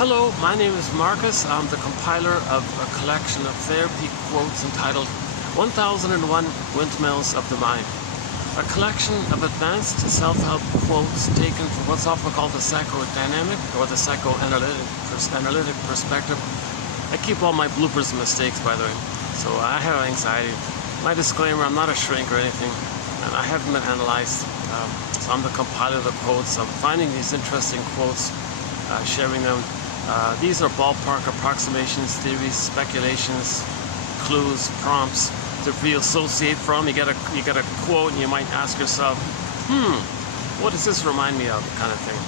Hello, my name is Marcus. I'm the compiler of a collection of therapy quotes entitled 1001 Windmills of the Mind. A collection of advanced self-help quotes taken from what's often called the psychodynamic or the psychoanalytic perspective. I keep all my bloopers and mistakes, by the way, so I have anxiety. My disclaimer, I'm not a shrink or anything, and I haven't been analyzed, so I'm the compiler of the quotes. I'm finding these interesting quotes, sharing them. These are ballpark approximations, theories, speculations, clues, prompts to re-associate from. You get a quote and you might ask yourself, what does this remind me of, kind of thing.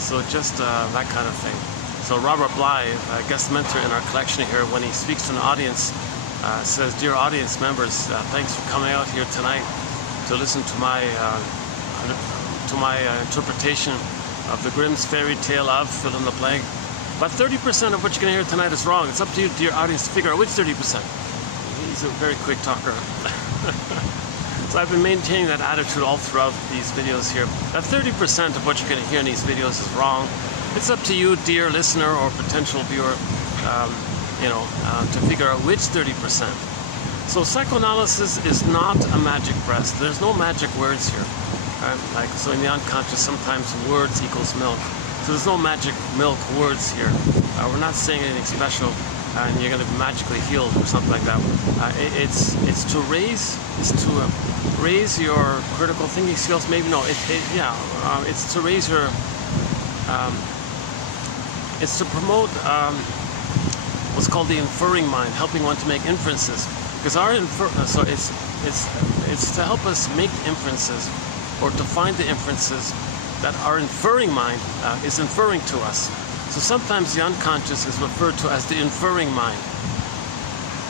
So just that kind of thing. So Robert Bly, a guest mentor in our collection here, when he speaks to an audience, says, "Dear audience members, thanks for coming out here tonight to listen to my interpretation of the Grimm's fairy tale of fill in the blank. But 30% of what you're going to hear tonight is wrong. It's up to you, dear audience, to figure out which 30%. He's a very quick talker. So I've been maintaining that attitude all throughout these videos here. That 30% of what you're going to hear in these videos is wrong. It's up to you, dear listener or potential viewer, to figure out which 30%. So psychoanalysis is not a magic breast. There's no magic words here. So in the unconscious, sometimes words equals milk. So there's no magic milk words here. We're not saying anything special, and you're going to be magically healed or something like that. It's to raise your critical thinking skills. Maybe no. It's to raise your. It's to promote what's called the inferring mind, helping one to make inferences. Because it's to help us make inferences, or to find the inferences that our inferring mind is inferring to us. So sometimes the unconscious is referred to as the inferring mind.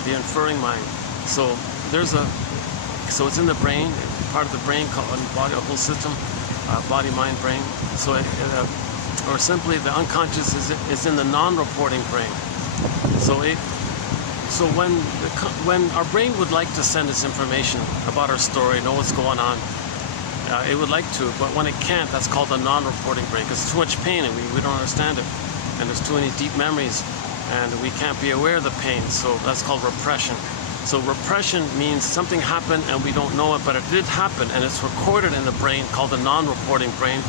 The inferring mind. So it's in the brain, part of the brain called body, a whole system, body, mind, brain. So or simply the unconscious is in the non-reporting brain. So when our brain would like to send us information about our story, know what's going on, it would like to, but when it can't, that's called the non-reporting brain, because it's too much pain and we don't understand it, and there's too many deep memories, and we can't be aware of the pain, so that's called repression. So repression means something happened and we don't know it, but it did happen, and it's recorded in the brain called the non-reporting brain,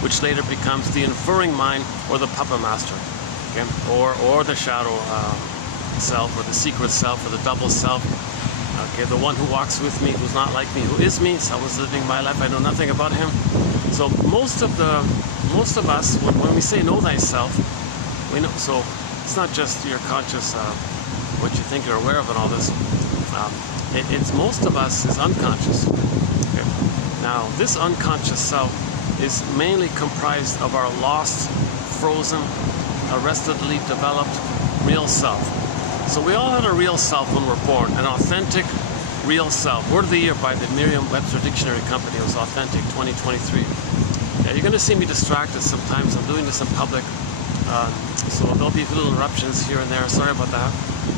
which later becomes the inferring mind, or the puppet master, okay? or the shadow self, or the secret self, or the double self. Okay, the one who walks with me, who's not like me, who is me. So I was living my life, I know nothing about him. So most of us, when we say know thyself, we know. So it's not just your conscious, what you think you're aware of and all this. It's most of us is unconscious. Okay. Now this unconscious self is mainly comprised of our lost, frozen, arrestedly developed real self. So we all had a real self when we're born, an authentic, real self. Word of the year by the Merriam-Webster Dictionary Company was authentic, 2023. Yeah, you're going to see me distracted sometimes. I'm doing this in public, so there'll be little eruptions here and there. Sorry about that.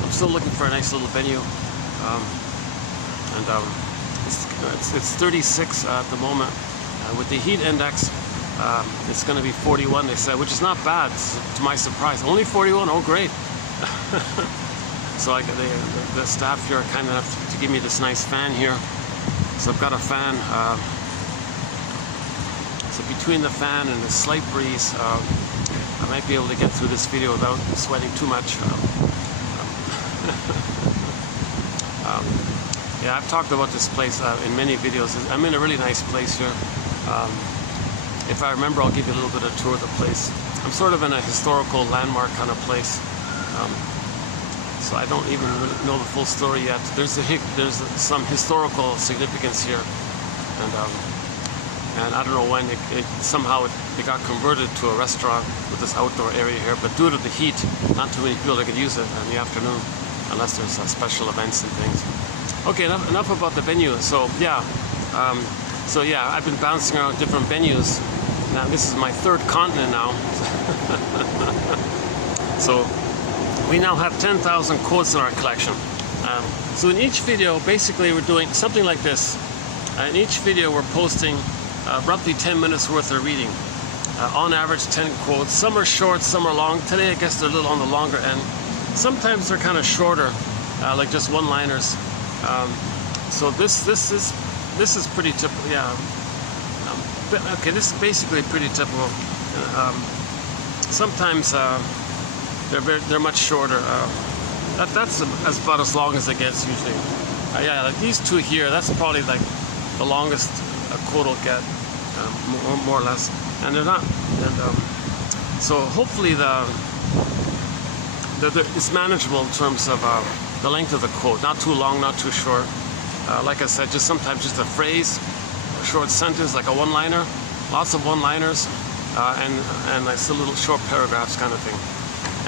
I'm still looking for a nice little venue, it's 36 at the moment. With the heat index, it's going to be 41, they said, which is not bad, to my surprise. Only 41? Oh, great. So the staff here are kind enough to give me this nice fan here. So I've got a fan. So between the fan and the slight breeze, I might be able to get through this video without sweating too much. Yeah, I've talked about this place in many videos. I'm in a really nice place here. If I remember, I'll give you a little bit of a tour of the place. I'm sort of in a historical landmark kind of place. So I don't even really know the full story yet. There's some historical significance here, and I don't know when somehow it got converted to a restaurant with this outdoor area here. But due to the heat, not too many people that could use it in the afternoon, unless there's special events and things. Okay, enough about the venue. So yeah, I've been bouncing around different venues. Now this is my third continent now. So we now have 10,000 quotes in our collection. So in each video, basically we're doing something like this. In each video we're posting roughly 10 minutes worth of reading. On average, 10 quotes. Some are short, some are long. Today, I guess they're a little on the longer end. Sometimes they're kind of shorter, like just one-liners. So this is pretty typical. Yeah. Okay, this is basically pretty typical. Sometimes they're much shorter. That's about as long as it gets usually. Yeah, like these two here. That's probably like the longest a quote will get, more or less. And they're not. And so hopefully it's manageable in terms of the length of the quote. Not too long, not too short. Like I said, just sometimes just a phrase, a short sentence, like a one-liner. Lots of one-liners, and like some little short paragraphs kind of thing.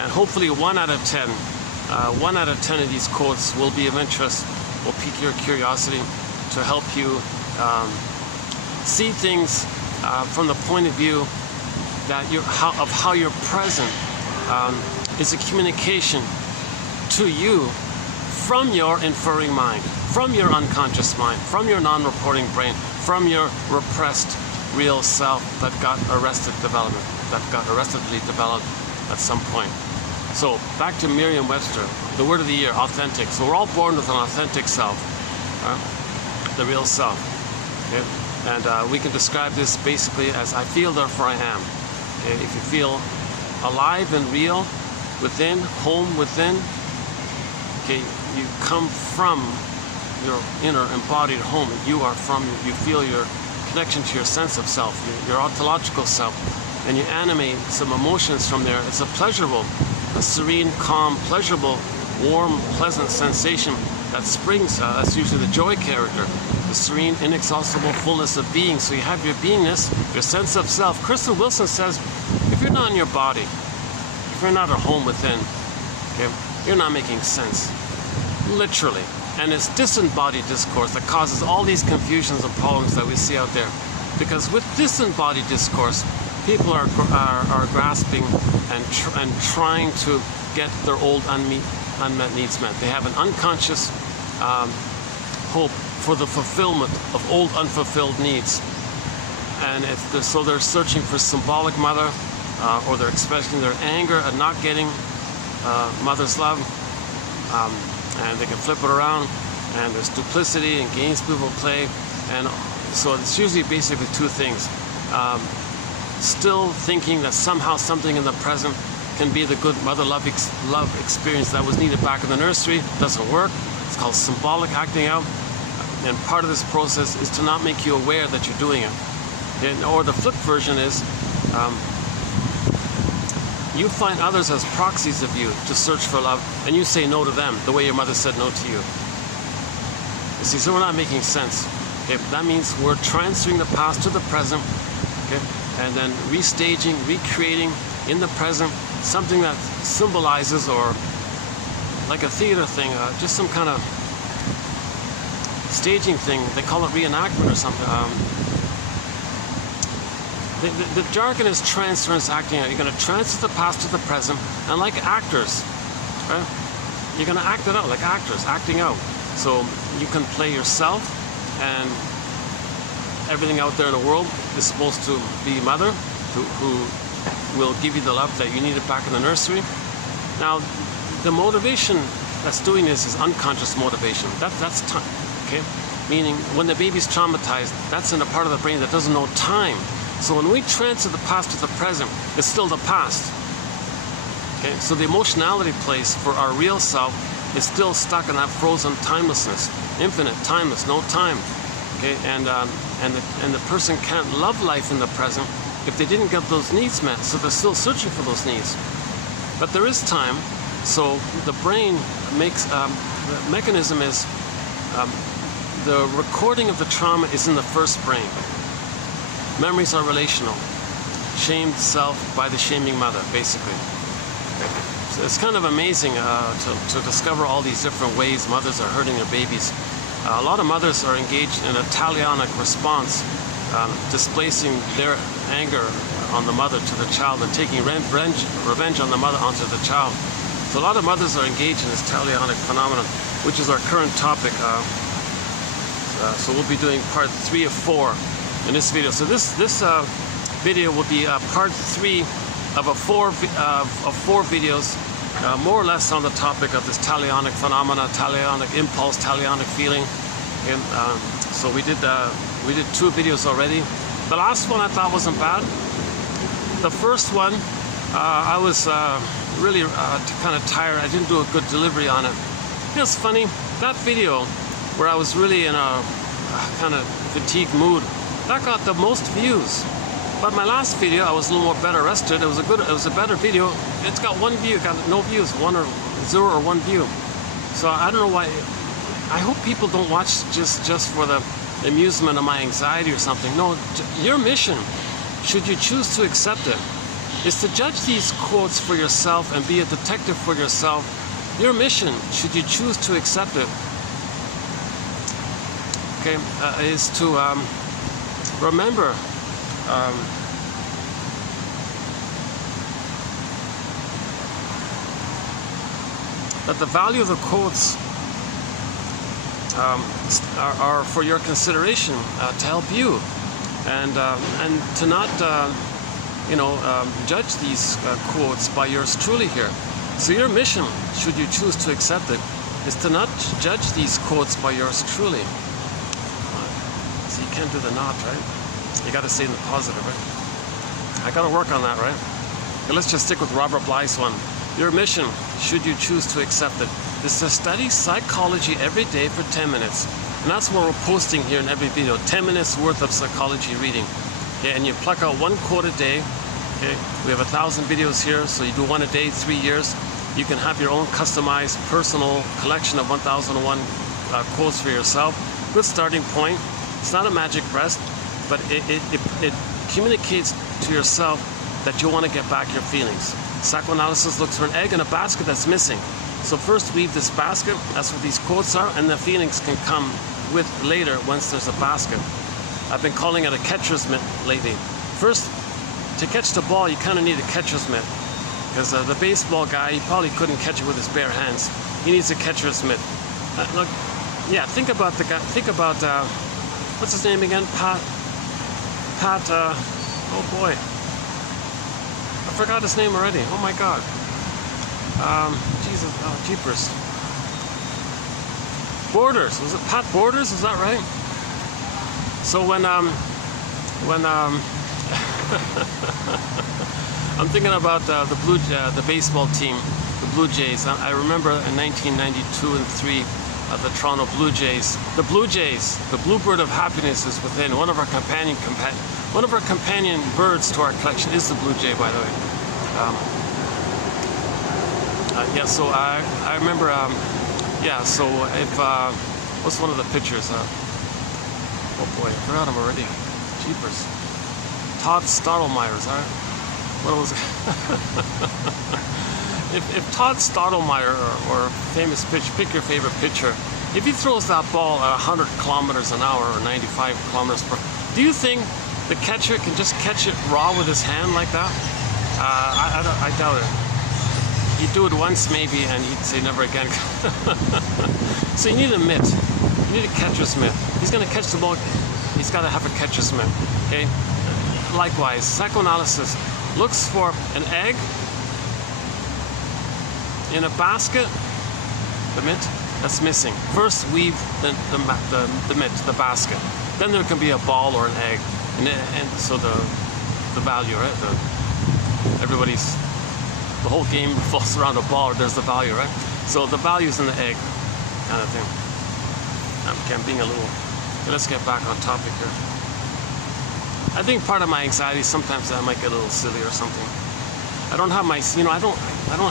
And hopefully 1 out of 10. 1 out of 10 of these quotes will be of interest, will pique your curiosity to help you see things from the point of view that how your present is a communication to you from your inferring mind, from your unconscious mind, from your non-reporting brain, from your repressed real self that got arrestedly developed at some point. So back to Merriam-Webster, the word of the year, authentic. So we're all born with an authentic self, the real self. Okay? And we can describe this basically as I feel, therefore I am. Okay? If you feel alive and real within, home within, okay, you come from your inner embodied home. You are from, you feel your connection to your sense of self, your ontological self, and you animate some emotions from there. It's a pleasurable, a serene, calm, pleasurable, warm, pleasant sensation that springs. That's usually the joy character, the serene, inexhaustible fullness of being. So you have your beingness, your sense of self. Crystal Wilson says, if you're not in your body, if you're not at home within, okay, you're not making sense, literally. And it's disembodied discourse that causes all these confusions and problems that we see out there. Because with disembodied discourse, people are grasping and trying to get their old unmet needs met. They have an unconscious hope for the fulfillment of old unfulfilled needs. And so they're searching for symbolic mother, or they're expressing their anger at not getting mother's love. And they can flip it around, and there's duplicity and games people play, and so it's usually basically two things. Still thinking that somehow something in the present can be the good mother love experience that was needed back in the nursery. Doesn't work. It's called symbolic acting out, and part of this process is to not make you aware that you're doing it. Or the flip version is you find others as proxies of you to search for love, and you say no to them the way your mother said no to you. You see, so we're not making sense. Okay? That means we're transferring the past to the present, okay? And then restaging, recreating in the present something that symbolizes, or like a theater thing, just some kind of staging thing. They call it reenactment or something. The jargon is transference, acting out. You're going to transfer the past to the present, and like actors, right? You're going to act it out like actors, acting out. So you can play yourself, and everything out there in the world is supposed to be mother, who will give you the love that you needed back in the nursery. Now, the motivation that's doing this is unconscious motivation. That's time, okay? Meaning, when the baby's traumatized, that's in a part of the brain that doesn't know time. So when we transfer the past to the present, it's still the past. Okay? So the emotionality place for our real self is still stuck in that frozen timelessness, infinite, timeless, no time. Okay? And the person can't love life in the present if they didn't get those needs met. So they're still searching for those needs. But there is time. So the brain makes the mechanism is the recording of the trauma is in the first brain. Memories are relational. Shamed self by the shaming mother, basically. So it's kind of amazing to discover all these different ways mothers are hurting their babies. A lot of mothers are engaged in a talionic response, displacing their anger on the mother to the child and taking revenge on the mother onto the child. So a lot of mothers are engaged in this talionic phenomenon, which is our current topic. So we'll be doing part 3 of 4 in this video. So this video will be part 3 of four videos, more or less on the topic of this talionic phenomena, talionic impulse, talionic feeling. And so we did 2 videos already. The last one I thought wasn't bad. The first one, I was really kind of tired. I didn't do a good delivery on it. You know, it's funny, that video where I was really in a kind of fatigued mood, that got the most views. But my last video, I was a little more better rested. It was a better video. It's got 1 view, got no views, 1 or 0 or 1 view. So I don't know why. I hope people don't watch just for the amusement of my anxiety or something. No, your mission, should you choose to accept it, is to judge these quotes for yourself and be a detective for yourself. Your mission, should you choose to accept it, okay, is to remember that the value of the quotes are for your consideration, to help you, and to not judge these quotes by yours truly here. So your mission, should you choose to accept it, is to not judge these quotes by yours truly. So you can't do the not, right? You got to say in the positive, right? I got to work on that, right? Okay, let's just stick with Robert Bly's one. Your mission, should you choose to accept it, is to study psychology every day for 10 minutes. And that's what we're posting here in every video, 10 minutes worth of psychology reading. Okay, and you pluck out 1 quote a day. Okay, we have 1,000 videos here, so you do 1 a day, 3 years. You can have your own customized personal collection of 1,001 quotes for yourself. Good starting point. It's not a magic rest, but it communicates to yourself that you want to get back your feelings. Psychoanalysis looks for an egg in a basket that's missing. So first weave this basket, that's what these quotes are, and the feelings can come with later once there's a basket. I've been calling it a catcher's mitt lately. First, to catch the ball, you kind of need a catcher's mitt, because the baseball guy, he probably couldn't catch it with his bare hands. He needs a catcher's mitt. Look, yeah, think about the guy, what's his name again? Pat, oh boy. I forgot his name already. Oh my God. Jesus, oh, jeepers. Borders. Was it Pat Borders? Is that right? So when I'm thinking about the baseball team, the Blue Jays. I remember in 1992 and 3, the Toronto Blue Jays. The Blue Jays, the bluebird of happiness, is within. One of our companion birds to our collection is the Blue Jay, by the way. Yeah, so I remember. Yeah, so if what's one of the pictures? Oh boy, I forgot him already. Jeepers. Todd Stottlemyre's, all right? What was it? If Todd Stottlemyre or famous pitch, pick your favorite pitcher, if he throws that ball at 100 kilometers an hour or 95 kilometers per hour, do you think the catcher can just catch it raw with his hand like that? I doubt it. He'd do it once maybe and he'd say never again. So you need a mitt. You need a catcher's mitt. He's going to catch the ball, he's got to have a catcher's mitt. Okay? Likewise, psychoanalysis looks for an egg in a basket, the mitt, that's missing. First weave the mitt, the basket. Then there can be a ball or an egg. And so the value, right? The whole game revolves around a ball, or there's the value, right? So the value's in the egg, kind of thing. I'm being a little, let's get back on topic here. I think part of my anxiety, sometimes I might get a little silly or something. I don't have my, I don't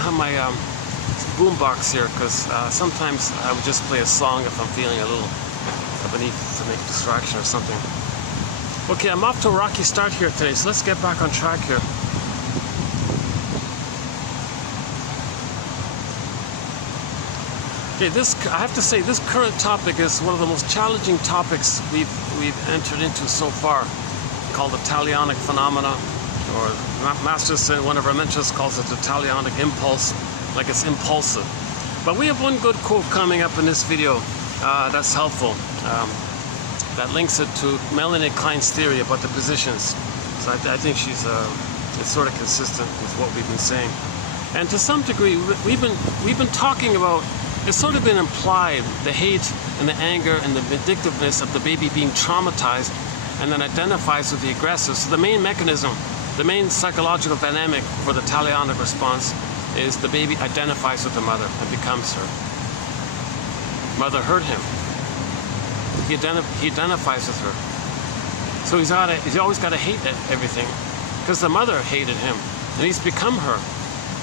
have my boombox here, because sometimes I would just play a song if I'm feeling a little of a need to make distraction or something. Okay, I'm off to a rocky start here today, so let's get back on track here. Okay, I have to say, this current topic is one of the most challenging topics we've entered into so far, called the talionic phenomena, or Masterson, one of our mentors, calls it the talionic impulse, like it's impulsive. But we have one good quote coming up in this video that's helpful, that links it to Melanie Klein's theory about the positions. So I think it's sort of consistent with what we've been saying. And to some degree, we've been talking about, it's sort of been implied, the hate and the anger and the vindictiveness of the baby being traumatized and then identifies with the aggressor. So the main mechanism, the main psychological dynamic for the talionic response is the baby identifies with the mother and becomes her. Mother hurt him. He identifies with her. So he's always got to hate everything because the mother hated him and he's become her.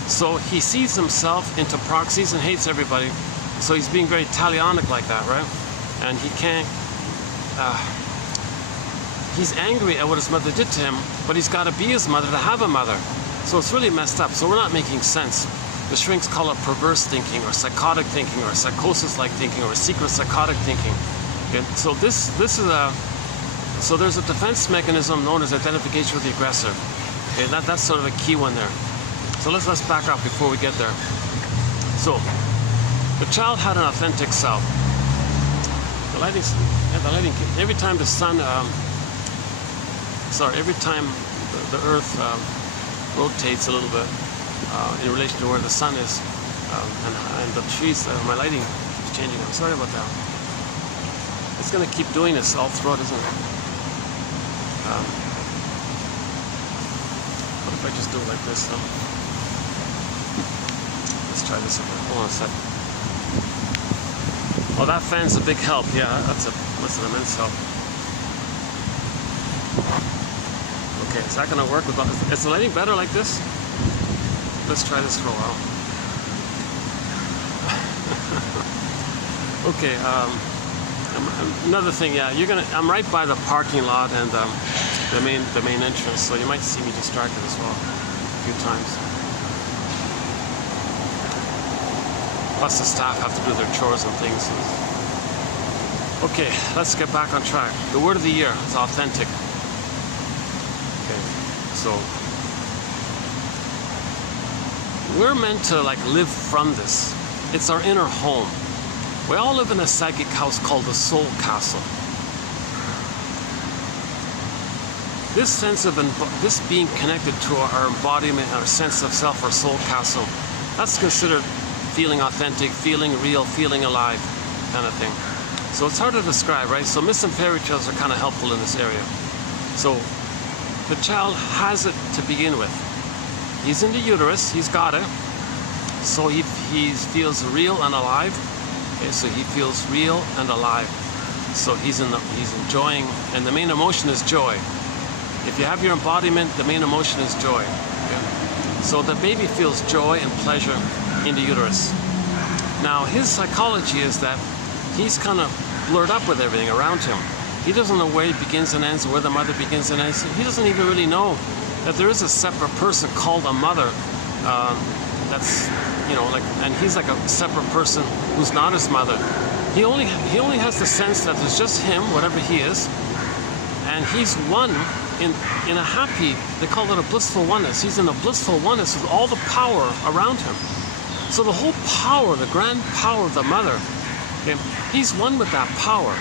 So he sees himself into proxies and hates everybody. So he's being very talionic like that, right? And he can't, he's angry at what his mother did to him, but he's got to be his mother to have a mother. So it's really messed up. So we're not making sense. The shrinks call it perverse thinking or psychotic thinking or psychosis-like thinking or secret psychotic thinking. Okay? So so there's a defense mechanism known as identification with the aggressor. Okay? That's sort of a key one there. So let's back up before we get there. So the child had an authentic self. Every time the sun, every time the earth rotates a little bit in relation to where the sun is, and the trees, my lighting is changing. I'm sorry about that. It's going to keep doing this all throughout, isn't it? What if I just do it like this? Let's try this again. Hold on a sec. Oh, that fan's a big help. Yeah, that's an immense help. Okay, is that going to work? Is the lighting better like this? Let's try this for a while. Okay. Another thing, yeah, I'm right by the parking lot and the main entrance, so you might see me distracted as well a few times. Plus the staff have to do their chores and things. Okay, let's get back on track. The word of the year is authentic. Okay, so we're meant to live from this. It's our inner home. We all live in a psychic house called the soul castle. This sense of this being connected to our embodiment, our sense of self, our soul castle, that's considered feeling authentic, feeling real, feeling alive, kind of thing. So it's hard to describe, right? So myths and fairy tales are kind of helpful in this area. So the child has it to begin with. He's in the uterus, he's got it. So he feels real and alive. Okay, so he feels real and alive. So he's enjoying, and the main emotion is joy. If you have your embodiment, the main emotion is joy. Okay? So the baby feels joy and pleasure in the uterus. Now his psychology is that he's kind of blurred up with everything around him. He doesn't know where he begins and ends, where the mother begins and ends. He doesn't even really know that there is a separate person called a mother. And he's like a separate person who's not his mother. He only has the sense that there's just him, whatever he is, and he's one in a happy, they call it a blissful oneness. He's in a blissful oneness with all the power around him. So the whole power, the grand power of the mother, okay, he's one with that power.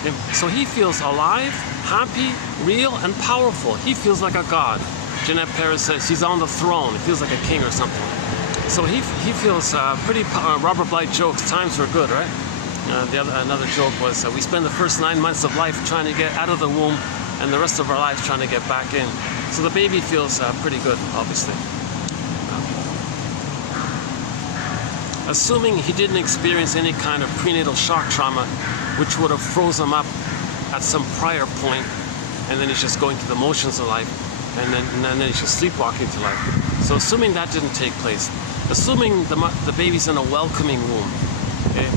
Okay? So he feels alive, happy, real, and powerful. He feels like a god. Jeanette Perez says he's on the throne. He feels like a king or something. So he feels pretty. Robert Bly jokes, times were good, right? Another joke was we spend the first 9 months of life trying to get out of the womb, and the rest of our lives trying to get back in. So the baby feels pretty good, obviously. Assuming he didn't experience any kind of prenatal shock trauma, which would have froze him up at some prior point, and then he's just going through the motions of life, and then he's just sleepwalking through life. So assuming that didn't take place, assuming the baby's in a welcoming womb, okay?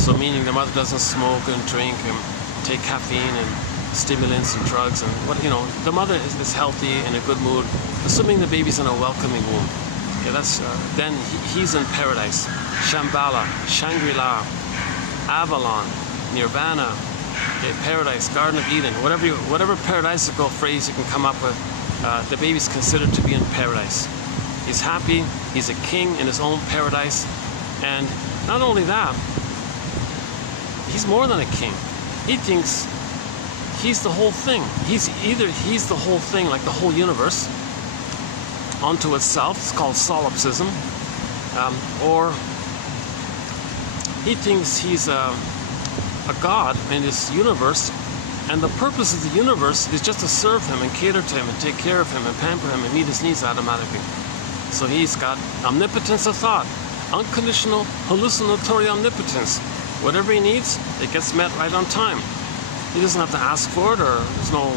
So meaning the mother doesn't smoke and drink and take caffeine and stimulants and drugs, and the mother is healthy, in a good mood. Assuming the baby's in a welcoming womb, okay, that's then he's in paradise, Shambhala, Shangri-La, Avalon, Nirvana, okay, paradise, Garden of Eden, whatever paradisical phrase you can come up with. The baby's considered to be in paradise. He's happy. He's a king in his own paradise, and not only that, he's more than a king. He thinks he's the whole thing. He's the whole thing, like the whole universe, onto itself. It's called solipsism. Or he thinks he's a god in this universe, and the purpose of the universe is just to serve him and cater to him and take care of him and pamper him and meet his needs automatically. So he's got omnipotence of thought, unconditional hallucinatory omnipotence. Whatever he needs, it gets met right on time. He doesn't have to ask for it, or there's no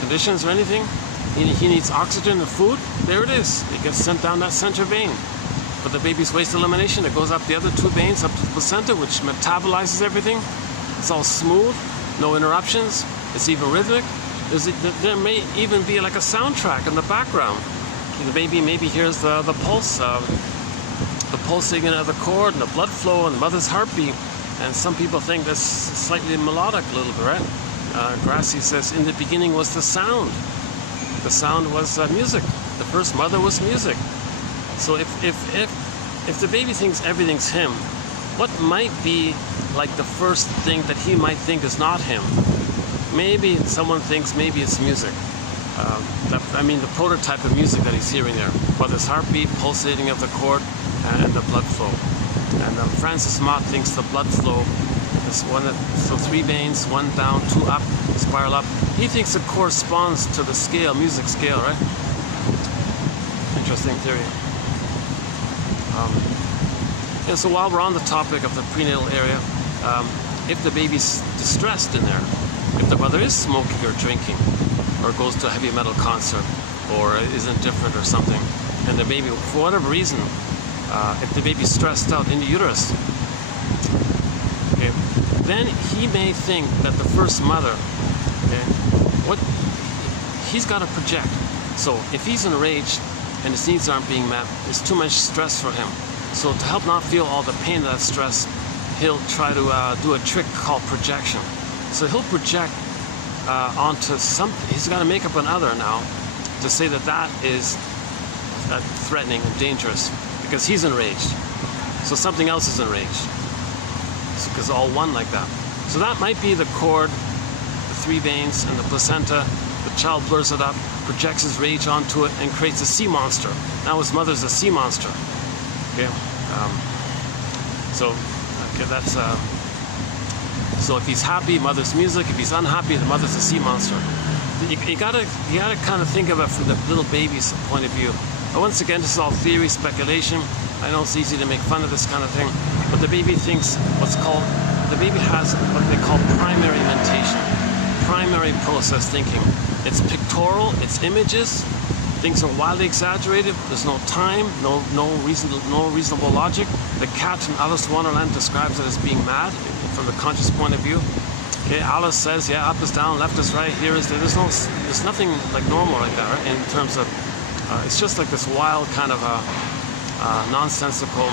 conditions or anything. He needs oxygen and food. There it is. It gets sent down that center vein. For the baby's waste elimination, it goes up the other two veins, up to the placenta, which metabolizes everything. It's all smooth, no interruptions. It's even rhythmic. There may even be like a soundtrack in the background. The baby maybe hears the pulse, the pulsing of the cord and the blood flow and the mother's heartbeat. And some people think that's slightly melodic a little bit, right? Grassi says, in the beginning was the sound. The sound was music. The first mother was music. So if the baby thinks everything's him, what might be like the first thing that he might think is not him? Maybe someone thinks maybe it's music. The prototype of music that he's hearing there. Mother's heartbeat, pulsating of the cord, and the blood flow. And Francis Mott thinks the blood flow is so 3 veins, 1 down, 2 up, spiral up. He thinks it corresponds to the scale, music scale, right? Interesting theory. So while we're on the topic of the prenatal area, if the baby's distressed in there, if the mother is smoking or drinking, or goes to a heavy metal concert, or is indifferent or something, and the baby, for whatever reason, if the baby's stressed out in the uterus, okay, then he may think that the first mother, okay, he's got to project. So if he's enraged and his needs aren't being met, it's too much stress for him. So to help not feel all the pain of that stress, he'll try to do a trick called projection. So he'll project onto something. He's got to make up another now to say that is threatening and dangerous because he's enraged. So something else is enraged. Because all one like that. So that might be the cord, the 3 veins, and the placenta. The child blurs it up, projects his rage onto it, and creates a sea monster. Now his mother's a sea monster. Okay. That's. So if he's happy, mother's music. If he's unhappy, the mother's a sea monster. You gotta kind of think of it from the little baby's point of view. But once again, this is all theory, speculation. I know it's easy to make fun of this kind of thing, but the baby thinks the baby has what they call primary mentation, primary process thinking. It's pictorial, it's images. Things are wildly exaggerated. There's no time, no reasonable logic. The cat in Alice in Wonderland describes it as being mad from the conscious point of view. Okay, Alice says, yeah, up is down, left is right, here is there. There's nothing like normal like that, right? In terms of, it's just like this wild kind of nonsensical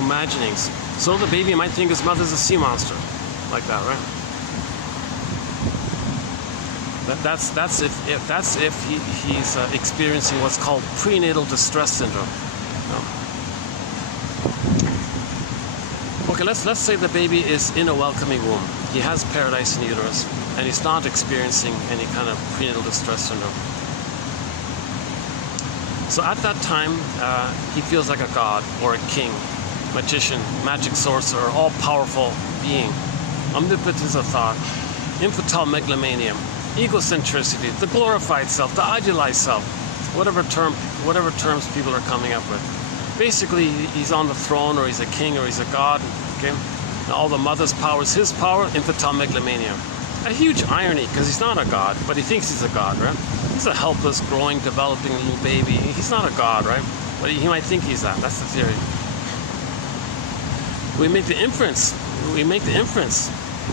imaginings. So the baby might think his mother's a sea monster, like that, right? That's if he's experiencing what's called prenatal distress syndrome. Okay, let's say the baby is in a welcoming womb. He has paradise in the uterus, and he's not experiencing any kind of prenatal distress syndrome. So at that time, he feels like a god or a king, magician, magic sorcerer, all-powerful being, omnipotence of thought, infantile megalomania, egocentricity, the glorified self, the idealized self, whatever terms people are coming up with. Basically, he's on the throne, or he's a king, or he's a god. Okay, and all the mother's power is his power. Infantile megalomania. A huge irony, because he's not a god, but he thinks he's a god, right? He's a helpless, growing, developing little baby. He's not a god, right? But he might think he's that. That's the theory. We make the inference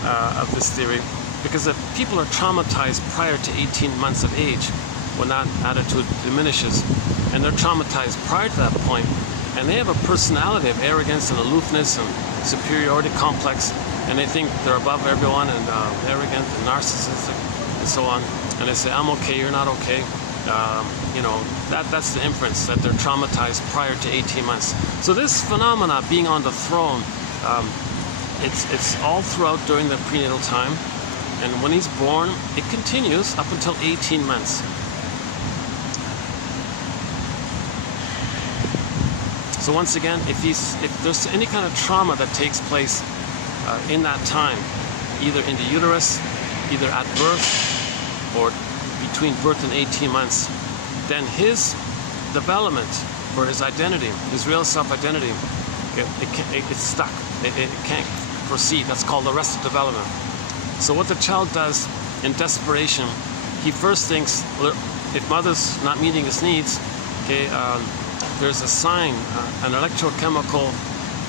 of this theory because if people are traumatized prior to 18 months of age, when that attitude diminishes, and they're traumatized prior to that point, and they have a personality of arrogance and aloofness and superiority complex, and they think they're above everyone and arrogant and narcissistic and so on, and they say, I'm okay, you're not okay. That's the inference, that they're traumatized prior to 18 months. So this phenomena, being on the throne, it's all throughout during the prenatal time, and when he's born, it continues up until 18 months. So once again, if there's any kind of trauma that takes place in that time, either in the uterus, either at birth, or between birth and 18 months, then his development for his identity, his real self-identity, it's stuck. It can't proceed. That's called arrested development. So what the child does in desperation, he first thinks, well, if mother's not meeting his needs, there's a sign, an electrochemical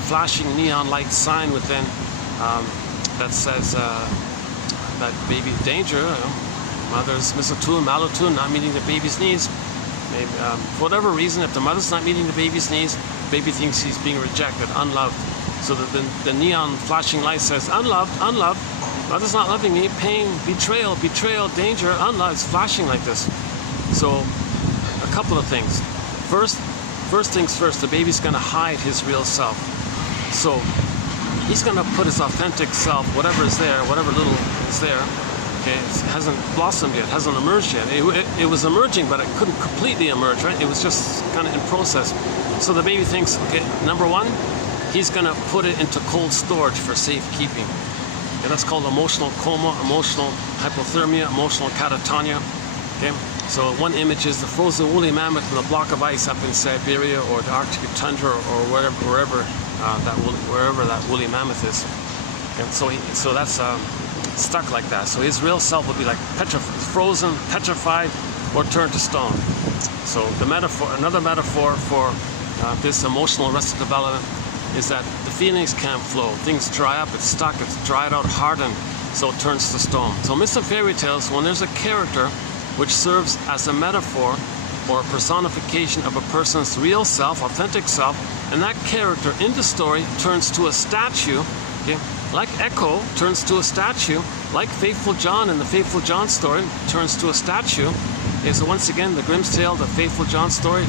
flashing neon light sign within that says that baby danger, mother's mistletoe, malotune, not meeting the baby's needs. Maybe, for whatever reason, if the mother's not meeting the baby's needs, the baby thinks he's being rejected, unloved. So the neon flashing light says, unloved, unloved, mother's not loving me, pain, betrayal, betrayal, danger, unloved. It's flashing like this. So a couple of things. First things first, the baby's going to hide his real self. So he's going to put his authentic self, whatever is there, whatever little is there, okay, it hasn't blossomed yet, hasn't emerged yet. It was emerging, but it couldn't completely emerge, right? It was just kind of in process. So the baby thinks, okay, number one, he's going to put it into cold storage for safekeeping. Okay, that's called emotional coma, emotional hypothermia, emotional catatonia. Okay, so one image is the frozen woolly mammoth in a block of ice up in Siberia or the Arctic tundra or wherever that woolly mammoth is. And so that's stuck like that. So his real self will be like frozen, petrified, or turned to stone. So the metaphor, another metaphor for this emotional arrested development is that the feelings can't flow. Things dry up, it's stuck, it's dried out, hardened, so it turns to stone. So myths and fairy tales, when there's a character which serves as a metaphor or a personification of a person's real self, authentic self, and that character in the story turns to a statue, okay? Like Echo turns to a statue, like Faithful John in the Faithful John story turns to a statue. Okay, so once again, the Grimm's Tale, the Faithful John story,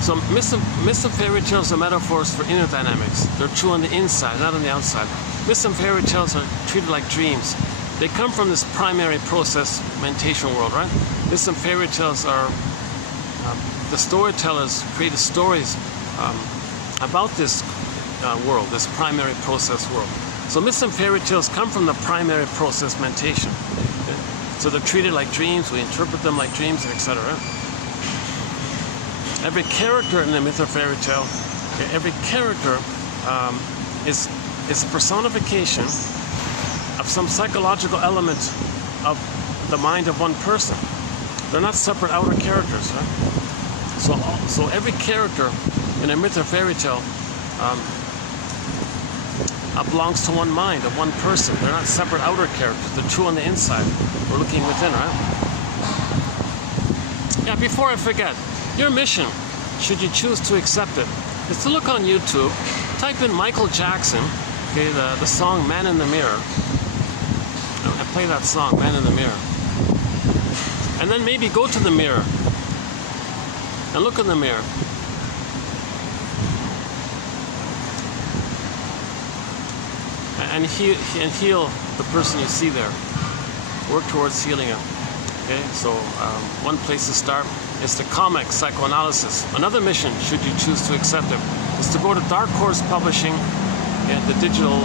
so myths and fairy tales are metaphors for inner dynamics. They're true on the inside, not on the outside. Myths and fairy tales are treated like dreams. They come from this primary process mentation world, right? Myths and fairy tales are, the storytellers created stories about this world, this primary process world. So myths and fairy tales come from the primary process mentation. Okay? So they're treated like dreams, we interpret them like dreams, etc. Every character in the myth or fairy tale, okay, every character is a personification of some psychological element of the mind of one person. They're not separate outer characters, right? So every character in a myth or fairy tale belongs to one mind, of one person. They're not separate outer characters. They're true on the inside. We're looking within, right? Yeah, before I forget, your mission, should you choose to accept it, is to look on YouTube, type in Michael Jackson, okay, the song Man in the Mirror. I play that song, Man in the Mirror. And then maybe go to the mirror and look in the mirror. And heal the person you see there. Work towards healing it. Okay, so one place to start is the comic psychoanalysis. Another mission, should you choose to accept it, is to go to Dark Horse Publishing, the digital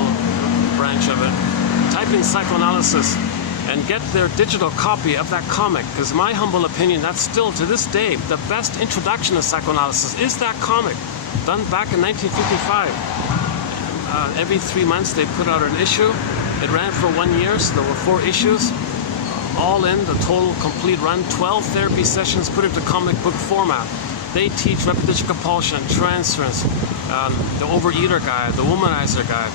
branch of it, type in psychoanalysis, and get their digital copy of that comic. Because my humble opinion, that's still to this day the best introduction to psychoanalysis is that comic, done back in 1955. Every 3 months they put out an issue. It ran for 1 year, so there were 4 issues. All in, the total complete run, 12 therapy sessions put into comic book format. They teach repetition compulsion, transference, the overeater guide, the womanizer guide,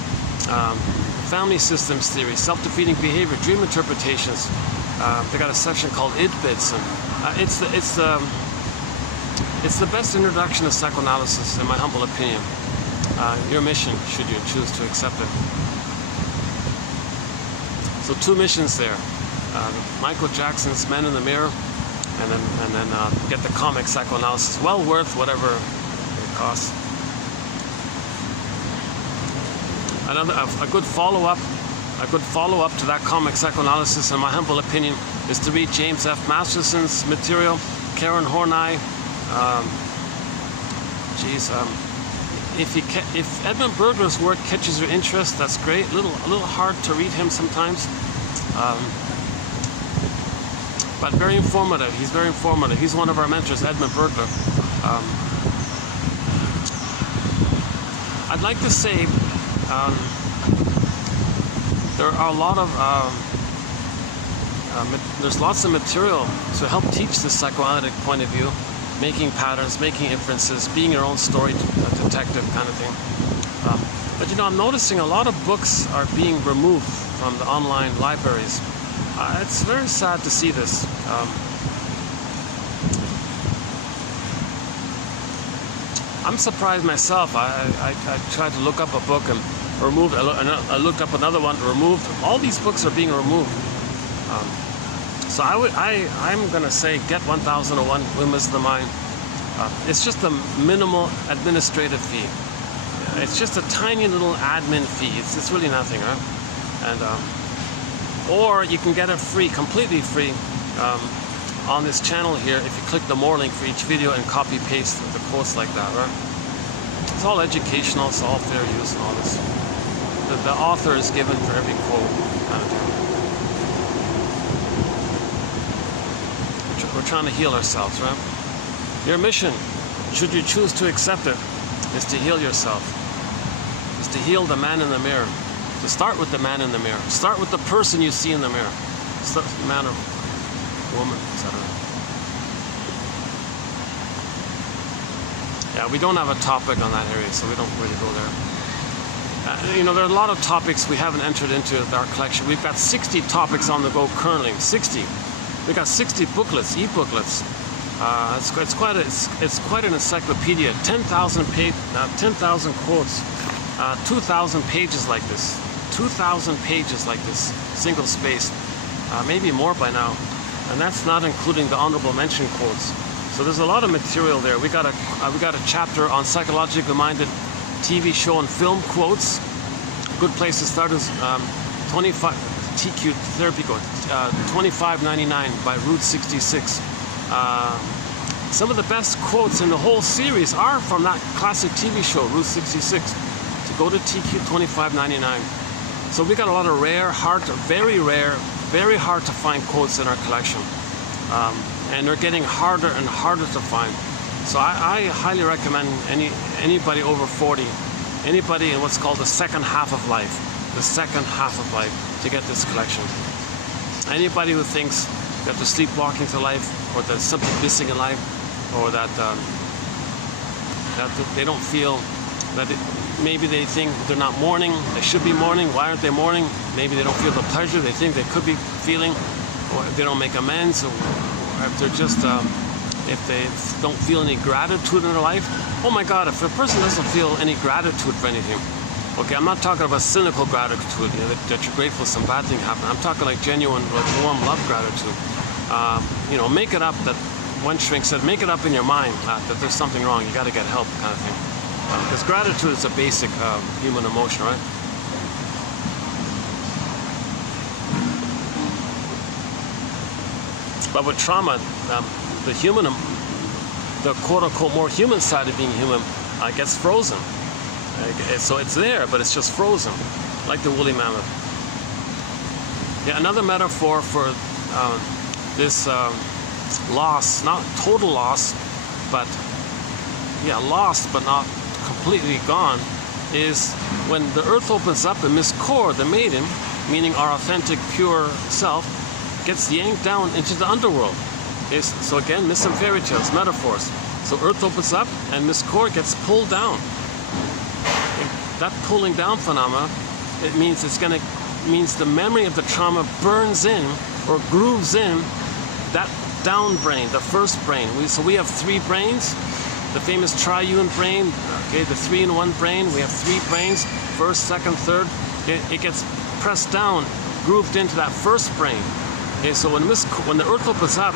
family systems theory, self-defeating behavior, dream interpretations. They got a section called id-bits. It's the best introduction to psychoanalysis, in my humble opinion. Your mission, should you choose to accept it. So 2 missions there. Michael Jackson's Man in the Mirror, and then get the comic psychoanalysis. Well worth whatever it costs. a good follow-up to that comic psychoanalysis, in my humble opinion, is to read James F. Masterson's material, Karen Horney. If Edmund Burger's work catches your interest, that's great. A little hard to read him sometimes, but very informative. He's very informative. He's one of our mentors, Edmund Burger. I'd like to say there are a lot of there's lots of material to help teach the psychoanalytic point of view, making patterns, making inferences, being your own story detective kind of thing. But you know, I'm noticing a lot of books are being removed from the online libraries. It's very sad to see this. I'm surprised myself. I tried to look up a book and removed. I looked up another one, removed. All these books are being removed. So I'm gonna say get 1001 Windmills of the Mind. It's just a minimal administrative fee. It's just a tiny little admin fee. It's really nothing, right? And or you can get it free, completely free, on this channel here if you click the more link for each video and copy paste the quotes like that, right? It's all educational, it's all fair use and all this. The author is given for every quote kind of thing. We're trying to heal ourselves, right? Your mission, should you choose to accept it, is to heal yourself. Is to heal the man in the mirror. To start with the man in the mirror. Start with the person you see in the mirror. Start man or woman, etc. Yeah, we don't have a topic on that area, so we don't really go there. You know, there are a lot of topics we haven't entered into our collection. We've got 60 topics on the go currently. 60. We've got 60 booklets, e-booklets. It's quite an encyclopedia. 10,000 quotes, 2,000 pages like this. 2,000 pages like this, single spaced, maybe more by now. And that's not including the honorable mention quotes. So there's a lot of material there. We got a chapter on psychologically minded TV show and film quotes. A good place to start is 25 TQ therapy code, 2599 by Route 66. Some of the best quotes in the whole series are from that classic TV show, Route 66. So go to TQ 2599. So we got a lot of very hard to find quotes in our collection. And they're getting harder and harder to find. So I highly recommend anybody over 40, anybody in what's called the second half of life, to get this collection. Anybody who thinks that they're sleepwalking to life, or that something missing in life, or that they don't feel that maybe they think they're not mourning, they should be mourning. Why aren't they mourning? Maybe they don't feel the pleasure they think they could be feeling, or if they don't make amends, or if they're just if they don't feel any gratitude in their life. Oh my God, if a person doesn't feel any gratitude for anything, okay, I'm not talking about cynical gratitude, you know, that you're grateful some bad thing happened. I'm talking like genuine, like warm love gratitude. You know, make it up. That one shrink said, make it up in your mind that there's something wrong, you got to get help, kind of thing. Because gratitude is a basic human emotion, right? But with trauma, the quote-unquote more human side of being human gets frozen. So it's there, but it's just frozen, like the woolly mammoth. Yeah, another metaphor for this loss, not total loss, but yeah, lost but not completely gone, is when the earth opens up and Miss Core, the maiden, meaning our authentic, pure self, gets yanked down into the underworld. So again, myths and fairy tales, metaphors. So earth opens up and Miss Core gets pulled down. That pulling down phenomena, it means means the memory of the trauma burns in or grooves in that down brain, the first brain. So we have three brains, the famous triune brain, okay, the 3-in-1 brain. We have three brains, first, second, third. It gets pressed down, grooved into that first brain. Okay, so when the earth opens up,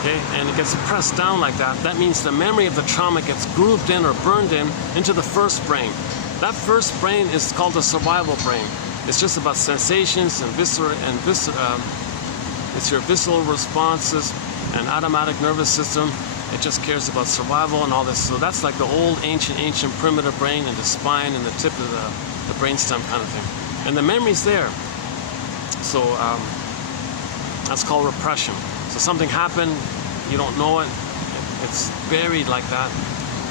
okay, and it gets pressed down like that, that means the memory of the trauma gets grooved in or burned in into the first brain. That first brain is called the survival brain. It's just about sensations and it's your visceral responses and automatic nervous system. It just cares about survival and all this. So that's like the old ancient primitive brain, and the spine and the tip of the brainstem kind of thing. And the memory's there. So that's called repression. So something happened, you don't know it, it's buried like that.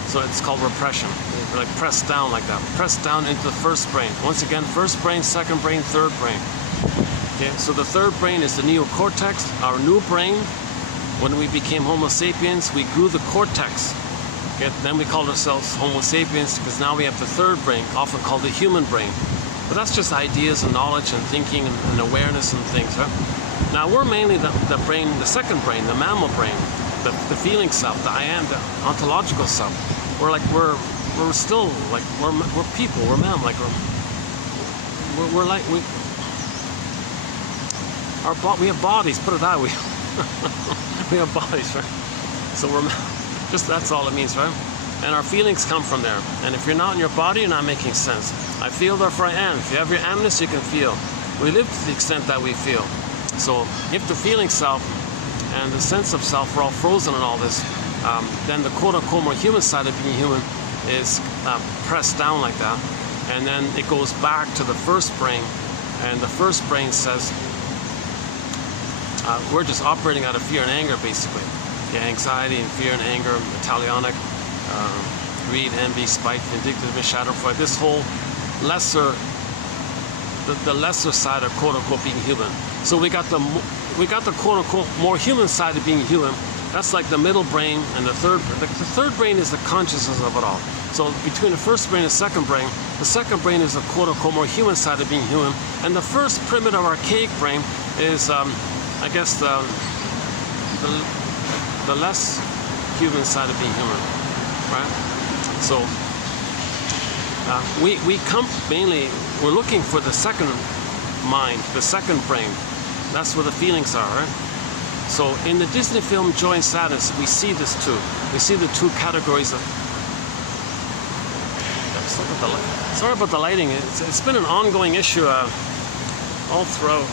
So it's called repression. You're like pressed down like that. Pressed down into the first brain. Once again, first brain, second brain, third brain. Okay, so the third brain is the neocortex, our new brain. When we became Homo sapiens, we grew the cortex. Okay, then we called ourselves Homo sapiens because now we have the third brain, often called the human brain. But that's just ideas and knowledge and thinking and awareness and things, right? Now we're mainly the brain, the second brain, the mammal brain, the feeling self, the I am, the ontological self. We're still like we're people, we're mammal, like we have bodies. Put it that way. We have bodies, right? So we're just, that's all it means, right? And our feelings come from there. And if you're not in your body, you're not making sense. I feel, therefore I am. If you have your amness, you can feel. We live to the extent that we feel. So if the feeling self and the sense of self are all frozen in all this, then the quote-unquote more human side of being human is pressed down like that. And then it goes back to the first brain, and the first brain says, we're just operating out of fear and anger, basically. Yeah, anxiety and fear and anger, the talionic, greed, envy, spite, vindictiveness, schadenfreude, this whole lesser, the lesser side of quote-unquote being human. So we got the quote-unquote more human side of being human. That's like the middle brain and the third brain is the consciousness of it all. So between the first brain and the second brain is the quote-unquote more human side of being human, and the first primitive archaic brain is I guess the less human side of being human, right? So we come mainly, we're looking for the second mind, the second brain. That's where the feelings are, right? So in the Disney film Joy and Sadness, we see this too. We see the two categories of. Sorry about the lighting. It's been an ongoing issue all throughout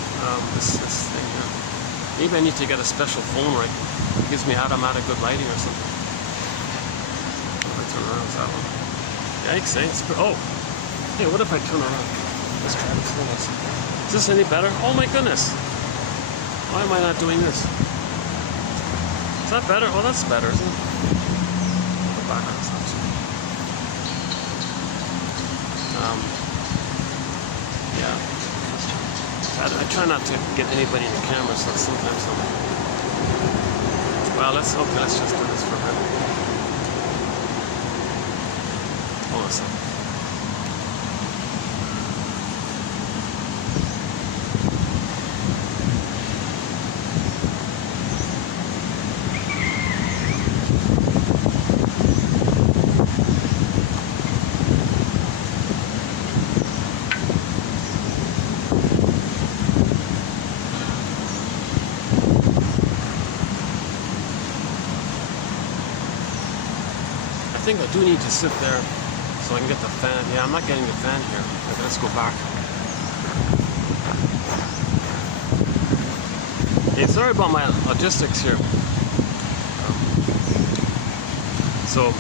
this thing here. Maybe I need to get a special phone where it gives me automatic good lighting or something. If I turn around, is that one? Yikes, eh? Oh, hey, what if I turn around? Let's try this thing. Is this any better? Oh my goodness. Why am I not doing this? Is that better? Oh, that's better, isn't it? Go back on this. Yeah. I try not to get anybody in the camera, so sometimes well, let's just do this for a minute. Hold on a second. I think I do need to sit there so I can get the fan. Yeah, I'm not getting the fan here. Okay, let's go back. Hey, sorry about my logistics here. So,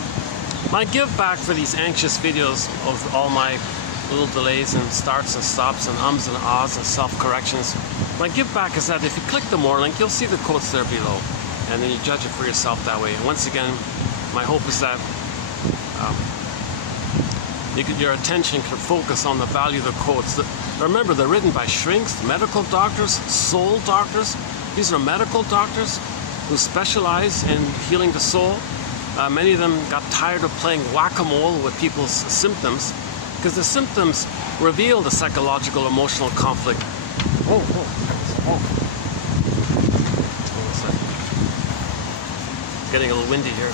my give back for these anxious videos of all my little delays and starts and stops and ums and ahs and self-corrections, my give back is that if you click the more link, you'll see the quotes there below. And then you judge it for yourself that way. And once again, my hope is that your attention can focus on the value of the quotes. Remember, they're written by shrinks, medical doctors, soul doctors. These are medical doctors who specialize in healing the soul. Many of them got tired of playing whack-a-mole with people's symptoms because the symptoms reveal the psychological, emotional conflict. Whoa, whoa, whoa. Hold on a second. It's getting a little windy here.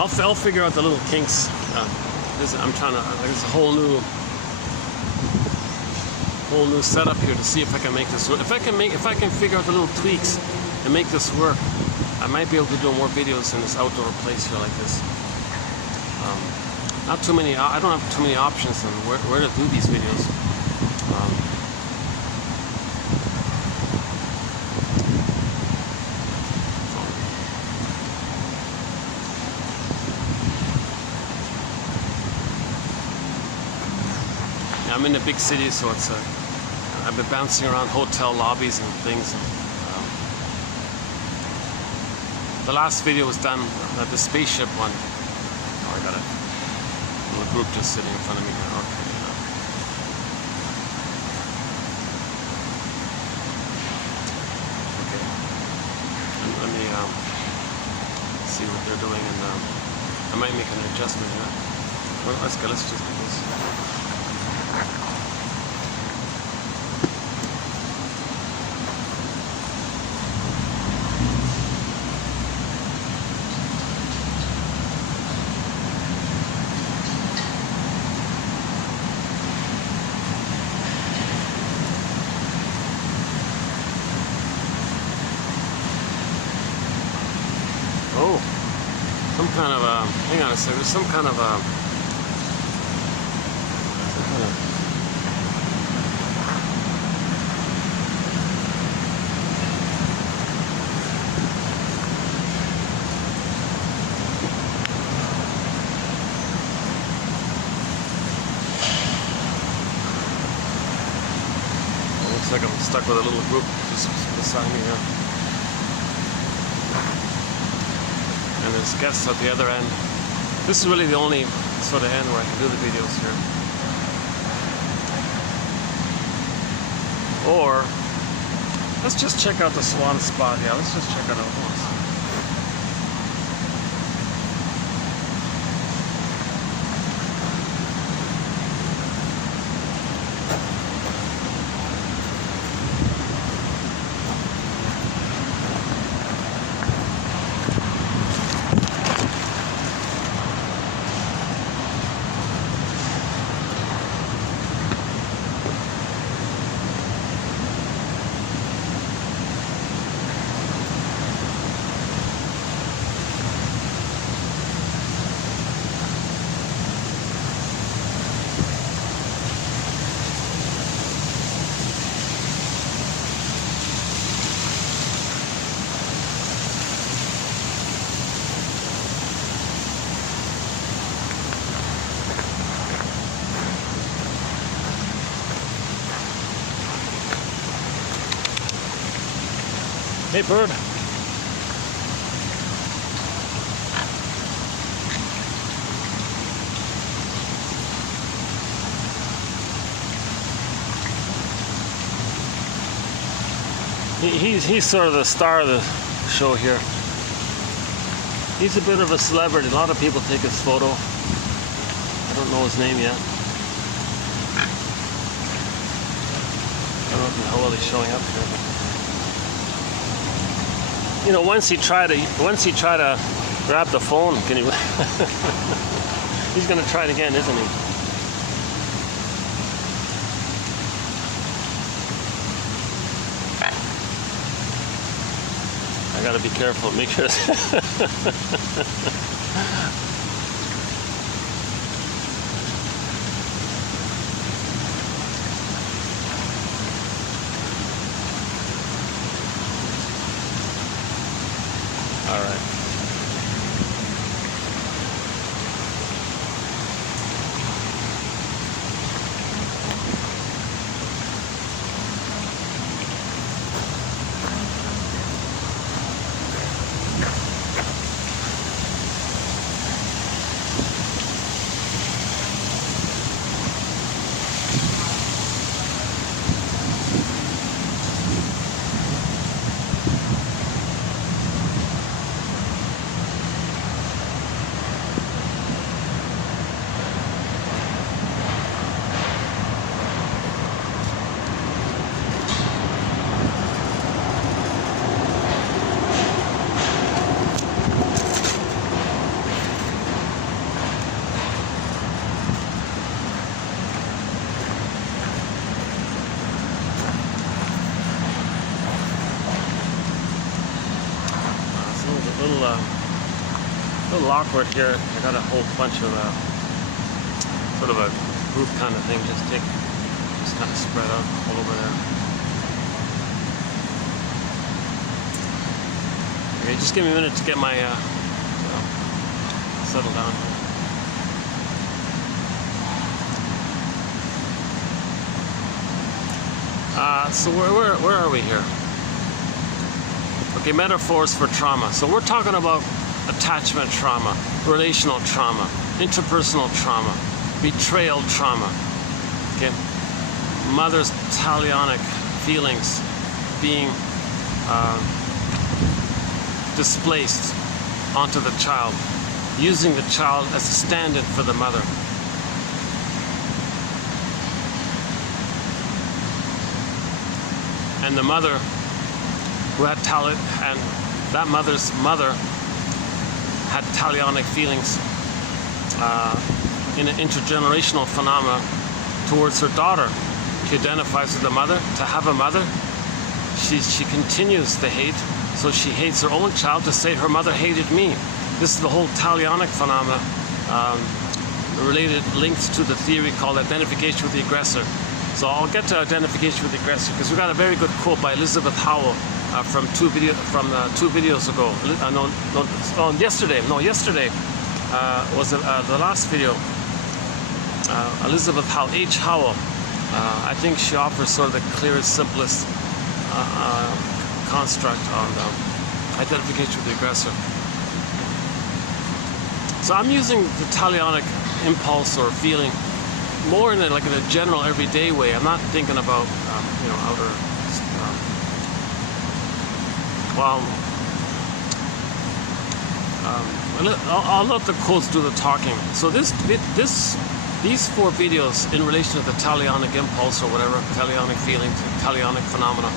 I'll figure out the little kinks. I'm trying to. There's a whole new setup here to see if I can make this work. If I can figure out the little tweaks and make this work, I might be able to do more videos in this outdoor place here like this. Not too many. I don't have too many options on where to do these videos. I'm in a big city, so it's I've been bouncing around hotel lobbies and things. The last video was done at the spaceship one. Oh, I got a little group just sitting in front of me here. Okay. Okay. Let me see what they're doing, and I might make an adjustment here. Well, let's go. Let's just do this. Oh, some kind of hang on a second, there's some kind of looks like I'm stuck with a little group just beside me here. And there's guests at the other end. This is really the only sort of end where I can do the videos here. Or let's just check out the swan spot. Yeah, let's just check it out once. Hey, bird. He's sort of the star of the show here. He's a bit of a celebrity. A lot of people take his photo. I don't know his name yet. I don't know how well he's showing up here. You know, once he try to grab the phone, can he? He's going to try it again, isn't he? I got to be careful. Make sure. All right. little awkward here. I got a whole bunch of sort of a group kind of thing. Just kind of spread out all over there. Okay, just give me a minute to get my settle down here. So where are we here? Okay, metaphors for trauma. So we're talking about attachment trauma, relational trauma, interpersonal trauma, betrayal trauma. Okay, mother's talionic feelings being displaced onto the child, using the child as a stand-in for the mother. And the mother who had that mother's mother had talionic feelings in an intergenerational phenomena towards her daughter. She identifies with the mother. To have a mother, she continues the hate, so she hates her own child to say her mother hated me. This is the whole talionic phenomena linked to the theory called identification with the aggressor. So I'll get to identification with the aggressor because we got a very good quote by Elizabeth Howell from two videos ago. Yesterday was the last video. Elizabeth Howell, H. Howell. I think she offers sort of the clearest, simplest construct on identification with the aggressor. So I'm using the talionic impulse or feeling more in a general everyday way. I'm not thinking about outer. I'll let the quotes do the talking. So these 4 videos in relation to the talionic impulse or whatever, talionic feeling, talionic phenomena,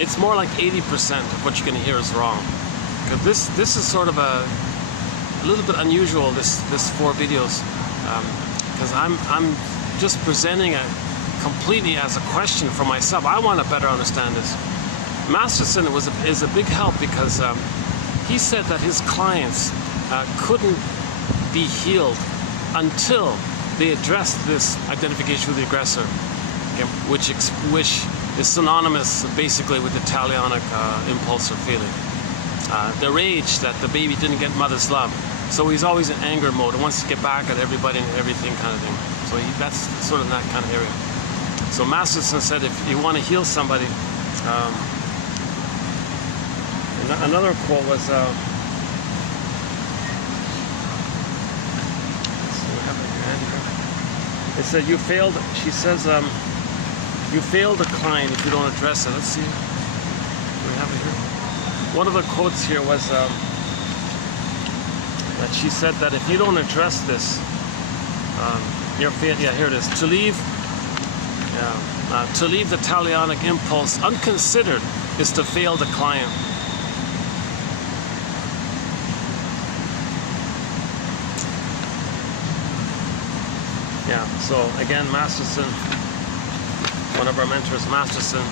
it's more like 80% of what you're going to hear is wrong. Because this is sort of a little bit unusual. This 4 videos. Because I'm just presenting it completely as a question for myself. I want to better understand this. Masterson is a big help because he said that his clients couldn't be healed until they addressed this identification with the aggressor, okay, which is synonymous basically with the talionic impulse or feeling. The rage that the baby didn't get mother's love. So he's always in anger mode and wants to get back at everybody and everything kind of thing. So that's sort of in that kind of area. So Masterson said if you want to heal somebody, another quote was, it said, she says, you fail the client if you don't address it. Let's see. Do we have it here? One of the quotes here was, that she said that if you don't address this, here it is. To leave the talionic impulse unconsidered is to fail the client. Yeah. So again, Masterson, one of our mentors, Masterson,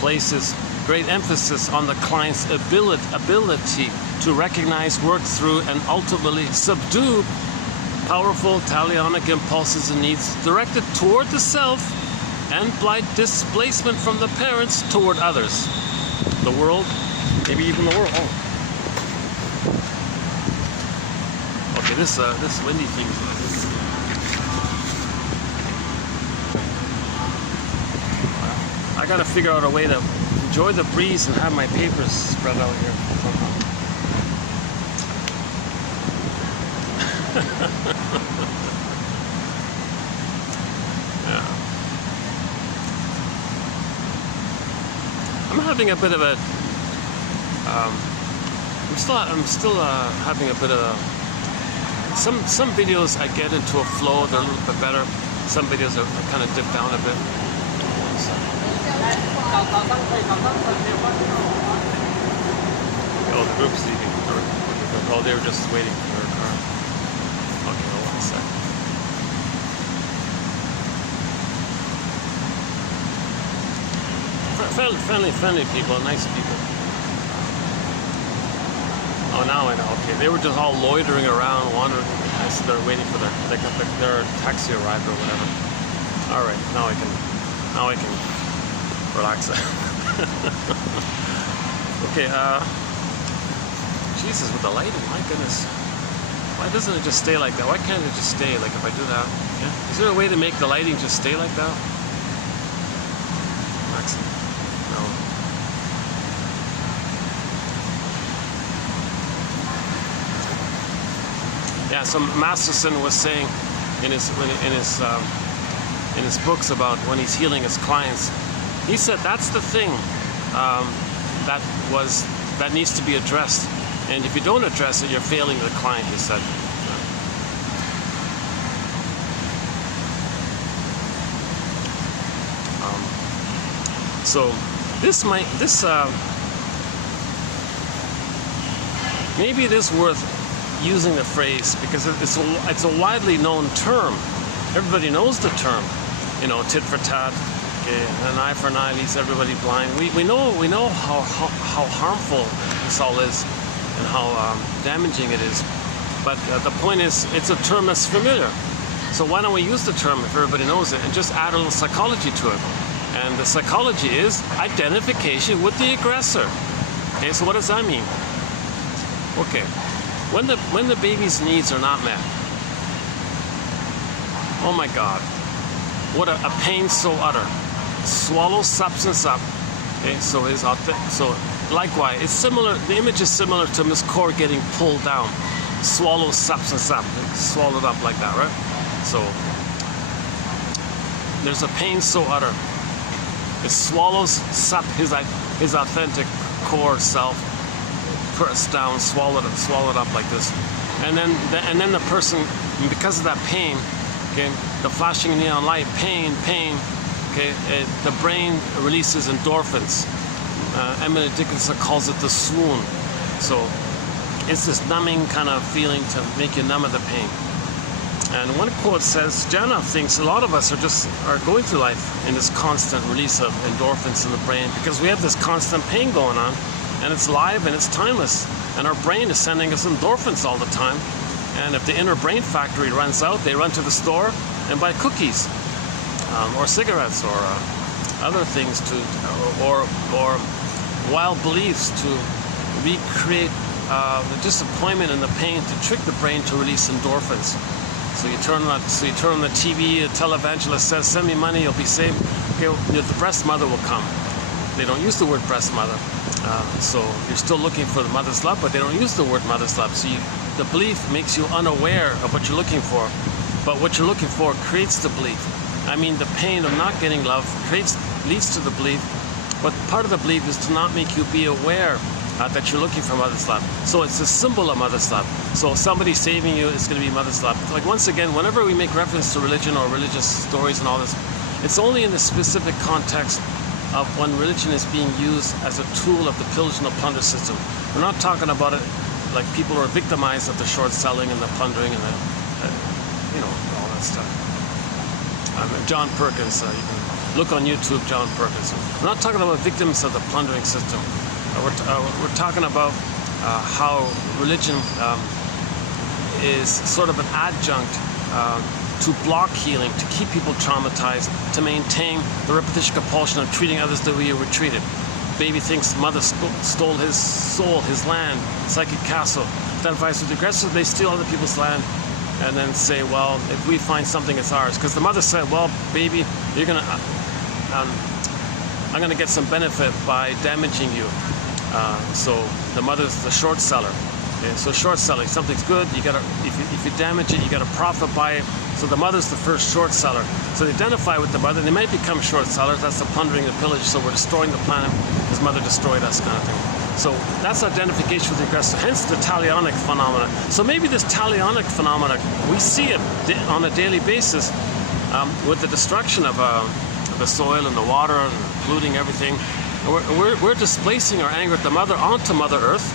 places great emphasis on the client's ability to recognize, work through, and ultimately subdue powerful talionic impulses and needs directed toward the self and blind displacement from the parents toward others, the world, maybe even the world. Oh. Okay, this windy thing. I gotta figure out a way to enjoy the breeze and have my papers spread out here somehow. Yeah. I'm having a bit of a. I'm still having a bit of a. Some videos I get into a flow, they're a little bit better. Some videos are kind of dip down a bit. So. Oh, the group's leaving. Oh, they were just waiting for their car. Okay, hold on a sec. Friendly people, nice people. Oh, now I know. Okay, they were just all loitering around, wandering. I said they're waiting for their taxi arrived or whatever. All right, now I can relax. Okay. Jesus, with the lighting, my goodness. Why doesn't it just stay like that? Why can't it just stay like if I do that? Yeah. Is there a way to make the lighting just stay like that? No. Yeah, so Masterson was saying in his books about when he's healing his clients, he said that's the thing that needs to be addressed, and if you don't address it, you're failing the client. He said. So maybe it is worth using the phrase, because it's a widely known term. Everybody knows the term, you know, tit for tat, okay, an eye for an eye leaves everybody blind. We know how harmful this all is and how damaging it is. But the point is, it's a term that's familiar. So why don't we use the term if everybody knows it and just add a little psychology to it? And the psychology is identification with the aggressor. Okay, so what does that mean? Okay, when the baby's needs are not met, oh my God, what a pain so utter. Swallow substance up. Okay, so likewise, it's similar. The image is similar to Miss Core getting pulled down. Swallow substance up, swallowed up like that, right? So there's a pain so utter. It swallows up his authentic core self, pressed down, swallowed up like this, and then the person, because of that pain, okay, the flashing neon light, pain, okay, the brain releases endorphins. Emily Dickinson calls it the swoon. So it's this numbing kind of feeling to make you numb of the pain. And one quote says, Janov thinks a lot of us are going through life in this constant release of endorphins in the brain because we have this constant pain going on, and it's live and it's timeless, and our brain is sending us endorphins all the time. And if the inner brain factory runs out, they run to the store and buy cookies or cigarettes or other things or wild beliefs to recreate the disappointment and the pain to trick the brain to release endorphins. So you turn on the TV, a televangelist says, "Send me money, you'll be saved." Okay, the breast mother will come. They don't use the word breast mother, so you're still looking for the mother's love, but they don't use the word mother's love. So the belief makes you unaware of what you're looking for, but what you're looking for creates the belief. I mean, the pain of not getting love leads to the belief, but part of the belief is to not make you be aware that you're looking for mother's love. So it's a symbol of mother's love. So somebody saving you is going to be mother's love. Like, once again, whenever we make reference to religion or religious stories and all this, it's only in the specific context of when religion is being used as a tool of the pillage and the plunder system. We're not talking about it like people are victimized of the short selling and the plundering and all that stuff. John Perkins, you can look on YouTube, John Perkins. We're not talking about victims of the plundering system. We're talking about how religion is sort of an adjunct to block healing, to keep people traumatized, to maintain the repetition compulsion of treating others the way you were treated. Baby thinks mother stole his soul, his land, psychic castle. Identifies with the aggressor, they steal other people's land, and then say, well, if we find something, it's ours. Because the mother said, well, baby, you're gonna, I'm gonna get some benefit by damaging you. So the mother's the short seller. Okay? So short selling, something's good, you gotta, if you damage it, you gotta profit by it. So the mother's the first short seller. So they identify with the mother, they might become short sellers, that's the plundering, the pillage, so we're destroying the planet because mother destroyed us kind of thing. So that's identification with the aggressor, hence the talionic phenomena. So maybe this talionic phenomena, we see it on a daily basis with the destruction of the soil and the water and polluting everything. We're displacing our anger at the mother onto Mother Earth,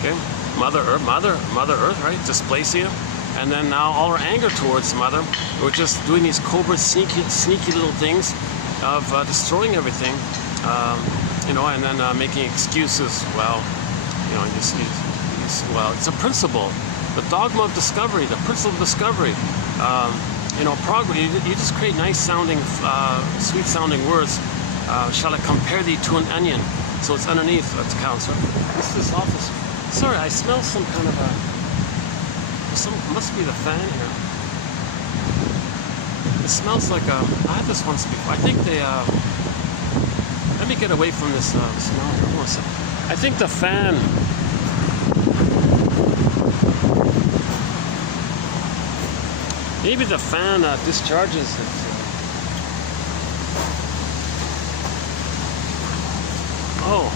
okay? Mother Earth, right? Displacing it, and then now all our anger towards Mother, we're just doing these covert, sneaky little things of destroying everything, and then making excuses. Well, you well, it's a principle, the dogma of discovery, the principle of discovery. You just create nice sounding, sweet sounding words. Shall I compare thee to an onion? So it's underneath. That's counselor. What's this office? Sorry, I smell some kind of must be the fan here. It smells like I had this once before. I think they. Let me get away from this smell here. I think the fan. Maybe the fan discharges it. Oh.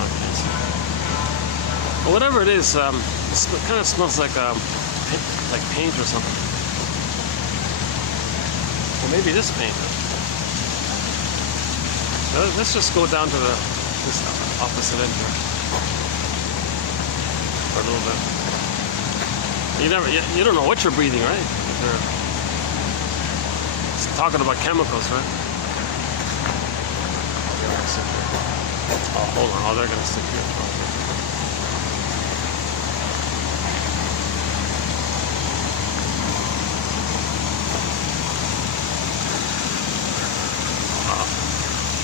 Okay. Well, whatever it is, it kind of smells like paint or something. Or maybe this paint. Let's just go down to this opposite end here for a little bit. You don't know what you're breathing, right? It's talking about chemicals, right? Oh, hold on. Oh, they're gonna sit here.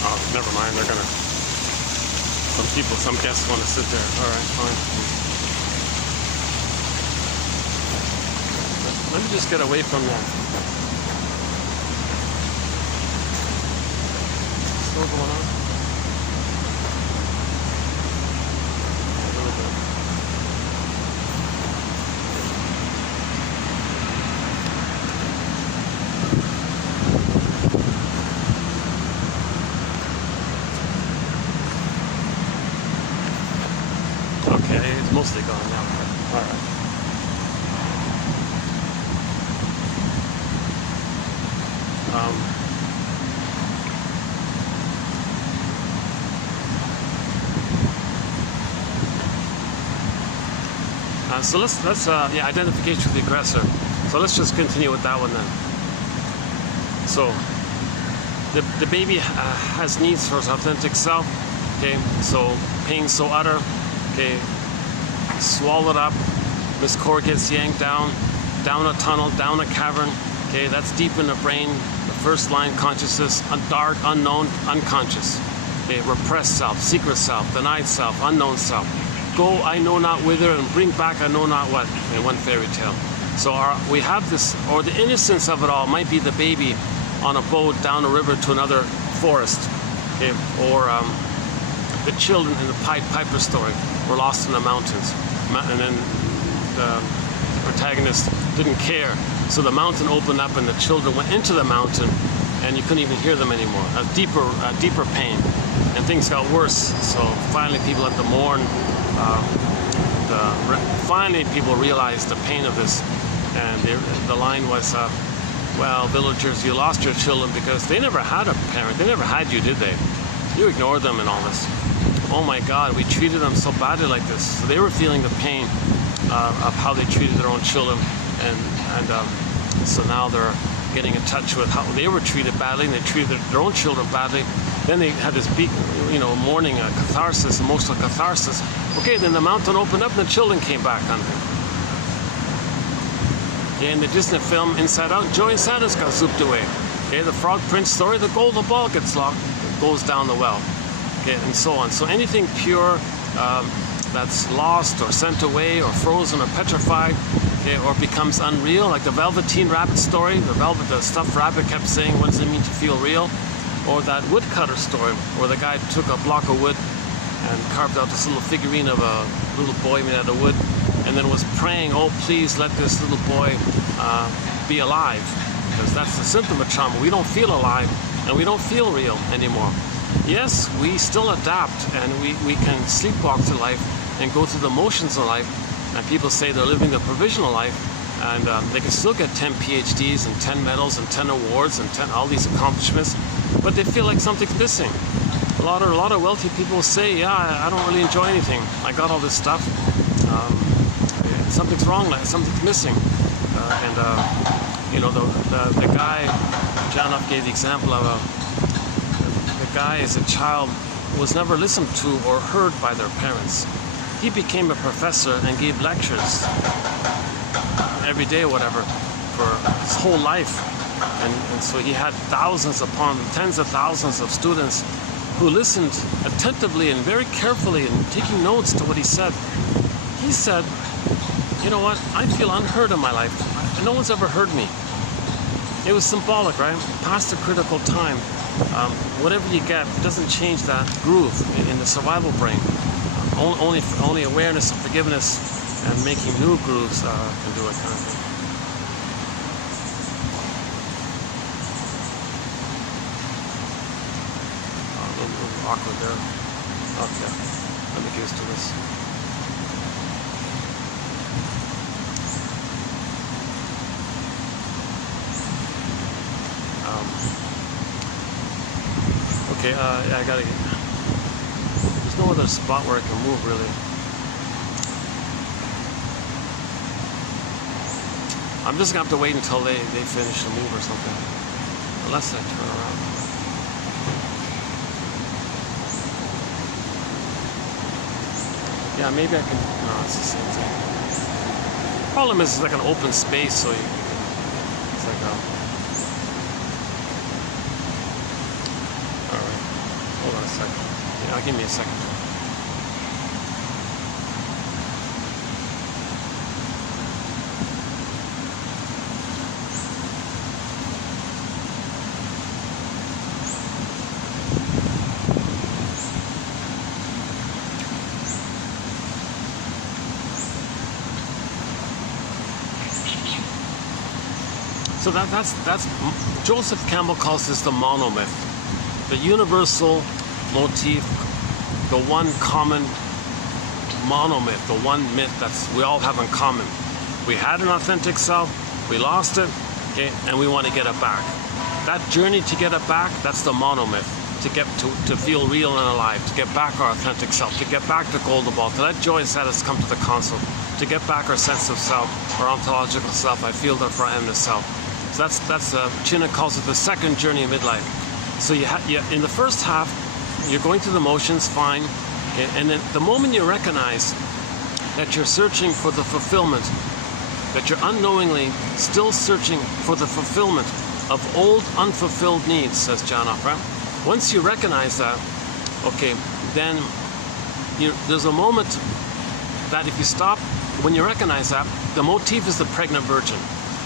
Oh, never mind. They're gonna. Some guests want to sit there. All right, fine. Let me just get away from that. Still going on? A little bit. Okay, it's mostly gone now. All right. So let's identification with the aggressor. So let's just continue with that one then. So the baby has needs for its authentic self. Okay, so pain so utter. Okay, swallowed up. This cord gets yanked down a tunnel, down a cavern. Okay, that's deep in the brain. The first line consciousness, dark, unknown, unconscious. Okay, repressed self, secret self, denied self, unknown self. Go I know not whither and bring back I know not what in one fairy tale. So we have this, or the innocence of it all might be the baby on a boat down a river to another forest. Okay, or the children in the Pied Piper story were lost in the mountains. And then the protagonist didn't care. So the mountain opened up and the children went into the mountain and you couldn't even hear them anymore. A deeper pain. And things got worse. So finally people had to mourn. Finally people realized the pain of this. And the line was, well, villagers, you lost your children because they never had a parent. They never had you, did they? You ignored them and all this. Oh my God, we treated them so badly like this. So they were feeling the pain of how they treated their own children, and so now they're getting in touch with how they were treated badly, and they treated their own children badly. Then they had this big, mourning, catharsis, emotional catharsis. Okay, then the mountain opened up and the children came back on it. Yeah, in the Disney film Inside Out, Joey and Santa's got zooped away. Okay, the Frog Prince story, the golden ball gets locked, goes down the well. Okay, and so on. So anything pure that's lost or sent away or frozen or petrified, okay, or becomes unreal, like the Velveteen Rabbit story, the stuffed rabbit kept saying, what does it mean to feel real? Or that woodcutter story, where the guy took a block of wood and carved out this little figurine of a little boy made out of wood, and then was praying, oh, please let this little boy be alive, because that's the symptom of trauma. We don't feel alive, and we don't feel real anymore. Yes, we still adapt, and we can sleepwalk through life and go through the motions of life, and people say they're living a provisional life, and they can still get 10 PhDs and 10 medals and 10 awards and 10 all these accomplishments, but they feel like something's missing. A lot of wealthy people say, yeah, I don't really enjoy anything. I got all this stuff. Something's wrong, something's missing. The guy, Janoff gave the example of the guy as a child was never listened to or heard by their parents. He became a professor and gave lectures every day or whatever for his whole life. And so he had thousands upon tens of thousands of students who listened attentively and very carefully and taking notes to what he said. He said, you know what, I feel unheard in my life. No one's ever heard me. It was symbolic, right? Past a critical time. Whatever you get doesn't change that groove in the survival brain. Only awareness and forgiveness and making new grooves can do it, kind of thing. A little awkward there. Okay, let me get used to this. Okay, I gotta get. There's no other spot where I can move really. I'm just gonna have to wait until they finish the move or something. Unless I turn around. Yeah, maybe I can. No, it's the same thing. Problem is, it's like an open space, so it's like a. Hold on a second. Yeah, give me a second. So that's Joseph Campbell calls this the monomyth. The universal motif, the one common monomyth, the one myth that we all have in common. We had an authentic self, we lost it, okay, and we want to get it back. That journey to get it back, that's the monomyth. To get to feel real and alive, to get back our authentic self, to get back the golden ball, to let joy and sadness come to the console, to get back our sense of self, our ontological self. I feel that for I am the self. So that's Chinna calls it the second journey of midlife. So you in the first half, you're going through the motions, fine, okay? And then the moment you recognize that you're searching for the fulfillment, that you're unknowingly still searching for the fulfillment of old unfulfilled needs, says John right? Once you recognize that, okay, then there's a moment that if you stop, when you recognize that, the motif is the pregnant virgin.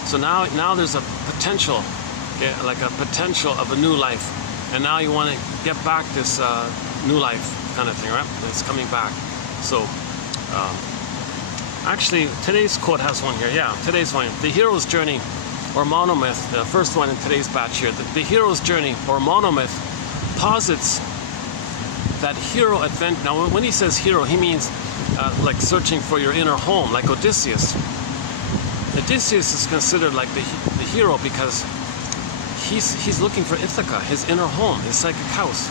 So now there's a potential, okay, like a potential of a new life. And now you want to get back this new life kind of thing, right? It's coming back. So, actually, today's quote has one here. Yeah, today's one. The hero's journey, or monomyth, the first one in today's batch here. The hero's journey, or monomyth, posits that hero adventure. Now, when he says hero, he means like searching for your inner home, like Odysseus. Odysseus is considered like the hero because he's looking for Ithaca, his inner home, his psychic house.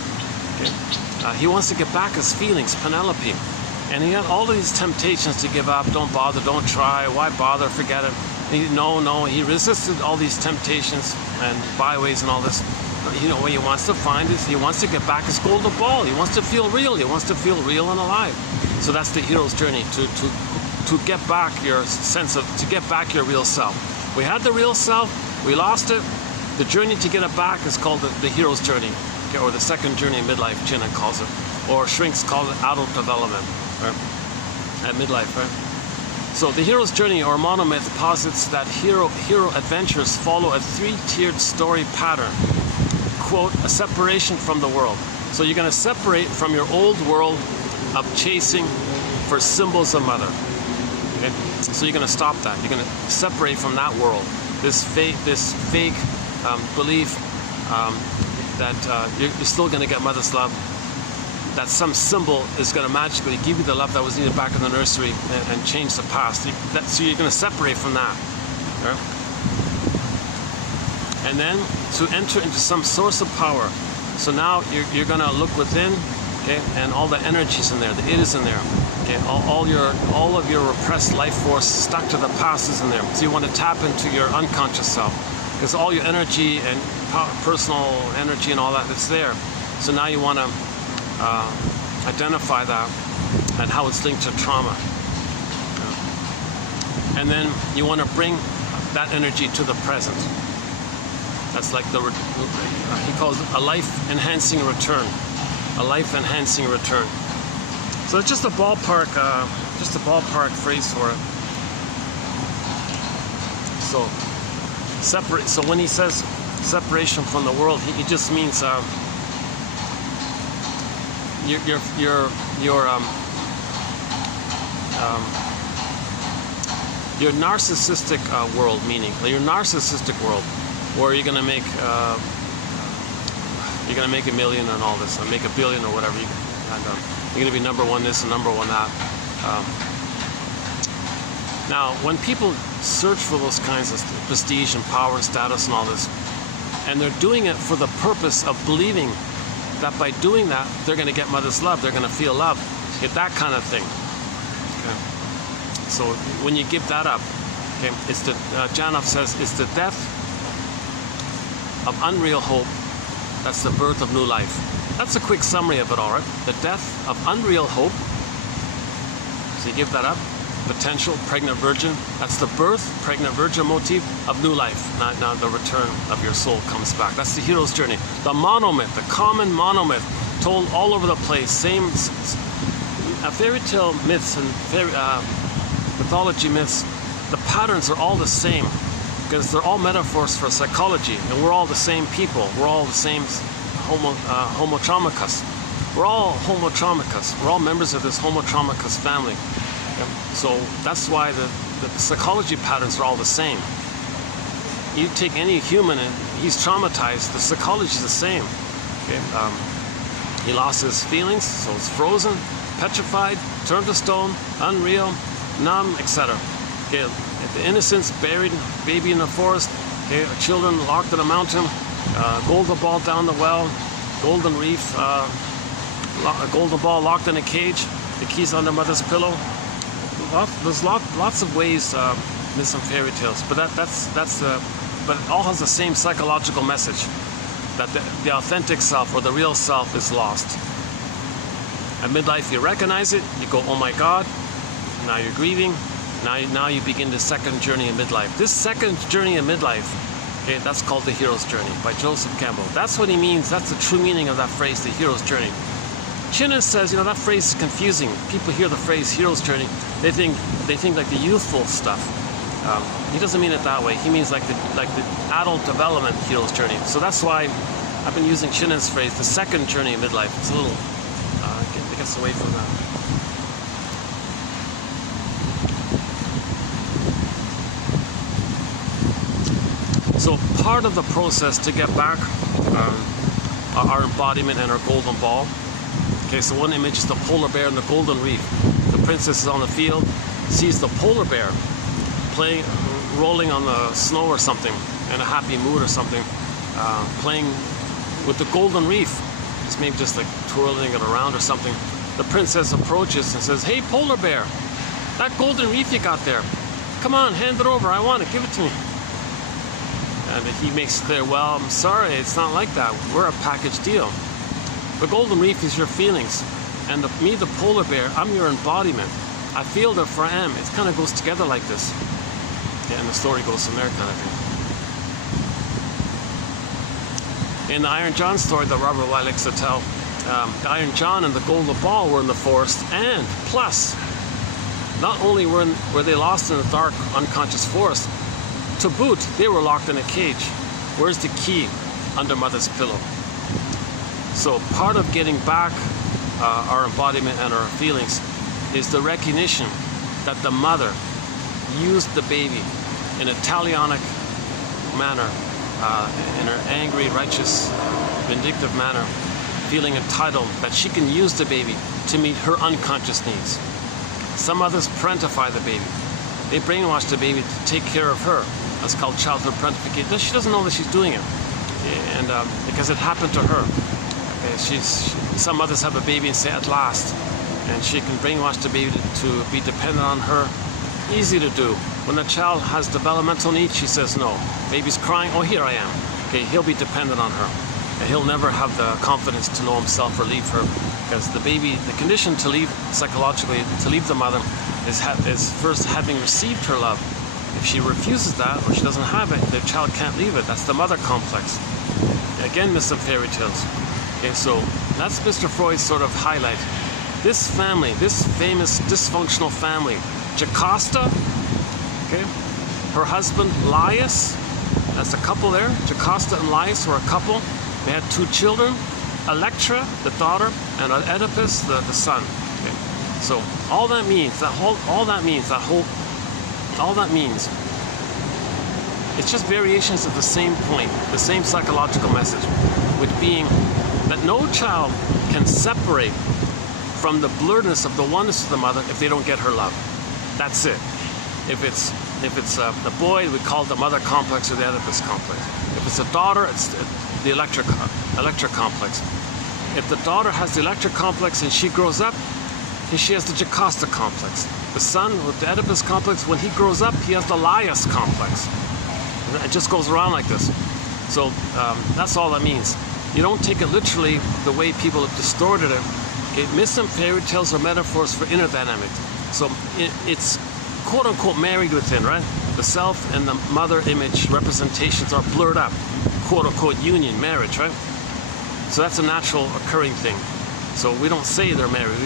Okay? He wants to get back his feelings, Penelope. And he had all of these temptations to give up, don't bother, don't try, why bother, forget it. He resisted all these temptations and byways and all this. You know, what he wants to find is he wants to get back his golden ball. He wants to feel real. He wants to feel real and alive. So that's the hero's journey, to get back your sense of, to get back your real self. We had the real self, we lost it. The journey to get it back is called the hero's journey, okay, or the second journey in midlife, Chinna calls it, or shrinks call it adult development, right? At midlife, right? So the hero's journey, or monomyth, posits that hero adventures follow a three-tiered story pattern. Quote, a separation from the world. So you're going to separate from your old world of chasing for symbols of mother. Okay? So you're going to stop that. You're going to separate from that world. This fake belief that you're still going to get mother's love, that some symbol is going to magically give you the love that was needed back in the nursery and change the past. So you're going to separate from that. Right? And then to enter into some source of power. So now you're going to look within, okay, and all the energies in there, the it is in there. Okay, all of your repressed life force stuck to the past is in there. So you want to tap into your unconscious self, because all your energy and personal energy and all that, it's there. So now you want to identify that and how it's linked to trauma. And then you want to bring that energy to the present. That's like he calls it a life-enhancing return. A life-enhancing return. So it's just a ballpark phrase for it. So separate. So when he says separation from the world, he just means your narcissistic world, meaning your narcissistic world, where you're gonna make $1 million and all this, or make $1 billion or whatever, you're gonna be number one this and number one that. Now, when people search for those kinds of prestige and power and status and all this, and they're doing it for the purpose of believing that by doing that, they're going to get mother's love, they're going to feel love, get that kind of thing. Okay. So when you give that up, okay, it's the Janov says it's the death of unreal hope. That's the birth of new life. That's a quick summary of it all, right? The death of unreal hope. So you give that up. Potential, pregnant virgin. That's the birth, pregnant virgin motif of new life. Now the return of your soul comes back. That's the hero's journey. The monomyth, the common monomyth, told all over the place. Same fairy tale myths and mythology myths. The patterns are all the same because they're all metaphors for psychology, and we're all the same people. We're all the same homo traumicus. We're all homo traumicus. We're all members of this homo traumicus family. So that's why the psychology patterns are all the same. You take any human and he's traumatized, the psychology is the same. Okay? He lost his feelings, so it's frozen, petrified, turned to stone, unreal, numb, etc. Okay? The innocence buried, baby in the forest, okay? Children locked in a mountain, golden ball down the well, golden reef, a golden ball locked in a cage, the keys under mother's pillow. There's lots of ways in some fairy tales, but but it all has the same psychological message that the authentic self or the real self is lost. At midlife, you recognize it. You go, oh my God! Now you're grieving. Now you begin the second journey in midlife. This second journey in midlife, okay, that's called the hero's journey by Joseph Campbell. That's what he means. That's the true meaning of that phrase, the hero's journey. Chinnis says, that phrase is confusing. People hear the phrase hero's journey, they think like the youthful stuff. He doesn't mean it that way. He means like the adult development hero's journey. So that's why I've been using Chinnis' phrase, the second journey in midlife. It's a little, it gets away from that. So part of the process to get back our embodiment and our golden ball. Okay, so one image is the polar bear and the golden reef. The princess is on the field, sees the polar bear rolling on the snow or something, in a happy mood or something, playing with the golden reef. It's maybe just like twirling it around or something. The princess approaches and says, "Hey, polar bear, that golden reef you got there, come on, hand it over, I want it, give it to me." And he makes it clear, well, I'm sorry, it's not like that. We're a package deal. The golden reef is your feelings, and me, the polar bear, I'm your embodiment. I feel therefore I am. It kind of goes together like this. Yeah, and the story goes from there kind of thing. In the Iron John story that Robert White likes to tell, the Iron John and the golden ball were in the forest, and plus, not only were they lost in the dark, unconscious forest, to boot, they were locked in a cage. Where's the key? Under mother's pillow. So part of getting back our embodiment and our feelings is the recognition that the mother used the baby in a talionic manner, in her angry, righteous, vindictive manner, feeling entitled that she can use the baby to meet her unconscious needs. Some others parentify the baby. They brainwash the baby to take care of her. That's called childhood parentification. She doesn't know that she's doing it, and because it happened to her. Some others have a baby and say, "At last," and she can brainwash the baby to be dependent on her. Easy to do. When a child has developmental needs, she says no. Baby's crying, oh, here I am. Okay, he'll be dependent on her. he'll never have the confidence to know himself or leave her, because the baby, the condition to leave psychologically, to leave the mother, is first having received her love. If she refuses that, or she doesn't have it, the child can't leave it. That's the mother complex. Again, myths and fairy tales. Okay, so that's Mr. Freud's sort of highlight. This family, this famous dysfunctional family, Jocasta, okay, her husband Laius, that's a couple there. Jocasta and Laius were a couple. They had 2 children, Electra, the daughter, and Oedipus, the son. Okay. So all that means, it's just variations of the same point, the same psychological message, which being that no child can separate from the blurredness of the oneness of the mother if they don't get her love. That's it. If it's the boy, we call it the mother complex or the Oedipus complex. If it's a daughter, it's the Electra complex. If the daughter has the Electra complex and she grows up, she has the Jocasta complex. The son with the Oedipus complex, when he grows up, he has the Laius complex. And it just goes around like this. So that's all that means. You don't take it literally the way people have distorted it. Okay, myths and fairy tales are metaphors for inner dynamic. So it's quote-unquote married within, right? The self and the mother image representations are blurred up. Quote-unquote union, marriage, right? So that's a natural occurring thing. So we don't say they're married.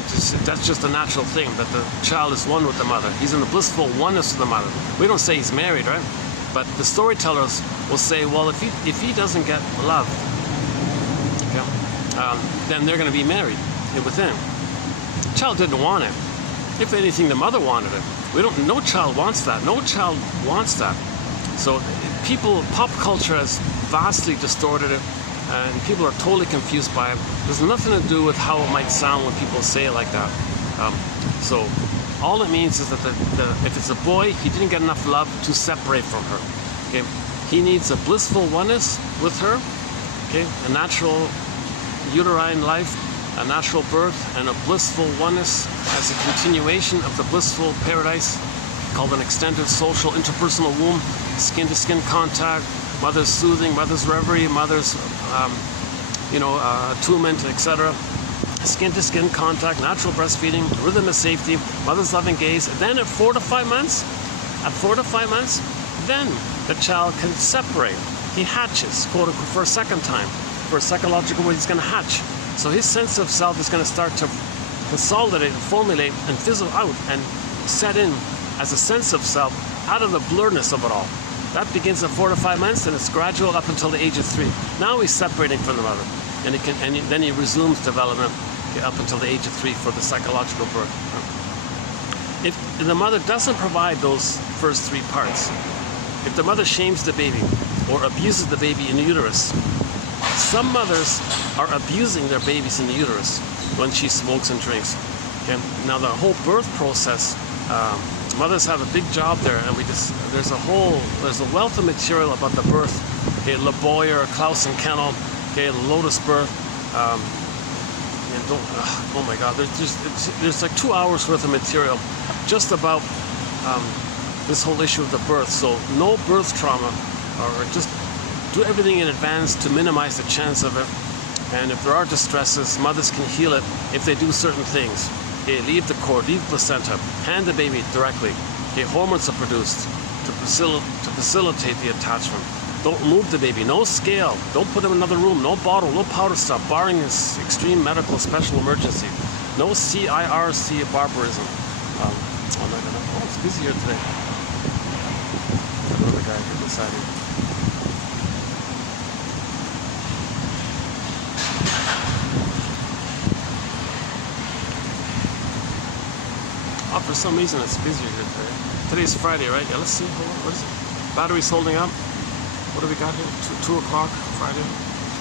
That's just a natural thing, that the child is one with the mother. He's in the blissful oneness of the mother. We don't say he's married, right? But the storytellers will say, well, if he doesn't get love, okay, then they're going to be married within. The child didn't want it. If anything, the mother wanted it. No child wants that. No child wants that. So pop culture has vastly distorted it, and people are totally confused by it. There's nothing to do with how it might sound when people say it like that. So all it means is that if it's a boy, he didn't get enough love to separate from her. Okay, he needs a blissful oneness with her. Okay, a natural uterine life, a natural birth, and a blissful oneness as a continuation of the blissful paradise called an extended social interpersonal womb, skin-to-skin contact, mother's soothing, mother's reverie, mother's attunement, etc. Skin-to-skin contact, natural breastfeeding, rhythm of safety, mother's loving gaze. Then at 4 to 5 months, then the child can separate. He hatches, quote unquote, for a second time. For a psychological way, he's going to hatch. So his sense of self is going to start to consolidate and formulate and fizzle out and set in as a sense of self out of the blurredness of it all. That begins at 4 to 5 months, and it's gradual up until the age of 3. Now he's separating from the mother, and then he resumes development up until the age of 3 for the psychological birth. If the mother doesn't provide those first 3 parts, if the mother shames the baby or abuses the baby in the uterus, some mothers are abusing their babies in the uterus when she smokes and drinks. Okay? Now the whole birth process, mothers have a big job there, and there's a wealth of material about the birth. Okay, Le Boyer, Klaus and Kennel, okay, Lotus birth. Oh my God, there's like 2 hours worth of material just about this whole issue of the birth. So no birth trauma, or just do everything in advance to minimize the chance of it. And if there are distresses, mothers can heal it if they do certain things. Okay, leave the cord, leave placenta, hand the baby directly. Okay, hormones are produced to facilitate the attachment. Don't move the baby, no scale, don't put him in another room, no bottle, no powder stuff, barring this extreme medical special emergency. No CIRC barbarism. It's busy here today. Another guy here beside you. For some reason it's busier here today. Today's Friday, right? Yeah, let's see. Hold on. What is it? Battery's holding up. What do we got here? 2 o'clock Friday.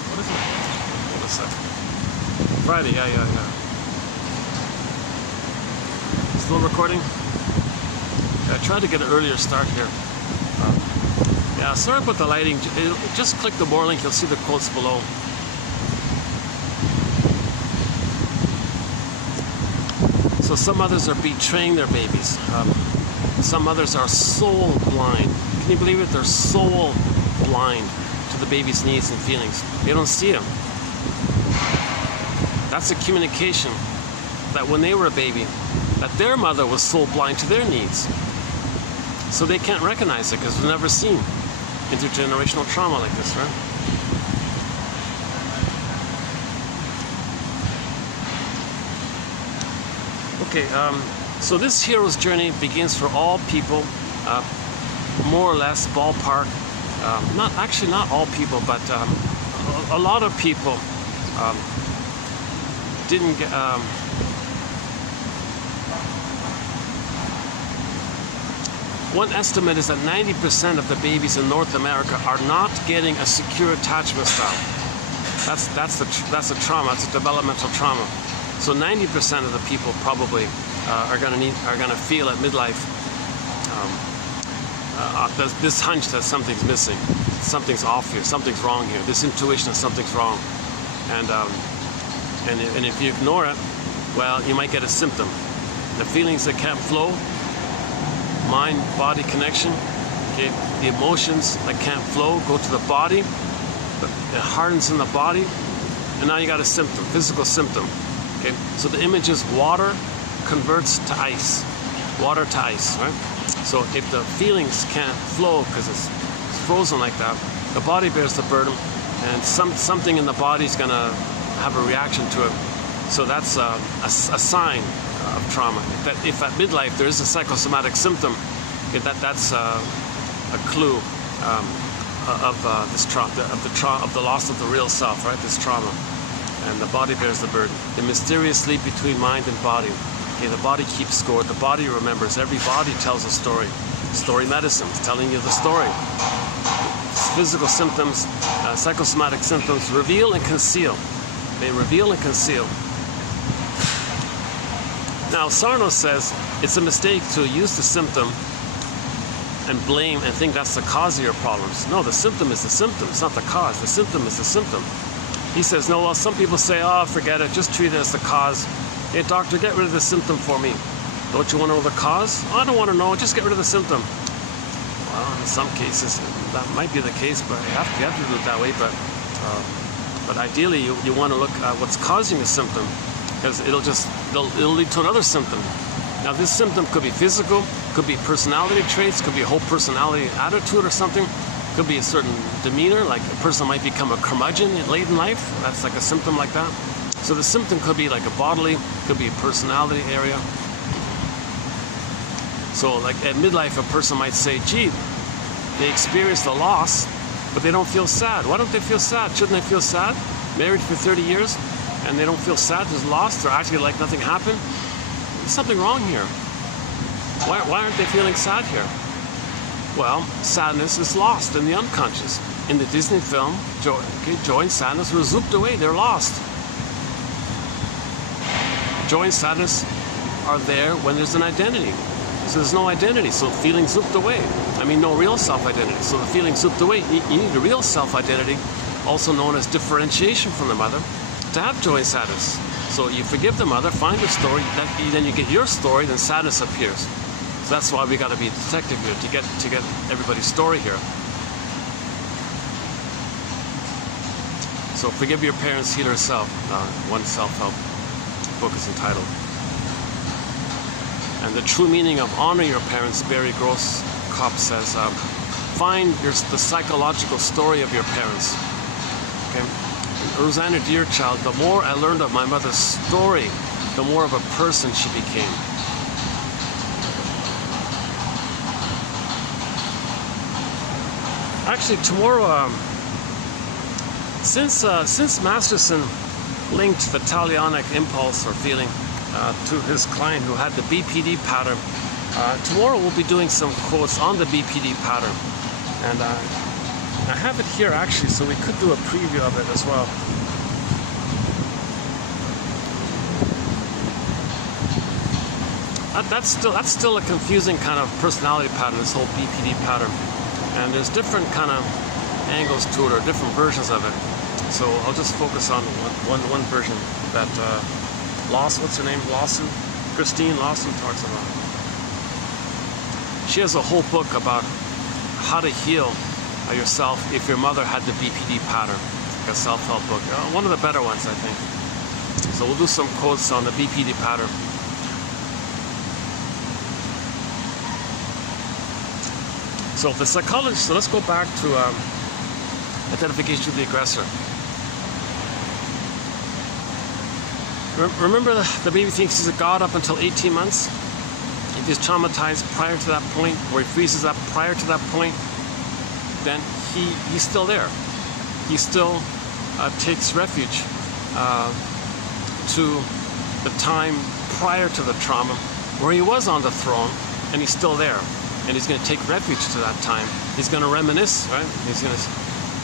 What is it? Hold a sec. Friday, yeah. Still recording? Yeah, I tried to get an earlier start here. Yeah, sorry about the lighting. Just click the more link, you'll see the quotes below. So some mothers are betraying their babies. Some mothers are soul blind. Can you believe it? They're soul blind to the baby's needs and feelings. They don't see them. That's a communication that when they were a baby, that their mother was soul blind to their needs. So they can't recognize it because they've never seen intergenerational trauma like this, right? Okay, so this hero's journey begins for all people, more or less ballpark. Not all people, but a lot of people didn't get. One estimate is that 90% of the babies in North America are not getting a secure attachment style. That's a trauma. It's a developmental trauma. So 90% of the people probably are going to feel at midlife this hunch that something's missing, something's off here, something's wrong here. This intuition that something's wrong, and if you ignore it, well, you might get a symptom. The feelings that can't flow, mind-body connection. Okay, the emotions that can't flow go to the body, but it hardens in the body, and now you got a symptom, physical symptom. Okay, so the image is water converts to ice, water to ice, right? So if the feelings can't flow because it's frozen like that, the body bears the burden, and something in the body is going to have a reaction to it. So that's a sign of trauma. That if at midlife there is a psychosomatic symptom, that's a clue of this trauma, of the loss of the real self, right? This trauma, and the body bears the burden. The mysterious leap between mind and body. Okay, the body keeps score. The body remembers. Every body tells a story. Story medicine is telling you the story. Physical symptoms, psychosomatic symptoms reveal and conceal. They reveal and conceal. Now, Sarno says it's a mistake to use the symptom and blame and think that's the cause of your problems. No, the symptom is the symptom. It's not the cause. The symptom is the symptom. He says, no, well, some people say, oh, forget it. Just treat it as the cause. Hey, doctor, get rid of the symptom for me. Don't you want to know the cause? Oh, I don't want to know. Just get rid of the symptom. Well, in some cases, that might be the case, but you have to do it that way. But ideally, you want to look at what's causing the symptom, because it'll lead to another symptom. Now, this symptom could be physical, could be personality traits, could be a whole personality attitude or something, could be a certain demeanor, like a person might become a curmudgeon late in life. That's like a symptom like that. So the symptom could be like a bodily, could be a personality area. So like at midlife, a person might say, gee, they experienced a loss, but they don't feel sad. Why don't they feel sad? Shouldn't they feel sad? Married for 30 years, and they don't feel sad, there's loss, they're acting like nothing happened. There's something wrong here. Why aren't they feeling sad here? Well, sadness is lost in the unconscious. In the Disney film, joy and sadness were zooped away, they're lost. Joy and sadness are there when there's an identity. So there's no identity, so feeling zooped away. I mean, no real self-identity. So the feeling zooped away, you need a real self-identity, also known as differentiation from the mother, to have joy and sadness. So you forgive the mother, find the story, then you get your story, then sadness appears. So that's why we got to be a detective here, to get everybody's story here. So Forgive Your Parents, Heal Yourself, one self-help book is entitled. And the true meaning of honor your parents, Barry Grosskopf says, find the psychological story of your parents. Okay? Rosanna Deerchild, the more I learned of my mother's story, the more of a person she became. Actually, tomorrow, since Masterson linked the talionic impulse or feeling to his client who had the BPD pattern, tomorrow we'll be doing some quotes on the BPD pattern. And I have it here actually, so we could do a preview of it as well. That's still a confusing kind of personality pattern, this whole BPD pattern. And there's different kind of angles to it, or different versions of it. So I'll just focus on one version that what's her name? Christine Lawson talks about. She has a whole book about how to heal yourself if your mother had the BPD pattern, like a self-help book. One of the better ones, I think. So we'll do some quotes on the BPD pattern. So the psychologist, so let's go back to identification of the aggressor. Remember the baby thinks he's a god up until 18 months? If he's traumatized prior to that point, or he freezes up prior to that point, then he's still there. He still takes refuge to the time prior to the trauma where he was on the throne, and he's still there. And he's going to take refuge to that time. He's going to reminisce, right? He's going to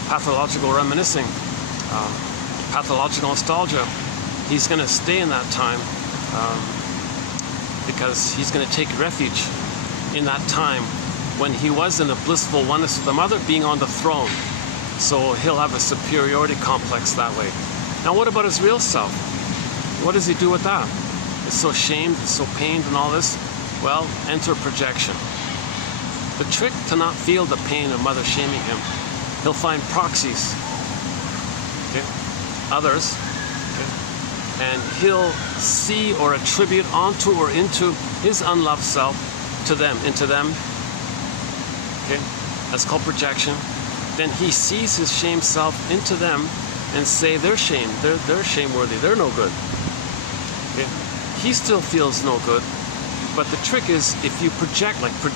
pathological reminiscing, pathological nostalgia. He's going to stay in that time because he's going to take refuge in that time when he was in a blissful oneness with the mother, being on the throne. So he'll have a superiority complex that way. Now, what about his real self? What does he do with that? It's so shamed, it's so pained and all this. Well, enter projection. The trick to not feel the pain of mother shaming him, he'll find proxies, okay? Others, okay? And he'll see or attribute onto or into his unloved self to them, into them, okay? That's called projection. Then he sees his shamed self into them and say they're shamed, they're shameworthy, they're no good. Okay? He still feels no good. But the trick is, if you project, like you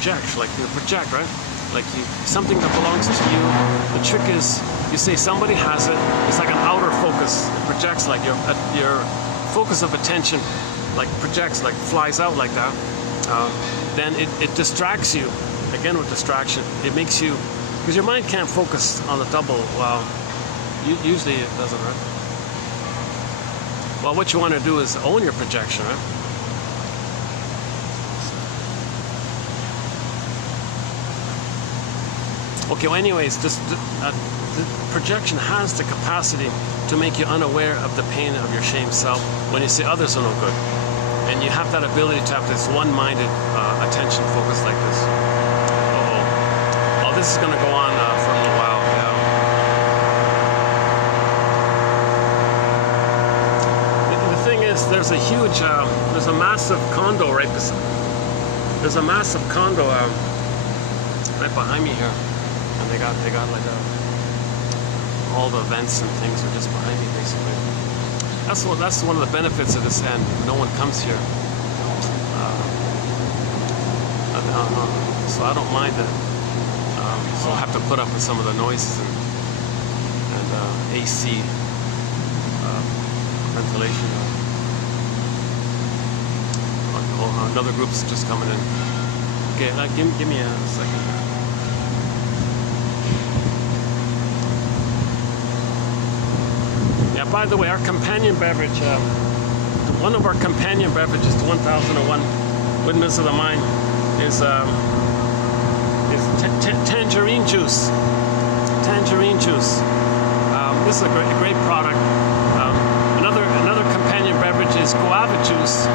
project, right? Like something that belongs to you, the trick is, you say somebody has it, it's like an outer focus. It projects, like your focus of attention, like projects, like flies out like that. Then it distracts you. Again, with distraction, it makes you, because your mind can't focus on the double. Well, usually it doesn't, right? Well, what you want to do is own your projection, right? Okay, well anyways, the projection has the capacity to make you unaware of the pain of your shame self when you say others are no good. And you have that ability to have this one-minded attention focus like this. Oh, this is going to go on for a little while. Yeah. The thing is, there's a huge, there's a massive condo right beside. There's a massive condo right behind me here. And they got like all the vents and things are just behind me, basically. That's one of the benefits of this end. No one comes here, so I don't mind it. So I have to put up with some of the noises and AC ventilation. Another group's just coming in. Okay, give me a second. Yeah, by the way, our companion beverage, one of our companion beverages to 1001 Windmills of the Mind is tangerine juice. Tangerine juice. This is a great product. Another companion beverage is guava juice.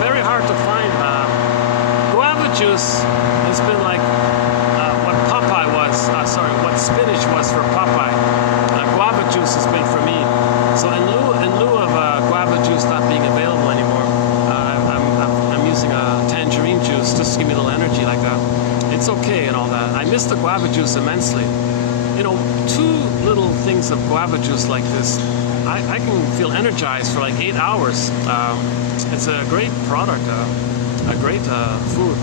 Very hard to find. Guava juice has been like what Popeye was. What spinach was for Popeye. Guava juice has been for me. So in lieu of guava juice not being available anymore, I'm using a tangerine juice just to give me a little energy like that. It's okay and all that. I miss the guava juice immensely. You know, 2 little things of guava juice like this, I can feel energized for like 8 hours. It's a great product, a great food.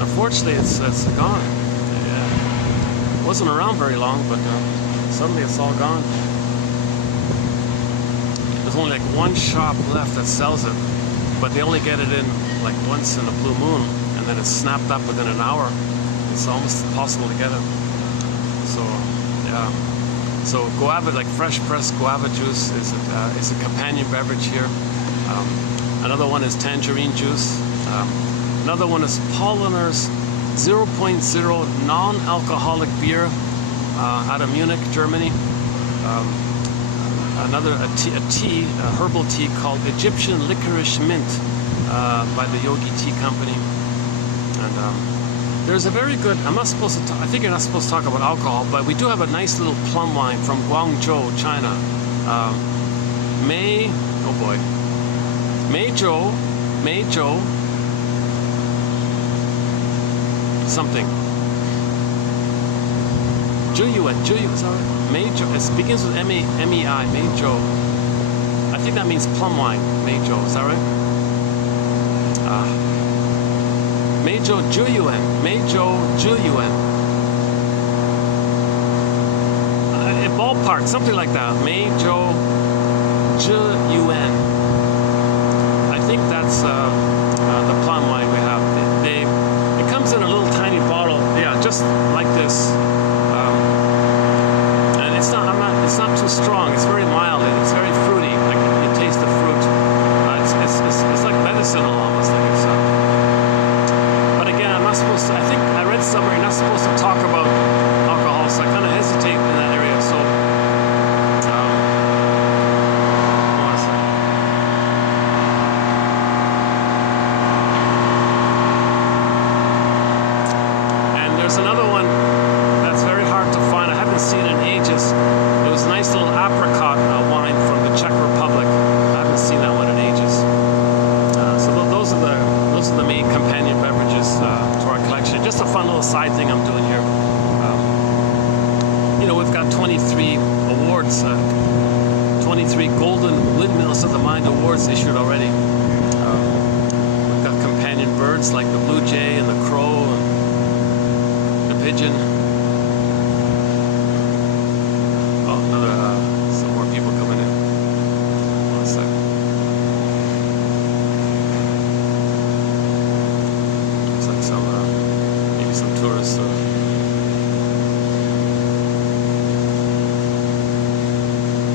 Unfortunately, it's gone. It wasn't around very long, but suddenly it's all gone. There's only like one shop left that sells it, but they only get it in like once in a blue moon, and then it's snapped up within an hour. It's almost impossible to get it. So yeah. So guava, like fresh pressed guava juice, is a companion beverage here. Another one is tangerine juice. Another one is Polliner's 0.0 non-alcoholic beer out of Munich, Germany. Another a herbal tea called Egyptian Licorice Mint by the Yogi Tea Company. And There's a very good, I'm not supposed to, I think you're not supposed to talk about alcohol, but we do have a nice little plum wine from Guangzhou, China. Oh boy. Meizhou something. Juyuan, sorry. Meizhou, it begins with M-E-I, Meizhou. I think that means plum wine, Meizhou, is that right? Meizhou Juyuan. Ballpark, something like that. Meizhou Juyuan. I think that's the plum wine we have. It comes in a little tiny bottle, yeah, just like this. And it's not too strong. It's very mild. It's very fruity. Like you taste the fruit. It's like medicinal almost. Like it's. But again, I'm not supposed to. I think I read somewhere you're not supposed to talk about alcohol, so I kind of hesitate in that area. So. There's another one that's very hard to find. I haven't seen it in ages. It was a nice little apricot wine from the Czech Republic. I haven't seen that one in ages. So those are the main companion beverages to our collection. Just a fun little side thing I'm doing here. We've got 23 awards, 23 Golden Windmills of the Mind awards issued already. We've got companion birds like the blue jay and the crow. Pigeon. Oh, some more people coming in. One sec. Looks like maybe some tourists.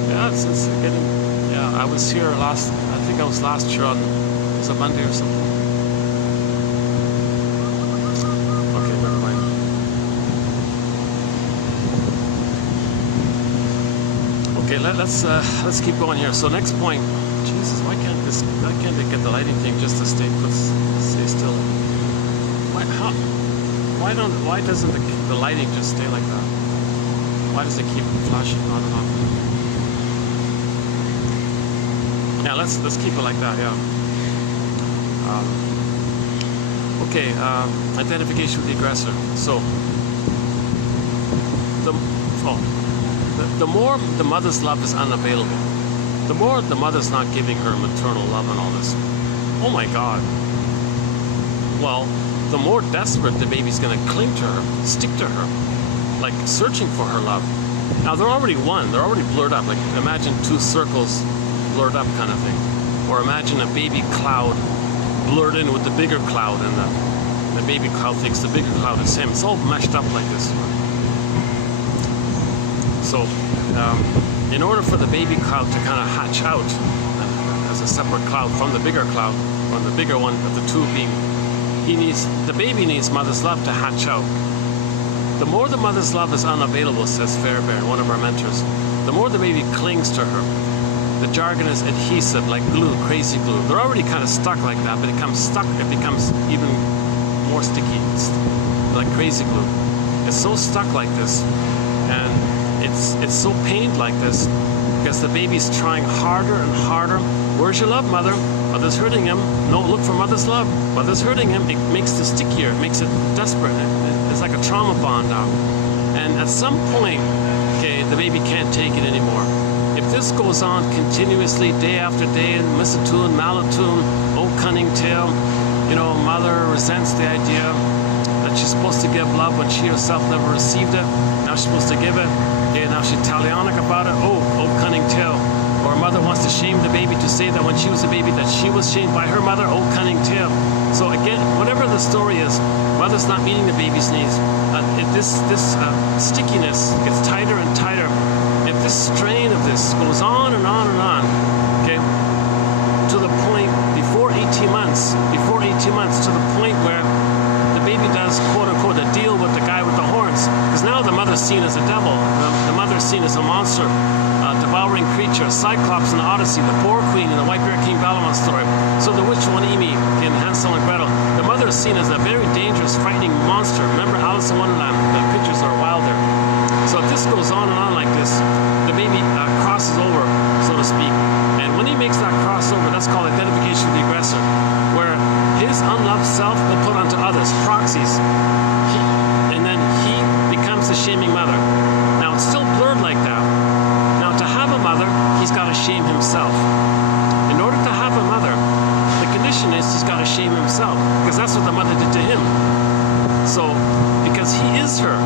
Yeah, it's getting. Yeah, I was here I think I was last year on, it was a Monday or something. Okay, let's keep going here. So next point. Jesus, why can't they get the lighting thing just to stay still? Why doesn't the lighting just stay like that? Why does it keep flashing on and off? Yeah, let's keep it like that. Yeah. Okay. Identification with the aggressor. So the more the mother's love is unavailable, the more the mother's not giving her maternal love and all this. Oh my God. Well, the more desperate the baby's going to cling to her, stick to her, like searching for her love. Now they're already one. They're already blurred up. Like imagine two circles blurred up kind of thing. Or imagine a baby cloud blurred in with the bigger cloud, and the baby cloud thinks the bigger cloud is him. It's all meshed up like this. So, in order for the baby cloud to kind of hatch out as a separate cloud from the bigger cloud, or the bigger one of the two being, the baby needs mother's love to hatch out. The more the mother's love is unavailable, says Fairbairn, one of our mentors, the more the baby clings to her. The jargon is adhesive, like glue, crazy glue. They're already kind of stuck like that, but it becomes even more sticky, like crazy glue. It's so stuck like this, and it's so pained like this because the baby's trying harder and harder. Where's your love, mother? Mother's hurting him. No, look for mother's love. Mother's hurting him. It makes it stickier. It makes it desperate. It's like a trauma bond now. And at some point, okay, the baby can't take it anymore. If this goes on continuously, day after day, misatune, malatune, oh cunning tale, mother resents the idea that she's supposed to give love when she herself never received it. Now she's supposed to give it. Okay, now she's talionic about it. Oh cunning tale. Or a mother wants to shame the baby to say that when she was a baby that she was shamed by her mother. Oh cunning tale. So again, whatever the story is, mother's not meeting the baby's needs. This stickiness gets tighter and tighter. If this strain of this goes on and on and on, okay, to the point before 18 months, to the point where the baby does, quote unquote, a deal with the guy with the horns. Because now the mother's seen as a devil. The mother's seen as a monster, devouring creature. picture, Cyclops in the Odyssey, the Boar Queen in the White-Bearded King Balaam story. So the witch Wanimi in Hansel and Gretel, the mother is seen as a very dangerous, frightening monster. Remember Alice in Wonderland? The pictures are wild there. So if this goes on and on like this, the baby crosses over, so to speak. And when he makes that crossover, that's called identification of the aggressor, where his unloved self will put onto others, proxies. And then he becomes the shaming mother. Now it's still blurred like that. Now to have a mother, he's got to shame himself. In order to have a mother, the condition is he's got to shame himself, because that's what the mother did to him. So, because he is her.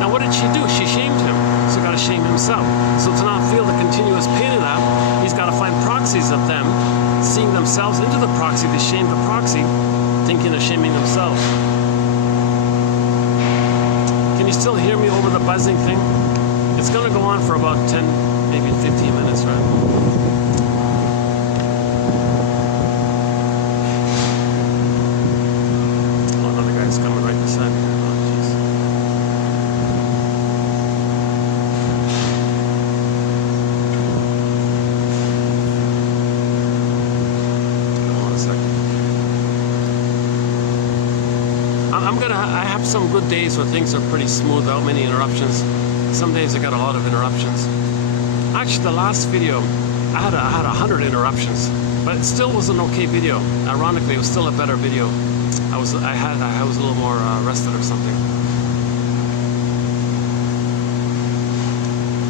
Now what did she do? She shamed him. So he's got to shame himself. So to not feel the continuous pain of that, he's got to find proxies of them, seeing themselves into the proxy, they shame the proxy, thinking of shaming themselves. Can you still hear me over the buzzing thing? It's going to go on for about 10, maybe 15 minutes, right? Oh, another guy's coming right beside me. Oh, jeez. Hold on a second. I have some good days where things are pretty smooth, without many interruptions. Some days I got a lot of interruptions. Actually, the last video, I had 100 interruptions, but it still was an okay video. Ironically, it was still a better video. I was a little more rested or something.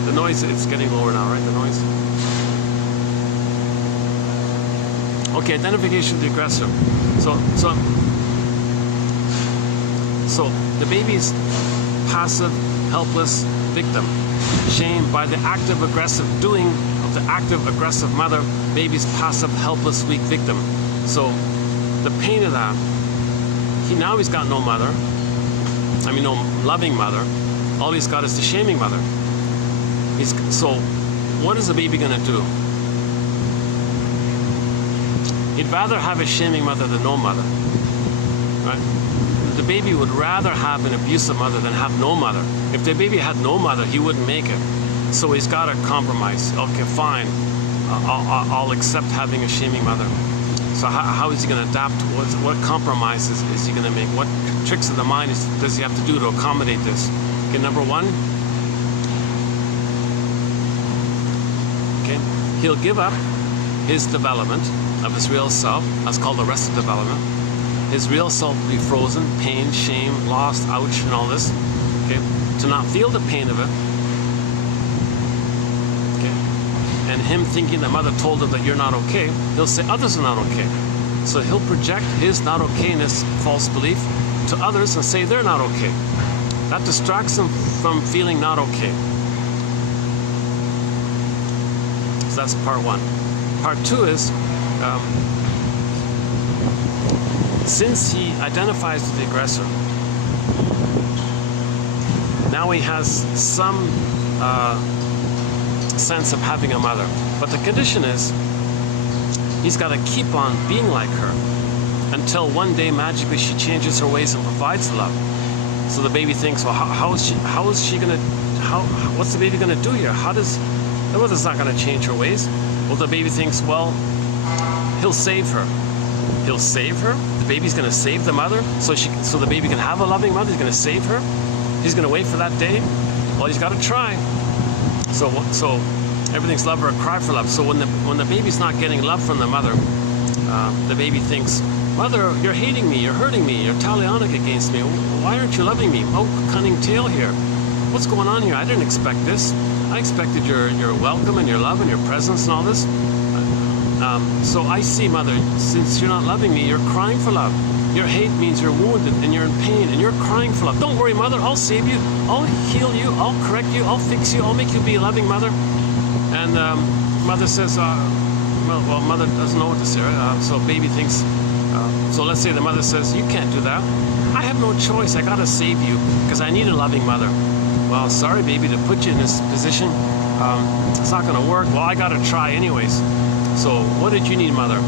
The noise, it's getting lower now, right? The noise. Okay, identification of the aggressor. So the baby's passive, helpless victim, shamed by the active aggressive doing of the active aggressive mother, baby's passive, helpless, weak victim. So the pain of that, he's got no mother, no loving mother. All he's got is the shaming mother. So what is the baby gonna do? He'd rather have a shaming mother than no mother, right? The baby would rather have an abusive mother than have no mother. If the baby had no mother, he wouldn't make it. So he's got to compromise. Okay, fine. I'll accept having a shaming mother. So how is he going to adapt? What compromises is he going to make? What tricks of the mind does he have to do to accommodate this? Okay, number one. Okay, he'll give up his development of his real self. That's called arrested development. His real self will be frozen, pain, shame, lost, ouch, and all this. Okay, to not feel the pain of it. Okay, and him thinking that mother told him that you're not okay, he'll say others are not okay. So he'll project his not okayness, false belief, to others and say they're not okay. That distracts him from feeling not okay. So that's part one. Part two is, since he identifies with the aggressor, now he has some sense of having a mother. But the condition is, he's got to keep on being like her until one day magically she changes her ways and provides the love. So the baby thinks, well, what's the baby gonna do here? The mother's not gonna change her ways. Well, the baby thinks, well, he'll save her. He'll save her. The baby's going to save the mother, so the baby can have a loving mother. He's going to save her. He's going to wait for that day. Well, he's got to try. So everything's love or a cry for love. So when the baby's not getting love from the mother, the baby thinks, mother, you're hating me, you're hurting me, you're talionic against me. Why aren't you loving me? Oh, cunning tale here. What's going on here? I didn't expect this. I expected your welcome and your love and your presence and all this. So I see, mother, since you're not loving me, you're crying for love. Your hate means you're wounded and you're in pain and you're crying for love. Don't worry, mother, I'll save you. I'll heal you. I'll correct you. I'll fix you. I'll make you be a loving mother. And mother says, well, mother doesn't know what to say, right? So baby thinks, so let's say the mother says, you can't do that. I have no choice. I got to save you because I need a loving mother. Well, sorry, baby, to put you in this position. It's not going to work. Well, I got to try anyways. So what did you need, mother?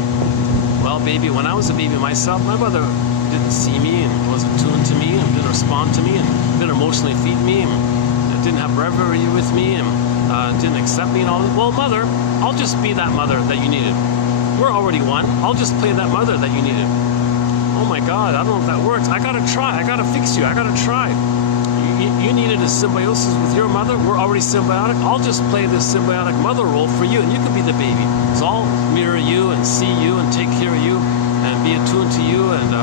Well, baby, when I was a baby myself, my mother didn't see me and wasn't tuned to me and didn't respond to me and didn't emotionally feed me and didn't have reverie with me and didn't accept me and all that. Well, mother, I'll just be that mother that you needed. We're already one. I'll just play that mother that you needed. Oh my God, I don't know if that works. I gotta try. I gotta fix you. I gotta try. You needed a symbiosis with your mother. We're already symbiotic. I'll just play this symbiotic mother role for you, and you can be the baby. So I'll mirror you and see you and take care of you and be attuned to you and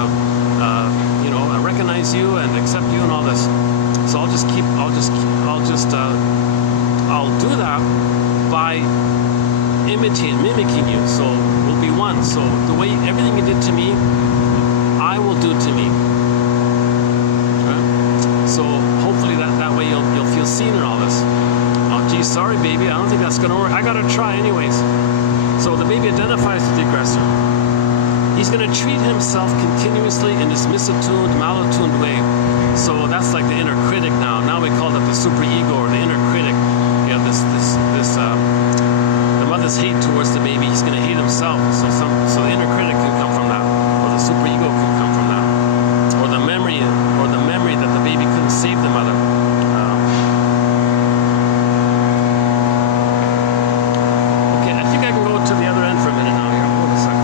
recognize you and accept you and all this. So I'll do that by mimicking you. So we'll be one. So the way everything you did to me, I will do to me. Right? So hopefully that way you'll feel seen in all this. Oh gee, sorry baby, I don't think that's gonna work. I gotta try anyways. So the baby identifies with the aggressor. He's gonna treat himself continuously in this misattuned, malattuned way. So that's like the inner critic now. Now we call it the superego or the inner critic. You know, the mother's hate towards the baby. He's gonna hate himself. So the inner critic can come from that, or the superego can come from that, or the memory that the baby couldn't save the mother. Okay, I think I can go to the other end for a minute now. Here, hold a second.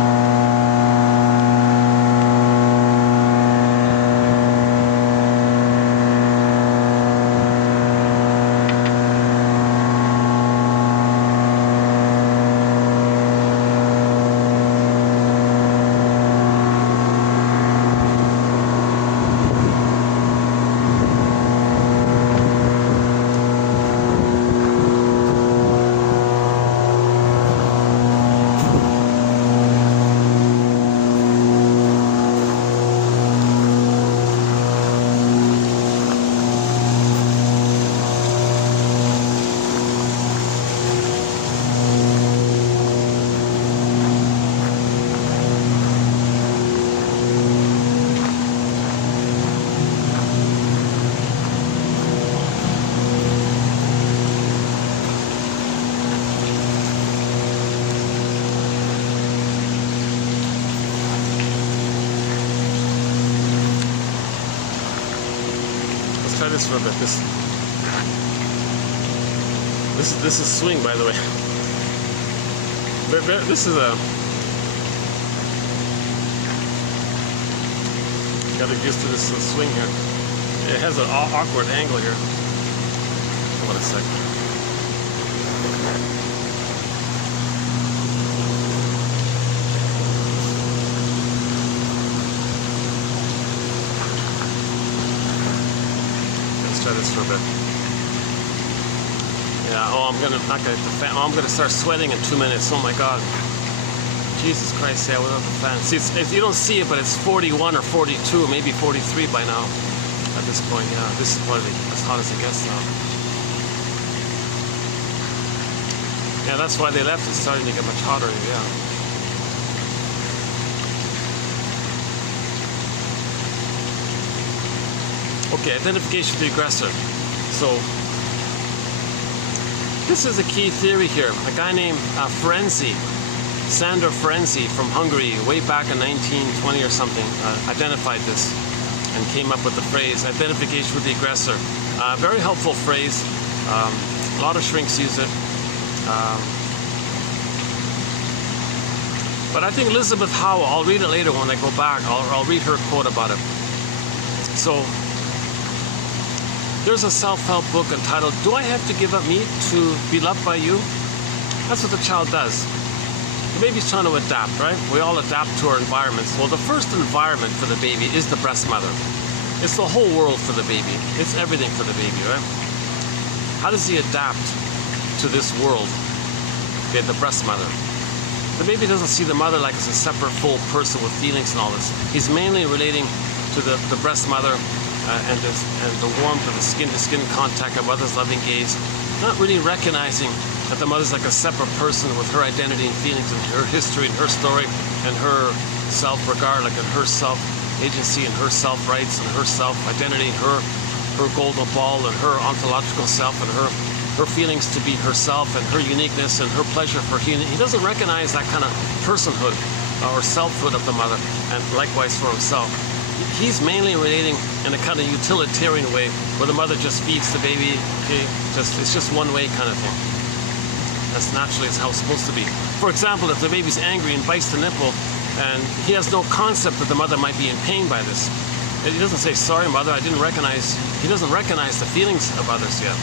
Try this for a bit. This is swing, by the way. This is a. Got to get used to this swing here. It has an awkward angle here. Hold on a second. Try this for a bit. Yeah. Oh, I'm gonna start sweating in 2 minutes. Oh my God. Jesus Christ! Yeah, without the fan. See, you don't see it, but it's 41 or 42, maybe 43 by now. At this point, yeah. This is probably as hot as it gets now. Yeah, that's why they left. It's starting to get much hotter. Yeah. Okay, identification with the aggressor. So, this is a key theory here. A guy named Sandor Ferenczi from Hungary, way back in 1920 or something, identified this and came up with the phrase, identification with the aggressor. Very helpful phrase. A lot of shrinks use it. But I think Elizabeth Howell, I'll read it later when I go back, I'll read her quote about it. So, there's a self-help book entitled, Do I Have to Give Up Me to Be Loved by You? That's what the child does. The baby's trying to adapt, right? We all adapt to our environments. Well, the first environment for the baby is the breast mother. It's the whole world for the baby. It's everything for the baby, right? How does he adapt to this world? Okay, the breast mother. The baby doesn't see the mother like as a separate full person with feelings and all this. He's mainly relating to the breast mother and the warmth of the skin-to-skin contact of mother's loving gaze, not really recognizing that the mother's like a separate person with her identity and feelings and her history and her story and her self-regard, like in her self-agency and her self-rights and her self-identity, her golden ball and her ontological self and her feelings to be herself and her uniqueness and her pleasure for he doesn't recognize that kind of personhood or selfhood of the mother, and likewise for himself. He's mainly relating in a kind of utilitarian way where the mother just feeds the baby, okay, it's just one way kind of thing. That's naturally how it's supposed to be. For example, if the baby's angry and bites the nipple, and he has no concept that the mother might be in pain by this. He doesn't say, sorry mother, I didn't recognize, he doesn't recognize the feelings of others yet.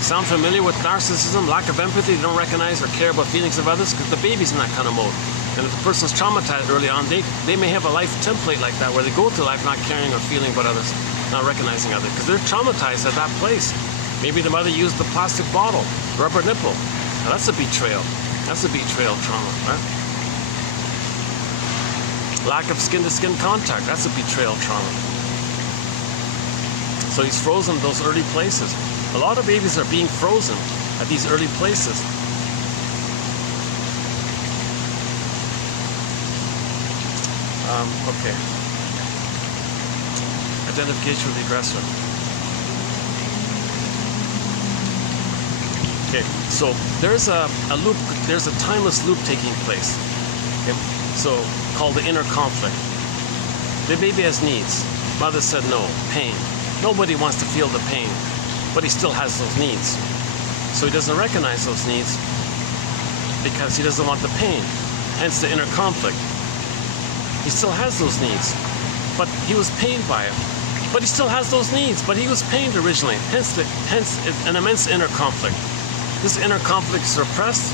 Sound familiar with narcissism, lack of empathy? They don't recognize or care about feelings of others because the baby's in that kind of mode. And if the person's traumatized early on, they may have a life template like that where they go through life not caring or feeling about others, not recognizing others, because they're traumatized at that place. Maybe the mother used the plastic bottle, rubber nipple. Now that's a betrayal. That's a betrayal trauma, right? Lack of skin-to-skin contact, that's a betrayal trauma. So he's frozen in those early places. A lot of babies are being frozen at these early places. Okay. Identification with the aggressor. Okay, so there's a loop, there's a timeless loop taking place. Okay, so called the inner conflict. The baby has needs. Mother said no, pain. Nobody wants to feel the pain, but he still has those needs. So he doesn't recognize those needs because he doesn't want the pain. Hence the inner conflict. He still has those needs, but he was pained by it. But he still has those needs, but he was pained originally. Hence an immense inner conflict. This inner conflict is repressed.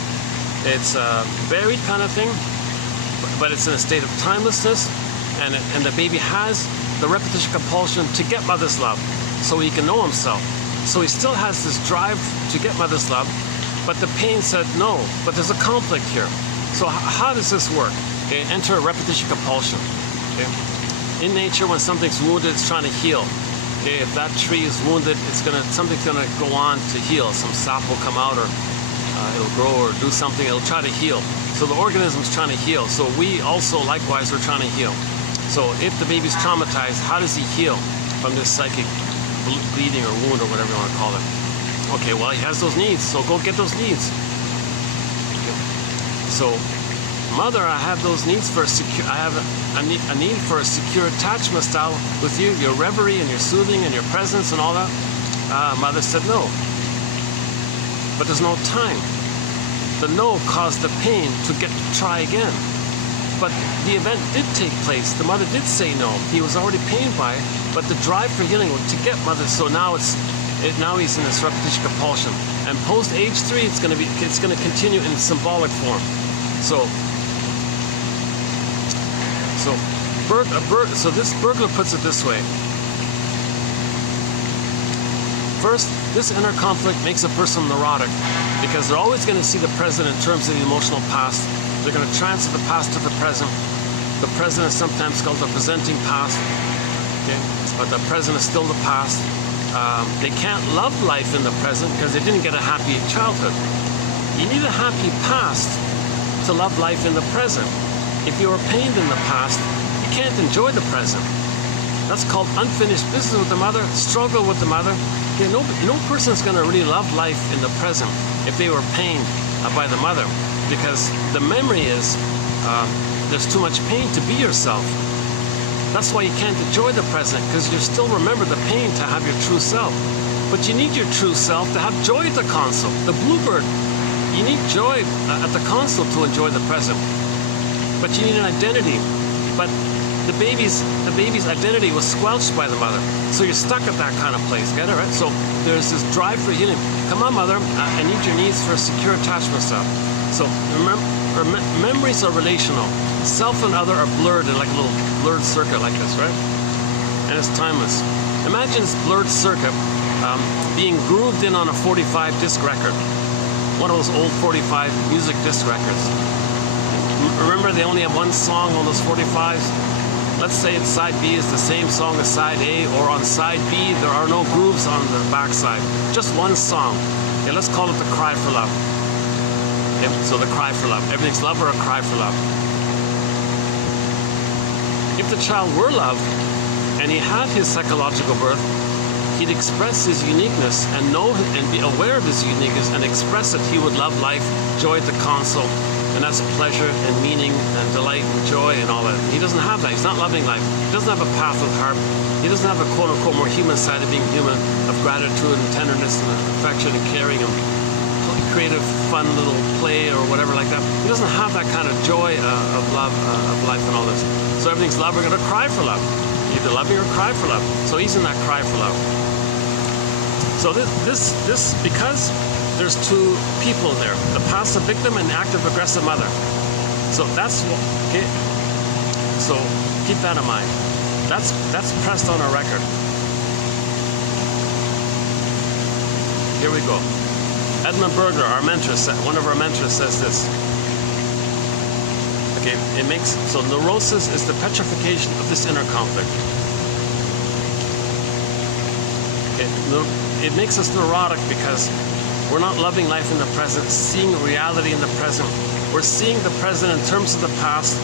It's a buried kind of thing, but it's in a state of timelessness, and the baby has the repetition compulsion to get mother's love so he can know himself. So he still has this drive to get mother's love, but the pain said no, but there's a conflict here. So how does this work? Okay, enter a repetition compulsion. Okay? In nature, when something's wounded, it's trying to heal. Okay, if that tree is wounded, something's gonna go on to heal. Some sap will come out, or it'll grow, or do something. It'll try to heal. So the organism's trying to heal. So we also, likewise, are trying to heal. So if the baby's traumatized, how does he heal from this psychic bleeding or wound or whatever you want to call it? Okay, well, he has those needs, so go get those needs. Okay. So, mother, I have those needs for I have a need for a secure attachment style with you, your reverie and your soothing and your presence and all that. Mother said no. But there's no time. The no caused the pain to try again. But the event did take place. The mother did say no. He was already pained by it, but the drive for healing was to get mother. So now now he's in this repetition compulsion. And post age 3, it's going to continue in symbolic form. So this burglar puts it this way. First, this inner conflict makes a person neurotic because they're always going to see the present in terms of the emotional past. They're going to transfer the past to the present. The present is sometimes called the presenting past, okay? But the present is still the past. They can't love life in the present because they didn't get a happy childhood. You need a happy past to love life in the present. If you are pained in the past, you can't enjoy the present. That's called unfinished business with the mother, struggle with the mother. Okay, no person's going to really love life in the present if they were pained by the mother, because the memory is there's too much pain to be yourself. That's why you can't enjoy the present, because you still remember the pain to have your true self. But you need your true self to have joy at the console. The bluebird, you need joy at the console to enjoy the present. But you need an identity. But the baby's identity was squelched by the mother. So you're stuck at that kind of place. Get it, right? So there's this drive for healing. Come on, mother, I need your needs for a secure attachment style. So remember, memories are relational. Self and other are blurred in like a little blurred circuit like this, right? And it's timeless. Imagine this blurred circuit being grooved in on a 45 disc record. One of those old 45 music disc records. Remember, they only have one song on those 45s? Let's say it's side B is the same song as side A, or on side B there are no grooves on the back side. Just one song. Okay, let's call it the cry for love. Okay, so the cry for love. Everything's love or a cry for love. If the child were loved and he had his psychological birth, he'd express his uniqueness and know and be aware of his uniqueness and express it. He would love life, joy at the console, and that's pleasure and meaning and delight and joy and all that. He doesn't have that. He's not loving life. He doesn't have a path with heart. He doesn't have a quote-unquote more human side of being human, of gratitude and tenderness and affection and caring and creative, fun little play or whatever like that. He doesn't have that kind of joy of love, of life and all this. So everything's love. We're going to cry for love. Either loving or cry for love. So he's in that cry for love. So this because there's two people in there, the passive victim and the active aggressive mother. So that's okay. So keep that in mind. That's pressed on our record. Here we go. Edmund Berger, our mentor, one of our mentors, says this. Okay, it makes so neurosis is the petrification of this inner conflict. It makes us neurotic because we're not loving life in the present, seeing reality in the present. We're seeing the present in terms of the past,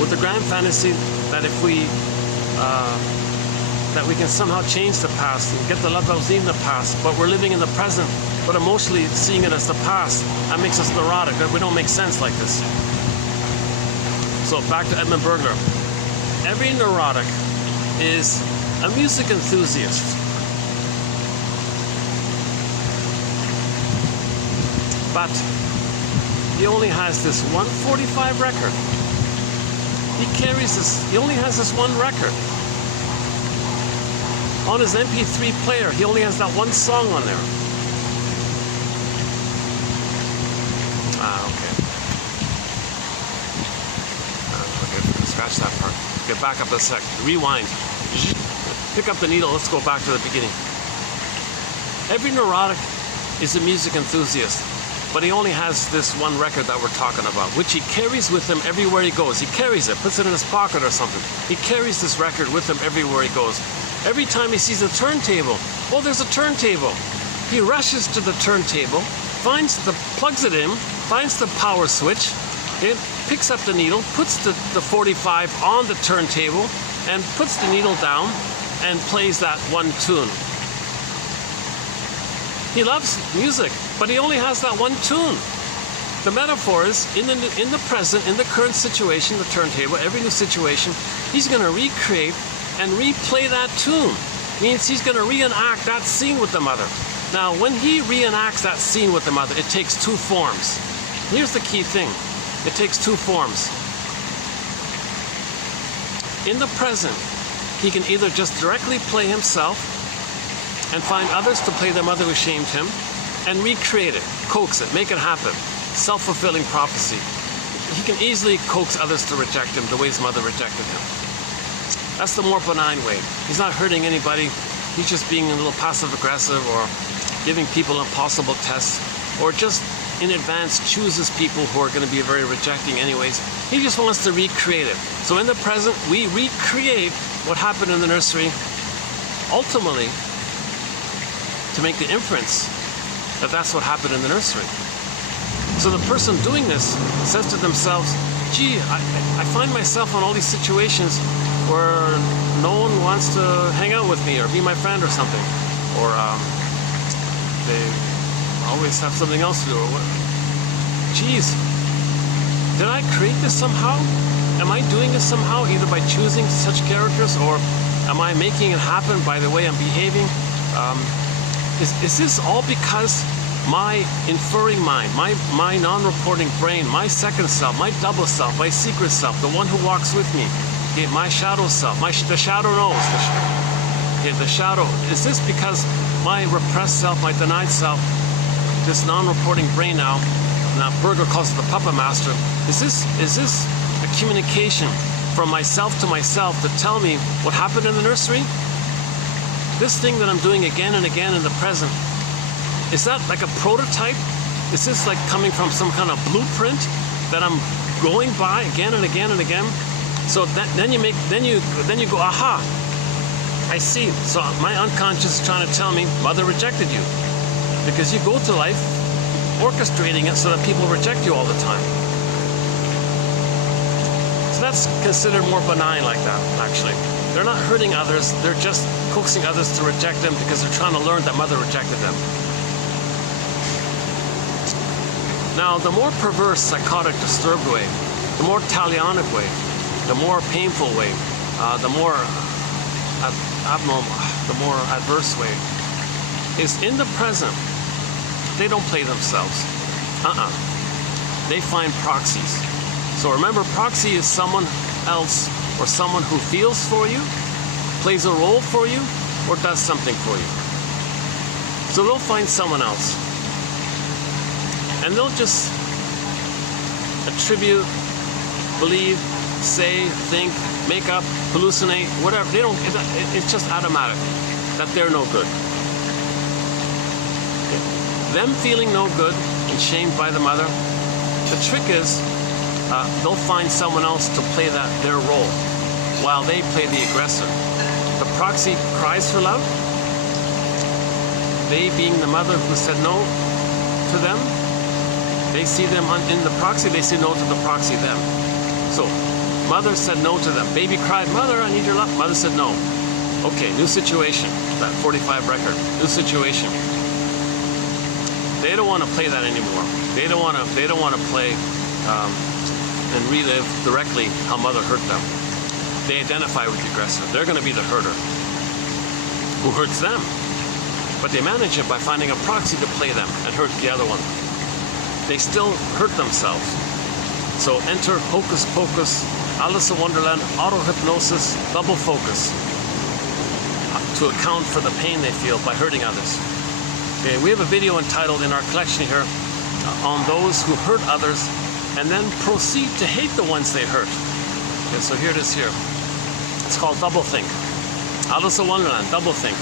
with the grand fantasy that if we can somehow change the past and get the love that was in the past, but we're living in the present, but emotionally seeing it as the past. That makes us neurotic. We don't make sense like this. So back to Edmund Berger. Every neurotic is a music enthusiast. But he only has this 145 record. He only has this one record. On his MP3 player, he only has that one song on there. Okay. Okay, scratch that part. Get back up a sec. Rewind. Pick up the needle. Let's go back to the beginning. Every neurotic is a music enthusiast, but he only has this one record that we're talking about, which he carries with him everywhere he goes. He carries it, puts it in his pocket or something. He carries this record with him everywhere he goes. Every time he sees a turntable, oh, there's a turntable. He rushes to the turntable, plugs it in, finds the power switch, picks up the needle, puts the 45 on the turntable, and puts the needle down and plays that one tune. He loves music, but he only has that one tune. The metaphor is in the present, in the current situation, the turntable, every new situation, he's going to recreate and replay that tune. Means he's going to reenact that scene with the mother. Now, when he reenacts that scene with the mother, it takes two forms. Here's the key thing. It takes two forms. In the present, he can either just directly play himself and find others to play the mother who shamed him and recreate it, coax it, make it happen. Self-fulfilling prophecy. He can easily coax others to reject him the way his mother rejected him. That's the more benign way. He's not hurting anybody. He's just being a little passive-aggressive or giving people impossible tests, or just in advance chooses people who are going to be very rejecting anyways. He just wants to recreate it. So in the present, we recreate what happened in the nursery, ultimately to make the inference that that's what happened in the nursery. So the person doing this says to themselves, gee, I find myself in all these situations where no one wants to hang out with me or be my friend or something, or they always have something else to do, or what. Geez, did I create this somehow? Am I doing this somehow, either by choosing such characters, or am I making it happen by the way I'm behaving? Is this all because my inferring mind, my non-reporting brain, my second self, my double self, my secret self, the one who walks with me, okay, my shadow self, the shadow knows, the shadow, is this because my repressed self, my denied self, this non-reporting brain now Berger calls it the puppet master, is this a communication from myself to myself to tell me what happened in the nursery? This thing that I'm doing again and again in the present, is that like a prototype? Is this like coming from some kind of blueprint that I'm going by again and again and again? So then you go, aha, I see. So my unconscious is trying to tell me, mother rejected you. Because you go to life orchestrating it so that people reject you all the time. So that's considered more benign like that, actually. They're not hurting others, they're just coaxing others to reject them because they're trying to learn that mother rejected them. Now, the more perverse, psychotic, disturbed way, the more talionic way, the more painful way, the more abnormal, the more adverse way, is in the present. they don't play themselves. They find proxies. So remember, proxy is someone else or someone who feels for you, plays a role for you, or does something for you. So they'll find someone else. And they'll just attribute, believe, say, think, make up, hallucinate, whatever. They don't, it's just automatic that they're no good. Them feeling no good and shamed by the mother, the trick is they'll find someone else to play their role while they play the aggressor. The proxy cries for love. They, being the mother who said no to them, they see them in the proxy, they say no to the proxy, them. So, mother said no to them. Baby cried, "Mother, I need your love." Mother said no. Okay, new situation. That 45 record. New situation. They don't want to play that anymore. They don't want to play and relive directly how mother hurt them. They identify with the aggressor. They're going to be the herder who hurts them. But they manage it by finding a proxy to play them and hurt the other one. They still hurt themselves. So enter hocus pocus, Alice in Wonderland, auto-hypnosis, double focus to account for the pain they feel by hurting others. Okay, we have a video entitled in our collection here on those who hurt others and then proceed to hate the ones they hurt. Okay, so here it is here. It's called Double Think. Alice in Wonderland, Double Think.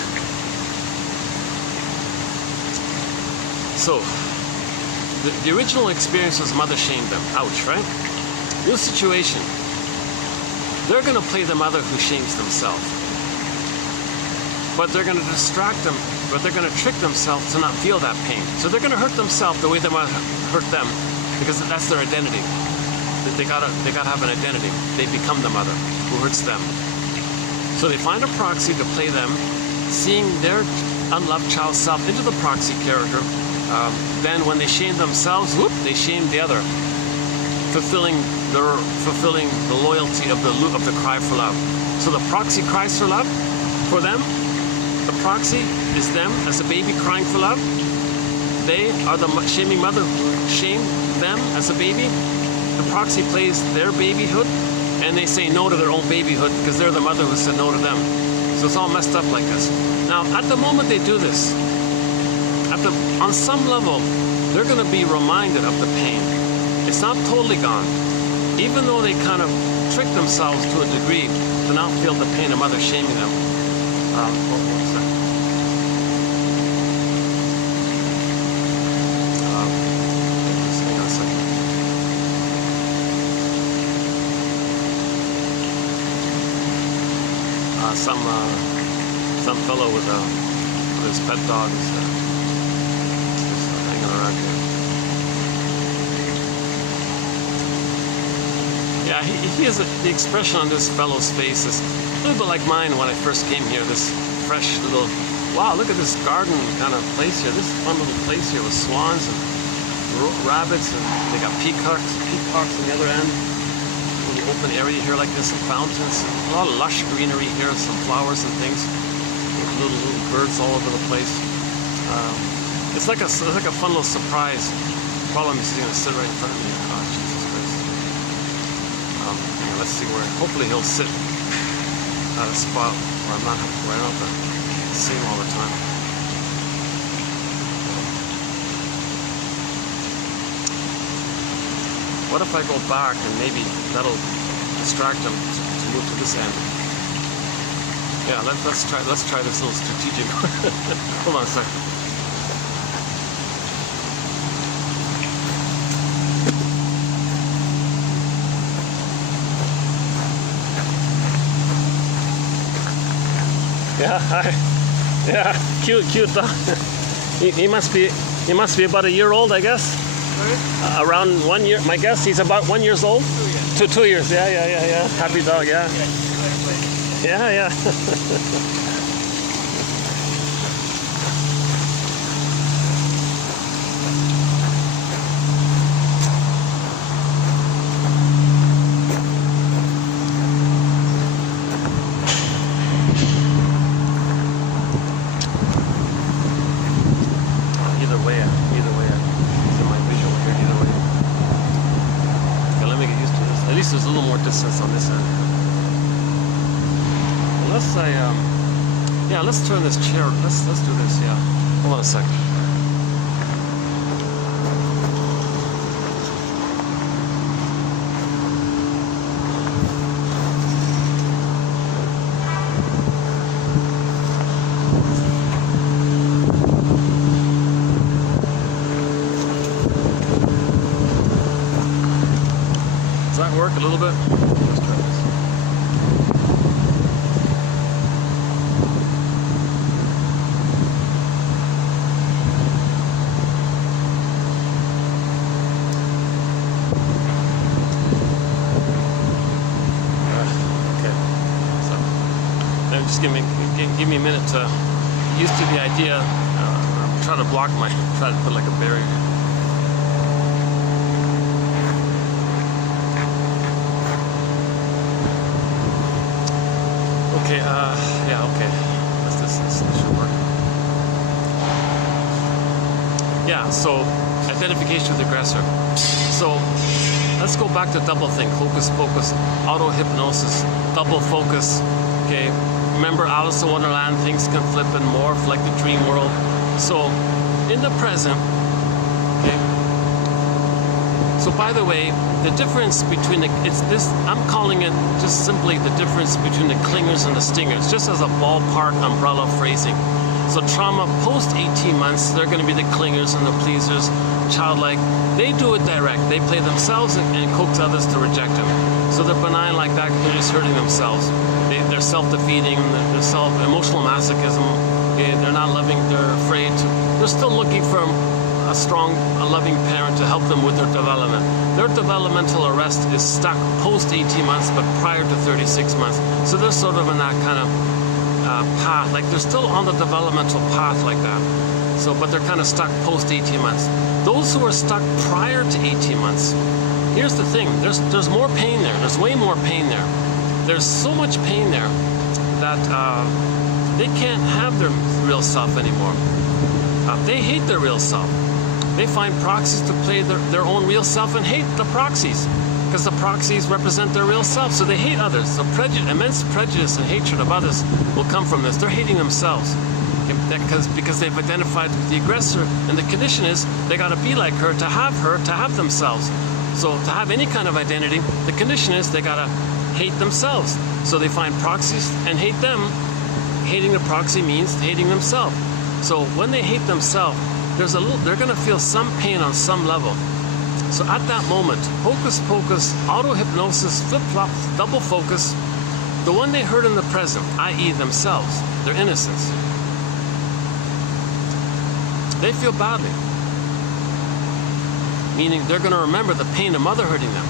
So, the original experience was mother shamed them. Ouch, right? New situation. They're going to play the mother who shames themselves. But they're going to distract them, but they're going to trick themselves to not feel that pain. So they're going to hurt themselves the way they mother hurt them, because that's their identity. They gotta have an identity. They become the mother who hurts them. So they find a proxy to play them, seeing their unloved child self into the proxy character. Then when they shame themselves, whoop, they shame the other, fulfilling the loyalty of the cry for love. So the proxy cries for love for them. The proxy is them as a baby crying for love. They are the shaming mother who shamed them as a baby. The proxy plays their babyhood, and they say no to their own babyhood because they're the mother who said no to them. So it's all messed up like this. Now, at the moment they do this, on some level, they're going to be reminded of the pain. It's not totally gone. Even though they kind of trick themselves to a degree to not feel the pain of mother shaming them. What's that? Just hang on a second. Some fellow with his pet dog is hanging around here. Yeah, he has the expression on this fellow's face is a little bit like mine when I first came here. This fresh little, wow, look at this garden kind of place here. This fun little place here with swans and rabbits, and they got peacocks on the other end. A little open area here like this, some fountains, a lot of lush greenery here, some flowers and things. Little birds all over the place. It's like a fun little surprise. The problem is he's going to sit right in front of me. Oh, Jesus Christ. Let's see where. Hopefully he'll sit at a spot where I'm not having to see him all the time. What if I go back and maybe that'll distract him to move to this end? Yeah, let's try this little strategic. Hold on a second. Yeah, hi. Yeah, cute dog. He must be about a year old, I guess. Around 1 year. My guess, he's about 1 year old. 2 years. 2 years. Yeah. Happy dog. Yeah. Yeah. Either way. case there's a little more distance on this end. Unless yeah, let's turn this chair. Let's do this. Yeah, hold on a second. Does that work a little bit? Let's try this. Okay. So, just give me a minute to get used to the idea. I'm trying to block try to put like a barrier. Okay, yeah, okay. This should work. Yeah, so identification with the aggressor. So let's go back to double think, hocus pocus, auto hypnosis, double focus. Okay, remember Alice in Wonderland, things can flip and morph like the dream world. So in the present, okay. So by the way, the difference between I'm calling it just simply the difference between the clingers and the stingers, just as a ballpark umbrella phrasing. So trauma post 18 months, they're going to be the clingers and the pleasers, childlike. They do it direct. They play themselves and coax others to reject them. So they're benign like that. They're just hurting themselves. They're self-defeating. They're emotional masochism. They're not loving. They're afraid. They're still looking for a loving parent to help them with their development. Their developmental arrest is stuck post 18 months, but prior to 36 months. So they're sort of in that kind of path, like they're still on the developmental path like that. So, but they're kind of stuck post 18 months. Those who are stuck prior to 18 months, here's the thing, there's more pain there. There's way more pain there. There's so much pain there that they can't have their real self anymore. They hate their real self. They find proxies to play their own real self and hate the proxies because the proxies represent their real self. So they hate others. So immense prejudice and hatred of others will come from this. They're hating themselves because they've identified with the aggressor, and the condition is they got to be like her, to have themselves. So to have any kind of identity, the condition is they got to hate themselves. So they find proxies and hate them. Hating the proxy means hating themselves. So when they hate themselves, they're going to feel some pain on some level. So at that moment, hocus pocus, auto-hypnosis, flip-flops, double focus, the one they hurt in the present, i.e. themselves, their innocence, they feel badly. Meaning they're going to remember the pain of mother hurting them.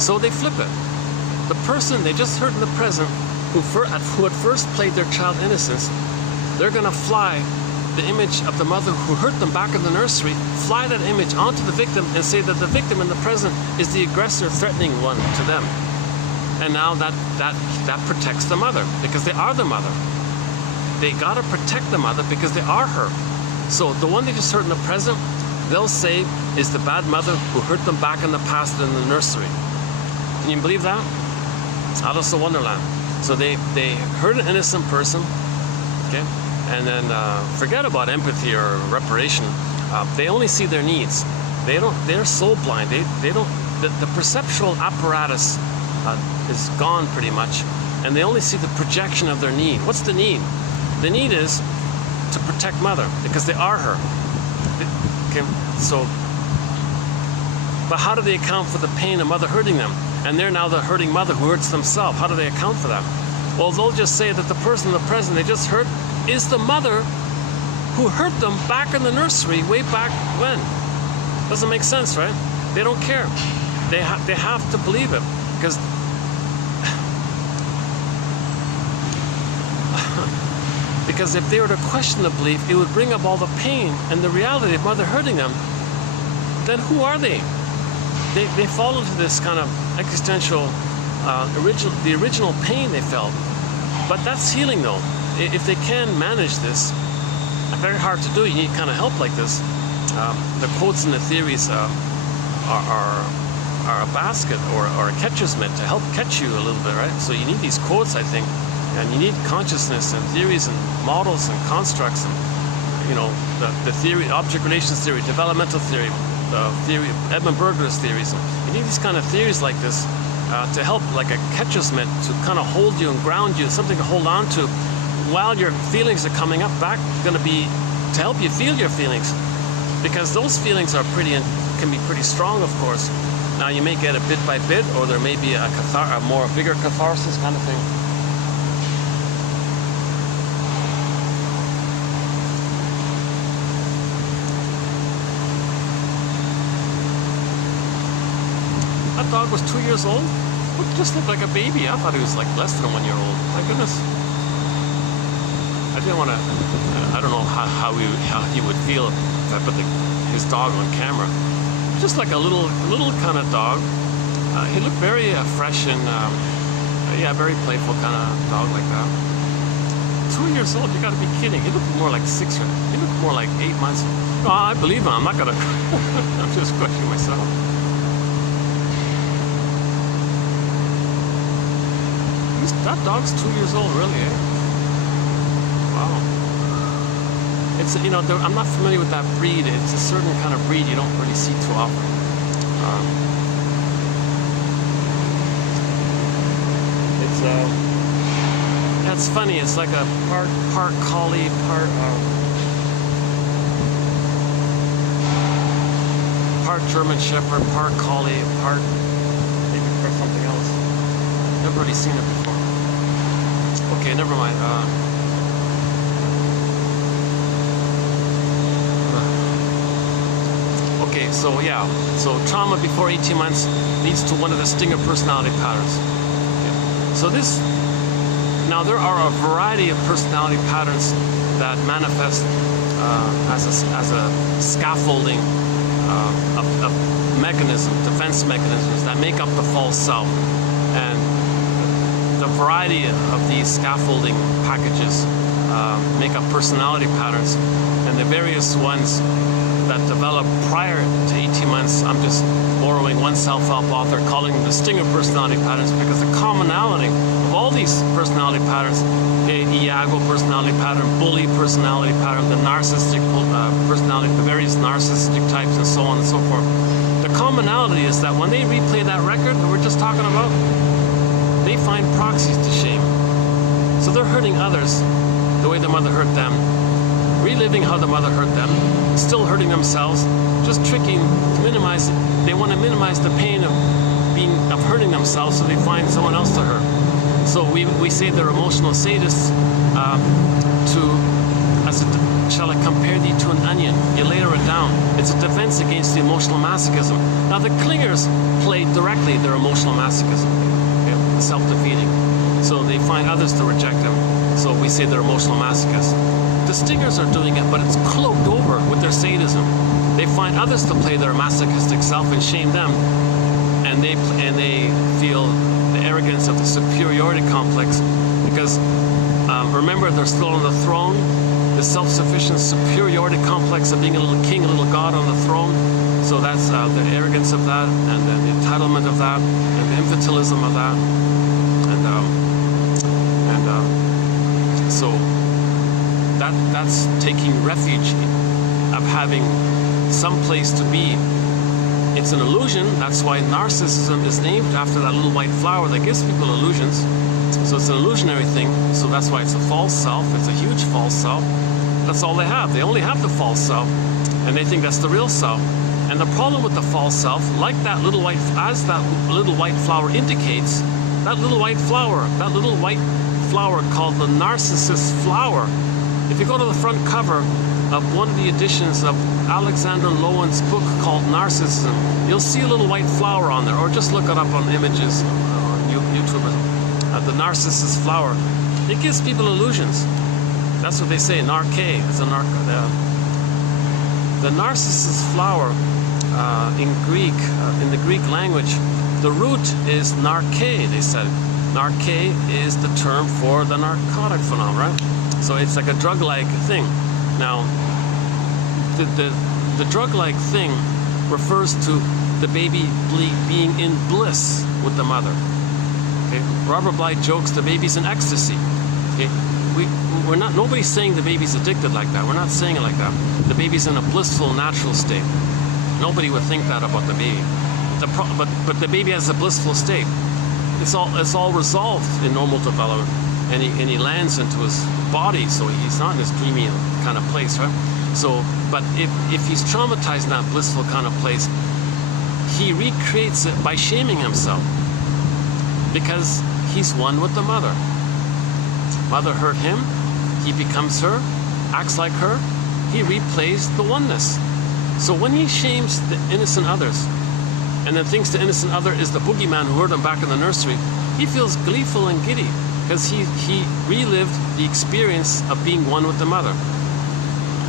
So they flip it. The person they just hurt in the present, who at first played their child innocence, they're going to fly the image of the mother who hurt them back in the nursery, fly that image onto the victim and say that the victim in the present is the aggressor threatening one to them. And now that protects the mother because they are the mother. They gotta protect the mother because they are her. So the one they just hurt in the present, they'll say is the bad mother who hurt them back in the past in the nursery. Can you believe that? Alice in Wonderland. So they hurt an innocent person, okay? And then forget about empathy or reparation. They only see their needs. They're soul blind. The perceptual apparatus is gone pretty much, and they only see the projection of their need. What's the need? The need is to protect mother because they are her. Okay, so, but how do they account for the pain of mother hurting them? And they're now the hurting mother who hurts themselves. How do they account for that? Well, they'll just say that the person in the present they just hurt is the mother who hurt them back in the nursery way back when. Doesn't make sense, right? They don't care. They have to believe it because because if they were to question the belief, it would bring up all the pain and the reality of mother hurting them. Then who are they? They fall into this kind of existential, the original pain they felt. But that's healing though. If they can manage this, very hard to do. You need kind of help like this. The quotes and the theories are a basket or a catcher's mitt to help catch you a little bit, right? So you need these quotes, I think, and you need consciousness and theories and models and constructs and, you know, the theory, object relations theory, developmental theory, the theory, Edmund Berger's theories. You need these kind of theories like this to help, like a catcher's mitt, to kind of hold you and ground you, something to hold on to while your feelings are coming up. Back going to be to help you feel your feelings, because those feelings are can be pretty strong, of course. Now you may get it bit by bit, or there may be a bigger catharsis kind of thing. That dog was 2 years old. It just looked like a baby. I thought he was like less than 1 year old. My goodness. I didn't want to. I don't know how he would feel if I put his dog on camera. Just like a little kind of dog. He looked very fresh and yeah, very playful kind of dog like that. 2 years old? You got to be kidding. He looked more like 6 or. He looked more like 8 months. No, I believe him. I'm not gonna. I'm just questioning myself. That dog's 2 years old, really, eh? Wow. It's, you know, I'm not familiar with that breed. It's a certain kind of breed you don't really see too often. It's funny. It's like a part collie, part German Shepherd, part collie, part something else. Never really seen it before. Okay, never mind. Okay, so yeah, so trauma before 18 months leads to one of the stinger personality patterns. Okay. So now there are a variety of personality patterns that manifest as a scaffolding of mechanisms, defense mechanisms that make up the false self. And the variety of these scaffolding packages make up personality patterns, and the various ones that develop prior to 18 months, I'm just borrowing one self-help author, calling them the stinger personality patterns, because the commonality of all these personality patterns, the Iago personality pattern, bully personality pattern, the narcissistic personality, the various narcissistic types, and so on and so forth. The commonality is that when they replay that record that we're just talking about, they find proxies to shame. So they're hurting others the way their mother hurt them, reliving how the mother hurt them, still hurting themselves, just tricking to minimize it. They want to minimize the pain of hurting themselves, so they find someone else to hurt. So we say they're emotional sadists shall I compare thee to an onion? You layer it down. It's a defense against the emotional masochism. Now the clingers play directly their emotional masochism, okay? Self-defeating. So they find others to reject them. So we say they're emotional masochists. The stingers are doing it, but it's cloaked over with their sadism. They find others to play their masochistic self and shame them, and they feel the arrogance of the superiority complex, because remember, they're still on the throne. The self-sufficient superiority complex of being a little king, a little god on the throne. So that's the arrogance of that, and the entitlement of that, and the infantilism of that, so that's taking refuge of having some place to be. It's an illusion. That's why narcissism is named after that little white flower that gives people illusions. So it's an illusionary thing. So that's why it's a false self. It's a huge false self. That's all they have. They only have the false self, and they think that's the real self. And the problem with the false self, like that little white, as that little white flower indicates, that little white flower called the narcissist flower. If you go to the front cover of one of the editions of Alexander Lowen's book called Narcissism, you'll see a little white flower on there, or just look it up on images on YouTube. The narcissist flower. It gives people illusions. That's what they say. Narke is a the narcissist flower in Greek, in the Greek language, the root is narke. They said narke is the term for the narcotic phenomenon, right? So it's like a drug-like thing. Now, the drug-like thing refers to the baby being in bliss with the mother. Okay? Robert Bly jokes the baby's in ecstasy. Okay? We're not. Nobody's saying the baby's addicted like that. We're not saying it like that. The baby's in a blissful, natural state. Nobody would think that about the baby. But the baby has a blissful state. It's all resolved in normal development, and he lands into his body, so he's not in this dreamy kind of place, right? So, but if he's traumatized in that blissful kind of place, he recreates it by shaming himself, because he's one with the mother. Mother hurt him, he becomes her, acts like her, he replays the oneness. So when he shames the innocent others, and then thinks the innocent other is the boogeyman who hurt him back in the nursery, he feels gleeful and giddy, because he relived the experience of being one with the mother.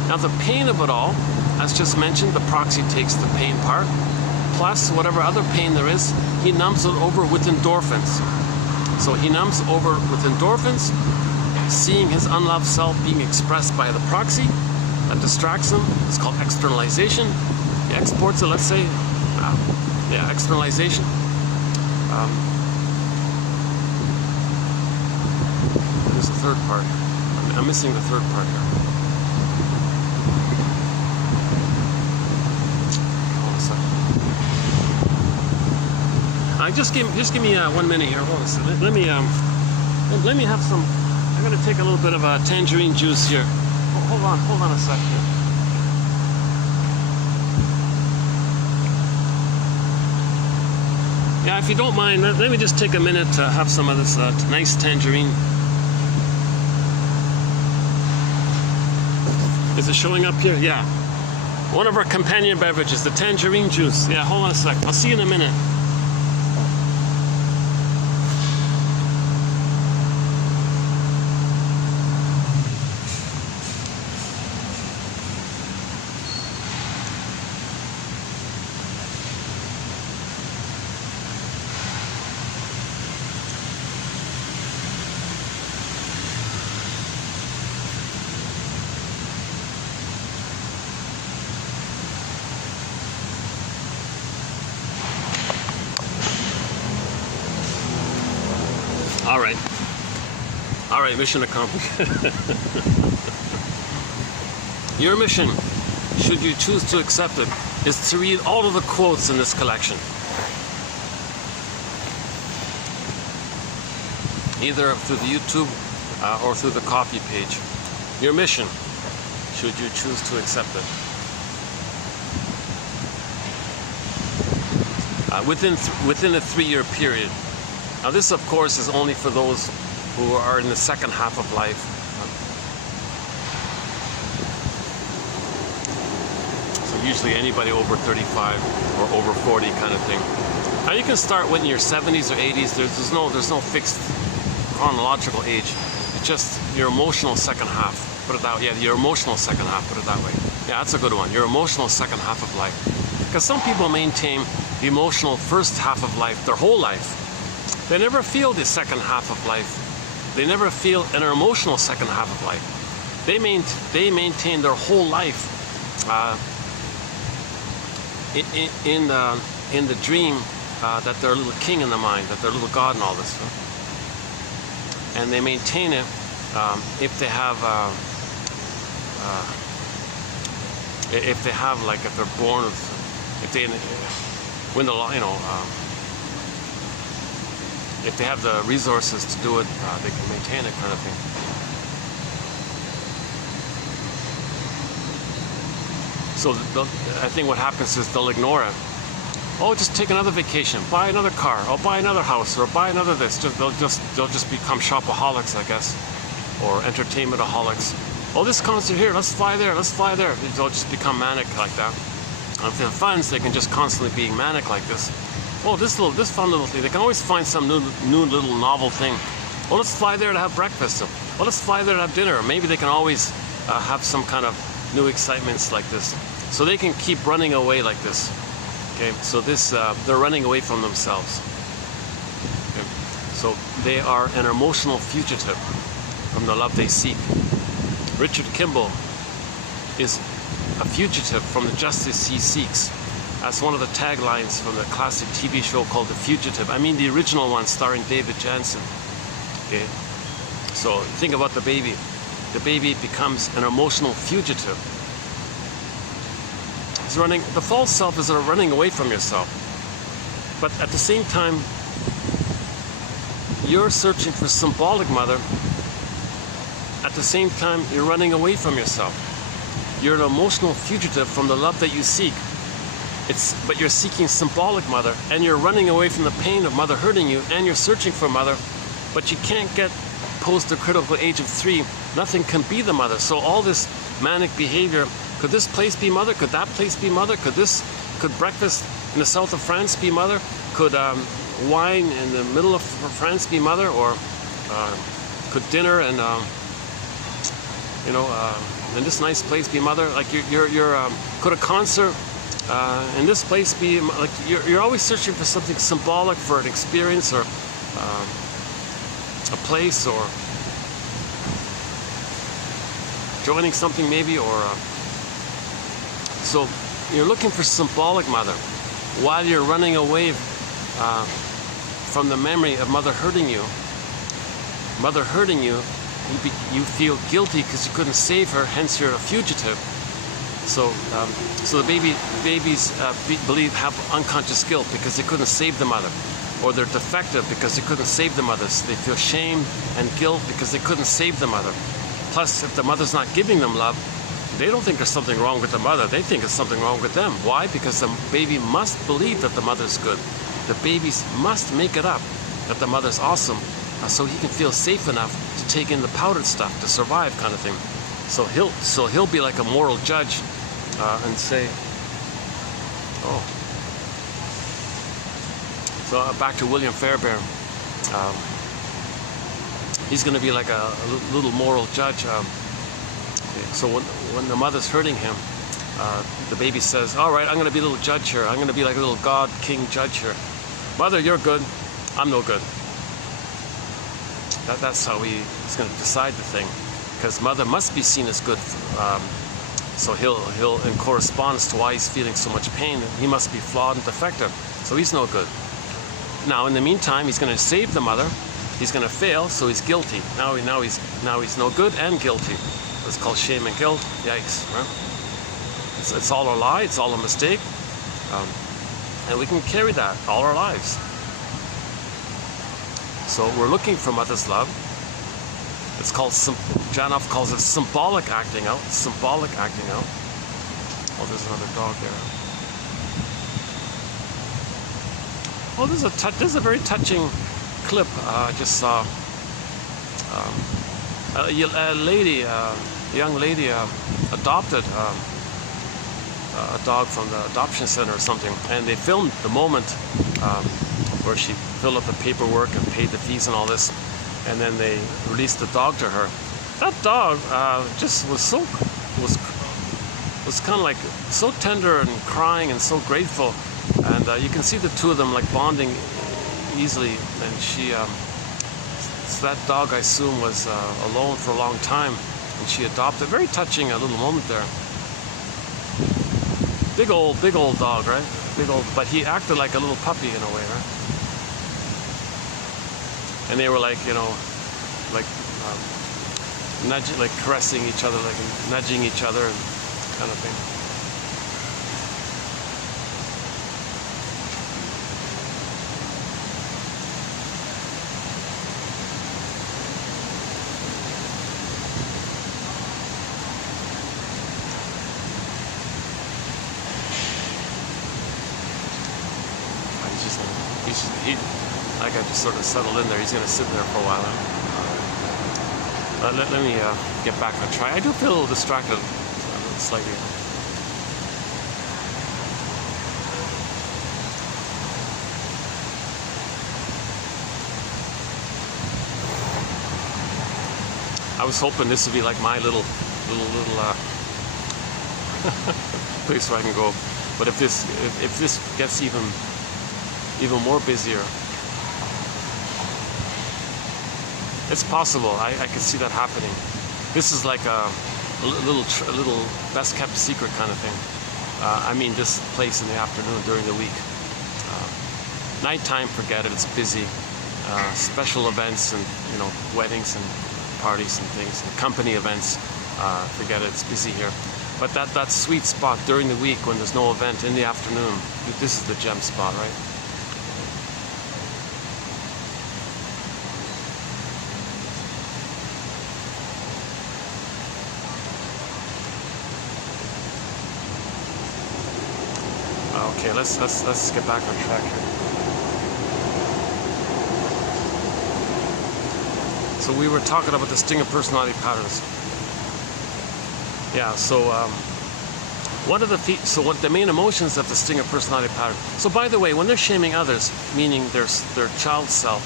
Now the pain of it all, as just mentioned, the proxy takes the pain part, plus whatever other pain there is, he numbs it over with endorphins. So he numbs over with endorphins, seeing his unloved self being expressed by the proxy. That distracts him. It's called externalization. He exports it, let's say, externalization. There's the third part. I'm missing the third part here. Hold on a second. Just give me 1 minute here. Hold on a second. Let me have some. I'm gonna take a little bit of tangerine juice here. Hold on a second. Yeah, if you don't mind, let me just take a minute to have some of this nice tangerine. Is it showing up here? Yeah. One of our companion beverages, the tangerine juice. Yeah, hold on a sec. I'll see you in a minute. All right, mission accomplished. Your mission, should you choose to accept it, is to read all of the quotes in this collection. Either through the YouTube or through the copy page. Your mission, should you choose to accept it. Within a 3-year period. Now this, of course, is only for those who are in the second half of life. So usually anybody over 35 or over 40 kind of thing. Now you can start when you're 70s or 80s. There's no fixed chronological age. It's just your emotional second half. Put it that way. Yeah, your emotional second half. Put it that way. Yeah, that's a good one. Your emotional second half of life. Because some people maintain the emotional first half of life their whole life. They never feel the second half of life. They never feel an emotional second half of life. They maintain their whole life in the dream that they're a little king in the mind, that they're a little god and all this stuff. And they maintain it if they have like, if they're born with, if they win the law, if they have the resources to do it, they can maintain it, kind of thing. So I think what happens is they'll ignore it. Oh, just take another vacation, buy another car, or buy another house, or buy another this. They'll just become shopaholics, I guess, or entertainmentaholics. Oh, this concert here, let's fly there, let's fly there. They'll just become manic like that. And if they have funds, they can just constantly be manic like this. Oh, this fun little thing. They can always find some new little novel thing. Oh, let's fly there to have breakfast. Oh, let's fly there to have dinner. Maybe they can always have some kind of new excitements like this. So they can keep running away like this. Okay, so they're running away from themselves. Okay. So they are an emotional fugitive from the love they seek. J Campbell is a fugitive from the justice he seeks. That's one of the taglines from the classic TV show called The Fugitive. I mean the original one starring David Jansen. Okay, so think about the baby. The baby becomes an emotional fugitive. It's running. The false self is running away from yourself, but at the same time, you're searching for symbolic mother. At the same time, you're running away from yourself. You're an emotional fugitive from the love that you seek. But you're seeking symbolic mother, and you're running away from the pain of mother hurting you, and you're searching for mother, but you can't get post the critical age of 3. Nothing can be the mother. So all this manic behavior, could this place be mother? Could that place be mother? Could breakfast in the south of France be mother? Could wine in the middle of France be mother? Or could dinner and in this nice place be mother? Like could a concert in this place be like you're always searching for something symbolic, for an experience or a place, or joining something maybe, or so you're looking for symbolic mother while you're running away from the memory of mother hurting you. Mother hurting you, you feel guilty because you couldn't save her, hence you're a fugitive. So the babies have unconscious guilt because they couldn't save the mother, or they're defective because they couldn't save the mother. So they feel shame and guilt because they couldn't save the mother. Plus, if the mother's not giving them love, they don't think there's something wrong with the mother. They think there's something wrong with them. Why? Because the baby must believe that the mother's good. The babies must make it up that the mother's awesome, so he can feel safe enough to take in the powdered stuff to survive, kind of thing. So he'll be like a moral judge and say, oh. So back to William Fairbairn. He's going to be like a little moral judge. So when the mother's hurting him, the baby says, all right, I'm going to be a little judge here. I'm going to be like a little God king judge here. Mother, you're good. I'm no good. That's how he's going to decide the thing. Because mother must be seen as good. So he'll in correspondence to why he's feeling so much pain, he must be flawed and defective. So he's no good. Now in the meantime, he's going to save the mother. He's going to fail, so he's guilty. Now he's no good and guilty. It's called shame and guilt. Yikes, right? It's all a lie. It's all a mistake, and we can carry that all our lives. So we're looking for mother's love. It's called, Janoff calls it symbolic acting out. Symbolic acting out. Oh, there's another dog there. Oh, there's a very touching clip I just saw. A young lady adopted a dog from the adoption center or something, and they filmed the moment where she filled out the paperwork and paid the fees and all this, and then they released the dog to her. That dog just was kind of like so tender and crying and so grateful, and you can see the two of them like bonding easily. And she, so that dog I assume was alone for a long time, and she adopted. Very touching, a little moment there. Big old dog, right? Big old, but he acted like a little puppy in a way, right? And they were like, like nudging, like caressing each other, like nudging each other, and kind of thing. I got to sort of settle in there. He's going to sit there for a while. Let me get back on track. I do feel a little distracted, slightly. I was hoping this would be like my little place where I can go. But if this gets even more busier, it's possible. I can see that happening. This is like a little best kept secret kind of thing. I mean this place in the afternoon during the week. Nighttime, forget it, it's busy. Special events and, you know, weddings and parties and things, and company events, forget it, it's busy here. But that sweet spot during the week when there's no event in the afternoon, this is the gem spot, right? Okay, let's get back on track here. So we were talking about the stinger personality patterns. Yeah. So what the main emotions of the stinger personality pattern? So by the way, when they're shaming others, meaning their child self,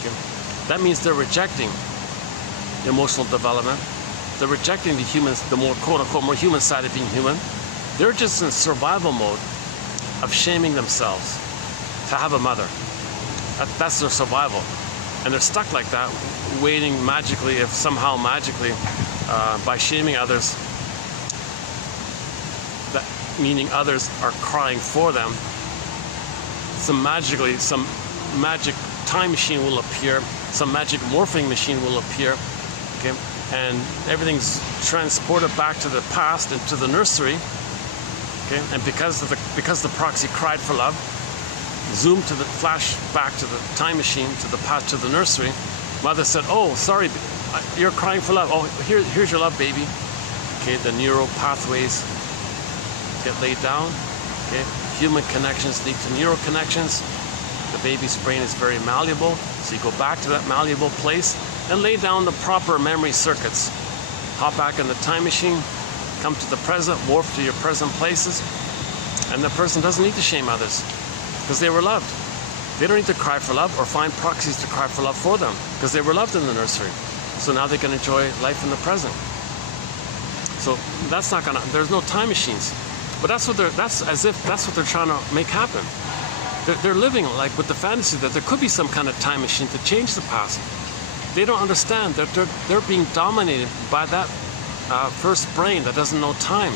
okay, that means they're rejecting emotional development. They're rejecting the humans, the more quote-unquote more human side of being human. They're just in survival mode of shaming themselves to have a mother. That's their survival. And they're stuck like that, waiting magically, if somehow magically, by shaming others, that meaning others are crying for them, some magic time machine will appear, some magic morphing machine will appear, okay, and everything's transported back to the past and to the nursery. Okay, and because the proxy cried for love, zoom to the flash back to the time machine, to the past, to the nursery. Mother said, "Oh, sorry, you're crying for love. Oh, here's your love, baby." Okay, the neural pathways get laid down. Okay, human connections lead to neural connections. The baby's brain is very malleable, so you go back to that malleable place and lay down the proper memory circuits. Hop back in the time machine. Come to the present, morph to your present places, and the person doesn't need to shame others because they were loved. They don't need to cry for love or find proxies to cry for love for them because they were loved in the nursery. So now they can enjoy life in the present. So that's not gonna. There's no time machines, but that's what they're trying to make happen. They're living like with the fantasy that there could be some kind of time machine to change the past. They don't understand that they're being dominated by that first brain that doesn't know time.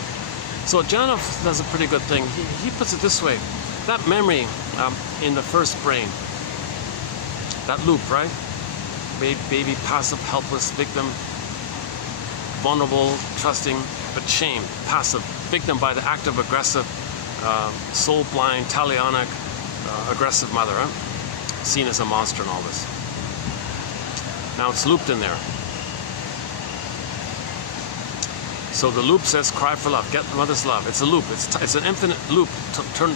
So Janov does a pretty good thing. He puts it this way: that memory in the first brain, that loop, right? Baby, passive, helpless, victim, vulnerable, trusting, but shame, passive, victim by the active, aggressive, soul-blind, talionic, aggressive mother, huh? Seen as a monster and all this. Now it's looped in there. So the loop says, cry for love, get mother's love. It's a loop. It's an infinite loop,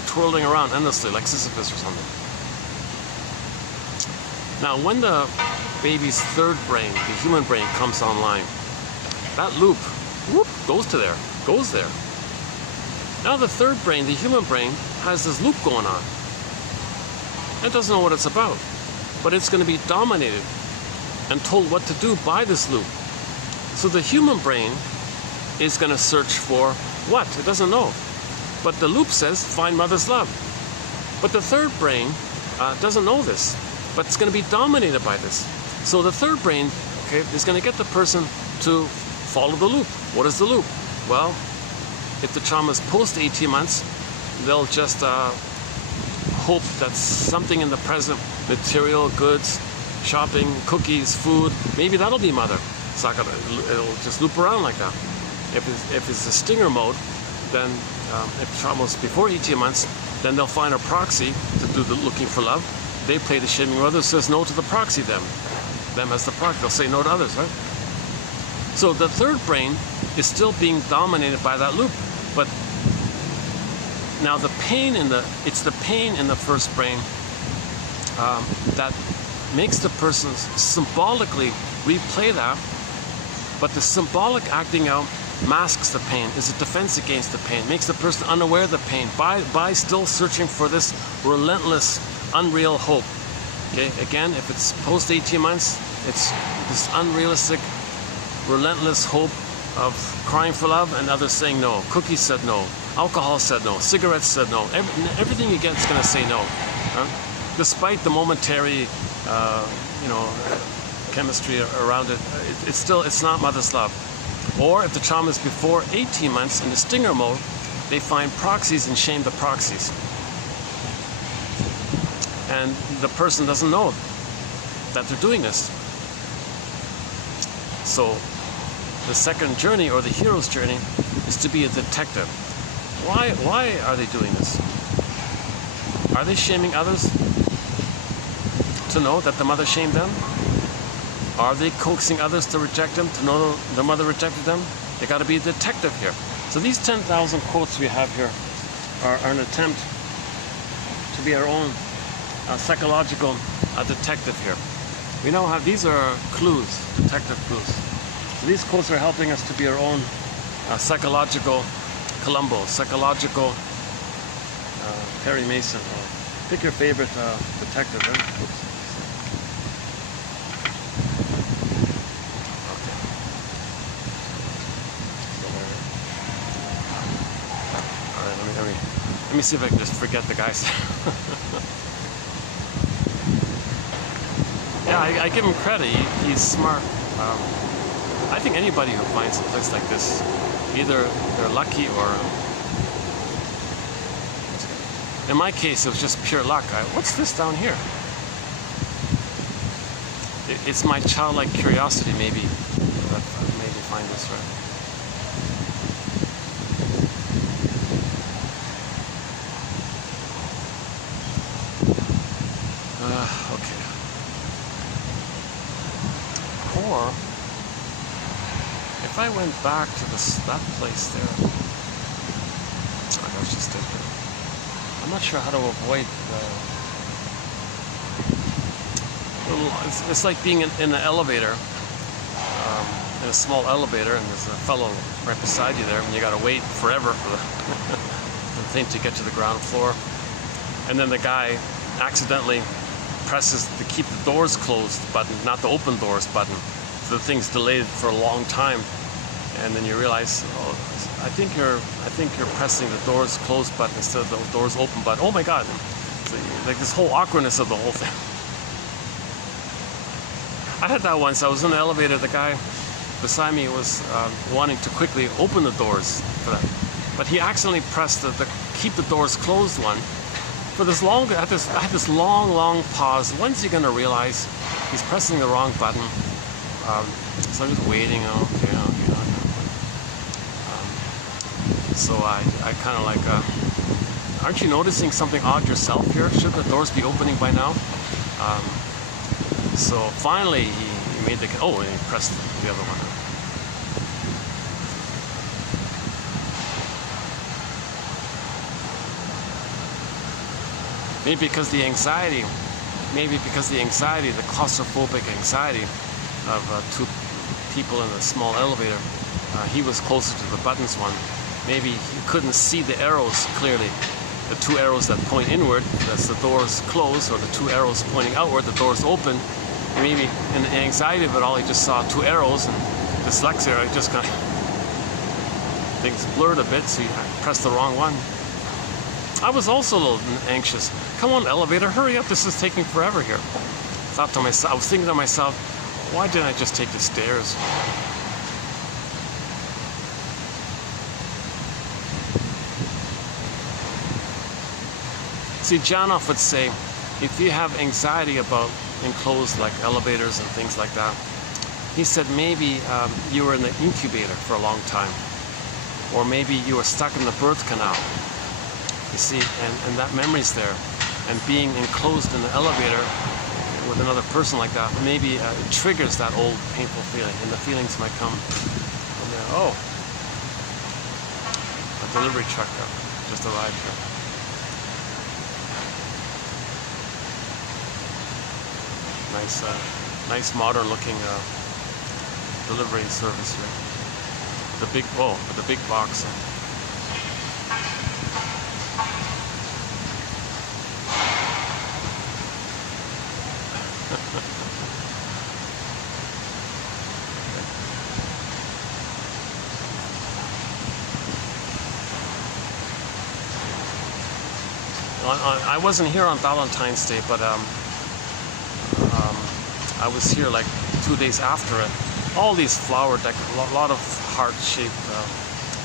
twirling around endlessly, like Sisyphus or something. Now, when the baby's third brain, the human brain, comes online, that loop, whoop, goes there. Now the third brain, the human brain, has this loop going on. It doesn't know what it's about, but it's going to be dominated and told what to do by this loop. So the human brain is going to search for what? It doesn't know. But the loop says, find mother's love. But the third brain doesn't know this, but it's going to be dominated by this. So the third brain, okay, is going to get the person to follow the loop. What is the loop? Well, if the trauma is post 18 months, they'll just hope that something in the present, material, goods, shopping, cookies, food, maybe that'll be mother. It's not gonna, it'll just loop around like that. If it's a stinger mode, then if trauma's before 18 months, then they'll find a proxy to do the looking for love. They play the shaming mother, says no to the proxy, them as the proxy. They'll say no to others, right? So the third brain is still being dominated by that loop. But now the pain it's the pain in the first brain that makes the person symbolically replay that. But the symbolic acting out masks the pain, is a defense against the pain, makes the person unaware of the pain by still searching for this relentless, unreal hope. Okay, again, if it's post 18 months, it's this unrealistic, relentless hope of crying for love and others saying no. Cookies said no. Alcohol said no. Cigarettes said no. Everything you get is going to say no. Despite the momentary, chemistry around it, it's not mother's love. Or if the trauma is before 18 months in the stinger mode, they find proxies and shame the proxies. And the person doesn't know that they're doing this. So the second journey, or the hero's journey, is to be a detective. Why are they doing this? Are they shaming others to know that the mother shamed them? Are they coaxing others to reject them to know the mother rejected them? They got to be a detective here. So these 10,000 quotes we have here are an attempt to be our own psychological detective here. We now have, these are clues, detective clues. So these quotes are helping us to be our own psychological Columbo, psychological Perry Mason. Pick your favorite detective. Oops. Okay. All right, let me see if I can just forget the guys. Yeah, I give him credit. He's smart. I think anybody who finds a place like this, either they're lucky or, in my case, it was just pure luck. What's this down here? It's my childlike curiosity, maybe, that made me find this, right? Okay. Or if I went back to that place there, that was just it. I'm not sure how to avoid it's like being in an elevator, in a small elevator, and there's a fellow right beside you there, and you got to wait forever for the thing to get to the ground floor, and then the guy accidentally presses the keep the doors closed button, not the open doors button. The thing's delayed for a long time, and then you realize, oh, I think you're pressing the doors closed button instead of the doors open button. Oh my God! So, like this whole awkwardness of the whole thing. I had that once. I was in the elevator. The guy beside me was wanting to quickly open the doors for that, but he accidentally pressed the keep the doors closed one. For this long, I had this long pause. When's he gonna realize he's pressing the wrong button? So I'm just waiting. Okay. So I kind of like, aren't you noticing something odd yourself here? Shouldn't the doors be opening by now? So finally he made the, oh, and he pressed the other one. Maybe because the anxiety, the claustrophobic anxiety of two people in a small elevator, he was closer to the buttons one. Maybe he couldn't see the arrows clearly. The two arrows that point inward, that's the doors closed, or the two arrows pointing outward, the doors open. And maybe in the anxiety of it all, he just saw two arrows, and dyslexia, it just kind of, things blurred a bit, so he pressed the wrong one. I was also a little anxious. Come on, elevator, hurry up, this is taking forever here. I was thinking to myself, why didn't I just take the stairs? See, Janoff would say, if you have anxiety about enclosed like elevators and things like that, he said maybe you were in the incubator for a long time, or maybe you were stuck in the birth canal. You see, and that memory's there, and being enclosed in the elevator with another person like that, maybe it triggers that old painful feeling, and the feelings might come from there. Oh, a delivery truck just arrived here. Nice modern-looking delivery service here. The big box. I wasn't here on Valentine's Day, but I was here like 2 days after it. All these flower a lot of heart-shaped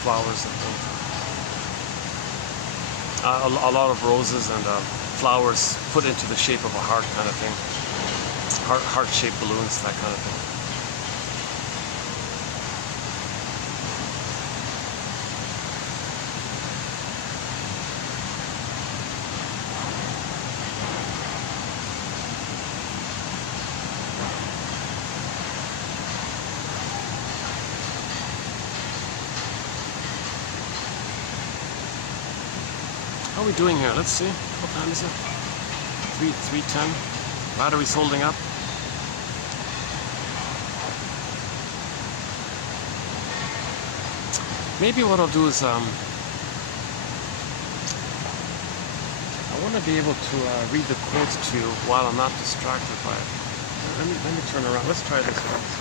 flowers and things. A lot of roses and flowers put into the shape of a heart kind of thing. Heart-shaped balloons, that kind of thing. How are we doing here? Let's see. What time is it? 3:10. Battery's holding up. Maybe what I'll do is I want to be able to read the quotes to you while I'm not distracted by it. Let me turn around. Let's try this first.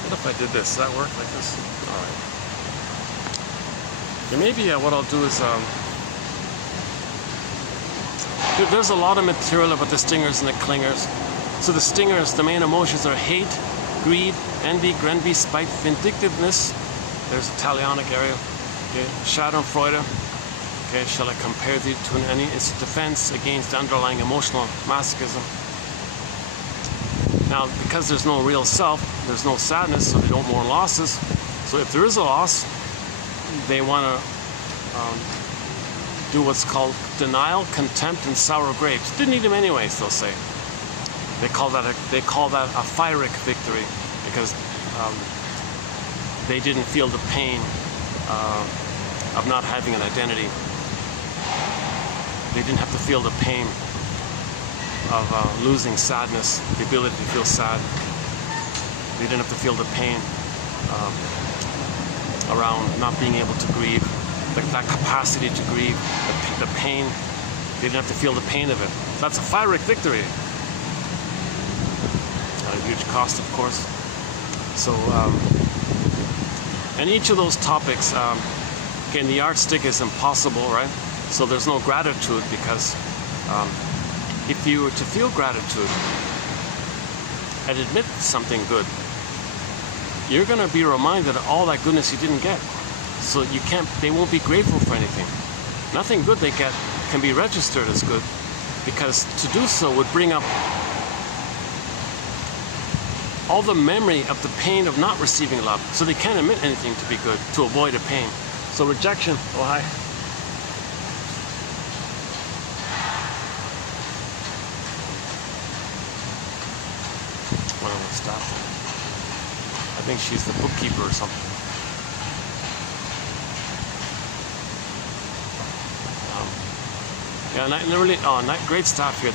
What if I did this? Does that work like this? All right. Yeah, maybe what I'll do is there's a lot of material about the stingers and the clingers. So the stingers, the main emotions are hate, greed, envy, grenvy, spite, vindictiveness. There's a talionic area. Okay. Schadenfreude. Okay. Shall I compare thee to any? It's defense against the underlying emotional masochism. Now, because there's no real self, there's no sadness, so they don't mourn losses. So if there is a loss, they want to do what's called denial, contempt, and sour grapes. Didn't eat them anyways, they'll say. They call that a pyrrhic victory because they didn't feel the pain of not having an identity. They didn't have to feel the pain of losing sadness, the ability to feel sad. They didn't have to feel the pain around not being able to grieve, that capacity to grieve, the pain. They didn't have to feel the pain of it. That's a pyrrhic victory. At a huge cost, of course. So, and each of those topics, again, the yardstick is impossible, right? So there's no gratitude because if you were to feel gratitude and admit something good, you're going to be reminded of all that goodness you didn't get. So they won't be grateful for anything. Nothing good they get can be registered as good because to do so would bring up all the memory of the pain of not receiving love. So they can't admit anything to be good to avoid a pain. So rejection, oh hi. One of the staff. I think she's the bookkeeper or something. Yeah, great staff here.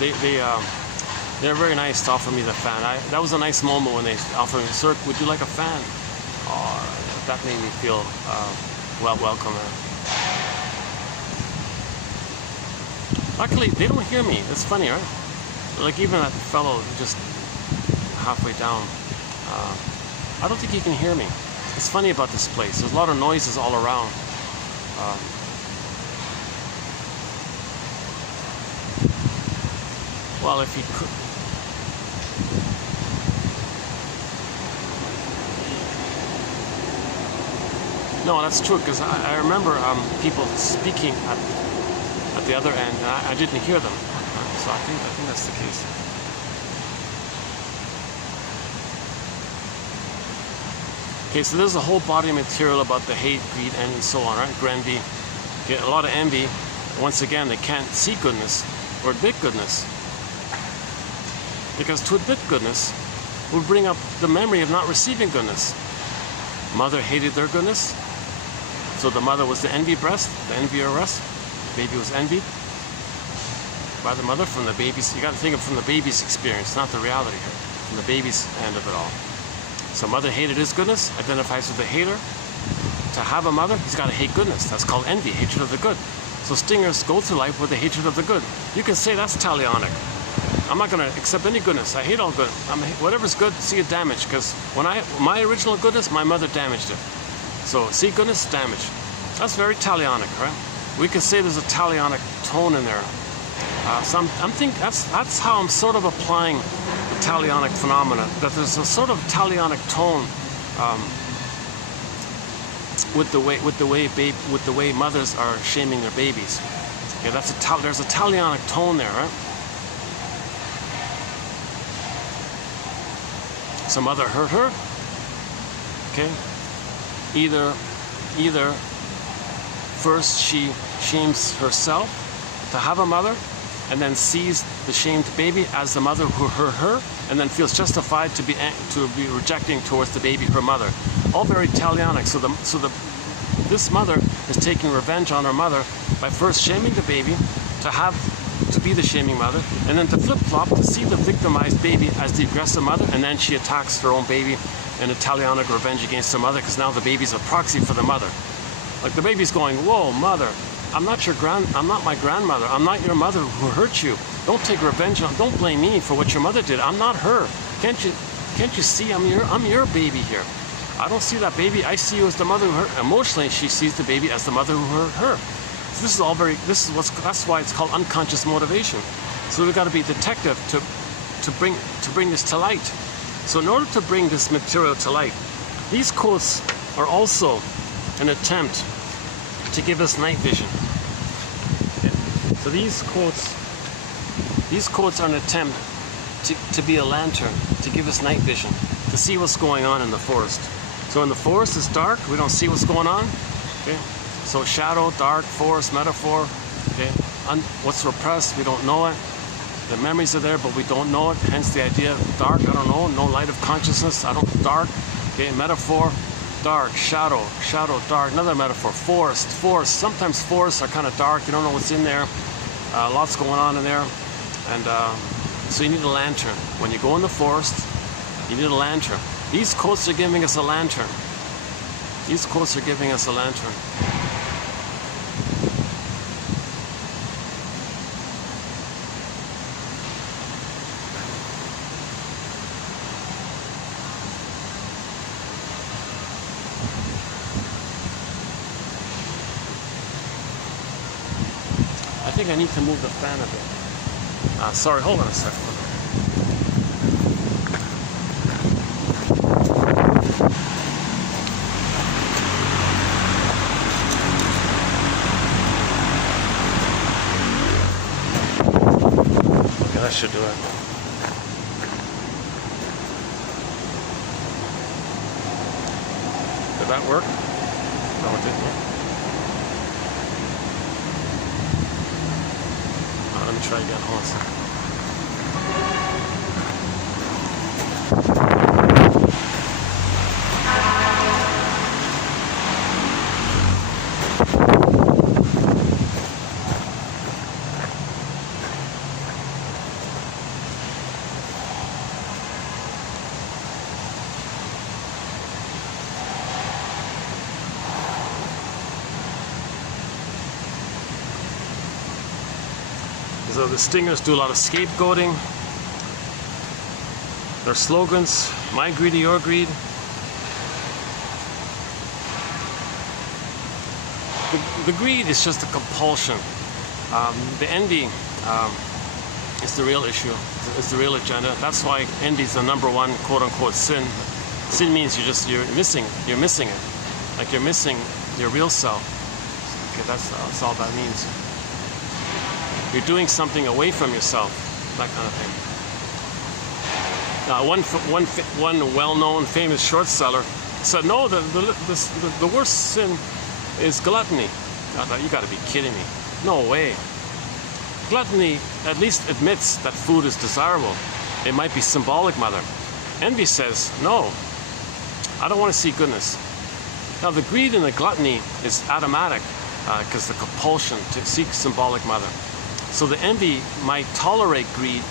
They're very nice to offer me the fan. That was a nice moment when they offered me, "Sir, would you like a fan?" Oh, that made me feel welcome. Luckily, they don't hear me. It's funny, right? Like even that fellow just halfway down, I don't think he can hear me. It's funny about this place. There's a lot of noises all around. Well, if he could. No, that's true, because I remember people speaking at the other end, and I didn't hear them. So I think that's the case. Okay, so there's a whole body of material about the hate, greed, and so on, right? Grenvy. Okay, a lot of envy. Once again, they can't see goodness or admit goodness. Because to admit goodness will bring up the memory of not receiving goodness. Mother hated their goodness. So the mother was the envy breast, the envier breast. The baby was envied by the mother from the baby's. You got to think of it from the baby's experience, not the reality here. From the baby's end of it all. So mother hated his goodness, identifies with the hater. To have a mother, he's got to hate goodness. That's called envy, hatred of the good. So stingers go through life with the hatred of the good. You can say that's talionic. I'm not going to accept any goodness. I hate all good. Whatever's good, see it damaged. Because when my original goodness, my mother damaged it. So see goodness, damage. That's very talionic, right? we could say there's a talionic tone in there. So I'm thinking that's how I'm sort of applying the talionic phenomena. That there's a sort of talionic tone with the way mothers are shaming their babies. Okay, there's a talionic tone there, right? Some mother hurt her. Okay, either first she shames herself to have a mother, and then sees the shamed baby as the mother who hurt her, and then feels justified to be rejecting towards the baby her mother. All very talionic. This mother is taking revenge on her mother by first shaming the baby to be the shaming mother, and then to flip-flop to see the victimized baby as the aggressive mother, and then she attacks her own baby in a talionic revenge against her mother, because now the baby's a proxy for the mother. Like the baby's going, whoa, mother, I'm not my grandmother. I'm not your mother who hurt you. Don't take revenge don't blame me for what your mother did. I'm not her. Can't you see I'm your baby here? I don't see that baby. I see you as the mother who hurt. Emotionally, she sees the baby as the mother who hurt her. So that's why it's called unconscious motivation. So we've got to be a detective to bring this to light. So in order to bring this material to light, these quotes are also an attempt to give us night vision. Okay. So these quotes are an attempt to be a lantern, to give us night vision, to see what's going on in the forest. So in the forest it's dark, we don't see what's going on. Okay. So shadow, dark, forest, metaphor. Okay. What's repressed, we don't know it. The memories are there, but we don't know it. Hence the idea of dark, I don't know, no light of consciousness, dark. Okay, metaphor, dark, shadow, dark. Another metaphor, forest. Sometimes forests are kind of dark, you don't know what's in there. Lots going on in there. And so you need a lantern. When you go in the forest, you need a lantern. These quotes are giving us a lantern. These quotes are giving us a lantern. I think I need to move the fan a bit. Sorry, hold on a second. Okay, that should do it. Did that work? No, it didn't. Let me try again. Hold on a second. So the stingers do a lot of scapegoating. Their slogans, my greedy, your greed. The greed is just a compulsion. The envy is the real issue, is the real agenda. That's why envy is the number one quote-unquote sin. Sin means you're missing it. Like you're missing your real self. Okay, that's all that means. You're doing something away from yourself, that kind of thing. One well-known, famous short seller said, "No, the worst sin is gluttony." I thought, you got to be kidding me! No way. Gluttony at least admits that food is desirable. It might be symbolic, mother. Envy says, "No, I don't want to see goodness." Now, the greed and the gluttony is automatic because the compulsion to seek symbolic, mother. So the envy might tolerate greed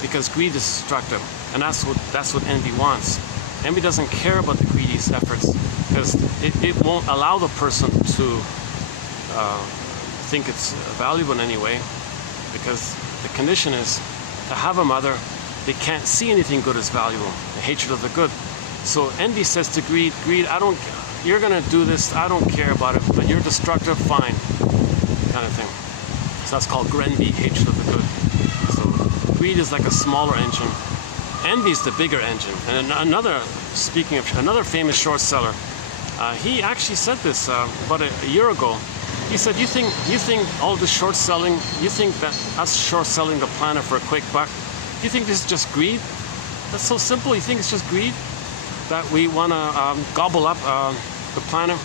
because greed is destructive, and that's what envy wants. Envy doesn't care about the greedy's efforts because it won't allow the person to think it's valuable in any way, because the condition is to have a mother, they can't see anything good as valuable, the hatred of the good. So envy says to greed, you're gonna do this, I don't care about it, but you're destructive, fine. kind of thing. So that's called envy, hatred of the good. So greed is like a smaller engine. Envy is the bigger engine. And another, speaking of another famous short seller, he actually said this about a year ago. He said, you think all this short selling, you think that us short selling the planet for a quick buck, you think this is just greed? That's so simple. You think it's just greed? That we want to gobble up the planet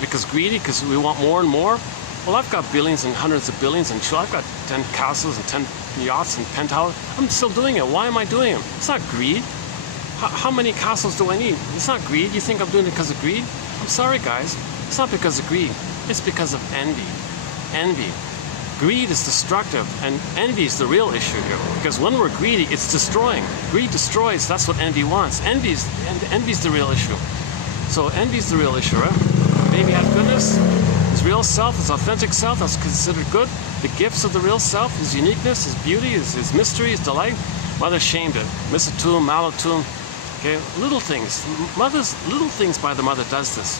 because greedy, because we want more and more? Well, I've got billions and hundreds of billions, and sure, I've got 10 castles and 10 yachts and penthouses. I'm still doing it. Why am I doing it? It's not greed. How many castles do I need? It's not greed. You think I'm doing it because of greed? I'm sorry, guys. It's not because of greed. It's because of envy. Envy. Greed is destructive, and envy is the real issue here. Because when we're greedy, it's destroying. Greed destroys. That's what envy wants. Envy's the real issue. So envy's the real issue, right? Baby had goodness. His real self, his authentic self, that's considered good. The gifts of the real self, his uniqueness, his beauty, his mystery, his delight. Mother shamed it. Missatum, malatum. Okay, little things. Little things by the mother does this.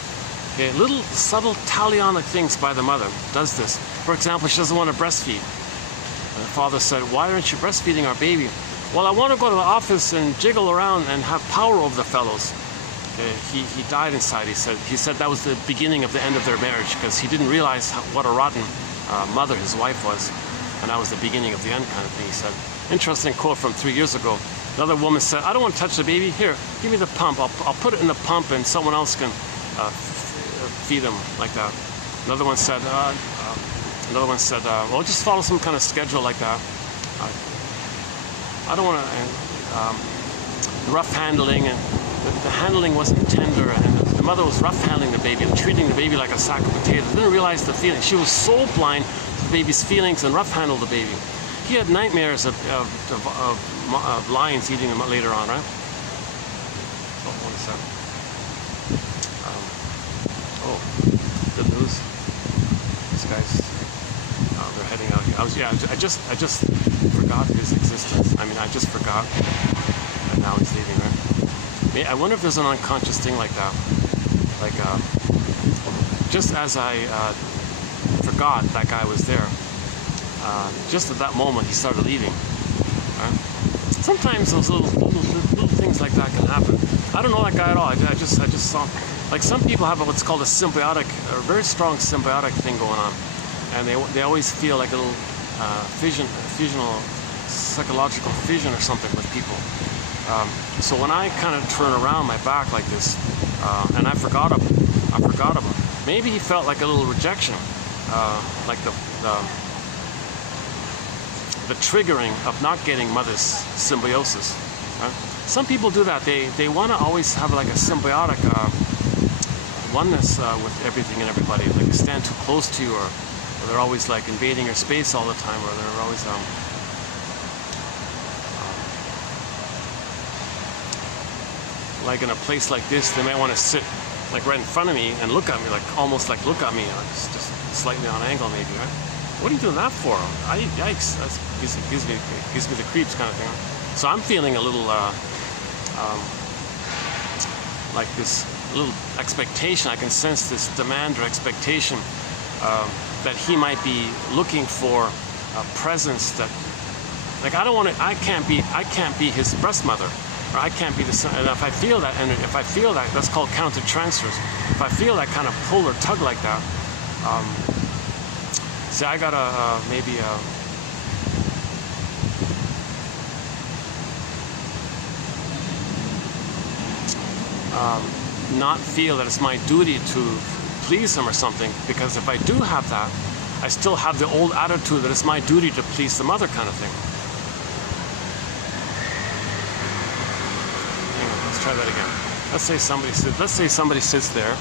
Okay, little subtle talionic things by the mother does this. For example, she doesn't want to breastfeed. And the father said, why aren't you breastfeeding our baby? Well, I want to go to the office and jiggle around and have power over the fellows. He died inside, he said that was the beginning of the end of their marriage, because he didn't realize what a rotten mother his wife was. And that was the beginning of the end kind of thing, he said. Interesting quote from 3 years ago. Another woman said, I don't want to touch the baby. Here, give me the pump. I'll put it in the pump and someone else can feed him like that. Another one said, well, just follow some kind of schedule like that. I don't want to, rough handling, and the handling wasn't tender, and the mother was rough handling the baby and treating the baby like a sack of potatoes. Didn't realize the feeling. She was so blind to the baby's feelings and rough handled the baby. He had nightmares of lions eating him later on, right? Oh, what is that? Oh, good news. These guys, they're heading out here. I just forgot his existence. I mean, I just forgot, and now he's leaving, right? I wonder if there's an unconscious thing like that. Like, just as I forgot that guy was there, just at that moment he started leaving. Right? Sometimes those little things like that can happen. I don't know that guy at all. I just saw, like, some people have what's called a very strong symbiotic thing going on, and they always feel like a little fusional, psychological fission or something with people. So when I kind of turn around my back like this, and I forgot about him. Maybe he felt like a little rejection, like the triggering of not getting mother's symbiosis. Right? Some people do that. They want to always have like a symbiotic oneness with everything and everybody. Like they stand too close to you, or they're always like invading your space all the time, or they're always like in a place like this, they might want to sit like right in front of me and look at me, like almost like look at me, just slightly on angle maybe, right? What are you doing that for? Yikes! That gives me the creeps kind of thing. So I'm feeling a little like this little expectation. I can sense this demand or expectation that he might be looking for a presence that, like, I can't be his breast mother. Or I can't be the son. And if I feel that, that's called counter transfers. If I feel that kind of pull or tug like that, see, I gotta maybe not feel that it's my duty to please him or something. Because if I do have that, I still have the old attitude that it's my duty to please the mother kind of thing. Try that again. Let's say somebody sits there,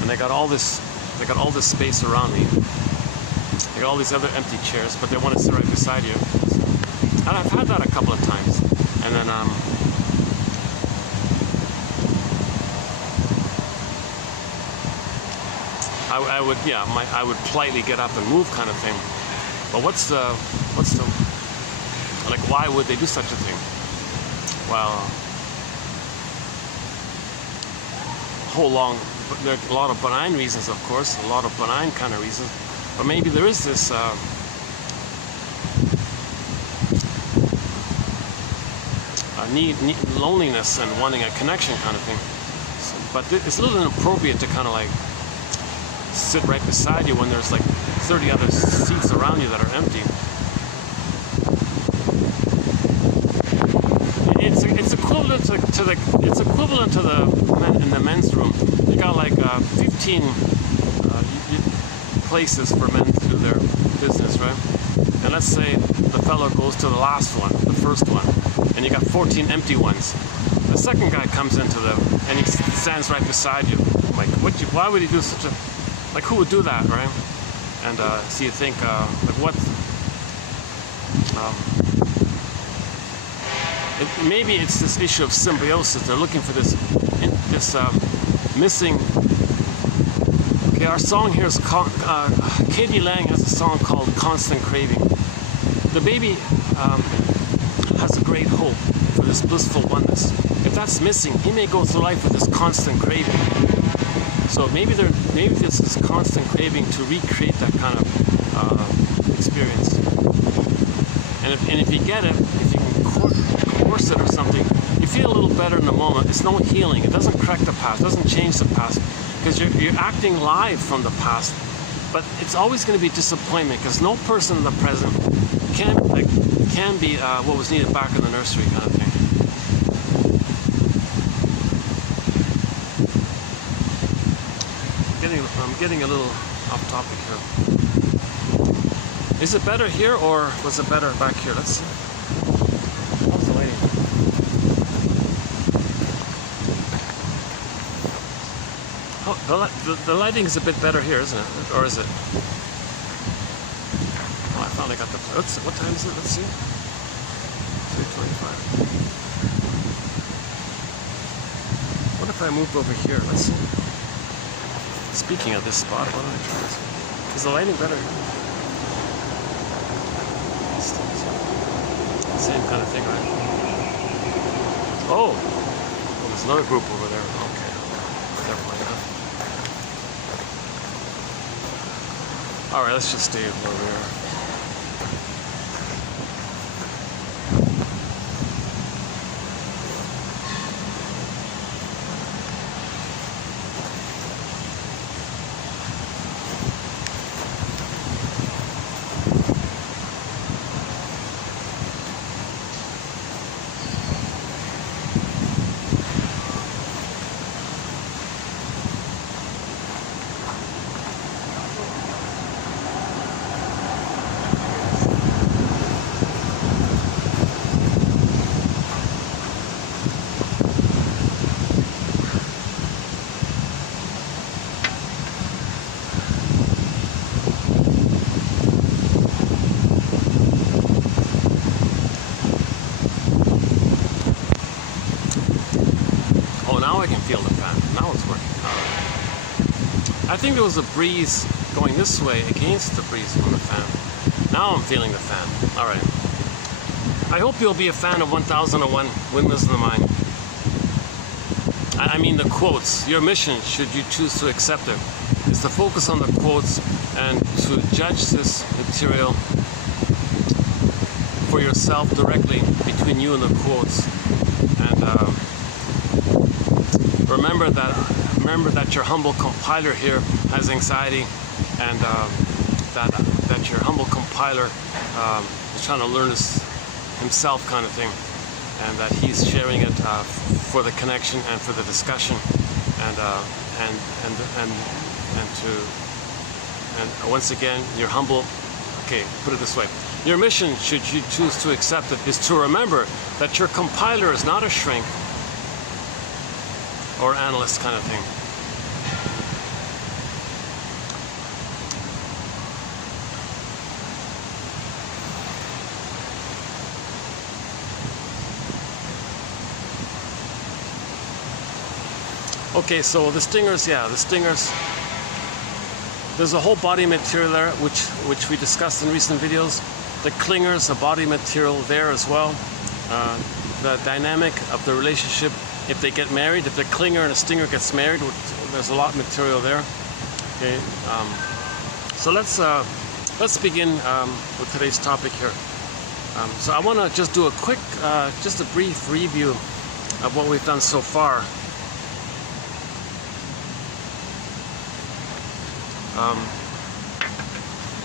and they got all this space around me. They got all these other empty chairs, but they want to sit right beside you. And I've had that a couple of times. And then I would politely get up and move, kind of thing. But what's the like? Why would they do such a thing? Well. There are a lot of benign reasons, of course, a lot of benign kind of reasons. But maybe there is this loneliness and wanting a connection kind of thing. So, but it's a little inappropriate to kind of like sit right beside you when there's like 30 other seats around you that are empty. It's equivalent to the men in the men's room. You got like 15 places for men to do their business, right? And let's say the fellow goes to the last one, the first one, and you got 14 empty ones. The second guy comes into and he stands right beside you. Like, why would he do such a, like, who would do that, right? And so you think, like, what? Maybe it's this issue of symbiosis. They're looking for this missing. Okay, our song here is called, Katie Lang has a song called Constant Craving. The baby has a great hope for this blissful oneness. If that's missing, he may go through life with this constant craving. So maybe there's this constant craving to recreate that kind of experience. And if you get it, if you can course it or something, you feel a little better in the moment. It's no healing. It doesn't correct the past. It doesn't change the past, because you're acting live from the past. But it's always going to be disappointment, because no person in the present can be what was needed back in the nursery kind of thing. I'm getting a little off topic here. Is it better here, or was it better back here? Let's see. How's the lighting? Oh, the lighting is a bit better here, isn't it? Or is it? Oh, I finally got the. What time is it? Let's see. 3:25. What if I moved over here? Let's see. Speaking of this spot, why don't I try this? Is the lighting better here? Same kind of thing, right? Oh! Well, there's another group over there. Okay. Never mind. Alright, let's just stay over here. I can feel the fan. Now it's working. I think there was a breeze going this way against the breeze from the fan. Now I'm feeling the fan. Alright. I hope you'll be a fan of 1001 Windmills in the Mind. I mean the quotes. Your mission, should you choose to accept it, is to focus on the quotes and to judge this material for yourself directly between you and the quotes. And remember that your humble compiler here has anxiety, and that your humble compiler is trying to learn this himself, kind of thing, and that he's sharing it for the connection and for the discussion, and once again, your humble. Okay, put it this way: your mission, should you choose to accept it, is to remember that your compiler is not a shrink or analyst kind of thing. Okay, so the stingers, there's a whole body material there, which we discussed in recent videos. The clingers, a body material there as well. The dynamic of the relationship. If they get married, if the clinger and a stinger gets married, there's a lot of material there. Okay, So let's begin with today's topic here. So I want to just do a quick, just a brief review of what we've done so far.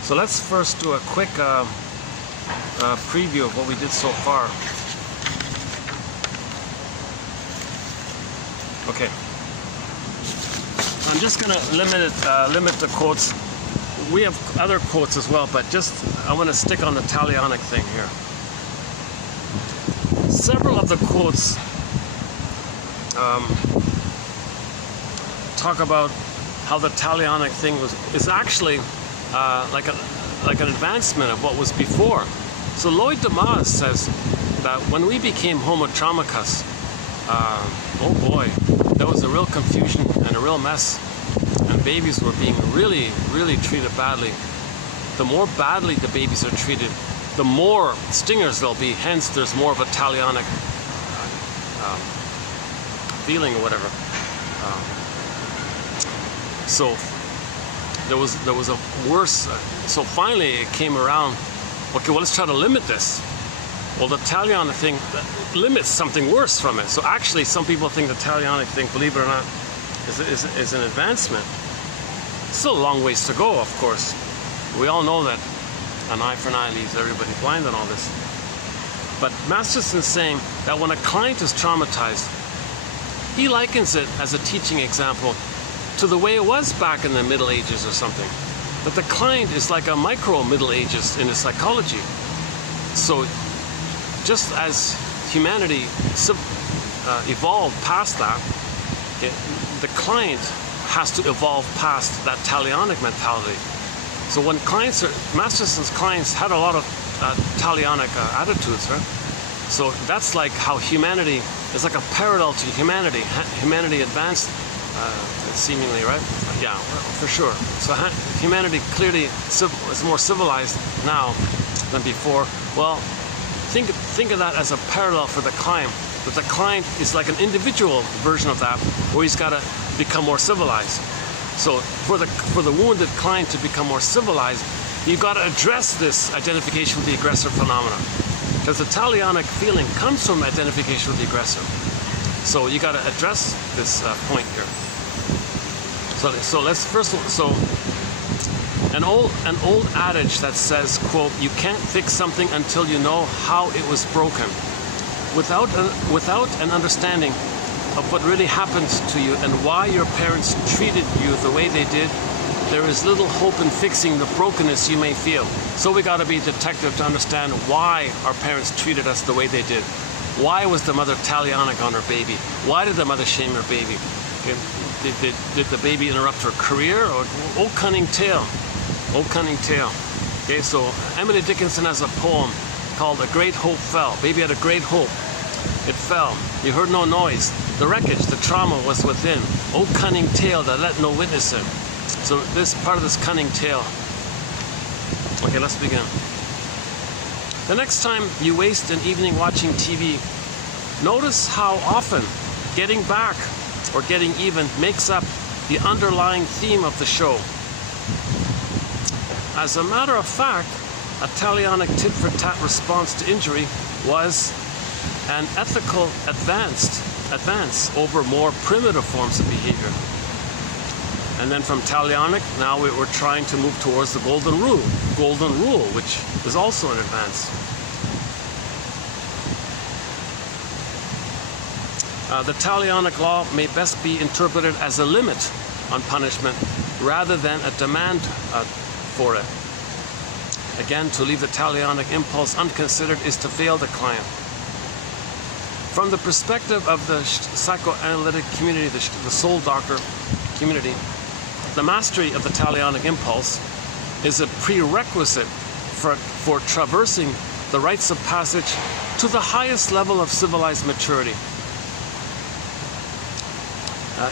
So let's first do a quick preview of what we did so far. Okay. I'm just going to limit the quotes. We have other quotes as well, but just I want to stick on the talionic thing here. Several of the quotes talk about how the talionic thing is actually like an advancement of what was before. So Lloyd DeMaz says that when we became Homo traumicus, oh boy, there was a real confusion and a real mess, and babies were being really treated badly. The more badly the babies are treated, the more stingers there'll be, hence there's more of a talionic feeling or whatever. So there was a worse, so finally it came around, okay, well, let's try to limit this. Well, the talionic thing limits something worse from it. So actually some people think the talionic thing, believe it or not, is an advancement. Still a long ways to go, of course. We all know that an eye for an eye leaves everybody blind on all this. But Masterson's saying that when a client is traumatized, he likens it as a teaching example to the way it was back in the Middle Ages or something. That the client is like a micro Middle Ages in his psychology. So just as humanity evolved past that, the client has to evolve past that talionic mentality. So when Masterson's clients had a lot of talionic attitudes, right? So that's like how humanity is like a parallel to humanity. Humanity advanced seemingly, right? Yeah, for sure. So humanity clearly is more civilized now than before. Well, think of that as a parallel for the client. But the client is like an individual version of that, where he's got to become more civilized. So for the wounded client to become more civilized, you've got to address this identification with the aggressor phenomenon, because the talionic feeling comes from identification with the aggressor. So you got to address this point here. So let's first. So an old adage that says, quote, "You can't fix something until you know how it was broken." Without an understanding of what really happened to you and why your parents treated you the way they did, there is little hope in fixing the brokenness you may feel. So we got to be a detective to understand why our parents treated us the way they did. Why was the mother talionic on her baby? Why did the mother shame her baby? Did the baby interrupt her career? Or oh, cunning tale. Oh, cunning tale. Okay, so Emily Dickinson has a poem called "A Great Hope Fell." Baby had a great hope. It fell. You heard no noise. The wreckage, the trauma was within. Oh, cunning tale that let no witness it. So this part of this cunning tale. Okay, let's begin. The next time you waste an evening watching TV, notice how often getting back or getting even makes up the underlying theme of the show. As a matter of fact, a talionic tit-for-tat response to injury was an ethical advance over more primitive forms of behavior. And then from talionic, now we're trying to move towards the golden rule, which is also an advance. The talionic law may best be interpreted as a limit on punishment rather than a demand for it. Again, to leave the talionic impulse unconsidered is to fail the client. From the perspective of the psychoanalytic community, the soul doctor community, the mastery of the talionic impulse is a prerequisite for traversing the rites of passage to the highest level of civilized maturity.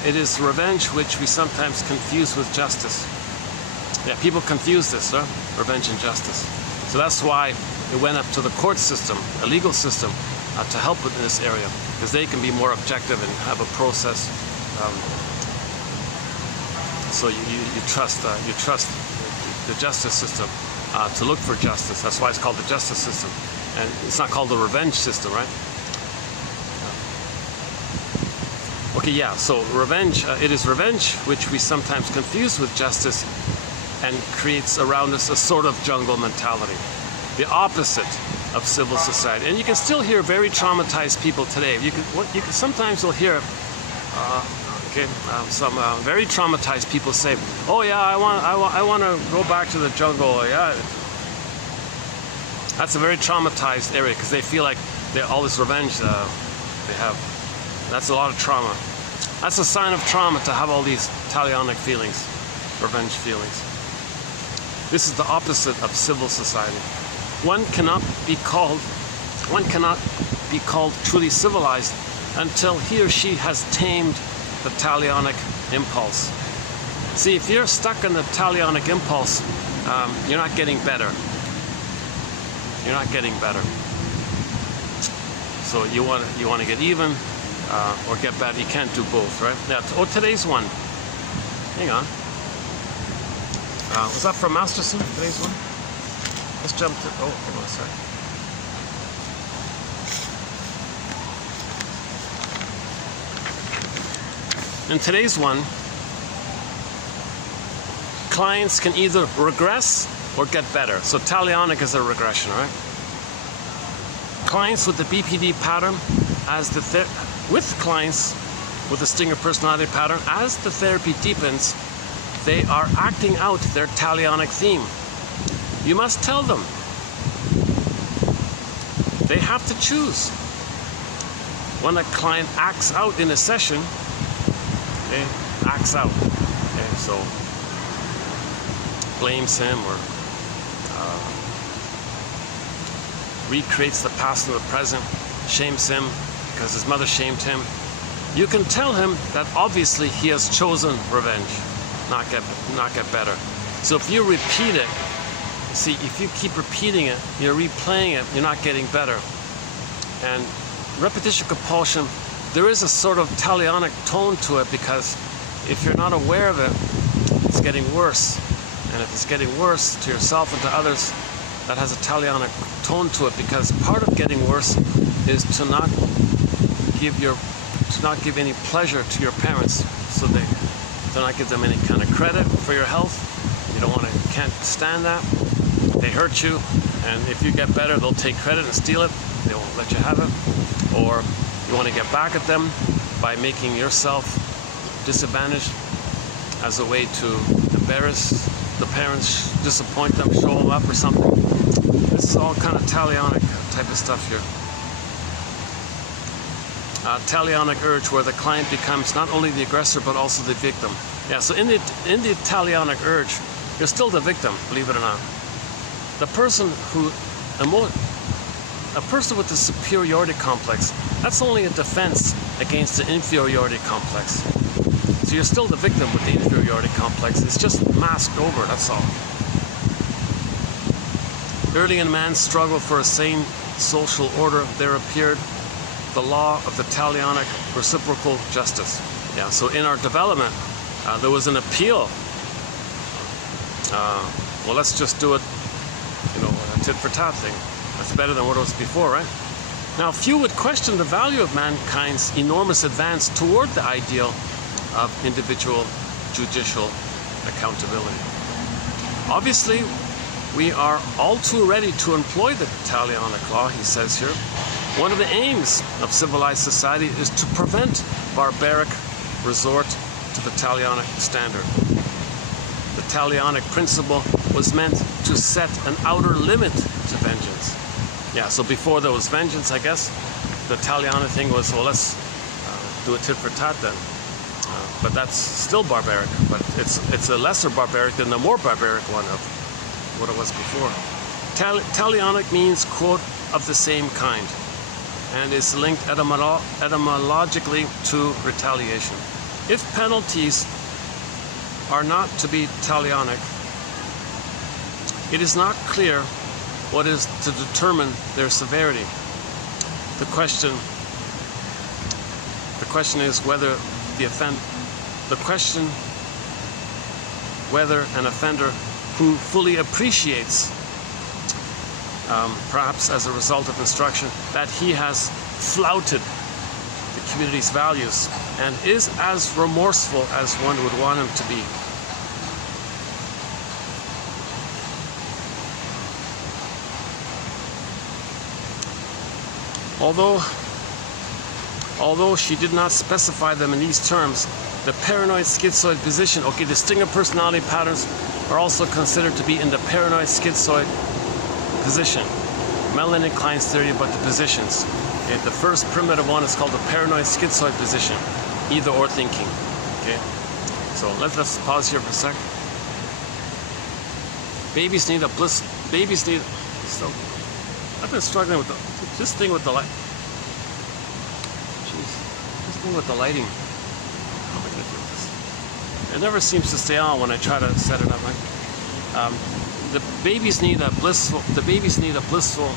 It is revenge which we sometimes confuse with justice. Yeah, people confuse this, revenge and justice. So that's why it went up to the court system, a legal system, to help in this area, because they can be more objective and have a process. So you trust the justice system to look for justice. That's why it's called the justice system. And it's not called the revenge system, right? Okay, yeah, so revenge, it is revenge which we sometimes confuse with justice and creates around us a sort of jungle mentality, the opposite of civil society. And you can still hear very traumatized people today. Sometimes you'll hear some very traumatized people say, "Oh yeah, I want to go back to the jungle." Yeah, that's a very traumatized area because they feel like all this revenge they have. That's a lot of trauma. That's a sign of trauma to have all these talionic feelings, revenge feelings. This is the opposite of civil society. One cannot be called truly civilized until he or she has tamed the talionic impulse. See, if you're stuck in the talionic impulse, you're not getting better. You're not getting better. So you want to get even or get better. You can't do both, right? Yeah. Oh, today's one. Hang on. Was that from Masterson? Today's one. Let's jump to. Oh, hold on a sec. In today's one, clients can either regress or get better. So talionic is a regression, right? Clients with the BPD pattern, with clients with the stinger personality pattern, as the therapy deepens, they are acting out their talionic theme. You must tell them. They have to choose. When a client acts out in a session, acts out. Okay, so blames him or recreates the past and the present, shames him because his mother shamed him. You can tell him that obviously he has chosen revenge, not get better. So if you repeat it, see, if you keep repeating it, you're replaying it, you're not getting better. And repetition compulsion, there is a sort of talionic tone to it, because if you're not aware of it, it's getting worse. And if it's getting worse to yourself and to others, that has a talionic tone to it, because part of getting worse is to not give any pleasure to your parents, so they do not give them any kind of credit for your health. You can't stand that. They hurt you, and if you get better, they'll take credit and steal it. They won't let you have it. Or you want to get back at them by making yourself disadvantaged as a way to embarrass the parents, disappoint them, show them up or something. This is all kind of talionic type of stuff here. Talionic urge, where the client becomes not only the aggressor but also the victim. Yeah, so in the talionic urge, you're still the victim, believe it or not. A person with a superiority complex, that's only a defense against the inferiority complex. So you're still the victim with the inferiority complex. It's just masked over, that's all. Early in man's struggle for a sane social order, there appeared the law of the talionic reciprocal justice. Yeah, so in our development, there was an appeal. Well, let's just do it, a tit for tat thing. That's better than what it was before, right? Now, few would question the value of mankind's enormous advance toward the ideal of individual judicial accountability. Obviously, we are all too ready to employ the talionic law, he says here. One of the aims of civilized society is to prevent barbaric resort to the talionic standard. The talionic principle was meant to set an outer limit to vengeance. Yeah, so before there was vengeance, I guess, the talionic thing was, well, let's do a tit for tat then. But that's still barbaric, but it's a lesser barbaric than the more barbaric one of what it was before. Talionic means, quote, of the same kind, and is linked etymologically to retaliation. If penalties are not to be talionic, it is not clear what is to determine their severity. The question is whether whether an offender who fully appreciates, perhaps as a result of instruction, that he has flouted the community's values and is as remorseful as one would want him to be. Although she did not specify them in these terms, the paranoid schizoid position, okay, the Stinger personality patterns are also considered to be in the paranoid schizoid position. Melanie Klein's theory about the positions. Okay, the first primitive one is called the paranoid schizoid position, either or thinking. Okay, so let's pause here for a sec. Babies need a bliss. Babies need. So, I've been struggling with this thing with the light. Jeez, this thing with the lighting. How am I gonna do this? It never seems to stay on when I try to set it up. Right? The babies need a blissful. The babies need a blissful.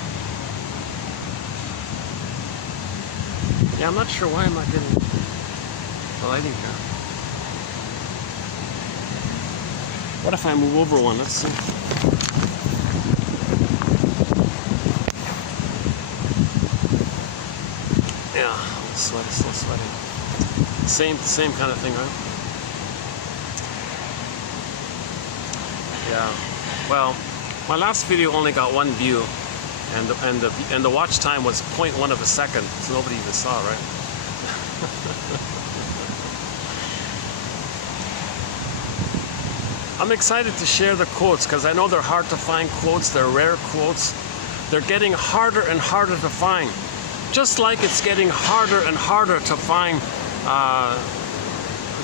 Yeah, I'm not sure why I'm not getting the lighting here. What if I move over one? Let's see. Yeah, sweaty, still sweating. Same kind of thing, right? Yeah. Well, my last video only got 1 view, and the watch time was 0.1 of a second, so nobody even saw, right? I'm excited to share the quotes because I know they're hard to find quotes. They're rare quotes. They're getting harder and harder to find. Just like it's getting harder and harder to find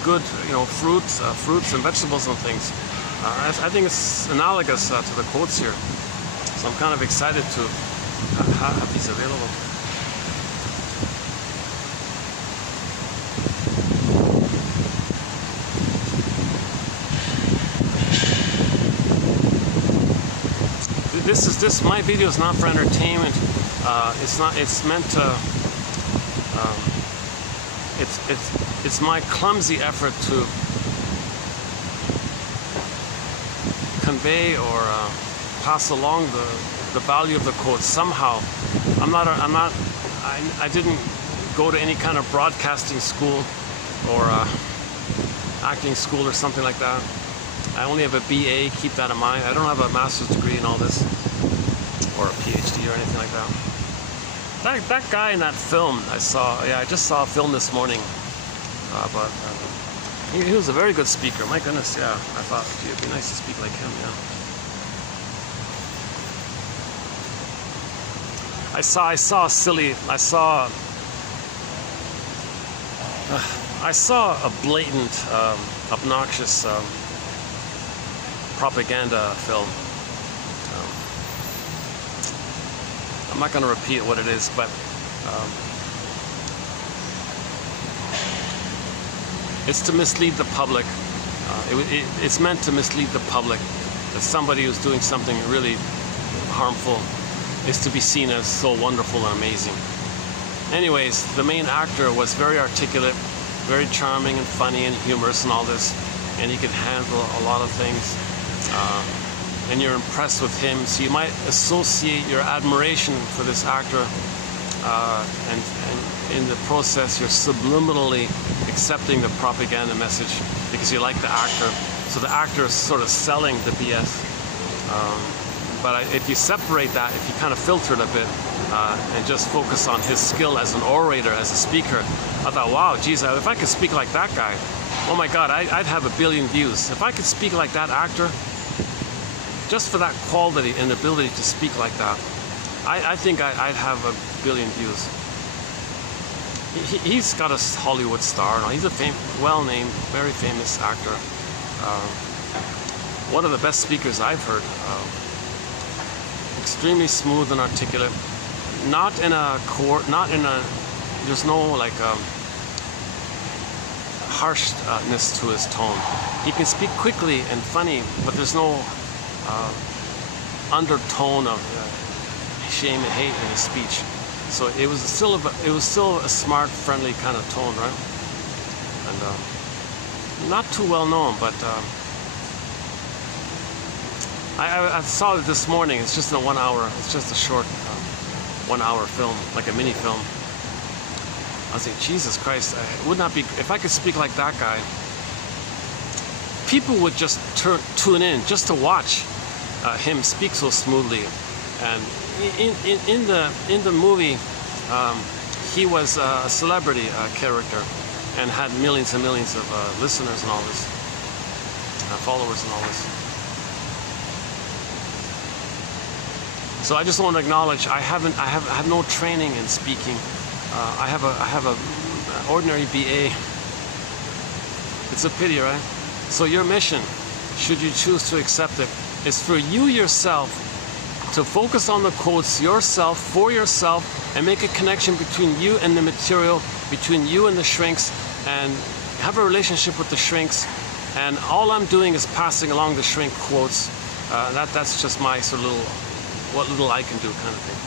good, fruits and vegetables and things. I think it's analogous to the quotes here. So I'm kind of excited to have these available. My video is not for entertainment. It's meant to. It's my clumsy effort to convey or pass along the value of the quote somehow. I didn't go to any kind of broadcasting school or acting school or something like that. I only have a BA, keep that in mind. I don't have a master's degree in all this or a PhD or anything like that. That guy in that film I saw, I just saw a film this morning, but he was a very good speaker. My goodness, yeah. I thought it'd be nice to speak like him, yeah. I saw a blatant, obnoxious propaganda film. I'm not going to repeat what it is, but it's to mislead the public. It's meant to mislead the public that somebody who's doing something really harmful is to be seen as so wonderful and amazing. Anyways, the main actor was very articulate, very charming and funny and humorous and all this, and he could handle a lot of things. And you're impressed with him, so you might associate your admiration for this actor, and in the process you're subliminally accepting the propaganda message because you like the actor. So the actor is sort of selling the BS. But if you separate that, if you kind of filter it a bit and just focus on his skill as an orator, as a speaker, I thought, wow, geez, if I could speak like that guy, oh my God, I'd have 1 billion views. If I could speak like that actor, just for that quality and ability to speak like that, I think I'd have 1 billion views. He's got a Hollywood star. He's a well-named, very famous actor. One of the best speakers I've heard. Extremely smooth and articulate. There's no like harshness to his tone. He can speak quickly and funny, but there's no undertone of shame and hate in his speech. So it was still a smart, friendly kind of tone, right? And not too well known, but I saw it this morning. It's just a 1 hour. It's just a short 1 hour film, like a mini film. I was like, Jesus Christ, it would not be, if I could speak like that guy, people would just tune in just to watch him speak so smoothly. And in the movie, he was a celebrity character and had millions and millions of listeners and all this, followers and all this. So I just want to acknowledge I have no training in speaking. I have a ordinary BA. It's a pity, right? So your mission, should you choose to accept it, is for you yourself to focus on the quotes yourself, for yourself, and make a connection between you and the material, between you and the shrinks, and have a relationship with the shrinks. And all I'm doing is passing along the shrink quotes. That's just my sort of little, what little I can do kind of thing.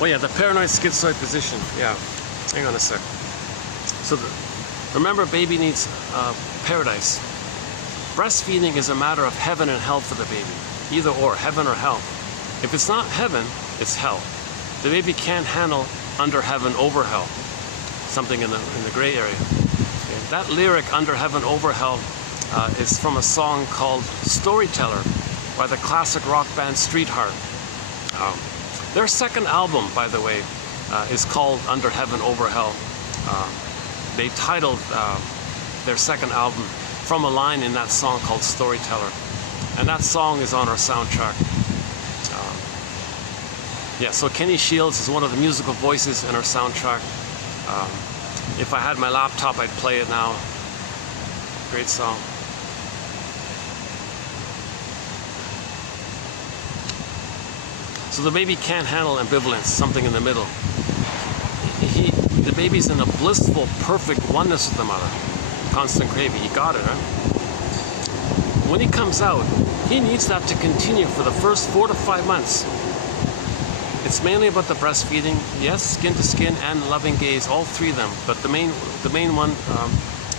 Oh yeah, the paranoid schizoid position. Yeah, hang on a sec. So remember, baby needs paradise. Breastfeeding is a matter of heaven and hell for the baby. Either or, heaven or hell. If it's not heaven, it's hell. The baby can't handle under heaven, over hell. Something in the gray area. Okay. That lyric, under heaven, over hell, is from a song called Storyteller by the classic rock band Streetheart. Their second album, by the way, is called Under Heaven, Over Hell. They titled their second album from a line in that song called Storyteller. And that song is on our soundtrack. Yeah, so Kenny Shields is one of the musical voices in our soundtrack. If I had my laptop, I'd play it now. Great song. So the baby can't handle ambivalence, something in the middle. The baby's in a blissful, perfect oneness with the mother. Constant craving. You got it, right? When he comes out, he needs that to continue for the first 4 to 5 months. It's mainly about the breastfeeding, yes, skin to skin and loving gaze, all three of them. But the main one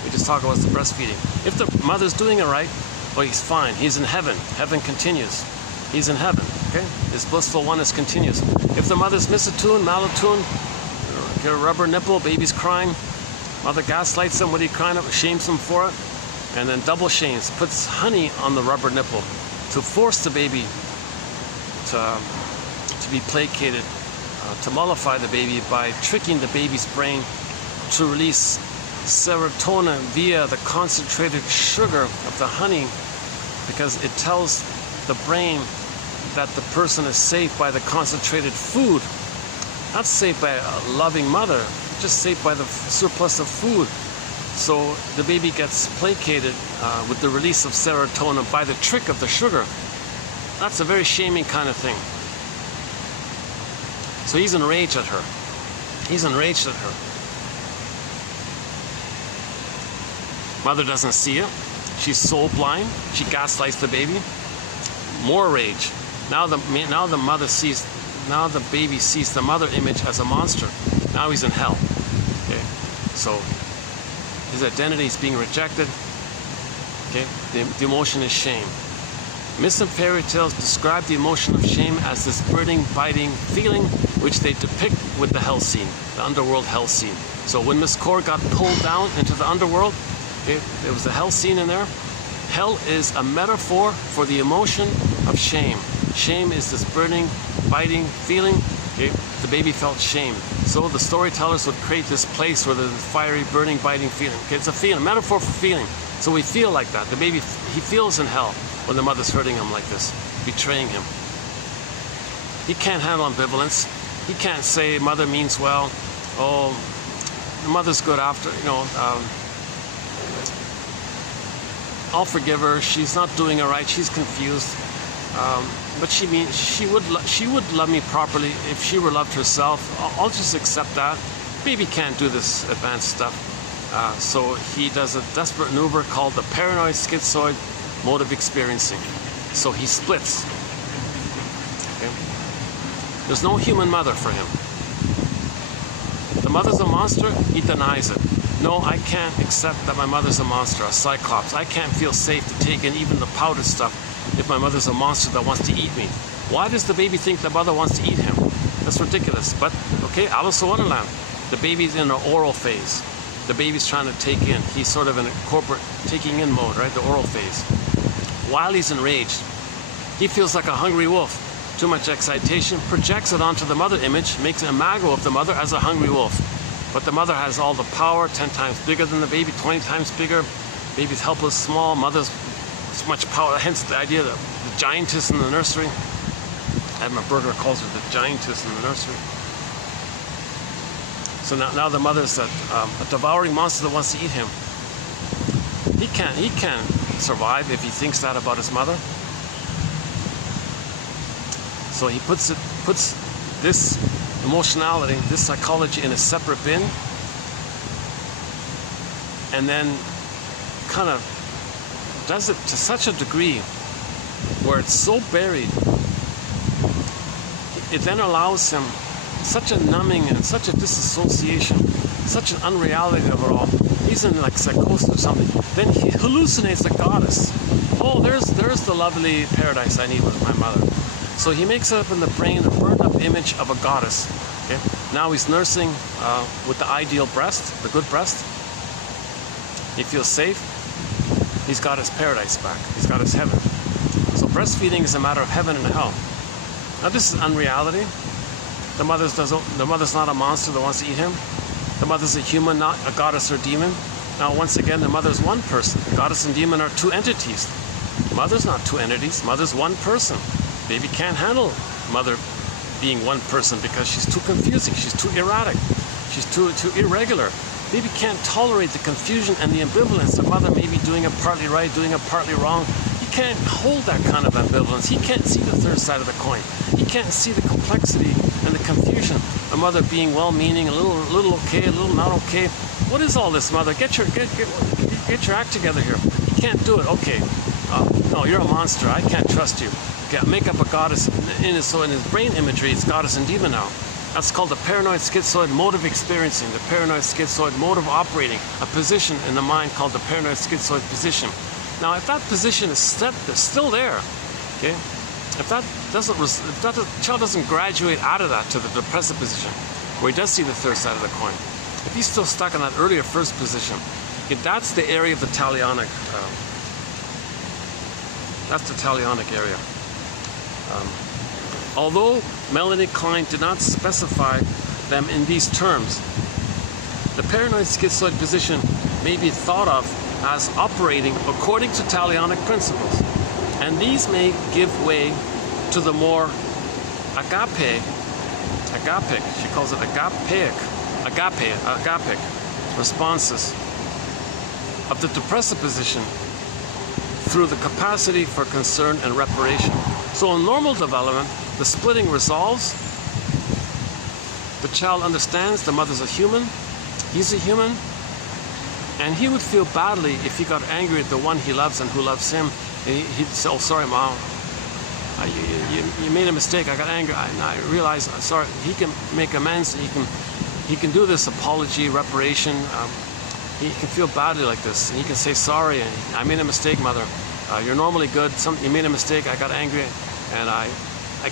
we just talked about is the breastfeeding. If the mother's doing it right, well, he's fine. He's in heaven. Heaven continues. He's in heaven. Okay, his blissful oneness continues. If the mother's misattuned, malattuned, get a rubber nipple, baby's crying, mother gaslights him, what are you crying about? Shames him for it, and then double shames, puts honey on the rubber nipple to force the baby to be placated, to mollify the baby by tricking the baby's brain to release serotonin via the concentrated sugar of the honey, because it tells the brain that the person is safe by the concentrated food, not safe by a loving mother, just safe by the surplus of food. So the baby gets placated with the release of serotonin by the trick of the sugar. That's a very shaming kind of thing. So he's enraged at her. He's enraged at her. Mother doesn't see it. She's soul blind. She gaslights the baby. More rage. Now the baby sees the mother image as a monster. Now he's in hell. Okay, so his identity is being rejected. Okay, the emotion is shame. Myths and fairy tales describe the emotion of shame as this burning, biting feeling, which they depict with the hell scene, the underworld hell scene. So when Miss Core got pulled down into the underworld, okay, there was the hell scene in there. Hell is a metaphor for the emotion of shame. Shame is this burning, biting feeling. Okay? The baby felt shame. So the storytellers would create this place where there's a fiery, burning, biting feeling. Okay? It's a feeling, a metaphor for feeling. So we feel like that. The baby, he feels in hell when the mother's hurting him like this, betraying him. He can't handle ambivalence. He can't say mother means well. Oh, the mother's good after, I'll forgive her. She's not doing it right. She's confused. But she would love me properly if she were loved herself. I'll just accept that. Baby can't do this advanced stuff. So he does a desperate maneuver called the paranoid schizoid mode of experiencing. So he splits. Okay? There's no human mother for him. The mother's a monster, he denies it. No, I can't accept that my mother's a monster, a cyclops. I can't feel safe to take in even the powdered stuff if my mother's a monster that wants to eat me. Why does the baby think the mother wants to eat him? That's ridiculous. But, okay, Alice in Wonderland. The baby's in an oral phase. The baby's trying to take in. He's sort of in a corporate taking in mode, right? The oral phase. While he's enraged, he feels like a hungry wolf. Too much excitation, projects it onto the mother image, makes an imago of the mother as a hungry wolf. But the mother has all the power, 10 times bigger than the baby, 20 times bigger. Baby's helpless, small, mother's so much power, hence the idea of the giantess in the nursery. Edmund Berger calls her the giantess in the nursery. So now the mother's a devouring monster that wants to eat him. He can't survive if he thinks that about his mother. So he puts this emotionality, this psychology in a separate bin, and then kind of does it to such a degree where it's so buried, it then allows him such a numbing and such a disassociation, such an unreality of it all. He's in like psychosis or something. Then he hallucinates a goddess. Oh, there's the lovely paradise I need with my mother. So he makes it up in the brain a burned up image of a goddess. Okay? Now he's nursing with the ideal breast, the good breast. He feels safe. He's got his paradise back. He's got his heaven. So breastfeeding is a matter of heaven and hell. Now this is unreality. The mother's not a monster that wants to eat him. The mother's a human, not a goddess or demon. Now once again, the mother's one person. The goddess and demon are two entities. Mother's not two entities. Mother's one person. Baby can't handle mother being one person because she's too confusing, she's too erratic, she's too irregular. Baby can't tolerate the confusion and the ambivalence of mother maybe doing it partly right, doing it partly wrong. He can't hold that kind of ambivalence. He can't see the third side of the coin. He can't see the complexity and the confusion of mother being well-meaning, a little okay, a little not okay. What is all this, mother? Get your act together here. He can't do it. Okay. No, you're a monster. I can't trust you. Okay, I'll make up a goddess. So in his brain imagery, it's goddess and demon now. That's called the paranoid schizoid mode of experiencing, the paranoid schizoid mode of operating, a position in the mind called the paranoid schizoid position. Now, if that position is still there, okay, if the child doesn't graduate out of that to the depressive position, where he does see the third side of the coin, if he's still stuck in that earlier first position, okay, that's the area of the talionic. That's the talionic area. Although Melanie Klein did not specify them in these terms, the paranoid schizoid position may be thought of as operating according to talionic principles, and these may give way to the more agapic, she calls it agapic responses of the depressive position through the capacity for concern and reparation. So in normal development, the splitting resolves. The child understands the mother's a human, he's a human, and he would feel badly if he got angry at the one he loves and who loves him. He'd say, oh, sorry, Mom, you made a mistake, I got angry, I realized, sorry. He can make amends, he can do this apology, reparation. He can feel badly like this, and he can say, sorry, I made a mistake, Mother. You're normally good, you made a mistake, I got angry, and I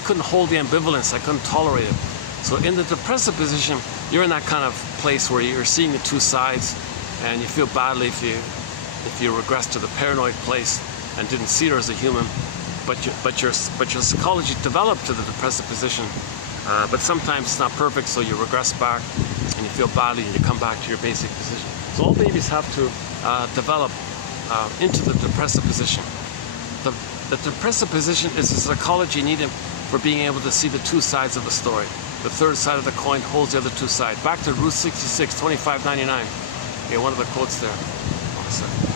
couldn't hold the ambivalence, I couldn't tolerate it. So in the depressive position, you're in that kind of place where you're seeing the two sides, and you feel badly if you regress to the paranoid place and didn't see her as a human, but your psychology developed to the depressive position. But sometimes it's not perfect, so you regress back, and you feel badly, and you come back to your basic position. So all babies have to develop into the depressive position. The depressive position is the psychology needed for being able to see the two sides of the story. The third side of the coin holds the other two sides. Back to Route 66, 2599. Okay, one of the quotes there. One second.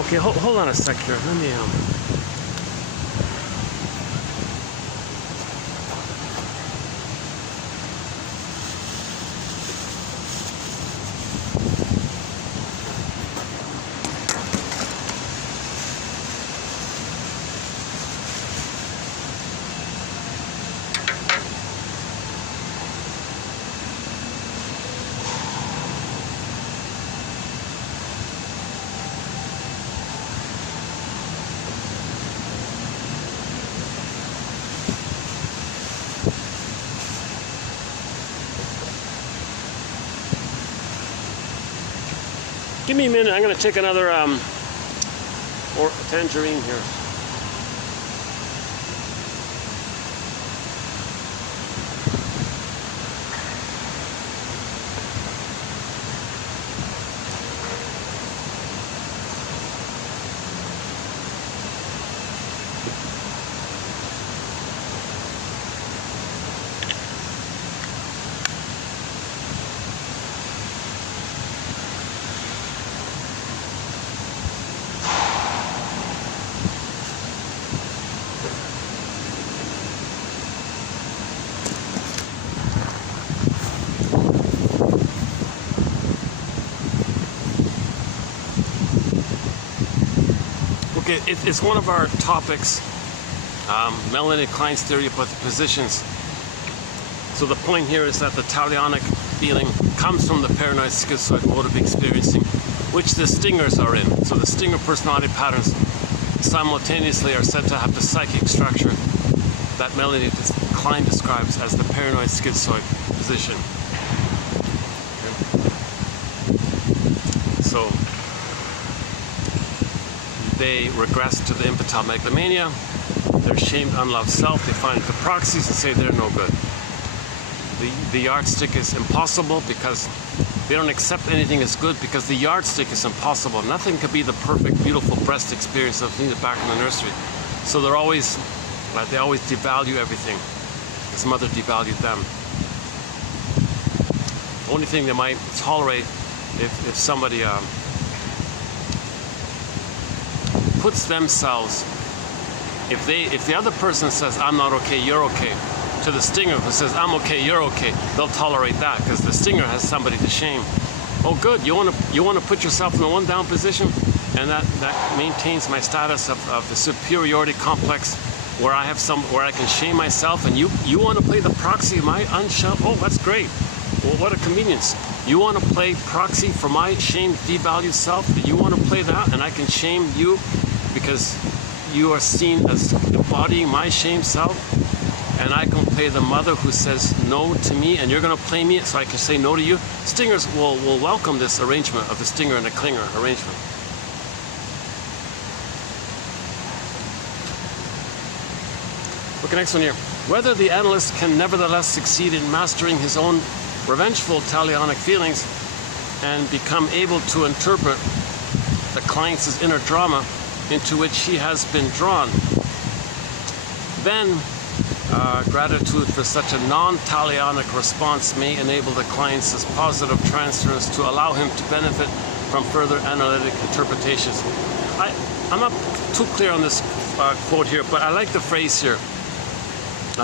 Okay, hold on a sec here. Let me Give me a minute. I'm going to take another or tangerine here. It's one of our topics, melanated Klein's theory about the positions. So the point here is that the talionic feeling comes from the paranoid schizoid mode of experiencing, which the stingers are in. So the stinger personality patterns simultaneously are said to have the psychic structure that melanated Klein describes as the paranoid schizoid position. Okay. So they regress to the infantile megalomania, their shamed, unloved self, they find the proxies and say they're no good. The yardstick is impossible because they don't accept anything as good because the yardstick is impossible. Nothing could be the perfect, beautiful breast experience of needed back in the nursery. So they always devalue everything. His mother devalued them. The only thing they might tolerate if somebody puts themselves, if the other person says I'm not okay, you're okay, to the stinger who says I'm okay, you're okay, they'll tolerate that because the stinger has somebody to shame. Oh good, you want to put yourself in a one down position, and that maintains my status of the superiority complex where I can shame myself, and you want to play the proxy of my unshell. Oh, that's great. Well, what a convenience. You want to play proxy for my shamed, devalued self? You want to play that, and I can shame you because you are seen as embodying my shame self, and I can play the mother who says no to me, and you're going to play me so I can say no to you. Stingers will welcome this arrangement of the stinger and the clinger arrangement. Look at the next one here. Whether the analyst can nevertheless succeed in mastering his own revengeful talionic feelings and become able to interpret the client's inner drama into which he has been drawn, then gratitude for such a non-talionic response may enable the client's positive transference to allow him to benefit from further analytic interpretations. I'm not too clear on this quote here, but I like the phrase here,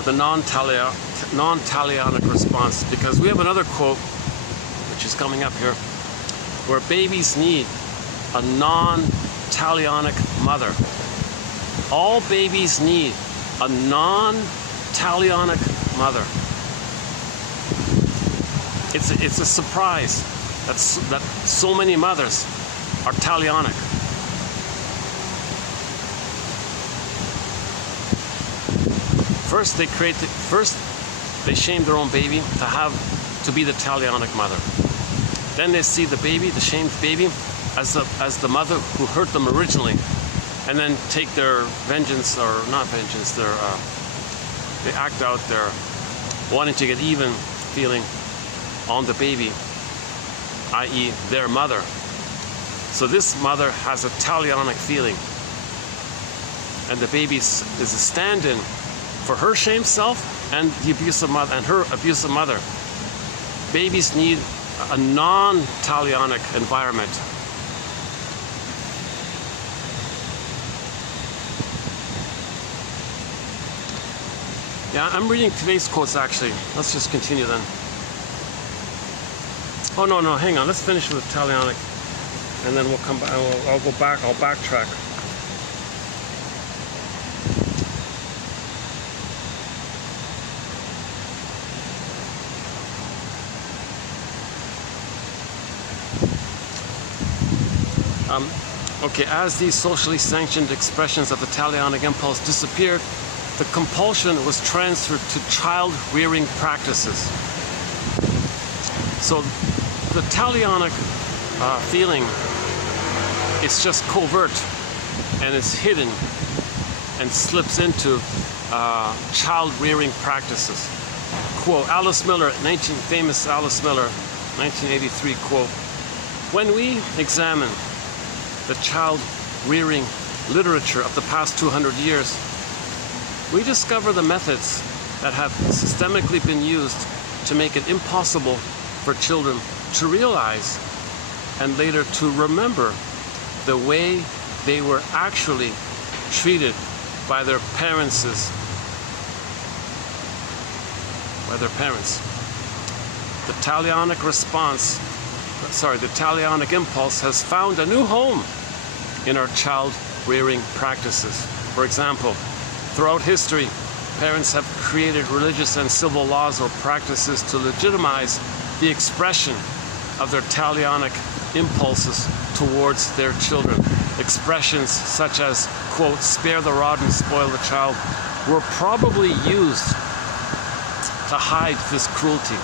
the non-talionic response, because we have another quote, which is coming up here, where babies need a non-talionic mother. All babies need a non-talionic mother. It's a surprise that so many mothers are talionic. First they shame their own baby to be the talionic mother. Then they see the baby, the shamed baby, as the mother who hurt them originally, and then take their vengeance, or not vengeance, they act out their wanting to get even feeling on the baby, i.e. their mother. So this mother has a talionic feeling, and the baby is a stand-in for her shame self and the abusive mother and her abusive mother. Babies need a non-talionic environment. Yeah, I'm reading today's quotes actually. Let's just continue then. Oh no, hang on. Let's finish with talionic, and then we'll come back. I'll go back. I'll backtrack. Okay, as these socially sanctioned expressions of the talionic impulse disappeared, the compulsion was transferred to child-rearing practices. So the talionic feeling it's just covert and it's hidden and slips into child rearing practices. Quote, Alice Miller, famous Alice Miller, 1983, quote, when we examine the child rearing literature of the past 200 years, we discover the methods that have systemically been used to make it impossible for children to realize and later to remember the way they were actually treated by their parents. The talionic the talionic impulse has found a new home in our child rearing practices. For example, throughout history, parents have created religious and civil laws or practices to legitimize the expression of their talionic impulses towards their children. Expressions such as, quote, spare the rod and spoil the child, were probably used to hide this cruelty.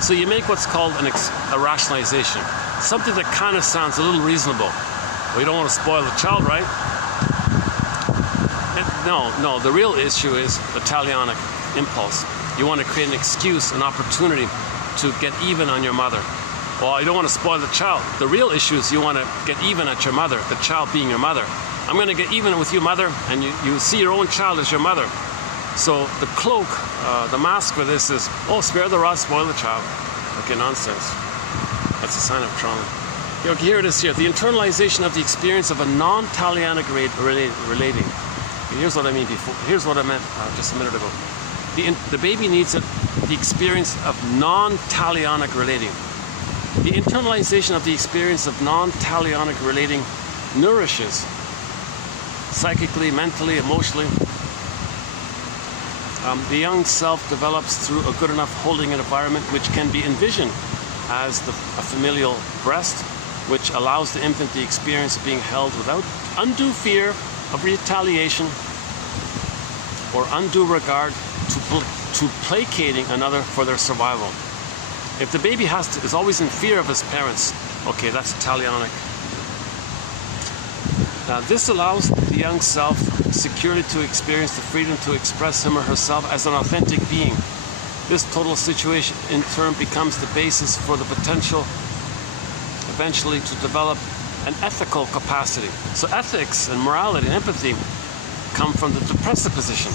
So you make what's called a rationalization, something that kind of sounds a little reasonable. Well, you don't want to spoil the child, right? No, the real issue is the talionic impulse. You want to create an excuse, an opportunity to get even on your mother. Well, you don't want to spoil the child. The real issue is you want to get even at your mother, the child being your mother. I'm going to get even with you, mother, and you see your own child as your mother. So the cloak, the mask for this is, oh, spare the rod, spoil the child. Okay, nonsense. That's a sign of trauma. Okay, here it is here. The internalization of the experience of a non-talionic relating. Here's what I mean before. Here's what I meant just a minute ago. The baby needs the experience of non-talionic relating. The internalization of the experience of non-talionic relating nourishes psychically, mentally, emotionally. The young self develops through a good enough holding environment which can be envisioned as a familial breast, which allows the infant the experience of being held without undue fear of retaliation or undue regard to placating another for their survival. If the baby is always in fear of his parents, okay, that's talionic. Now, this allows the young self securely to experience the freedom to express him or herself as an authentic being. This total situation in turn becomes the basis for the potential eventually to develop an ethical capacity. So ethics and morality and empathy come from the depressive position.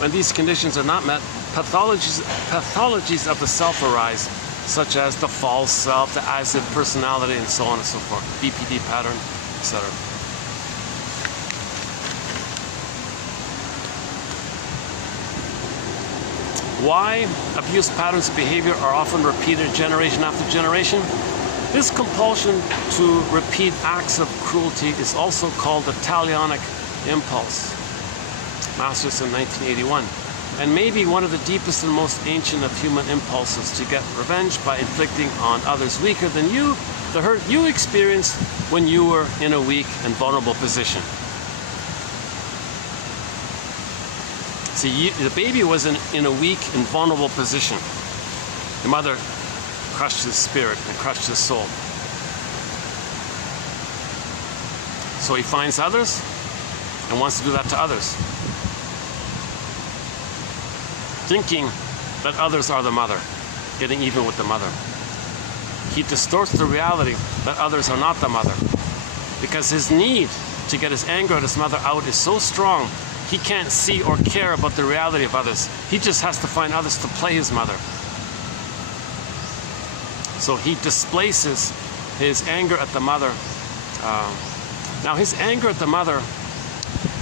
When these conditions are not met, pathologies of the self arise, such as the false self, the as-if personality, and so on and so forth, BPD pattern, etc. Why abuse patterns of behavior are often repeated generation after generation? This compulsion to repeat acts of cruelty is also called the talionic impulse, Masters in 1981, and may be one of the deepest and most ancient of human impulses to get revenge by inflicting on others weaker than you the hurt you experienced when you were in a weak and vulnerable position. See, the baby was in a weak and vulnerable position. The mother crushed his spirit and crushed his soul. So he finds others and wants to do that to others, thinking that others are the mother, getting even with the mother. He distorts the reality that others are not the mother, because his need to get his anger at his mother out is so strong, he can't see or care about the reality of others. He just has to find others to play his mother. So he displaces his anger at the mother. Now his anger at the mother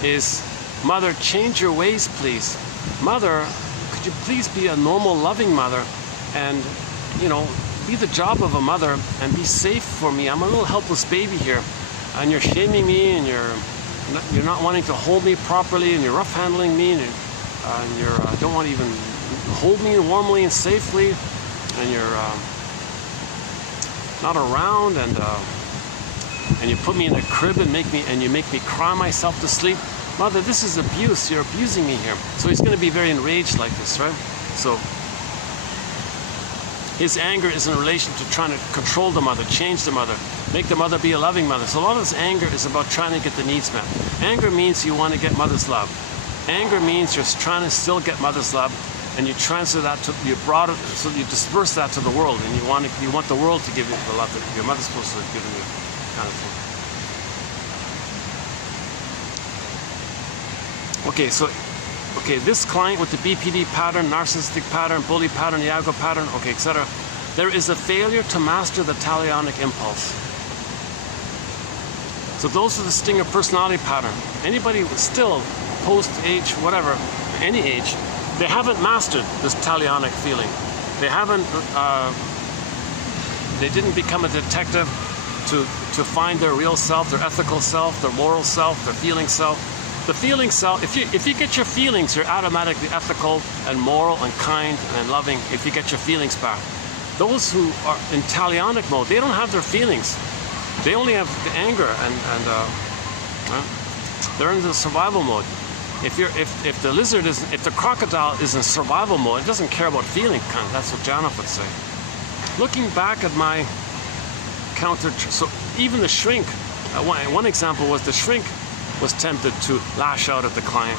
is, mother, change your ways, please. Mother, could you please be a normal, loving mother and, be the job of a mother and be safe for me. I'm a little helpless baby here, and you're shaming me, and you're not wanting to hold me properly, and you're rough handling me, and you don't want to even hold me warmly and safely, and you're not around, and you put me in a crib and you make me cry myself to sleep. Mother, this is abuse. You're abusing me here. So he's going to be very enraged like this, right? So His anger is in relation to trying to control the mother, change the mother, make the mother be a loving mother. So a lot of his anger is about trying to get the needs met. Anger means you want to get mother's love. Anger means you're trying to still get mother's love, and you transfer that to, you brought it, so you disperse that to the world, and you want the world to give you the love that your mother's supposed to give you, kind of thing. Okay, so, this client with the BPD pattern, narcissistic pattern, bully pattern, Iago pattern, okay, etc. There is a failure to master the talionic impulse. So those are the stinger personality pattern. Anybody still post-age, whatever, any age, they haven't mastered this talionic feeling. They haven't, they didn't become a detective to find their real self, their ethical self, their moral self, their feeling self. The feeling self, if you get your feelings, you're automatically ethical and moral and kind and loving if you get your feelings back. Those who are in talionic mode, they don't have their feelings. They only have the anger and they're in the survival mode. If the lizard is, if the crocodile is in survival mode, it doesn't care about feeling. That's what Janov would say. Looking back at my counter, so even the shrink. One example was the shrink was tempted to lash out at the client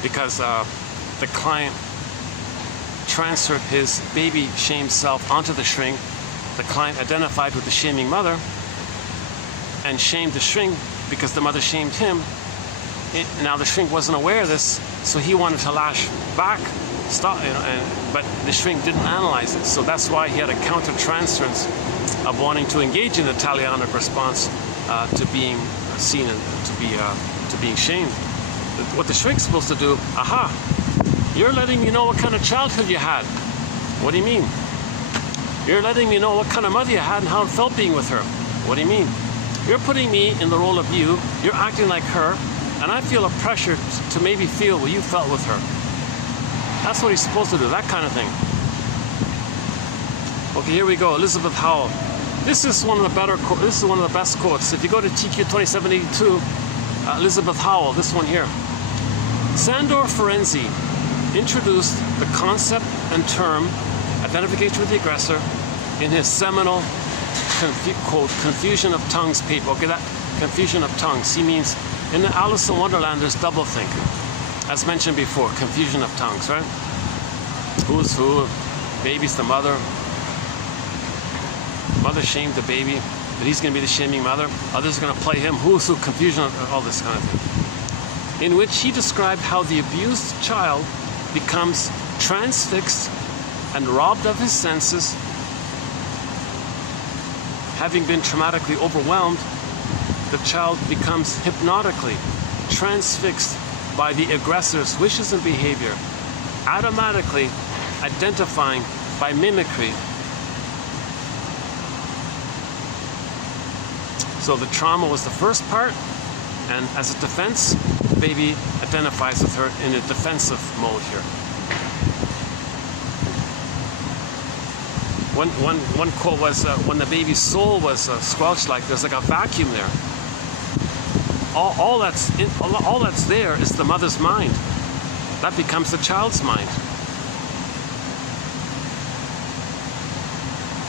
because the client transferred his baby shame self onto the shrink. The client identified with the shaming mother and shamed the shrink because the mother shamed him. Now the shrink wasn't aware of this, so he wanted to lash back, stop, but the shrink didn't analyze it. So that's why he had a counter-transference of wanting to engage in the talionic response to being seen and to being shamed. What the shrink's supposed to do, aha, you're letting me know what kind of childhood you had. What do you mean? You're letting me know what kind of mother you had and how it felt being with her. What do you mean? You're putting me in the role of you, you're acting like her, and I feel a pressure to maybe feel what you felt with her. That's what he's supposed to do, that kind of thing. Okay, here we go, Elizabeth Howell. This is one of the better, this is one of the best quotes. If you go to TQ 2782, Elizabeth Howell, this one here. Sandor Ferenczi introduced the concept and term identification with the aggressor in his seminal quote, Confusion of Tongues paper. Okay, that confusion of tongues. He means in the Alice in Wonderland there's doublethink. As mentioned before, confusion of tongues, right? Who's who? Baby's the mother. Mother shamed the baby, but he's going to be the shaming mother. Others are going to play him. Who's who? Confusion of all this kind of thing. In which he described how the abused child becomes transfixed and robbed of his senses. Having been traumatically overwhelmed, the child becomes hypnotically transfixed by the aggressor's wishes and behavior, automatically identifying by mimicry. So the trauma was the first part, and as a defense, the baby identifies with her in a defensive mode here. One quote was, when the baby's soul was squelched, like there's like a vacuum there. All that's there is the mother's mind. That becomes the child's mind.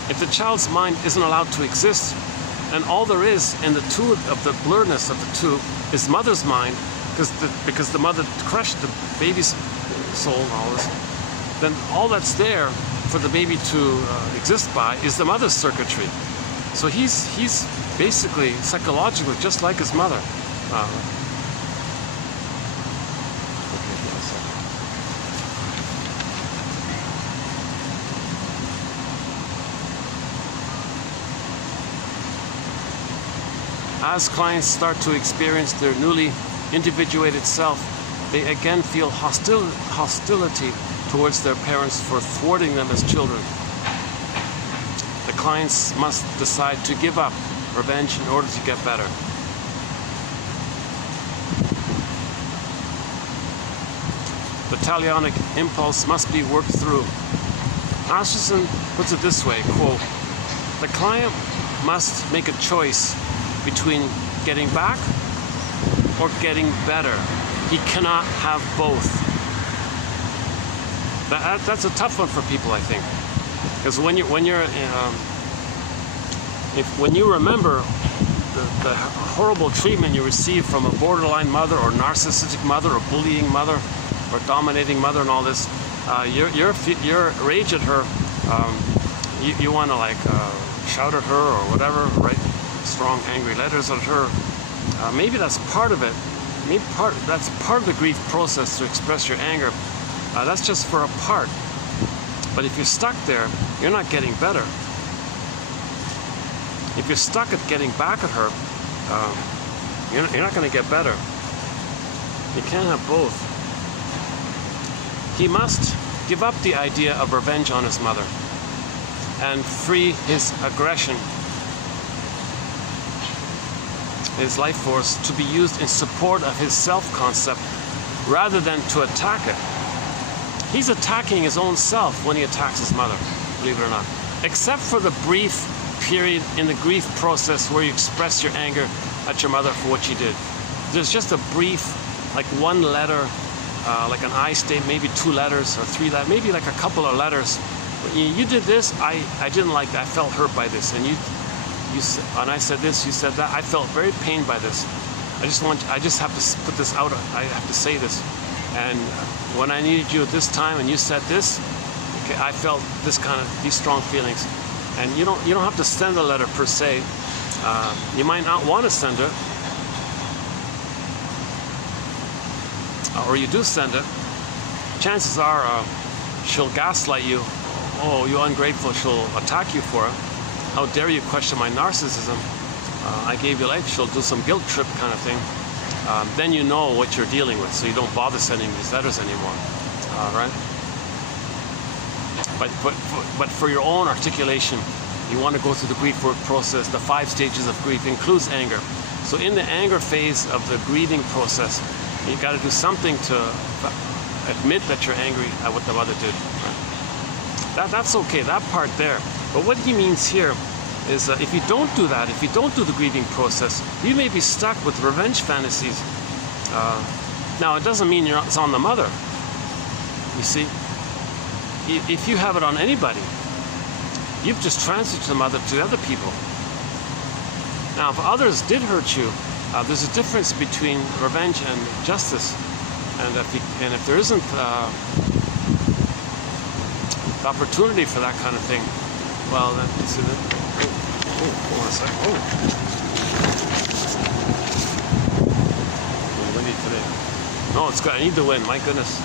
If the child's mind isn't allowed to exist, and all there is in the two of the blurredness of the two is mother's mind, because the mother crushed the baby's soul and all this, then all that's there for the baby to exist by is the mother's circuitry. So he's basically psychologically just like his mother. As clients start to experience their newly individuated self, they again feel hostility towards their parents for thwarting them as children. The clients must decide to give up revenge in order to get better. The talionic impulse must be worked through. Autism puts it this way, quote, the client must make a choice between getting back or getting better. He cannot have both. That's a tough one for people, I think, because when you remember the horrible treatment you received from a borderline mother or narcissistic mother or bullying mother or dominating mother and all this, your rage at her, you want to like shout at her or whatever, write strong angry letters at her. Maybe that's part of it. Maybe that's part of the grief process to express your anger. That's just for a part. But if you're stuck there, you're not getting better. If you're stuck at getting back at her, you're not going to get better. You can't have both. He must give up the idea of revenge on his mother and free his aggression, his life force, to be used in support of his self-concept rather than to attack it. He's attacking his own self when he attacks his mother, believe it or not. Except for the brief period in the grief process where you express your anger at your mother for what she did. There's just a brief, like one letter, like an I statement, maybe 2 letters or 3 letters, maybe like a couple of letters. You did this, I didn't like that, I felt hurt by this, and and I said this, you said that, I felt very pained by this. I just have to put this out, I have to say this. And when I needed you at this time and you said this, okay, I felt these strong feelings. And you don't have to send a letter per se. You might not want to send it, or you do send it. Chances are she'll gaslight you. Oh, you ungrateful, she'll attack you for it. How dare you question my narcissism? I gave you life, she'll do some guilt trip kind of thing. Then you know what you're dealing with, so you don't bother sending these letters anymore, right? But for your own articulation, you want to go through the grief work process. The 5 stages of grief includes anger. So in the anger phase of the grieving process, you got to do something to admit that you're angry at what the mother did. Right? That's okay, that part there. But what he means here is if you don't do that, if you don't do the grieving process, you may be stuck with revenge fantasies. Now, it doesn't mean it's on the mother. You see, if you have it on anybody, you've just transferred to the mother to other people. Now, if others did hurt you, there's a difference between revenge and justice. And if there isn't the opportunity for that kind of thing, well, then let's see that. Hold on a second. Oh, windy today. No, it's good. I need the wind. My goodness.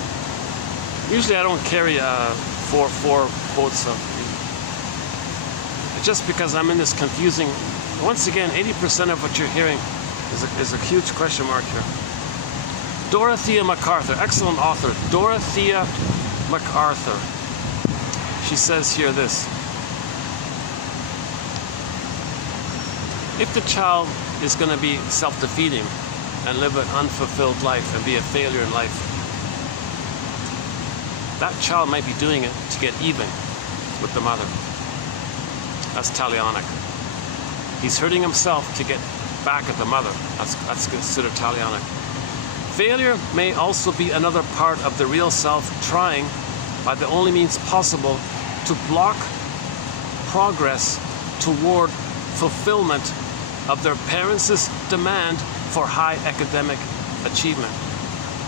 Usually I don't carry four boats. Just because I'm in this confusing. Once again, 80% of what you're hearing is a huge question mark here. Dorothea MacArthur, excellent author. Dorothea MacArthur. She says here this. If the child is going to be self-defeating and live an unfulfilled life and be a failure in life, that child might be doing it to get even with the mother. That's talionic. He's hurting himself to get back at the mother. That's considered talionic. Failure may also be another part of the real self trying, by the only means possible, to block progress toward fulfillment of their parents' demand for high academic achievement.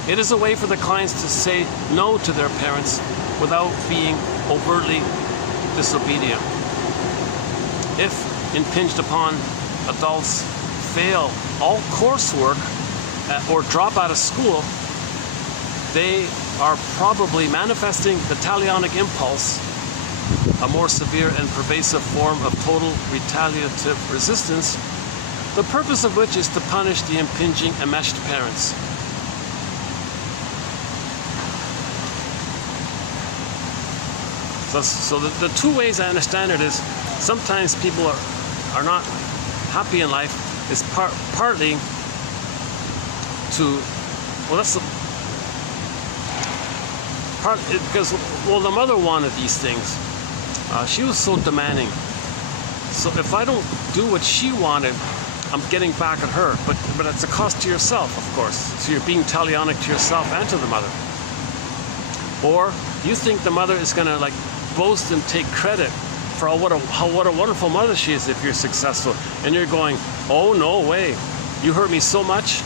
It is a way for the clients to say no to their parents without being overtly disobedient. If impinged upon, adults fail all coursework or drop out of school, they are probably manifesting the talionic impulse, a more severe and pervasive form of total retaliative resistance, the purpose of which is to punish the impinging enmeshed parents. So the 2 ways I understand it is, sometimes people are not happy in life is partly to, well, that's the part, because, well, the mother wanted these things. She was so demanding. So if I don't do what she wanted, I'm getting back at her. But it's a cost to yourself, of course. So you're being talionic to yourself and to the mother. Or you think the mother is gonna like boast and take credit for what a wonderful mother she is if you're successful. And you're going, oh no way, you hurt me so much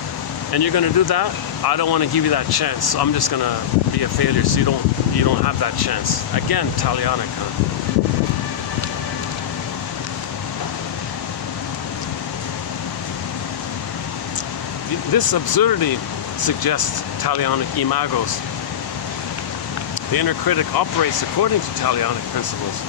and you're gonna do that? I don't wanna give you that chance. So I'm just gonna be a failure so you don't have that chance. Again, talionic, huh? This absurdity suggests talionic imagos. The inner critic operates according to talionic principles.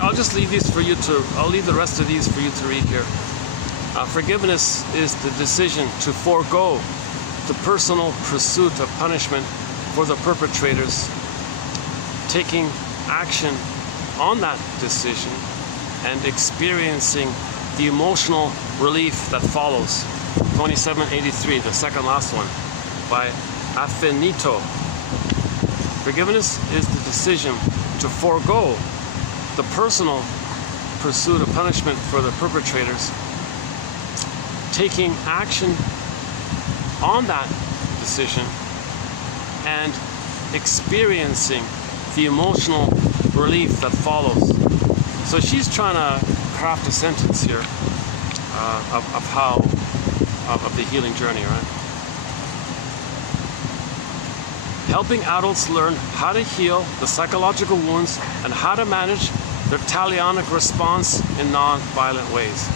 I'll just leave these for you to, I'll leave the rest of these for you to read here. Forgiveness is the decision to forego the personal pursuit of punishment for the perpetrators, taking action on that decision and experiencing the emotional relief that follows. 2783, the second last one, by Affinito. Forgiveness is the decision to forego the personal pursuit of punishment for the perpetrators, taking action on that decision and experiencing the emotional relief that follows. So she's trying to craft a sentence here of the healing journey, right? Helping adults learn how to heal the psychological wounds and how to manage their talionic response in non-violent ways.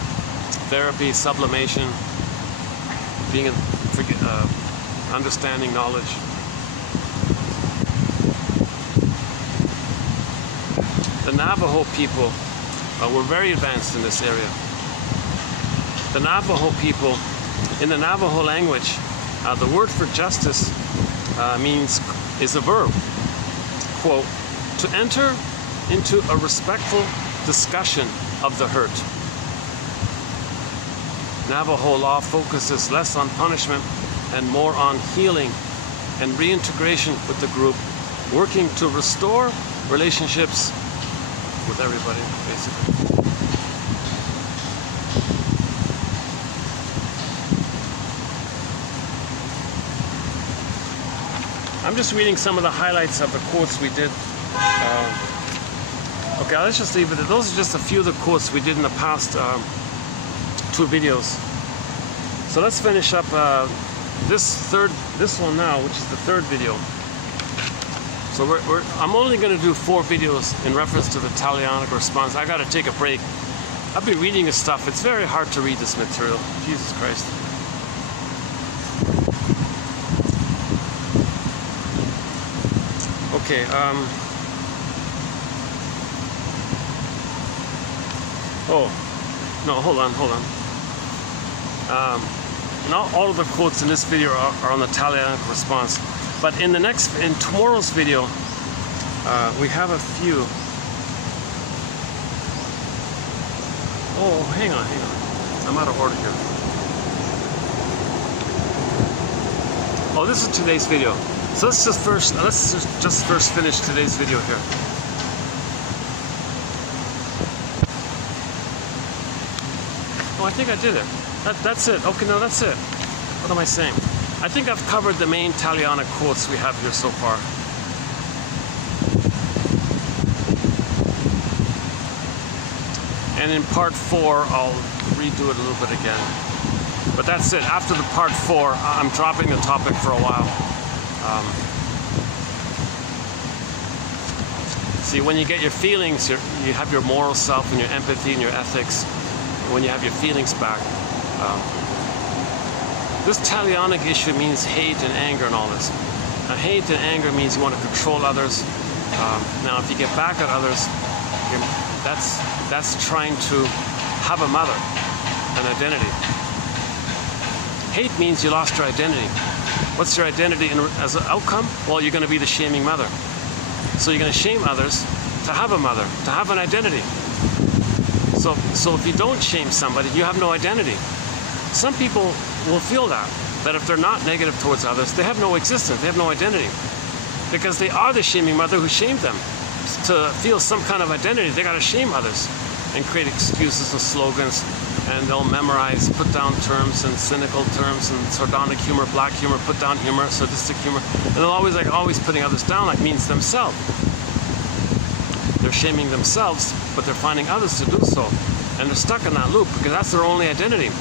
Therapy, sublimation, being understanding knowledge. The Navajo people were very advanced in this area. The Navajo people, in the Navajo language, the word for justice is a verb. Quote, to enter into a respectful discussion of the hurt. Navajo law focuses less on punishment and more on healing and reintegration with the group, working to restore relationships with everybody, basically. I'm just reading some of the highlights of the quotes we did. Okay, let's just leave it. Those are just a few of the quotes we did in the past 2 videos. So let's finish up this one now, which is the 3rd video. So I'm only going to do 4 videos in reference to the talionic response. I got to take a break. I've been reading this stuff. It's very hard to read this material. Jesus Christ. Okay, oh, no, hold on. Not all of the quotes in this video are on the talionic response, but in tomorrow's video, we have a few. Oh, hang on. I'm out of order here. Oh, this is today's video. So let's just first finish today's video here. Oh, I think I did it. That's it. Okay, no, that's it. What am I saying? I think I've covered the main talionic quotes we have here so far. And in part 4, I'll redo it a little bit again. But that's it. After the part 4, I'm dropping the topic for a while. See, when you get your feelings, you have your moral self and your empathy and your ethics. When you have your feelings back, this talionic issue means hate and anger and all this. Now, hate and anger means you want to control others. Now, if you get back at others, that's trying to have a mother, an identity. Hate means you lost your identity. What's your identity as an outcome? Well, you're going to be the shaming mother. So you're going to shame others to have a mother, to have an identity. So if you don't shame somebody, you have no identity. Some people will feel that if they're not negative towards others, they have no existence, they have no identity. Because they are the shaming mother who shamed them. To feel some kind of identity, they gotta shame others and create excuses and slogans, and they'll memorize put down terms and cynical terms and sardonic humor, black humor, put down humor, sadistic humor, and they'll always putting others down like means themselves. They're shaming themselves, but they're finding others to do so. And they're stuck in that loop because that's their only identity.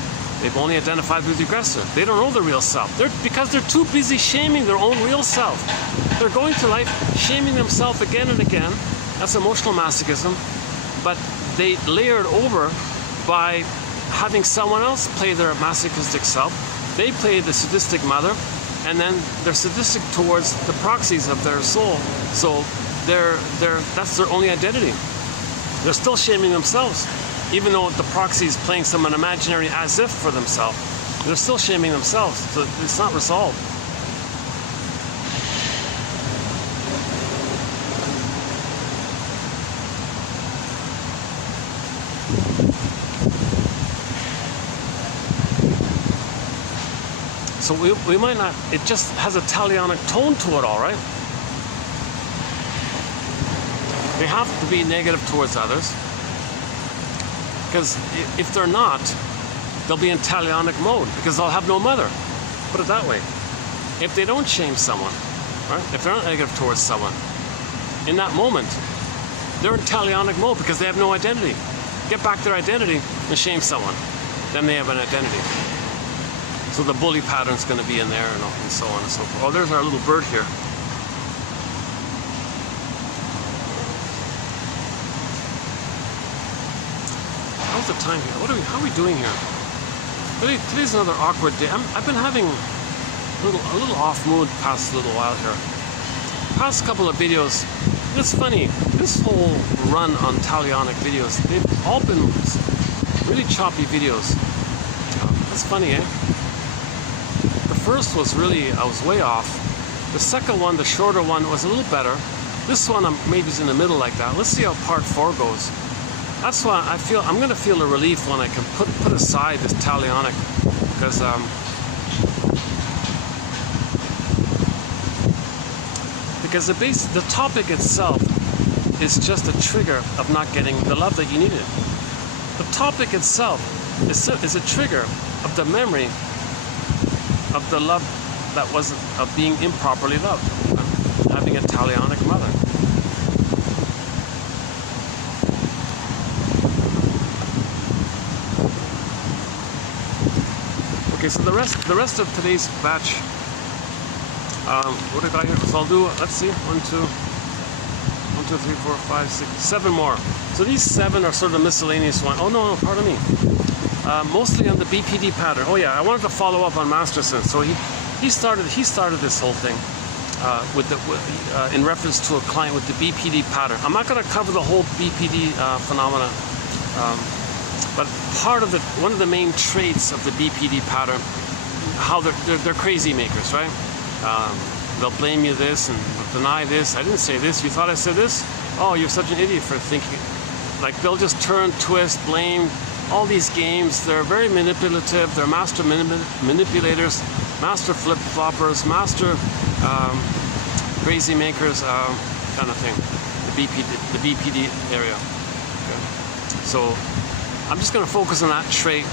They've only identified with the aggressor. They don't know the real self. Because they're too busy shaming their own real self. They're going through life shaming themselves again and again. That's emotional masochism. But they layer it over by having someone else play their masochistic self. They play the sadistic mother, and then they're sadistic towards the proxies of their soul. So that's their only identity. They're still shaming themselves. Even though the proxy is playing someone imaginary as if for themselves, they're still shaming themselves. So it's not resolved. So we might not, it just has a talionic tone to it all, right? They have to be negative towards others. Because if they're not, they'll be in talionic mode because they'll have no mother. Put it that way. If they don't shame someone, right? If they're not negative towards someone, in that moment, they're in talionic mode because they have no identity. Get back their identity and shame someone. Then they have an identity. So the bully pattern's going to be in there and so on and so forth. Oh, there's our little bird here. How's the time here? How are we doing here? Today's another awkward day. I've been having a little off mood past little while here. Past couple of videos, it's funny. This whole run on talionic videos, they've all been really choppy videos. That's funny, eh? The first was really, I was way off. The second one, the shorter one, was a little better. This one, maybe is in the middle like that. Let's see how part 4 goes. That's why I'm going to feel a relief when I can put aside this talionic, because the topic itself is just a trigger of not getting the love that you needed. The topic itself is a trigger of the memory of the love that wasn't, of being improperly loved, having a talionic mother. Okay, so the rest of today's batch, what have I got here? So I'll do, let's see, 1, 2, 3, 4, 5, 6, 7 more. So these 7 are sort of miscellaneous ones. Oh no, pardon me. Mostly on the BPD pattern. Oh yeah, I wanted to follow up on Masterson. So he started this whole thing in reference to a client with the BPD pattern. I'm not going to cover the whole BPD phenomena. But one of the main traits of the BPD pattern, how they're crazy makers, right? They'll blame you this and deny this. I didn't say this. You thought I said this? Oh, you're such an idiot for thinking. Like they'll just turn, twist, blame. All these games. They're very manipulative. They're master manipulators, master flip-floppers, master crazy makers, kind of thing. The BPD area. Okay. So I'm just going to focus on that trait,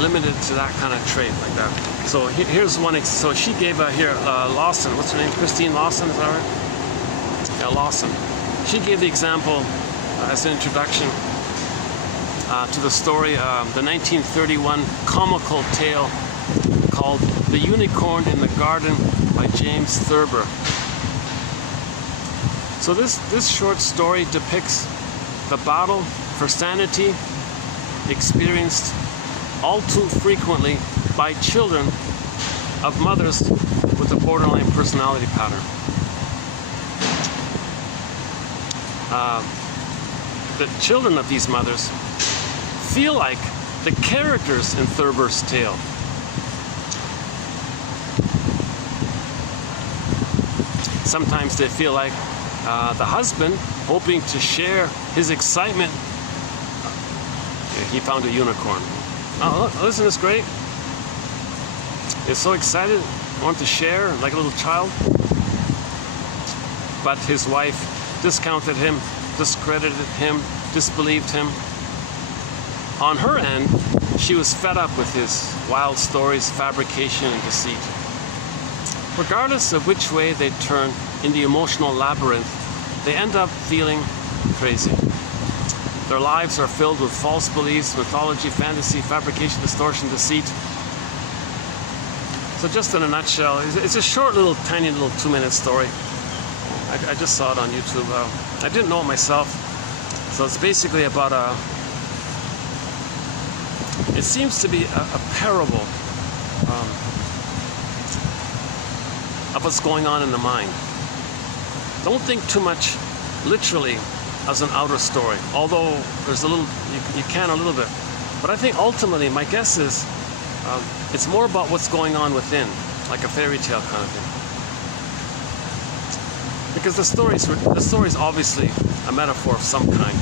limited to that kind of trait like that. So here's one. So she gave here Lawson. What's her name? Christine Lawson. Is that right? Yeah, Lawson. She gave the example as an introduction to the story, the 1931 comical tale called "The Unicorn in the Garden" by James Thurber. So this short story depicts the battle for sanity experienced all too frequently by children of mothers with a borderline personality pattern. The children of these mothers feel like the characters in Thurber's tale. Sometimes they feel like the husband, hoping to share his excitement he found a unicorn. Oh, isn't this great? He's so excited, wanted to share like a little child. But his wife discounted him, discredited him, disbelieved him. On her end, she was fed up with his wild stories, fabrication, and deceit. Regardless of which way they turn in the emotional labyrinth, they end up feeling crazy. Their lives are filled with false beliefs, mythology, fantasy, fabrication, distortion, deceit. So just in a nutshell, it's a short little, tiny little 2-minute story. I just saw it on YouTube. I didn't know it myself. So it's basically about it seems to be a parable of what's going on in the mind. Don't think too much literally as an outer story, although there's a little, you can a little bit. But I think ultimately, my guess is, it's more about what's going on within, like a fairy tale kind of thing. Because the story is obviously a metaphor of some kind.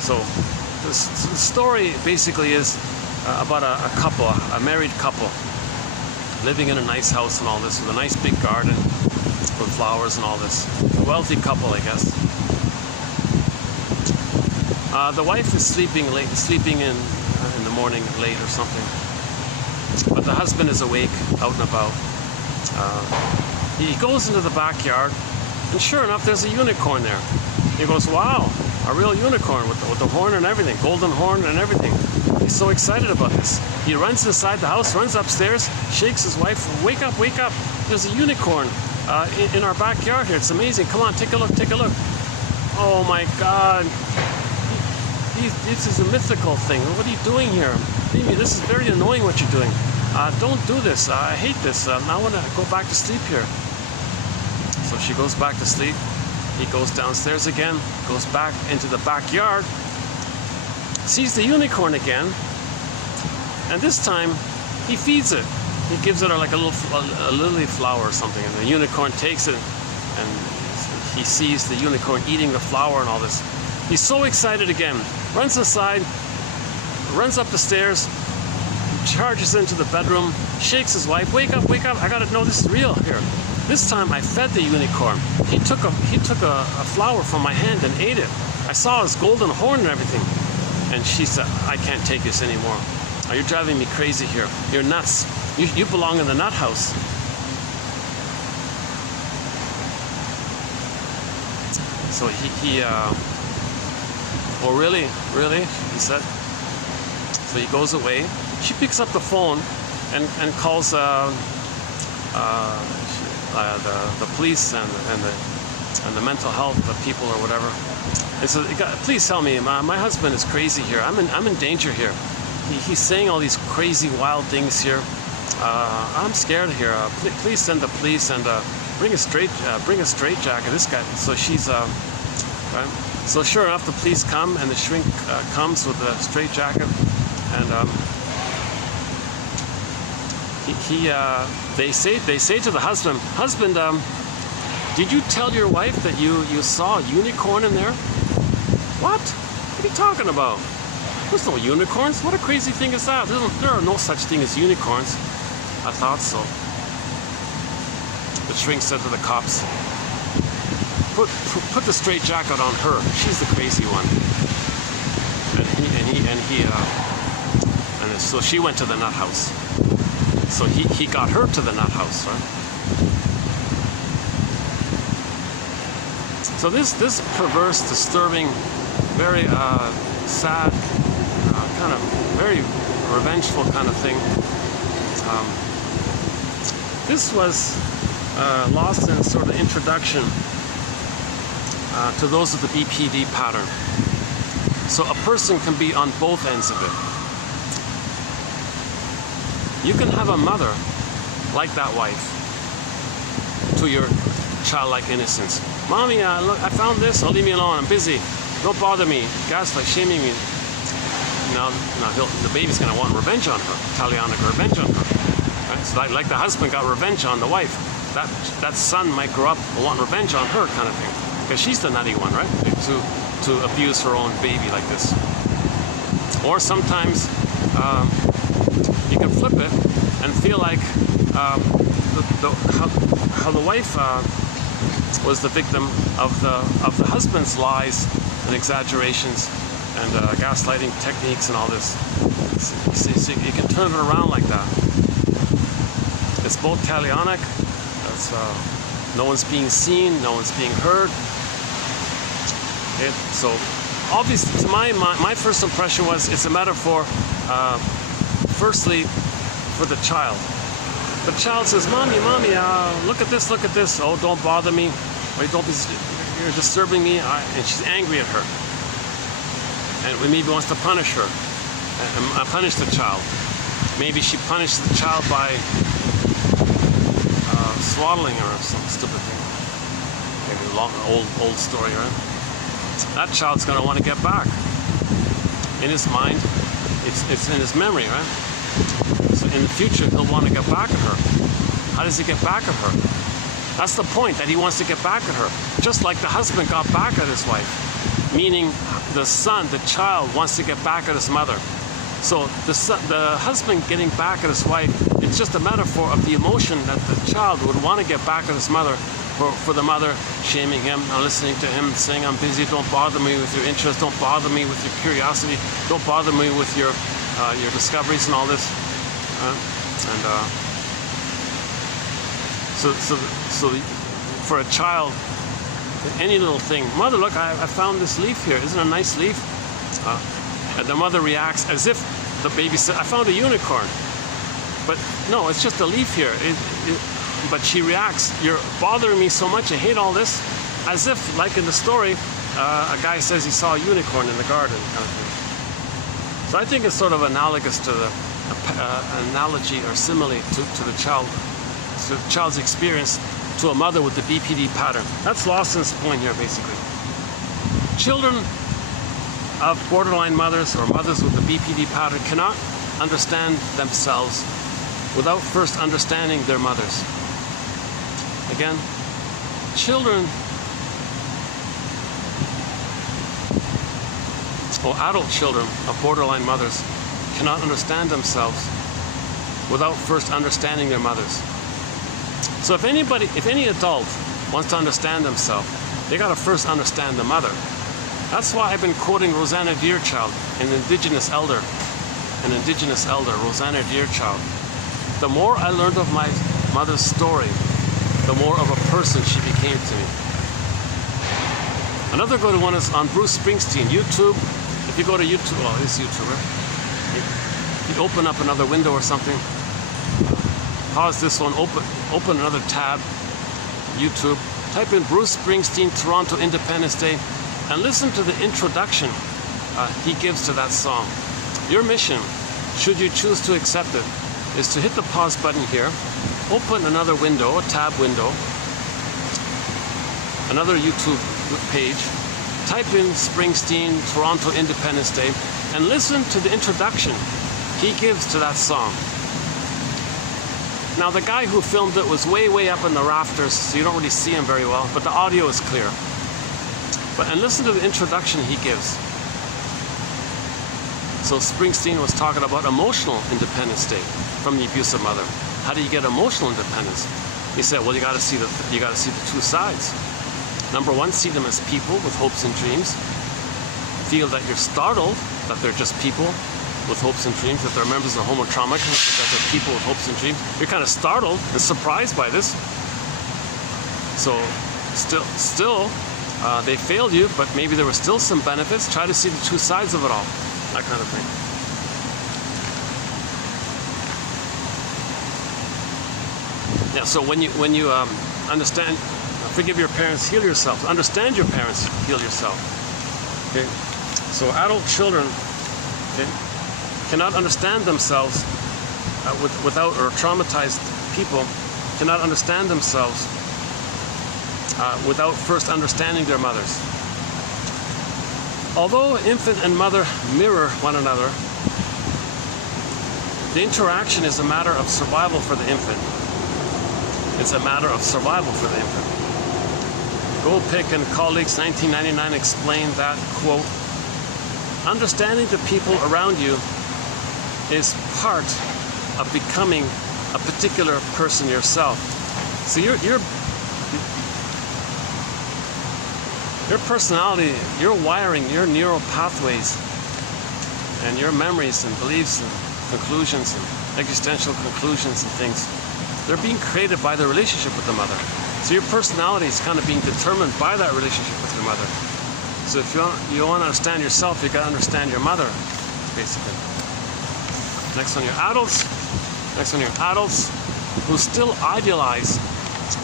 So the story basically is about a couple, a married couple, living in a nice house and all this, with a nice big garden with flowers and all this. A wealthy couple, I guess. The wife is sleeping in the morning late or something. But the husband is awake, out and about. He goes into the backyard, and sure enough, there's a unicorn there. He goes, wow, a real unicorn with the horn and everything, golden horn and everything. He's so excited about this. He runs inside the house, runs upstairs, shakes his wife, wake up, wake up. There's a unicorn in our backyard here. It's amazing. Come on, take a look, take a look. Oh my God. This is a mythical thing. What are you doing here? This is very annoying what you're doing. Don't do this. I hate this. I want to go back to sleep here. So she goes back to sleep. He goes downstairs again, goes back into the backyard, sees the unicorn again, and this time he feeds it. He gives it like a lily flower or something, and the unicorn takes it, and he sees the unicorn eating the flower and all this. He's so excited again, runs inside, runs up the stairs, charges into the bedroom, shakes his wife, wake up, I gotta know this is real here. This time I fed the unicorn. He took a flower from my hand and ate it. I saw his golden horn and everything. And she said, I can't take this anymore. Oh, you're driving me crazy here. You're nuts. You belong in the nut house. So oh really? Really? He said. So he goes away. She picks up the phone and calls the police and the mental health people or whatever. And so, please tell me, my husband is crazy here. I'm in danger here. He's saying all these crazy, wild things here. I'm scared here. Please send the police and bring a straitjacket. This guy. So she's right. So sure enough, the police come and the shrink comes with the straitjacket, and they say to the husband, did you tell your wife that you saw a unicorn in there? What? What are you talking about? There's no unicorns. What a crazy thing is that? There are no such thing as unicorns. I thought so. The shrink said to the cops, put the straitjacket on her. She's the crazy one. And so she went to the nut house. So he got her to the nut house, right? So this perverse, disturbing, very sad, kind of very revengeful kind of thing. This was lost in sort of introduction to those of the BPD pattern. So a person can be on both ends of it. You can have a mother like that wife to your childlike innocence. Mommy, look, I found this. Oh, leave me alone. I'm busy. Don't bother me. Gaslight, shaming me. Now the baby's going to want revenge on her. Talionic revenge on her. Right? So like the husband got revenge on the wife. That son might grow up and want revenge on her, kind of thing. Because she's the nutty one, right? To abuse her own baby like this. Or sometimes you can flip it and feel like how the wife was the victim of the husband's lies and exaggerations and gaslighting techniques and all this. So you can turn it around like that. It's both talionic. That's no one's being seen, no one's being heard. Okay, so obviously, to my first impression was it's a metaphor. Firstly, for the child. The child says, "Mommy, mommy, look at this, look at this. Oh, don't bother me. Or you're disturbing me." And she's angry at her. And maybe wants to punish her. And punish the child. Maybe she punished the child by swaddling her or some stupid thing. Maybe a long, old story, right? That child's going to want to get back. In his mind, it's in his memory, right? So in the future, he'll want to get back at her. How does he get back at her? That's the point, that he wants to get back at her. Just like the husband got back at his wife. Meaning the son, the child, wants to get back at his mother. So the husband getting back at his wife, it's just a metaphor of the emotion that the child would want to get back at his mother. For the mother shaming him, not listening to him, saying, "I'm busy, don't bother me with your interest, don't bother me with your curiosity, don't bother me with your discoveries and all this." So for a child, any little thing, "Mother, look, I found this leaf here. Isn't it a nice leaf?" And the mother reacts as if the baby said, "I found a unicorn." But no, it's just a leaf here. But she reacts, "You're bothering me so much, I hate all this," as if, like in the story, a guy says he saw a unicorn in the garden, kind of thing. So I think it's sort of analogous to the analogy or simile to the child's experience to a mother with the BPD pattern. That's Lawson's point here, basically. Children of borderline mothers or mothers with the BPD pattern cannot understand themselves without first understanding their mothers. Again, children or adult children of borderline mothers cannot understand themselves without first understanding their mothers. So if any adult wants to understand themselves, they got to first understand the mother. That's why I've been quoting Rosanna Deerchild, an indigenous elder, Rosanna Deerchild. The more I learned of my mother's story, the more of a person she became to me. Another good one is on Bruce Springsteen, YouTube. If you go to YouTube, oh, this YouTuber, you open up another window or something, pause this one, open another tab, YouTube, type in Bruce Springsteen, Toronto Independence Day, and listen to the introduction he gives to that song. Your mission, should you choose to accept it, is to hit the pause button here, open another window, a tab window, another YouTube page, type in Springsteen, Toronto Independence Day, and listen to the introduction he gives to that song. Now, the guy who filmed it was way up in the rafters, so you don't really see him very well, but the audio is clear. And listen to the introduction he gives. So Springsteen was talking about emotional independence Day from the abusive mother. How do you get emotional independence? He said, well, you got to see the two sides. Number one, see them as people with hopes and dreams. Feel that you're startled that they're just people with hopes and dreams, that they're members of the homotraumic, that they're people with hopes and dreams. You're kind of startled and surprised by this. So still, they failed you, but maybe there were still some benefits. Try to see the two sides of it all, that kind of thing. Yeah, so when you understand, forgive your parents, heal yourself. Understand your parents, heal yourself. Okay, so adult children, okay, cannot understand themselves without, or traumatized people cannot understand themselves without first understanding their mothers. Although infant and mother mirror one another, the interaction is a matter of survival for the infant. It's a matter of survival for the infant. Goldpick and colleagues, 1999, explained that, quote, Understanding the people around you is part of becoming a particular person yourself. So your personality, your wiring, your neural pathways, and your memories and beliefs and conclusions and existential conclusions and things, they're being created by the relationship with the mother. So your personality is kind of being determined by that relationship with your mother. So if you want to understand yourself, you got to understand your mother, basically. Next one, your adults. Next one, your adults who still idealize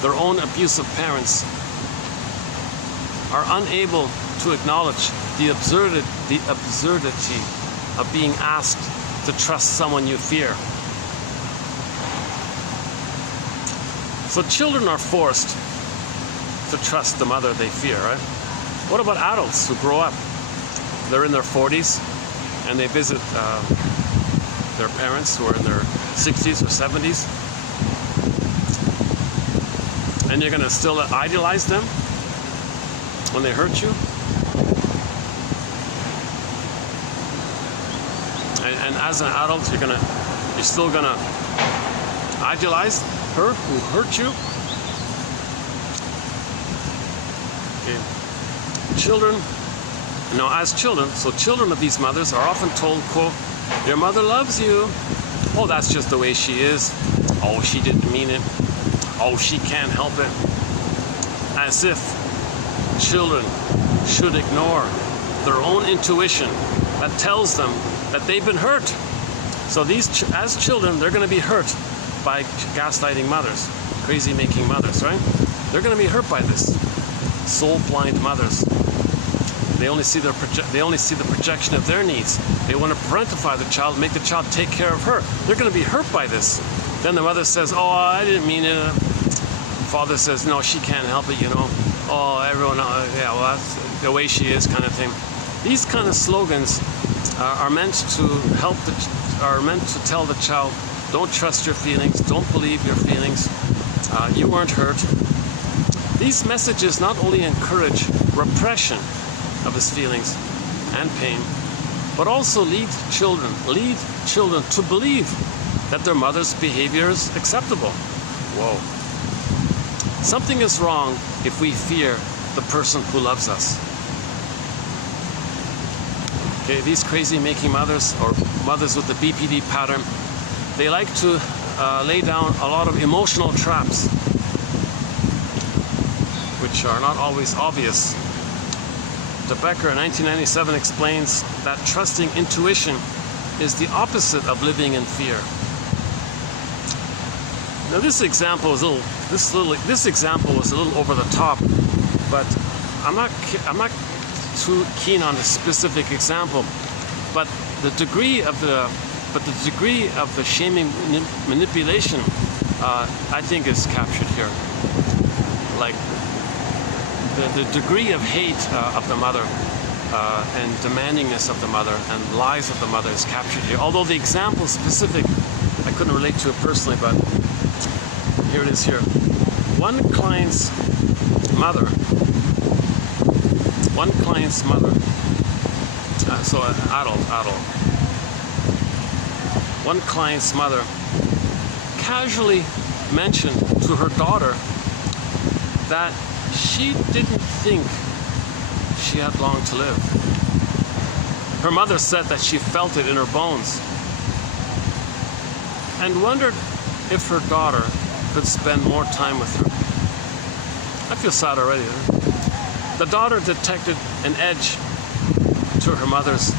their own abusive parents are unable to acknowledge the absurdity of being asked to trust someone you fear. So children are forced to trust the mother they fear, right? What about adults who grow up? They're in their 40s and they visit their parents who are in their 60s or 70s. And you're going to still idealize them when they hurt you? And as an adult, you're still gonna idealize her who hurt you? Okay. Children, as children, so children of these mothers are often told, quote, "Your mother loves you." "Oh, that's just the way she is." "Oh, she didn't mean it." "Oh, she can't help it." As if children should ignore their own intuition that tells them that they've been hurt. So as children, they're going to be hurt by gaslighting mothers, crazy-making mothers, right? They're going to be hurt by this. Soul-blind mothers. They only see the projection of their needs. They want to parentify the child, make the child take care of her. They're going to be hurt by this. Then the mother says, "Oh, I didn't mean it." Father says, "No, she can't help it, Oh, everyone, yeah, well, that's the way she is," kind of thing. These kind of slogans are meant to tell the child, don't trust your feelings, don't believe your feelings, you weren't hurt. These messages not only encourage repression of his feelings and pain, but also lead children to believe that their mother's behavior is acceptable. Whoa. Something is wrong if we fear the person who loves us. Okay, these crazy-making mothers, or mothers with the BPD pattern, they like to lay down a lot of emotional traps, which are not always obvious. De Becker in 1997 explains that trusting intuition is the opposite of living in fear. Now this example was a little over the top, but I'm not too keen on a specific example. But the degree of the shaming manipulation, I think, is captured here. Like the degree of hate of the mother and demandingness of the mother and lies of the mother is captured here. Although the example specific, I couldn't relate to it personally, but here it is here. One client's mother, so an adult. One client's mother casually mentioned to her daughter that she didn't think she had long to live. Her mother said that she felt it in her bones and wondered if her daughter could spend more time with her. I feel sad already. The daughter detected an edge to her mother's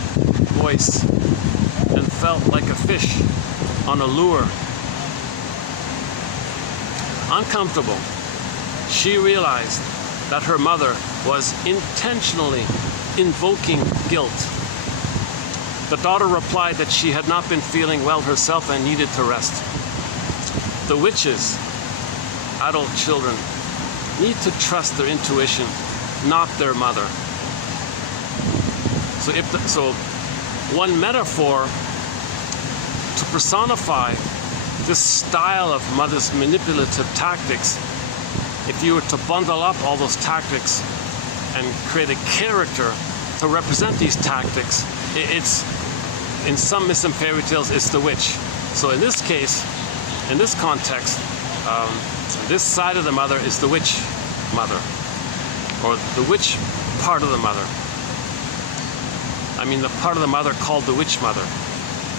voice and felt like a fish on a lure. Uncomfortable, she realized that her mother was intentionally invoking guilt. The daughter replied that she had not been feeling well herself and needed to rest. The witches, adult children, need to trust their intuition, not their mother. So one metaphor to personify this style of mother's manipulative tactics, if you were to bundle up all those tactics and create a character to represent these tactics, it's in some myths and fairy tales, it's the witch. So in this case, in this context, this side of the mother is the witch mother, or the witch part of the mother. I mean, the part of the mother called the witch mother.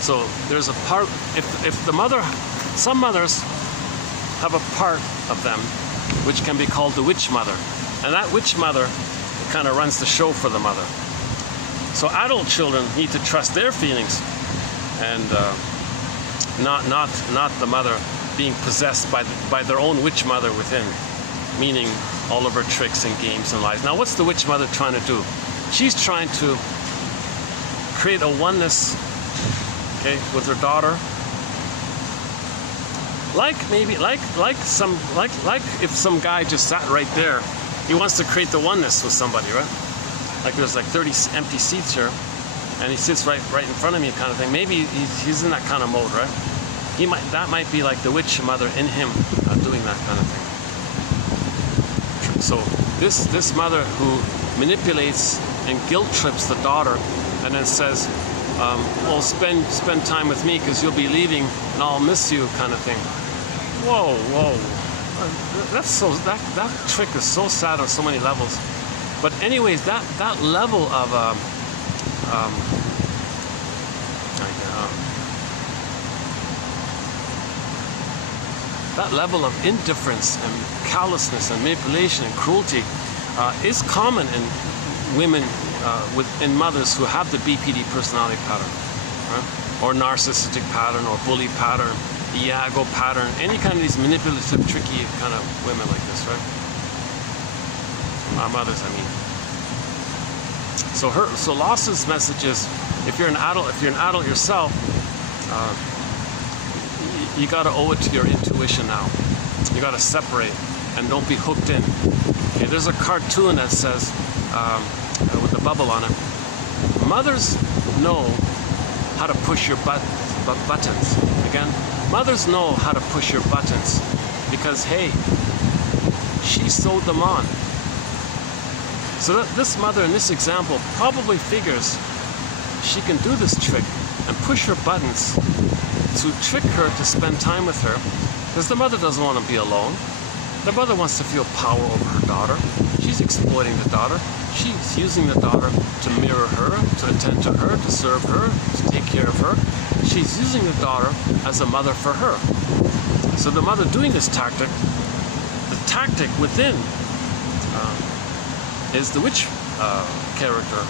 So there's a part, if the mother, some mothers have a part of them which can be called the witch mother. And that witch mother kind of runs the show for the mother. So adult children need to trust their feelings and not the mother being possessed by their own witch mother within, meaning all of her tricks and games and lies. Now, what's the witch mother trying to do? She's trying to create a oneness, okay, with her daughter. Like if some guy just sat right there, he wants to create the oneness with somebody, right? Like there's like 30 empty seats here, and he sits right in front of me, kind of thing. Maybe he's in that kind of mode, right? That might be like the witch mother in him doing that kind of thing. So this mother who manipulates and guilt trips the daughter, and then says, "Well, spend time with me because you'll be leaving, and I'll miss you," kind of thing. Whoa. That trick is so sad on so many levels. But anyways, that level of that level of indifference and callousness and manipulation and cruelty is common in women, in mothers who have the BPD personality pattern, right? Or narcissistic pattern, or bully pattern, Iago pattern, any kind of these manipulative, tricky kind of women like this, right? Mothers, I mean. So Loss's message is, if you're an adult yourself, you got to owe it to your intuition now. You got to separate and don't be hooked in. Okay, there's a cartoon that says, with a bubble on it, mothers know how to push your buttons. Again, mothers know how to push your buttons because, hey, she sewed them on. So this mother in this example probably figures she can do this trick and push her buttons to trick her to spend time with her, because the mother doesn't want to be alone. The mother wants to feel power over her daughter. She's exploiting the daughter. She's using the daughter to mirror her, to attend to her, to serve her, to take care of her. She's using the daughter as a mother for her. So the mother doing this tactic, the tactic within is the witch character.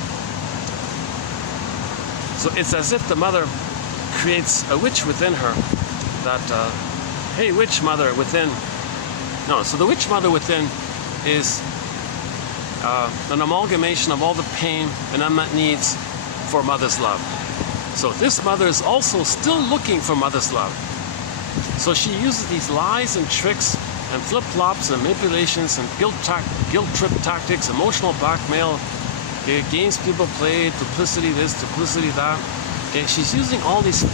So it's as if the mother creates a witch within her that, hey, witch mother within. No, so the witch mother within is an amalgamation of all the pain and unmet needs for mother's love. So this mother is also still looking for mother's love. So she uses these lies and tricks and flip-flops and manipulations and guilt trip tactics, emotional blackmail, games people play, duplicity this, duplicity that. Okay, she's using all these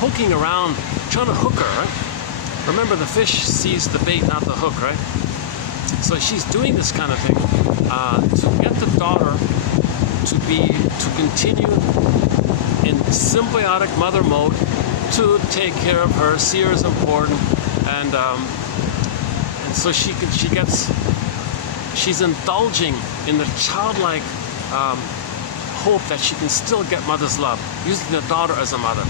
poking around, trying to hook her, right? Remember, the fish sees the bait, not the hook, right? So she's doing this kind of thing to get the daughter to continue in symbiotic mother mode, to take care of her, see her as important, and so she's indulging in the childlike hope that she can still get mother's love, using the daughter as a mother.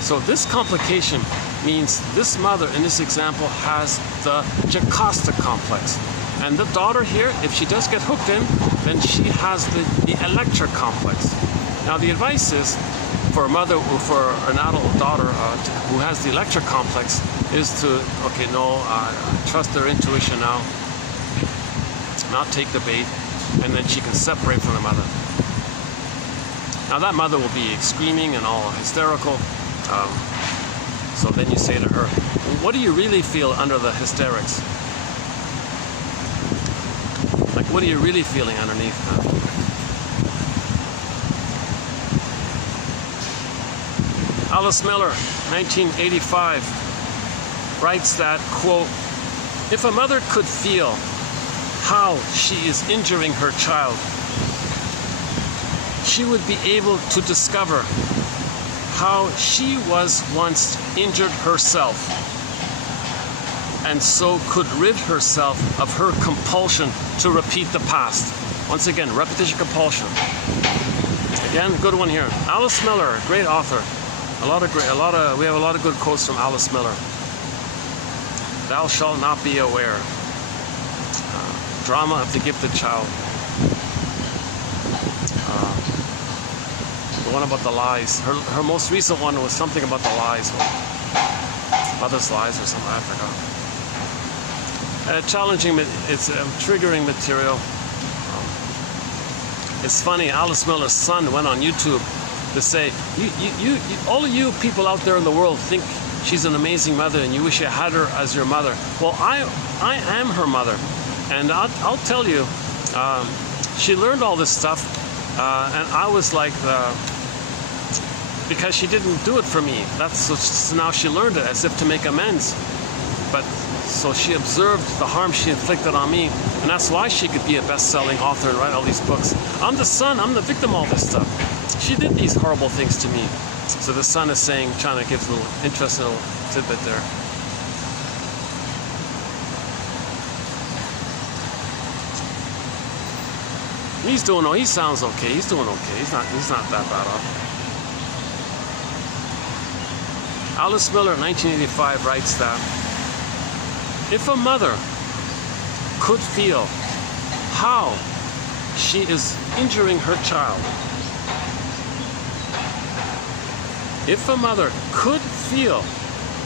So this complication means this mother in this example has the Jocasta complex. And the daughter here, if she does get hooked in, then she has the Electra complex. Now the advice is for a mother, for an adult daughter who has the Electra complex, is to, okay, no, trust their intuition now, not take the bait, and then she can separate from the mother. Now that mother will be screaming and all hysterical. So then you say to her, what do you really feel under the hysterics? Like, what are you really feeling underneath that? Alice Miller, 1985, writes that, quote, if a mother could feel how she is injuring her child, she would be able to discover how she was once injured herself, and so could rid herself of her compulsion to repeat the past. Once again, repetition compulsion. Again, good one here. Alice Miller, great author. We have a lot of good quotes from Alice Miller. Thou shalt not be aware. Drama of the Gifted Child. The one about the lies. Her most recent one was something about the lies. Mother's lies or something, I forgot. Challenging, it's triggering material. It's funny, Alice Miller's son went on YouTube to say, all of you people out there in the world think she's an amazing mother and you wish you had her as your mother. Well, I am her mother. And I'll tell you, she learned all this stuff, and I was like, because she didn't do it for me. So now she learned it as if to make amends. But so she observed the harm she inflicted on me, and that's why she could be a best-selling author and write all these books. I'm the son, I'm the victim of all this stuff. She did these horrible things to me. So the son is saying, trying to give a little interesting little tidbit there. He sounds okay. He's doing okay. He's not that bad off. Alice Miller, 1985, writes that if a mother could feel how she is injuring her child, if a mother could feel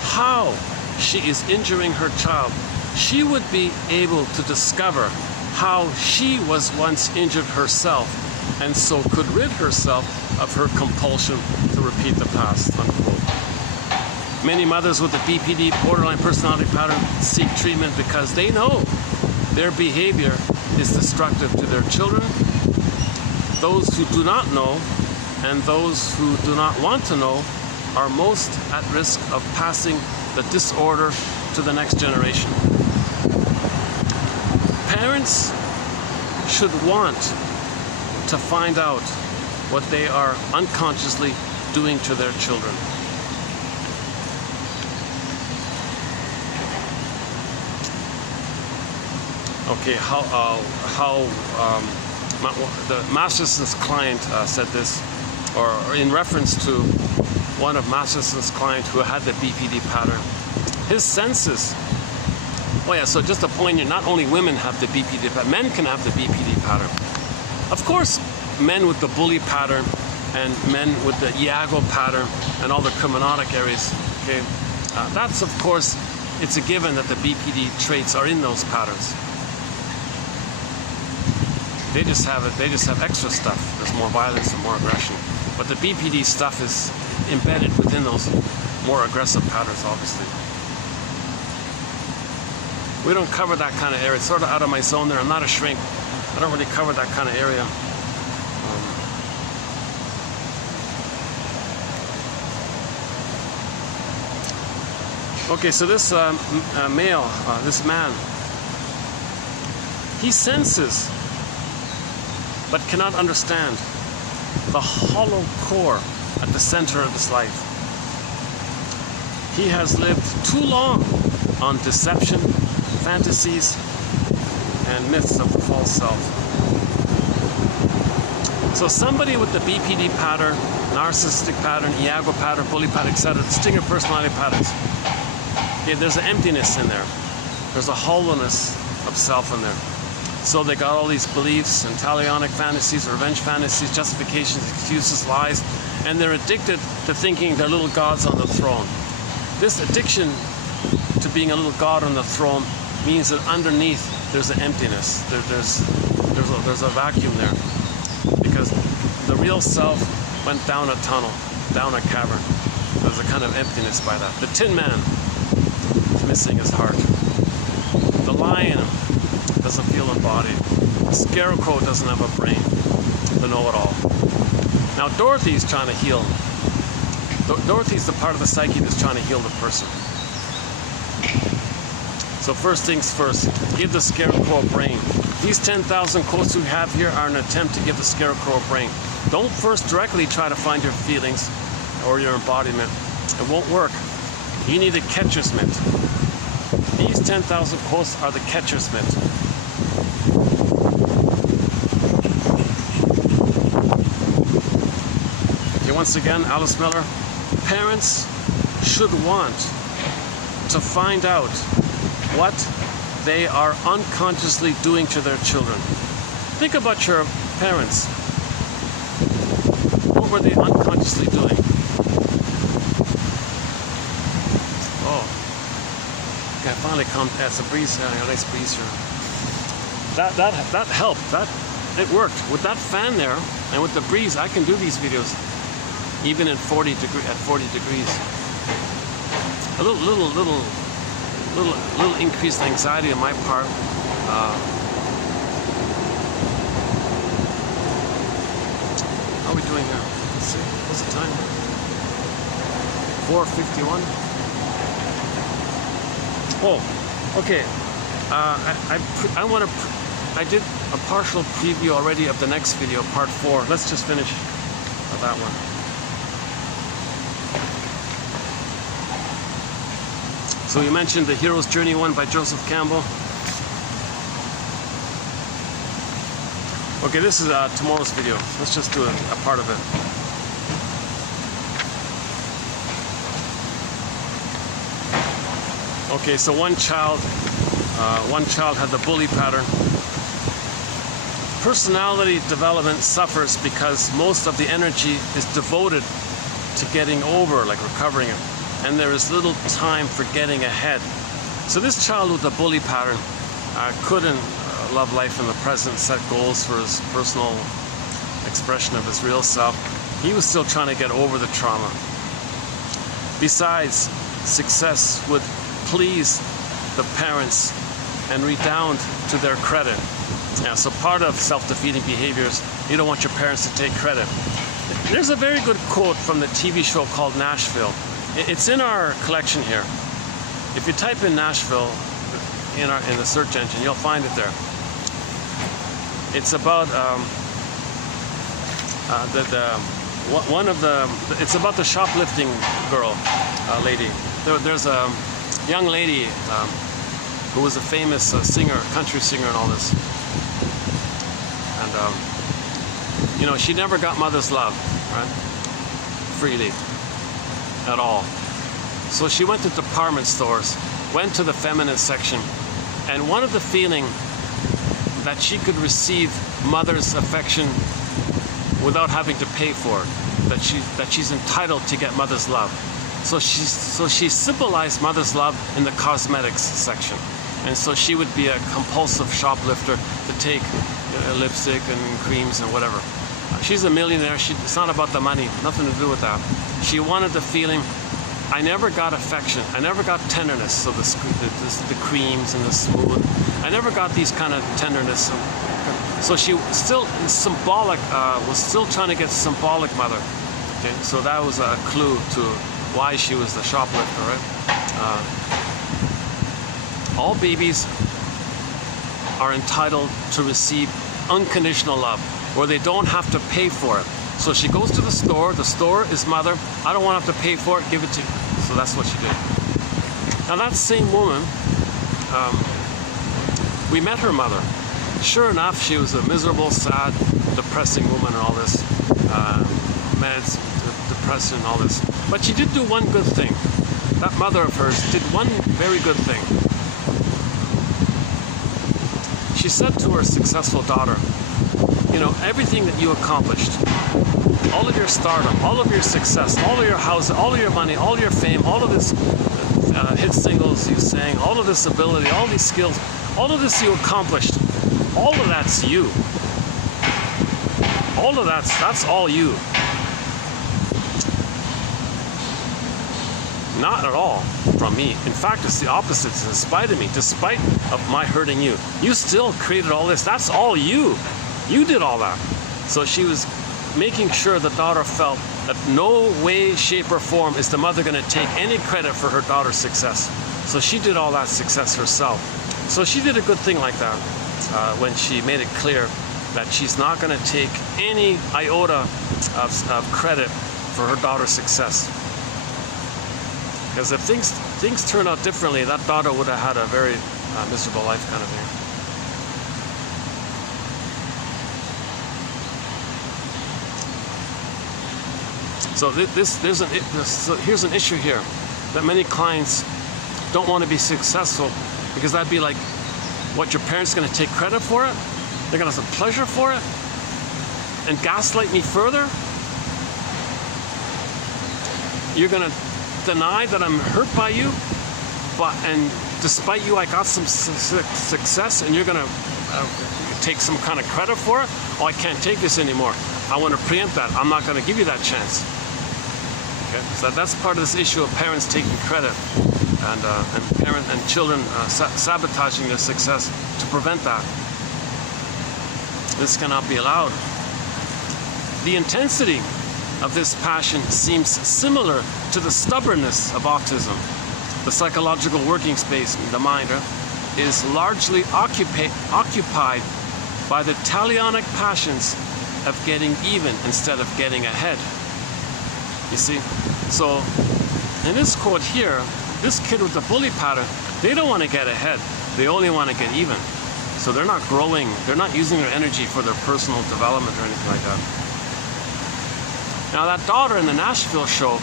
how she is injuring her child, she would be able to discover how she was once injured herself, and so could rid herself of her compulsion to repeat the past, unquote. Many mothers with the BPD, borderline personality pattern, seek treatment because they know their behavior is destructive to their children. Those who do not know and those who do not want to know are most at risk of passing the disorder to the next generation. Parents should want to find out what they are unconsciously doing to their children. Okay, the Masterson's client said this, or in reference to one of Masterson's clients who had the BPD pattern. His senses. Oh yeah, so just a point here, not only women have the BPD pattern, men can have the BPD pattern. Of course, men with the bully pattern and men with the Iago pattern and all the criminogenic areas, okay, that's of course, it's a given that the BPD traits are in those patterns. They just have extra stuff. There's more violence and more aggression. But the BPD stuff is embedded within those more aggressive patterns, obviously. We don't cover that kind of area. It's sort of out of my zone there. I'm not a shrink. I don't really cover that kind of area. Okay, so this male, this man, he senses but cannot understand the hollow core at the center of his life. He has lived too long on deception, fantasies, and myths of the false self. So somebody with the BPD pattern, narcissistic pattern, Iago pattern, bully pattern, etc., the stinger personality patterns, okay, there's an emptiness in there. There's a hollowness of self in there. So they got all these beliefs and talionic fantasies, revenge fantasies, justifications, excuses, lies, and they're addicted to thinking they're little gods on the throne. This addiction to being a little god on the throne means that underneath there's an emptiness. There's a vacuum there, because the real self went down a tunnel, down a cavern. There's a kind of emptiness by that. The Tin Man is missing his heart. The lion doesn't feel embodied. The scarecrow doesn't have a brain to know it all. Now Dorothy's trying to heal. Dorothy's the part of the psyche that's trying to heal the person. So first things first, give the scarecrow a brain. These 10,000 quotes we have here are an attempt to give the scarecrow a brain. Don't first directly try to find your feelings or your embodiment. It won't work. You need a catcher's mitt. These 10,000 quotes are the catcher's mitt. Okay, once again, Alice Miller. Parents should want to find out what they are unconsciously doing to their children. Think about your parents. What were they unconsciously doing? Oh, okay, I finally come. It's a breeze. A nice breeze here. That helped. It worked with that fan there, and with the breeze. I can do these videos even in 40 degrees. A little increased anxiety on my part. How are we doing here? Let's see. What's the time? 4:51. Oh, okay. I did a partial preview already of the next video, part 4. Let's just finish that one. So you mentioned the Hero's Journey one by Joseph Campbell. Okay, this is tomorrow's video. Let's just do a part of it. Okay, so one child had the bully pattern. Personality development suffers because most of the energy is devoted to getting over, like recovering it. And there is little time for getting ahead. So this child with the bully pattern couldn't love life in the present, set goals for his personal expression of his real self. He was still trying to get over the trauma. Besides, success would please the parents and redound to their credit. Yeah, so part of self-defeating behaviors, you don't want your parents to take credit. There's a very good quote from the TV show called Nashville. It's in our collection here. If you type in Nashville in the search engine, you'll find it there. It's about it's about the shoplifting girl, lady. There's a young lady who was a famous singer, country singer, and all this. And you know, she never got mother's love, right? Freely. At all. So she went to department stores, went to the feminine section, and wanted the feeling that she could receive mother's affection without having to pay for it, that she's entitled to get mother's love. So she symbolized mother's love in the cosmetics section, and so she would be a compulsive shoplifter to take lipstick and creams and whatever. She's a millionaire. It's not about the money, nothing to do with that. She wanted the feeling, I never got affection, I never got tenderness, so the creams and the smooth, I never got these kind of tenderness. So she still symbolic, was still trying to get symbolic mother. Okay? So that was a clue to why she was the shoplifter, right? All babies are entitled to receive unconditional love, where they don't have to pay for it. So she goes to the store is mother, I don't want to have to pay for it, give it to you. So that's what she did. Now that same woman, we met her mother. Sure enough, she was a miserable, sad, depressing woman and all this, meds, depression and all this. But she did do one good thing. That mother of hers did one very good thing. She said to her successful daughter, you know, everything that you accomplished, all of your stardom, all of your success, all of your house, all of your money, all of your fame, all of this hit singles you sang, all of this ability, all these skills, all of this you accomplished, all of that's you. All of that's all you. Not at all from me. In fact, it's the opposite. It's in spite of me, despite of my hurting you. You still created all this. That's all you. You did all that. So she was making sure the daughter felt that no way, shape, or form is the mother going to take any credit for her daughter's success. So she did all that success herself. So she did a good thing like that. when she made it clear that she's not going to take any iota of credit for her daughter's success. Because if things turned out differently, that daughter would have had a very miserable life, kind of thing. So here's an issue here, that many clients don't want to be successful because that'd be like, what, your parents going to take credit for it? They're going to have some pleasure for it? And gaslight me further? You're going to deny that I'm hurt by you, and despite you I got some success, and you're going to take some kind of credit for it? Oh, I can't take this anymore. I want to preempt that. I'm not going to give you that chance. Okay? So that's part of this issue of parents taking credit and children sabotaging their success to prevent that. This cannot be allowed. The intensity of this passion seems similar to the stubbornness of autism. The psychological working space in the mind is largely occupied by the talionic passions of getting even instead of getting ahead. You see? So in this quote here, this kid with the bully pattern, they don't want to get ahead. They only want to get even. So they're not growing. They're not using their energy for their personal development or anything like that. Now that daughter in the Nashville show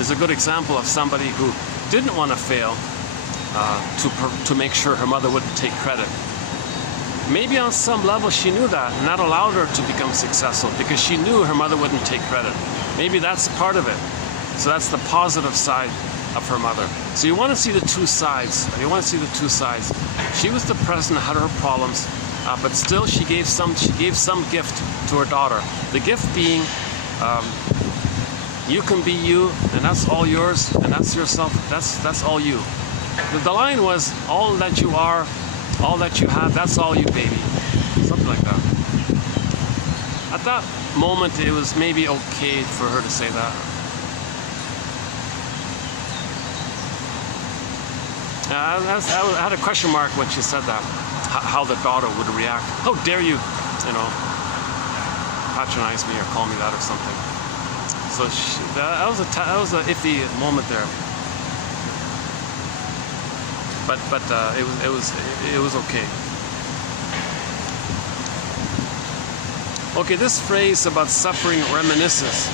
is a good example of somebody who didn't want to fail to make sure her mother wouldn't take credit. Maybe on some level she knew that, and that allowed her to become successful because she knew her mother wouldn't take credit. Maybe that's part of it. So that's the positive side of her mother. So you want to see the two sides. You want to see the two sides. She was depressed and had her problems, but still she gave some gift to her daughter. The gift being, you can be you, and that's all yours, and that's yourself. That's all you. The line was, all that you are, all that you have, that's all you, baby. Something like that. At that moment, it was maybe okay for her to say that. I had a question mark when she said that, how the daughter would react. How dare you, patronize me or call me that or something. So that was an iffy moment there. But it was okay. Okay, this phrase about suffering reminisces.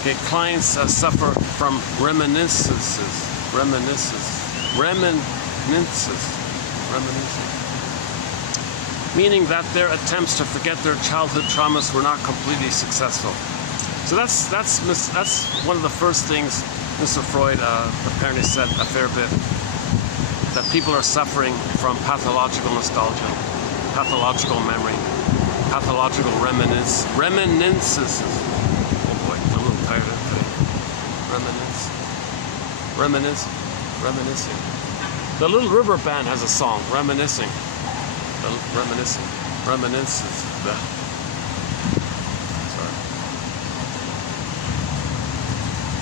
Okay, clients suffer from reminiscences. Meaning that their attempts to forget their childhood traumas were not completely successful. So that's one of the first things Mr. Freud apparently said a fair bit, that people are suffering from pathological nostalgia, pathological memory, pathological reminiscences. Oh boy, I'm a little tired of it today. Reminiscing. The Little River Band has a song, Reminiscing. Reminiscences. Sorry.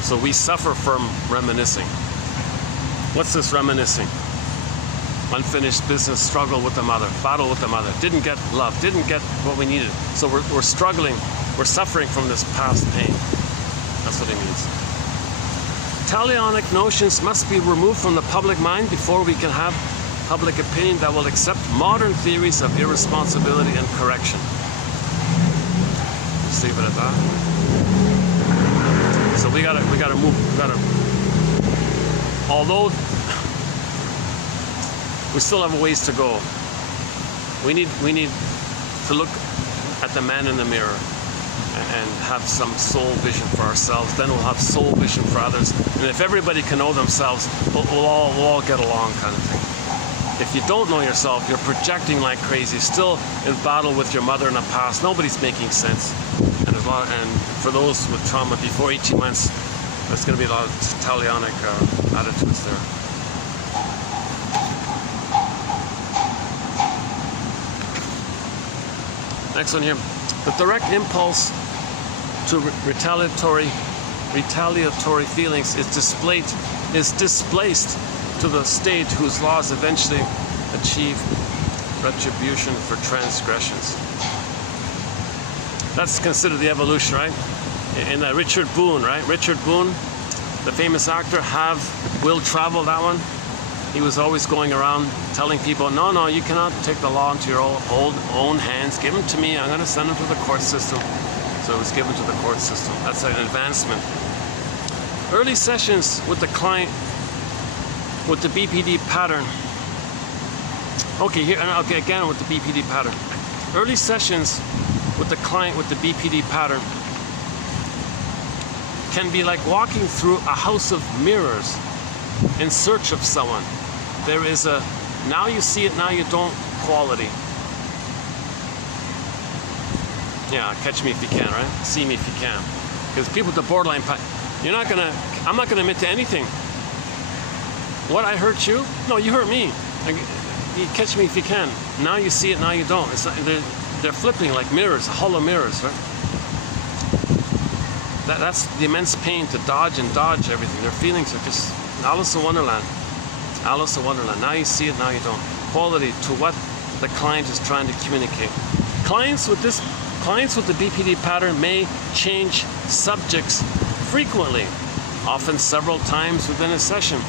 So we suffer from reminiscing. What's this reminiscing? Unfinished business, struggle with the mother, battle with the mother, didn't get love, didn't get what we needed. So we're struggling, we're suffering from this past pain. That's what it means. Talionic notions must be removed from the public mind before we can have public opinion that will accept modern theories of irresponsibility and correction. Just leave it at that. So we gotta move. Although we still have a ways to go, we need to look at the man in the mirror and have some soul vision for ourselves. Then we'll have soul vision for others. And if everybody can know themselves, we'll all get along, kind of thing. If you don't know yourself, you're projecting like crazy, still in battle with your mother in the past. Nobody's making sense. And for those with trauma before 18 months, there's going to be a lot of talionic attitudes there. Next one here. The direct impulse to retaliatory feelings is displaced to the state whose laws eventually achieve retribution for transgressions. That's considered the evolution, right? In Richard Boone, right? Richard Boone, the famous actor, will travel, that one. He was always going around telling people, no, you cannot take the law into your own hands. Give them to me. I'm going to send them to the court system. So it was given to the court system. That's an advancement. Early sessions with the client with the BPD pattern. Okay, again with the BPD pattern. Early sessions with the client with the BPD pattern can be like walking through a house of mirrors in search of someone. There is a now you see it, now you don't quality. Yeah, catch me if you can, right? See me if you can. Because people with the borderline pattern, I'm not gonna admit to anything. What, I hurt you? No, you hurt me. You catch me if you can. Now you see it, now you don't. It's not, they're flipping like mirrors, hollow mirrors, right? That's the immense pain to dodge everything. Their feelings are just Alice in Wonderland. Alice in Wonderland. Now you see it, now you don't. Quality to what the client is trying to communicate. Clients with the BPD pattern may change subjects frequently, often several times within a session,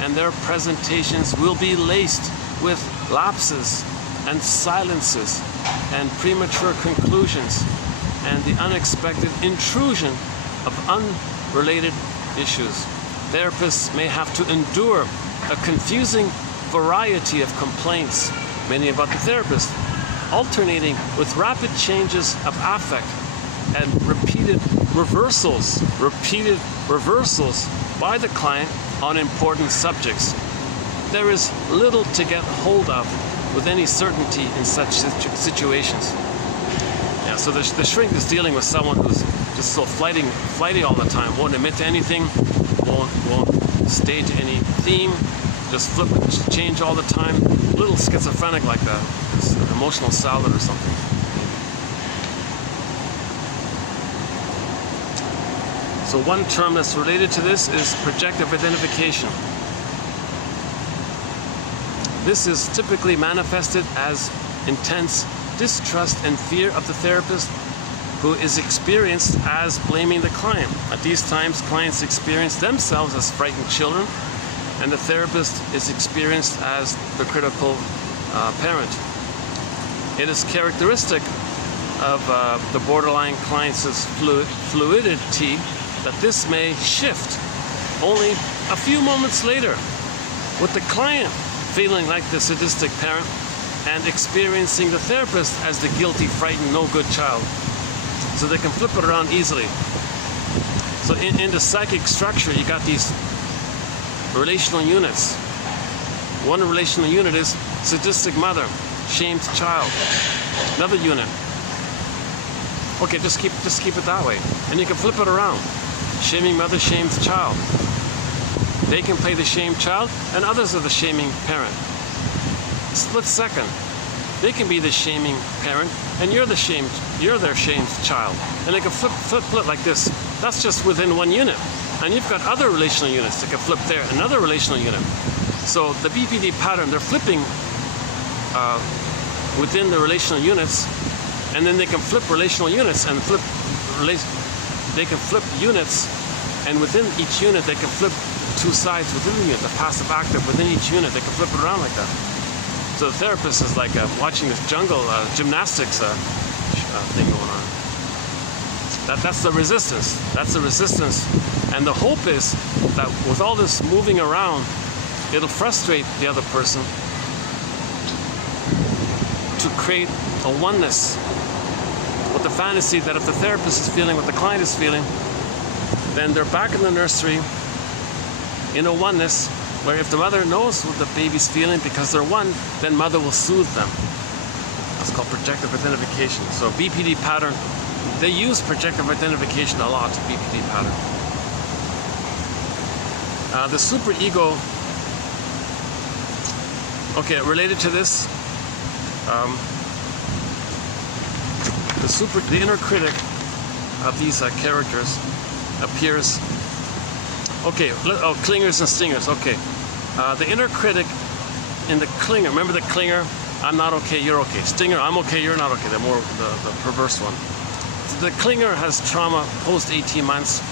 and their presentations will be laced with lapses and silences and premature conclusions and the unexpected intrusion of unrelated issues. Therapists may have to endure a confusing variety of complaints, many about the therapist, alternating with rapid changes of affect and repeated reversals by the client on important subjects. There is little to get hold of with any certainty in such situations. Yeah, so the shrink is dealing with someone who's just so flighty all the time, won't admit to anything, won't stage any theme, just flip and change all the time. A little schizophrenic like that. It's an emotional salad or something. So one term that's related to this is projective identification. This is typically manifested as intense distrust and fear of the therapist, who is experienced as blaming the client. At these times, clients experience themselves as frightened children, and the therapist is experienced as the critical parent. It is characteristic of the borderline client's fluidity that this may shift only a few moments later, with the client feeling like the sadistic parent and experiencing the therapist as the guilty, frightened, no good child. So they can flip it around easily. So in the psychic structure, you got these relational units. One relational unit is sadistic mother, shamed child. Another unit. Okay, just keep it that way. And you can flip it around. Shaming mother, shamed child. They can play the shamed child, and others are the shaming parent. Split second. They can be the shaming parent, and you're their shamed child. And they can flip like this. That's just within one unit. And you've got other relational units that can flip there, another relational unit. So the BPD pattern, they're flipping within the relational units, and then they can flip relational units and they can flip units, and within each unit they can flip two sides within the unit, the passive active within each unit. They can flip it around like that. So the therapist is like watching this jungle gymnastics thing going on. That's the resistance. That's the resistance. And the hope is that with all this moving around, it'll frustrate the other person to create a oneness with the fantasy that if the therapist is feeling what the client is feeling, then they're back in the nursery in a oneness where if the mother knows what the baby's feeling because they're one, then mother will soothe them. That's called projective identification. So BPD pattern, they use projective identification a lot, BPD pattern. The superego, okay, related to this, the inner critic of these characters appears. Okay, clingers and stingers. Okay, the inner critic in the clinger. Remember the clinger? I'm not okay, you're okay. Stinger, I'm okay, you're not okay. The perverse one. So the clinger has trauma post 18 months.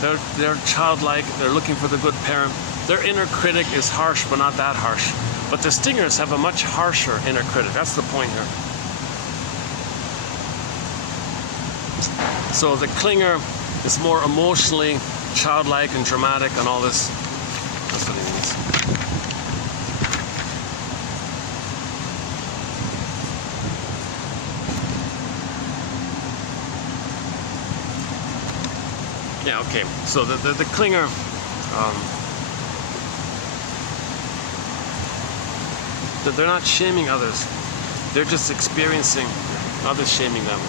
They're childlike. They're looking for the good parent. Their inner critic is harsh, but not that harsh. But the stingers have a much harsher inner critic. That's the point here. So the clinger is more emotionally childlike and dramatic and all this. That's what it means. Yeah, okay. So the clinger, they're not shaming others. They're just experiencing others shaming them.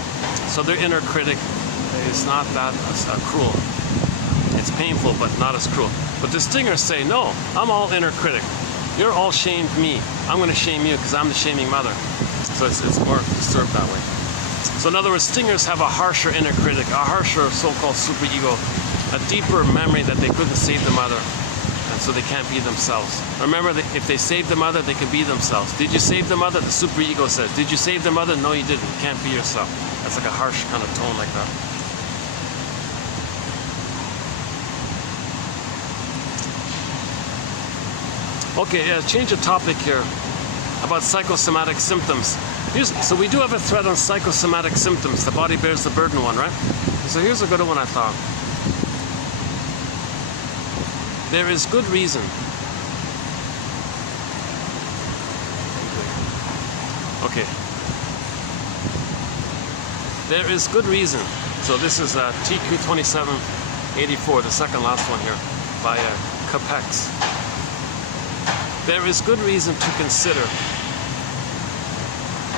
So their inner critic is not that cruel. It's painful, but not as cruel. But the stingers say, no, I'm all inner critic. You're all shamed me. I'm going to shame you because I'm the shaming mother. So it's more disturbed that way. So in other words, stingers have a harsher inner critic, a harsher so-called superego, a deeper memory that they couldn't save the mother, and so they can't be themselves. Remember, that if they save the mother, they can be themselves. Did you save the mother? The superego says. Did you save the mother? No, you didn't. You can't be yourself. That's like a harsh kind of tone like that. Okay, yeah, change the topic here about psychosomatic symptoms. So we do have a thread on psychosomatic symptoms, the body bears the burden one, right? So here's a good one I thought. There is good reason. Okay. There is good reason. So this is TQ2784, the second last one here, by Capex. There is good reason to consider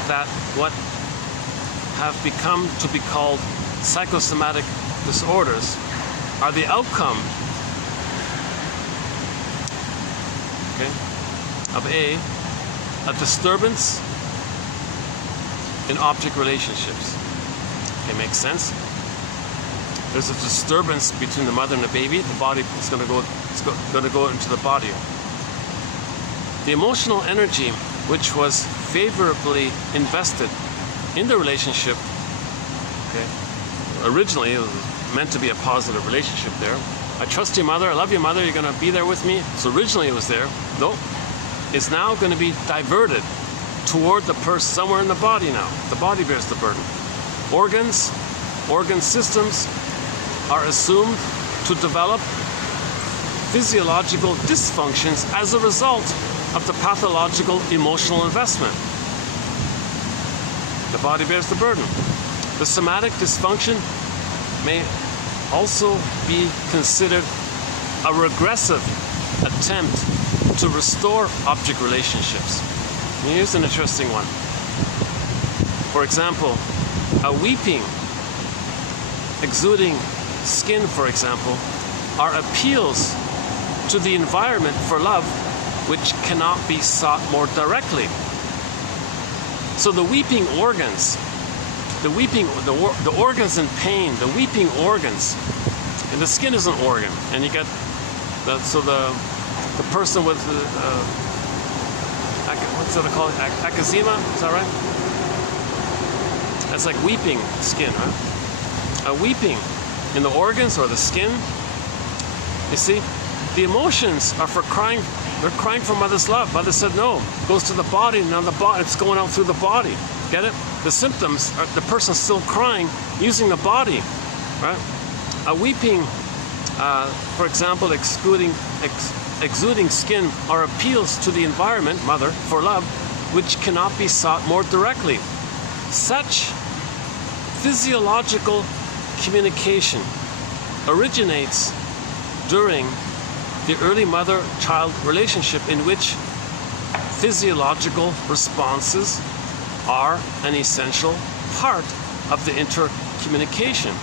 that what have become to be called psychosomatic disorders are the outcome, okay, of a disturbance in object relationships. Okay, makes sense? There's a disturbance between the mother and the baby. The body is going to go into the body. The emotional energy which was favorably invested in the relationship, okay, originally it was meant to be a positive relationship there. I trust you, mother. I love you, mother. You're going to be there with me. So originally it was there. No, it's now going to be diverted toward the person somewhere in the body now. The body bears the burden. Organ systems are assumed to develop physiological dysfunctions as a result of the pathological emotional investment. The body bears the burden. The somatic dysfunction may also be considered a regressive attempt to restore object relationships. And here's an interesting one. For example, a weeping, exuding skin, for example, are appeals to the environment for love which cannot be sought more directly. So the weeping organs, the organs in pain, the weeping organs, and the skin is an organ, and you get the person with what's it called? Eczema, is that right? That's like weeping skin, right? A weeping in the organs or the skin. You see, the emotions are for crying. They're crying for mother's love. Mother said no. It goes to the body, and now the body, it's going out through the body. Get it? The symptoms are the person's still crying using the body, right? A weeping, for example, exuding skin are appeals to the environment, mother, for love, which cannot be sought more directly. Such physiological communication originates during the early mother-child relationship, in which physiological responses are an essential part of the intercommunication.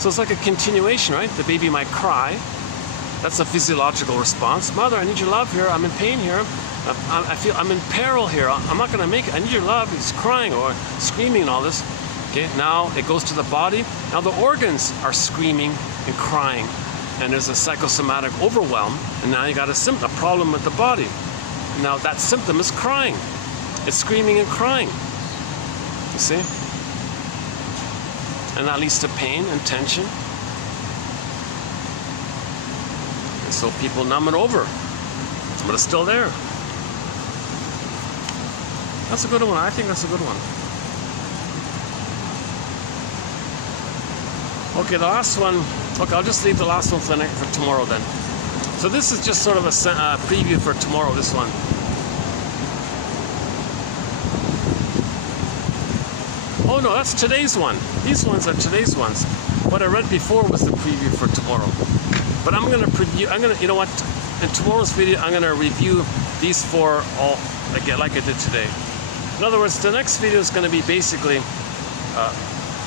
So it's like a continuation, right? The baby might cry. That's a physiological response. Mother, I need your love here. I'm in pain here. I feel I'm in peril here. I'm not going to make it. I need your love. He's crying or screaming and all this. Okay, now it goes to the body. Now the organs are screaming and crying, and there's a psychosomatic overwhelm, and now you got a problem with the body. Now that symptom is crying. It's screaming and crying. You see? And that leads to pain and tension. And so people numb it over. But it's still there. That's a good one. I think that's a good one. Okay, the last one. Okay, I'll just leave the last one for tomorrow then. So this is just sort of a preview for tomorrow, this one. Oh no, that's today's one. These ones are today's ones. What I read before was the preview for tomorrow. But I'm gonna preview, you know what? In tomorrow's video, I'm gonna review these four all again, like I did today. In other words, the next video is gonna be basically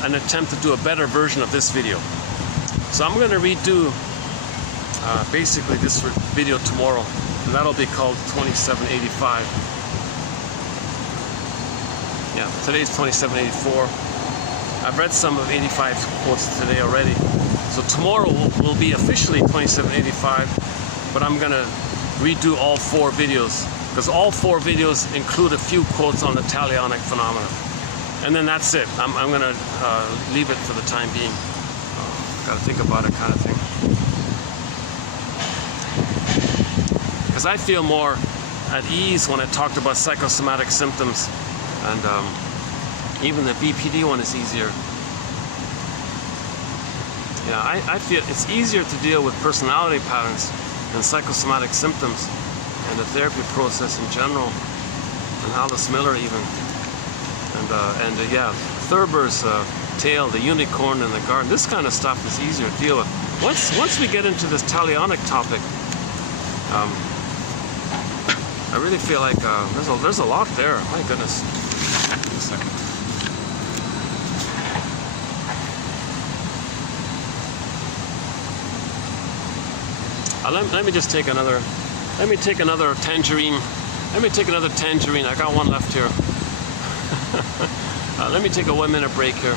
an attempt to do a better version of this video. So I'm gonna redo basically this video tomorrow, and that'll be called 2785. Yeah, today's 2784. I've read some of 85 quotes today already. So tomorrow will be officially 2785, but I'm gonna redo all four videos, because all four videos include a few quotes on the talionic phenomena. And then that's it. I'm gonna leave it for the time being. Gotta think about it, kind of thing. Because I feel more at ease when I talked about psychosomatic symptoms, and even the BPD one is easier. Yeah, I feel it's easier to deal with personality patterns than psychosomatic symptoms and the therapy process in general, and Alice Miller even, and yeah, Thurber's tale, the unicorn in the garden. This kind of stuff is easier to deal with. Once we get into this talionic topic, I really feel like there's a lot there. My goodness. Give me a second. Let me just take another. Let me take another tangerine. Let me take another tangerine. I got one left here. Let me take a 1 minute break here.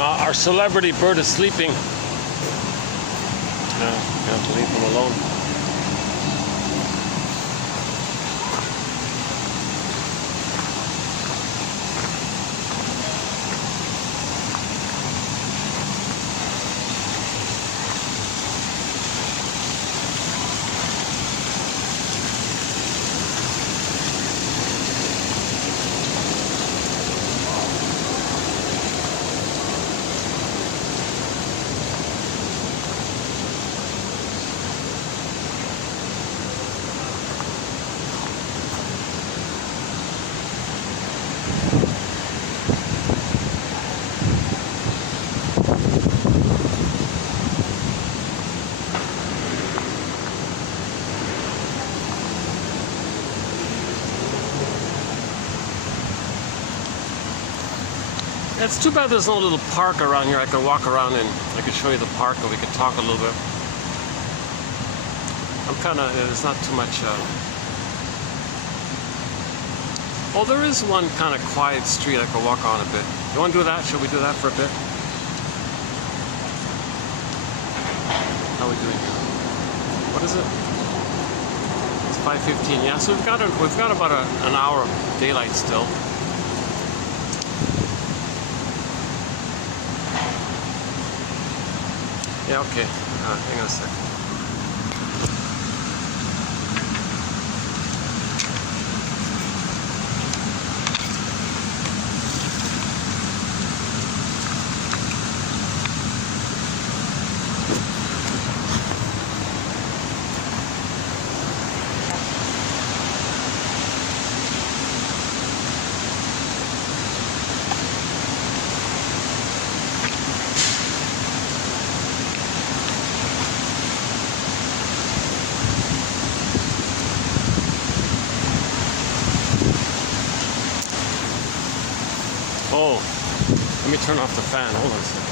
Our celebrity bird is sleeping. No, you have to leave him alone. It's too bad there's no little park around here. I could walk around and I could show you the park and we could talk a little bit. There's not too much. Oh, there is one kind of quiet street I could walk on a bit. You want to do that? Should we do that for a bit? How are we doing here? What is it? It's 5:15. Yeah, so we've got about an hour of daylight still. Yeah, okay. Hang on a second. Oh, let me turn off the fan. Hold on a second.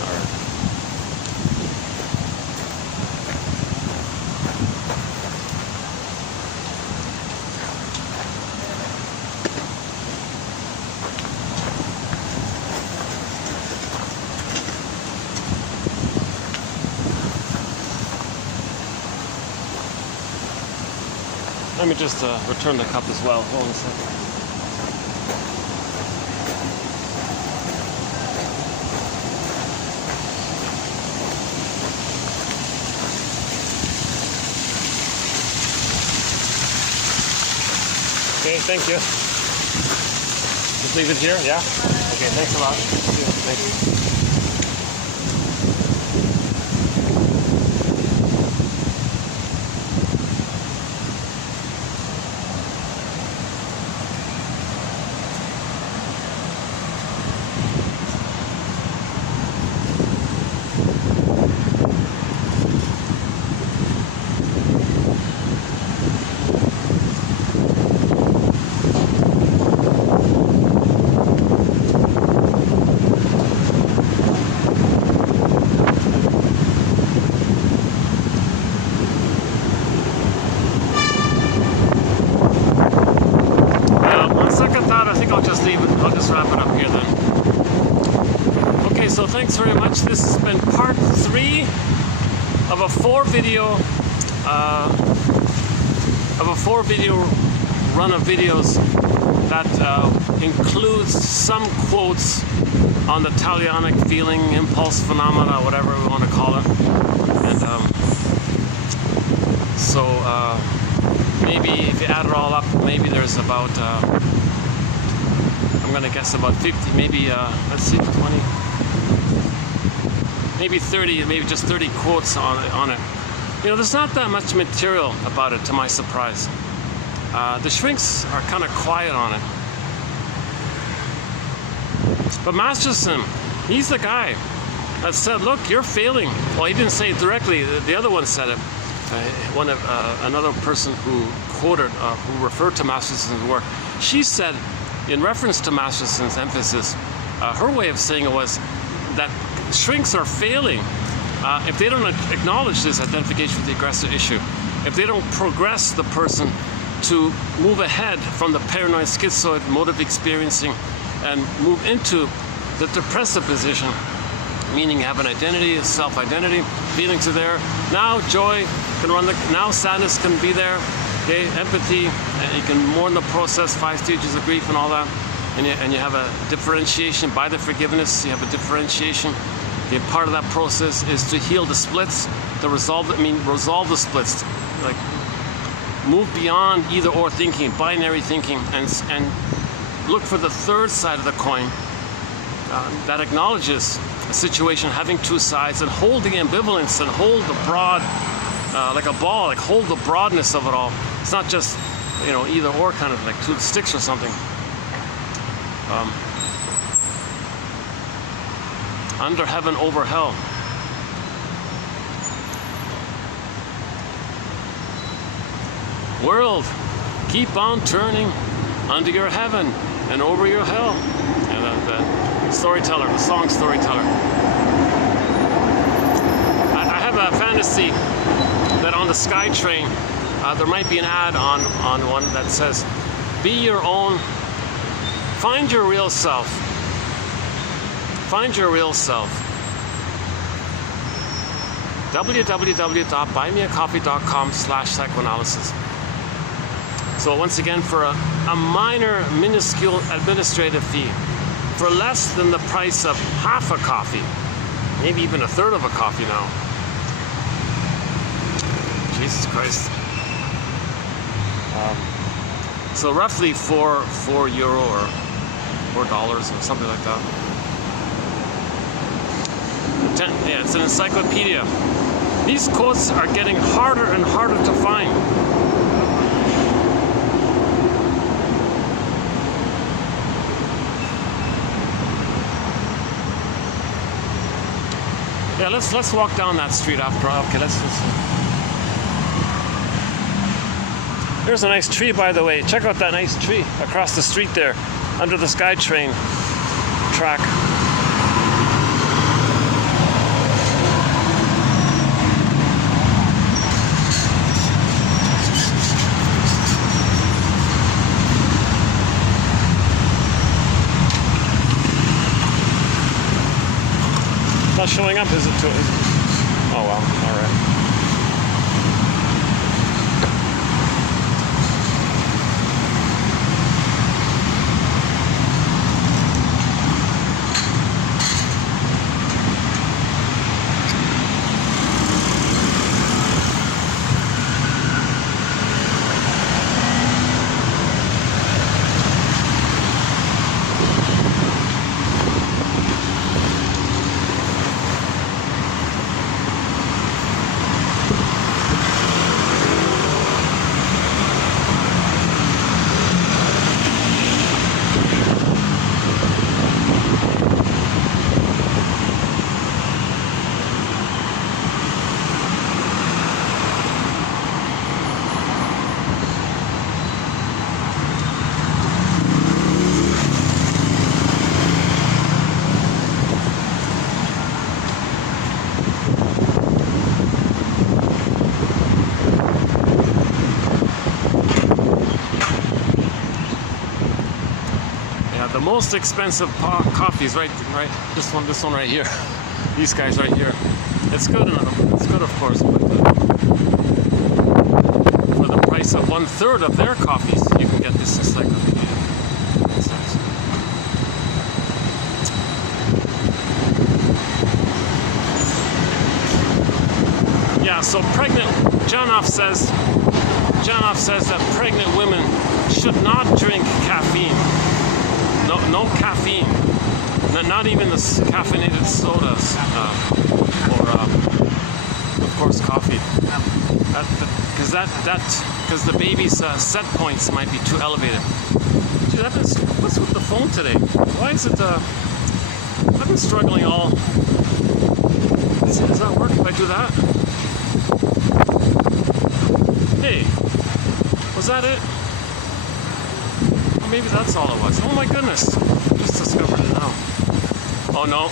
All right. Let me just return the cup as well. Hold on a second. Okay, thank you. Just leave it here, yeah? Okay, thanks a lot. Thank you. I'll just wrap it up here then. Okay, so thanks very much. This has been part 3 of a 4-video run of videos that includes some quotes on the talionic feeling, impulse phenomena, whatever we want to call it. And maybe if you add it all up, maybe there's about I'm gonna guess about 50, maybe let's see, 20, maybe 30, maybe just 30 quotes on it. You know, there's not that much material about it, to my surprise. The shrinks are kind of quiet on it. But Masterson, he's the guy that said, look, you're failing. Well, he didn't say it directly, the other one said it. Another person who quoted, who referred to Masterson's work, she said, in reference to Masterson's emphasis, her way of saying it was that shrinks are failing if they don't acknowledge this identification with the aggressor issue, if they don't progress the person to move ahead from the paranoid schizoid mode of experiencing and move into the depressive position, meaning have an identity, a self-identity, feelings are there. Now joy can run now sadness can be there. Okay, empathy, and you can mourn the process, 5 stages of grief and all that, and you have a differentiation by the forgiveness. You have a differentiation. Okay, part of that process is to heal the splits, to resolve the splits, like move beyond either or thinking, binary thinking, and look for the third side of the coin that acknowledges a situation having 2 sides and hold the ambivalence and hold the broad. Like a ball, like hold the broadness of it all. It's not just, you know, either or kind of like 2 sticks or something. Under heaven, over hell. World, keep on turning under your heaven and over your hell. And the storyteller, the song storyteller. I have a fantasy that on the SkyTrain there might be an ad on one that says, "Be your own, find your real self. Find your real self." www.buymeacoffee.com/psychoanalysis. So once again, for a minor, minuscule administrative fee, for less than the price of half a coffee, maybe even a third of a coffee now. Jesus Christ. So roughly €4 or $4 or something like that. Yeah, it's an encyclopedia. These quotes are getting harder and harder to find. Yeah, let's walk down that street after all. Okay, let's. There's a nice tree, by the way. Check out that nice tree across the street there, under the SkyTrain track. Not showing up, is it? Oh well, all right. The most expensive coffees, right, this one right here. These guys right here. It's good enough. It's good, of course, but for the price of 1/3 of their coffees, you can get this encyclopedia. Yeah. So pregnant. Janoff says that pregnant women should not drink caffeine. No caffeine, not even the caffeinated sodas, or of course coffee. Because the baby's set points might be too elevated. Gee, what's with the phone today? Why is it? I've been struggling all. Does that work if I do that? Hey, was that it? Maybe that's all it was. Oh my goodness. Just discovered it now. Oh no.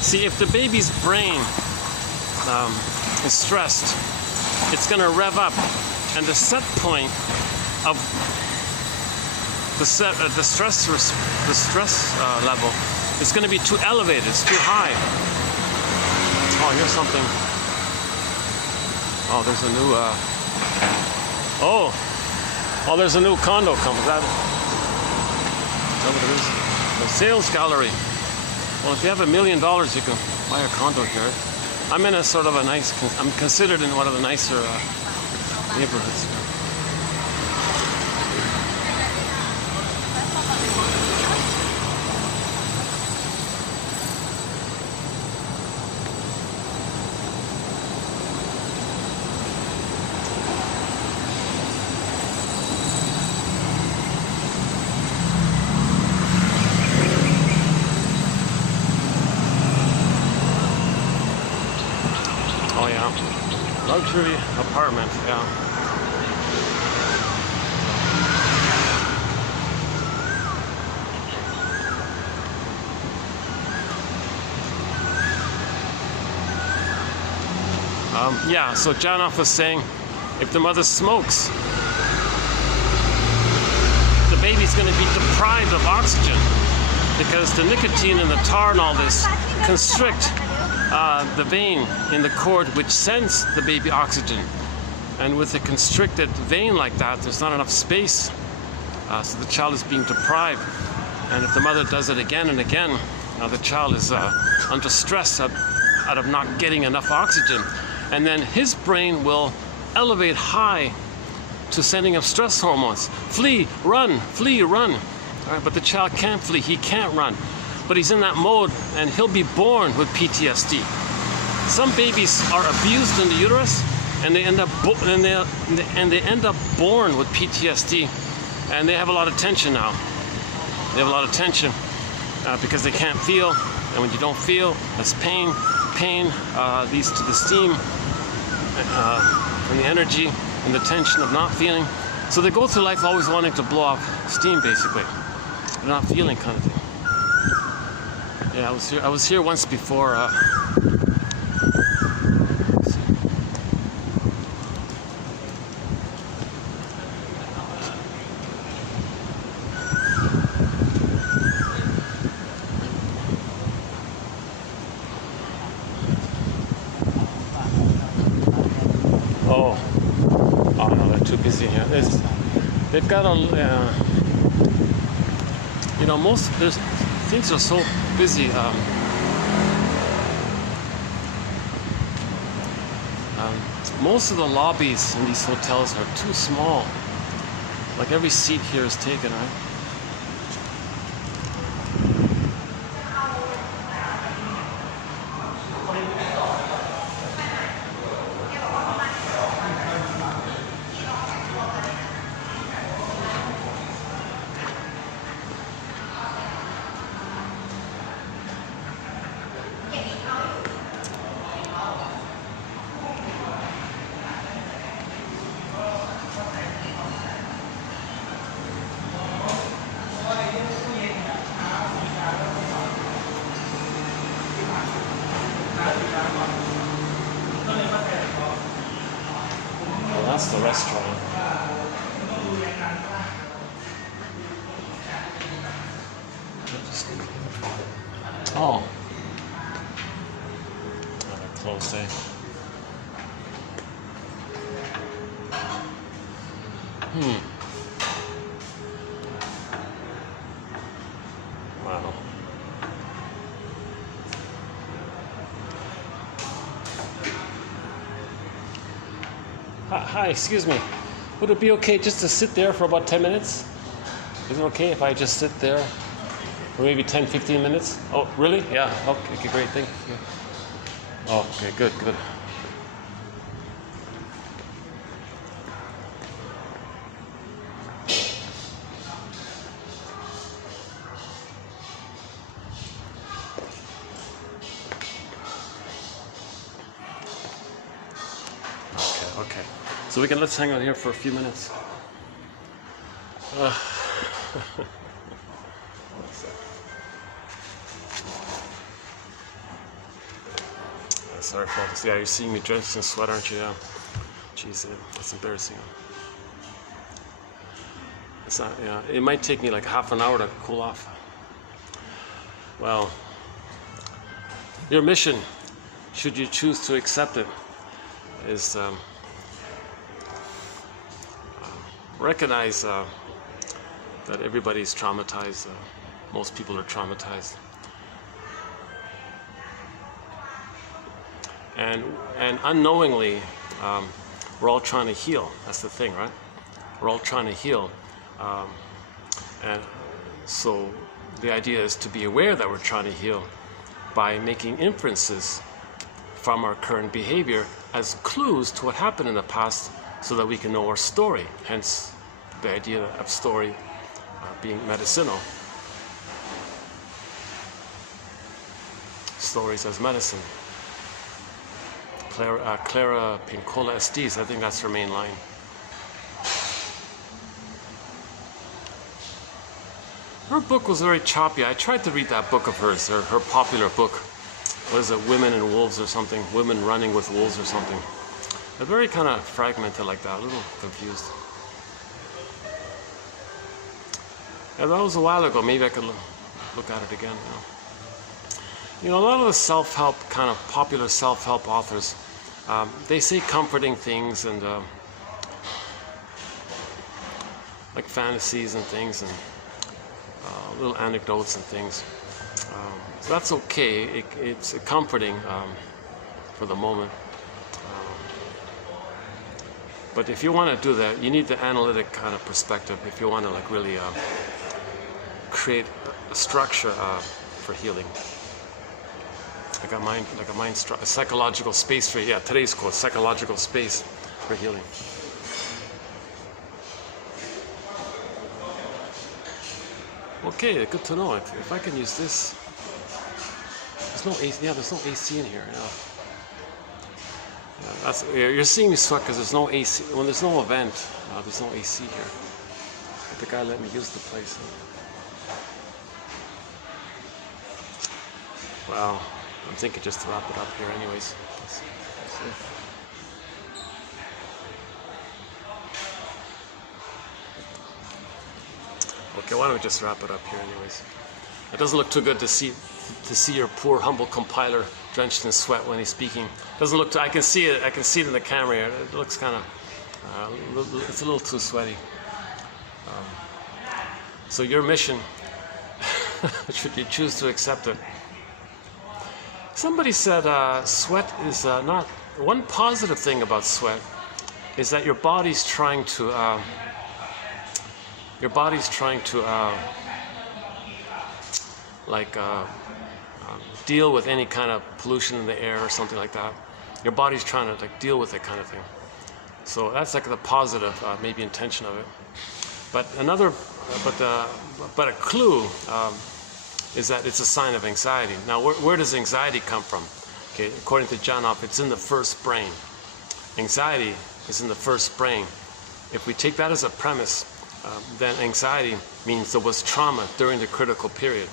See, if the baby's brain is stressed, it's going to rev up, and the set point of the stress level is going to be too elevated. It's too high. Oh, here's something. Oh, there's a new. Oh, there's a new condo coming. Is that what it is? The sales gallery. Well, if you have $1 million, you can buy a condo here. I'm in a sort of a nice, I'm considered in one of the nicer neighborhoods. Oh yeah, luxury apartment, yeah. Yeah, so Janoff was saying if the mother smokes, the baby's going to be deprived of oxygen because the nicotine and the tar and all this constrict the vein in the cord which sends the baby oxygen. And with a constricted vein like that, there's not enough space, so the child is being deprived. And if the mother does it again and again, the child is under stress out of not getting enough oxygen. And then his brain will elevate high to sending up stress hormones. Flee, run, all right, but the child can't flee, he can't run. But he's in that mode and he'll be born with PTSD. Some babies are abused in the uterus and they end up born with PTSD, and they have a lot of tension now. They have a lot of tension because they can't feel, and when you don't feel, that's pain. Pain leads to the steam and the energy and the tension of not feeling. So they go through life always wanting to blow off steam, basically. They're not feeling, kind of thing. Yeah, I was here once before. Oh no, they're too busy here. They've got a, you know, things are so busy. Most of the lobbies in these hotels are too small. Like every seat here is taken, right? Well, that's the restaurant. Oh. They're closed, eh? Wow. Hi, excuse me. Would it be okay just to sit there for about 10 minutes? Is it okay if I just sit there for maybe 10, 15 minutes? Oh, really? Yeah. Okay, great. Thank you. Oh, okay, good. Okay. So let's hang out here for a few minutes. Sorry, folks. Yeah, you're seeing me drenched in sweat, aren't you? Yeah. Jeez, that's embarrassing. It's not. Yeah, it might take me like half an hour to cool off. Well, your mission, should you choose to accept it, is recognize that everybody's traumatized. Most people are traumatized. and unknowingly, we're all trying to heal. That's the thing, right? We're all trying to heal, and so the idea is to be aware that we're trying to heal by making inferences from our current behavior as clues to what happened in the past, so that we can know our story. Hence, the idea of story being medicinal. Stories as medicine. Clara Pincola Estes, I think that's her main line. Her book was very choppy. I tried to read that book of hers, her popular book. What is it, Women and Wolves or something? Women Running with Wolves or something. They're very kind of fragmented like that, a little confused. Yeah, that was a while ago. Maybe I could look at it again. You know, a lot of the self-help, kind of popular self-help authors, they say comforting things and like fantasies and things and little anecdotes and things. So that's okay. It's comforting for the moment. But if you want to do that, you need the analytic kind of perspective. If you want to like really create a structure for healing, like a psychological space for, yeah, today's quote, psychological space for healing. Okay, good to know. If I can use this, there's no AC. Yeah, there's no AC in here. Yeah, you're seeing me sweat because there's no AC. When there's no event, there's no AC here. But the guy let me use the place. Well, I'm thinking just to wrap it up here, anyways. Let's see. Okay, why don't we just wrap it up here, anyways? It doesn't look too good to see your poor, humble compiler drenched in sweat when he's speaking. Doesn't look. I can see it. I can see it in the camera here. It looks kind of. It's a little too sweaty. So your mission, should you choose to accept it. Somebody said sweat is not. One positive thing about sweat is that your body's trying to. Deal with any kind of pollution in the air or something like that. Your body's trying to like deal with it, kind of thing. So that's like the positive, maybe intention of it. But a clue is that it's a sign of anxiety. Now, where does anxiety come from? Okay, according to Janoff, it's in the first brain. Anxiety is in the first brain. If we take that as a premise, then anxiety means there was trauma during the critical period.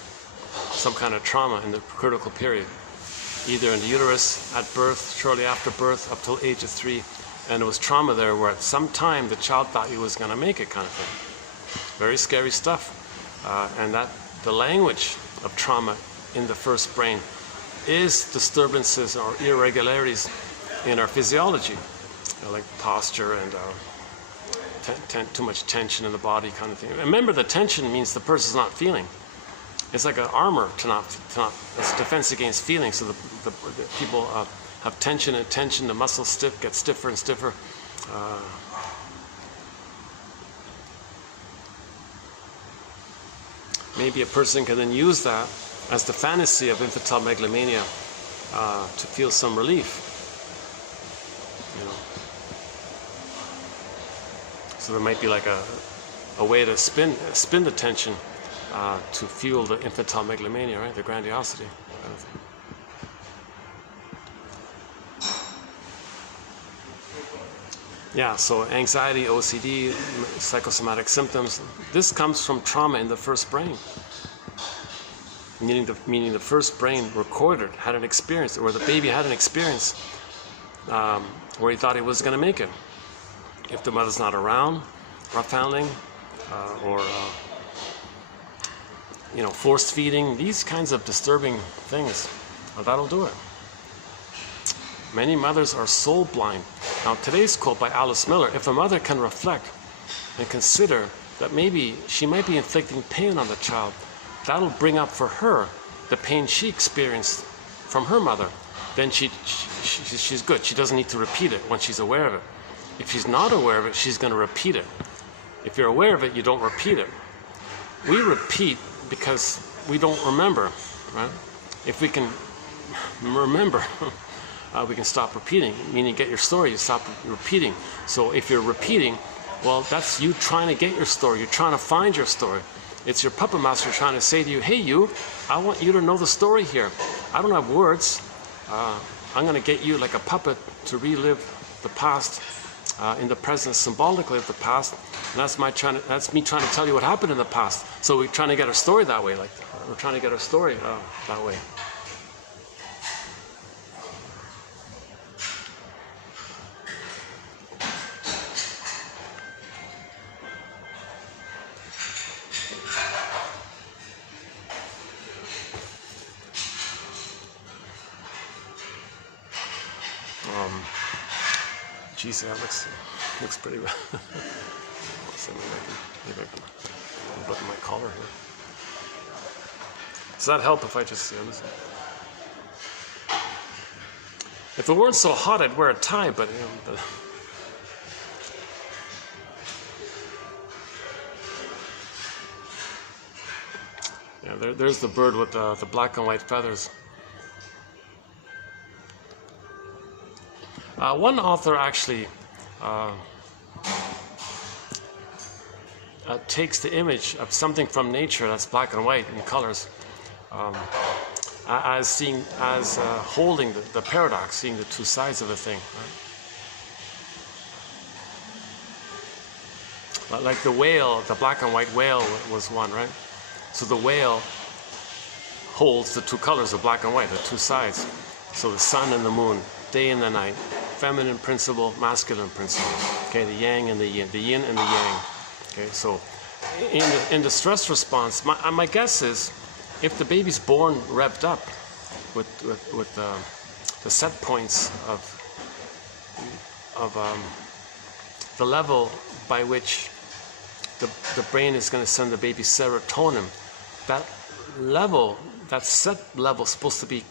Some kind of trauma in the critical period, either in the uterus, at birth, shortly after birth, up till age of 3, and there was trauma there where at some time the child thought he was going to make it, kind of thing. Very scary stuff, and that the language of trauma in the first brain is disturbances or irregularities in our physiology, like posture and too much tension in the body, kind of thing. Remember, the tension means the person's not feeling. It's like an armor to not. It's defense against feeling. So the people have tension and tension. The muscles get stiffer and stiffer. Maybe a person can then use that as the fantasy of infantile megalomania to feel some relief. You know. So there might be like a way to spin the tension. To fuel the infantile megalomania, right? The grandiosity kind of thing. Yeah, so anxiety, OCD, psychosomatic symptoms, this comes from trauma in the first brain. Meaning the first brain recorded, had an experience, or the baby had an experience where he thought he was going to make it. If the mother's not around, rough handling, or forced feeding, these kinds of disturbing things, that'll do it. Many mothers are soul blind. Now, today's quote by Alice Miller, if a mother can reflect and consider that maybe she might be inflicting pain on the child, that'll bring up for her the pain she experienced from her mother. then she's good. She doesn't need to repeat it when she's aware of it. If she's not aware of it, she's going to repeat it. If you're aware of it, you don't repeat it. We repeat because we don't remember, right? If we can remember, we can stop repeating. Meaning, get your story, you stop repeating. So if you're repeating, well, that's you trying to get your story. You're trying to find your story. It's your puppet master trying to say to you, hey, you, I want you to know the story here. I don't have words. I'm going to get you like a puppet to relive the past in the present, symbolically of the past. And that's me trying to tell you what happened in the past. So we're trying to get our story that way. Like we're trying to get our story that way. Geez, that looks pretty well. So maybe I can button my collar here. Does that help if I just if it weren't so hot, I'd wear a tie, but yeah, there's the bird with the black and white feathers. One author actually takes the image of something from nature that's black and white in colors as holding the paradox, seeing the two sides of the thing. Right? Like the whale, the black and white whale was one, right? So the whale holds the two colors of black and white, the two sides. So the sun and the moon, day and the night. Feminine principle, masculine principle. Okay, the yang and the yin and the yang. Okay, so in the stress response, my guess is if the baby's born revved up with the set points of the level by which the brain is going to send the baby serotonin, that level, that set level, is supposed to be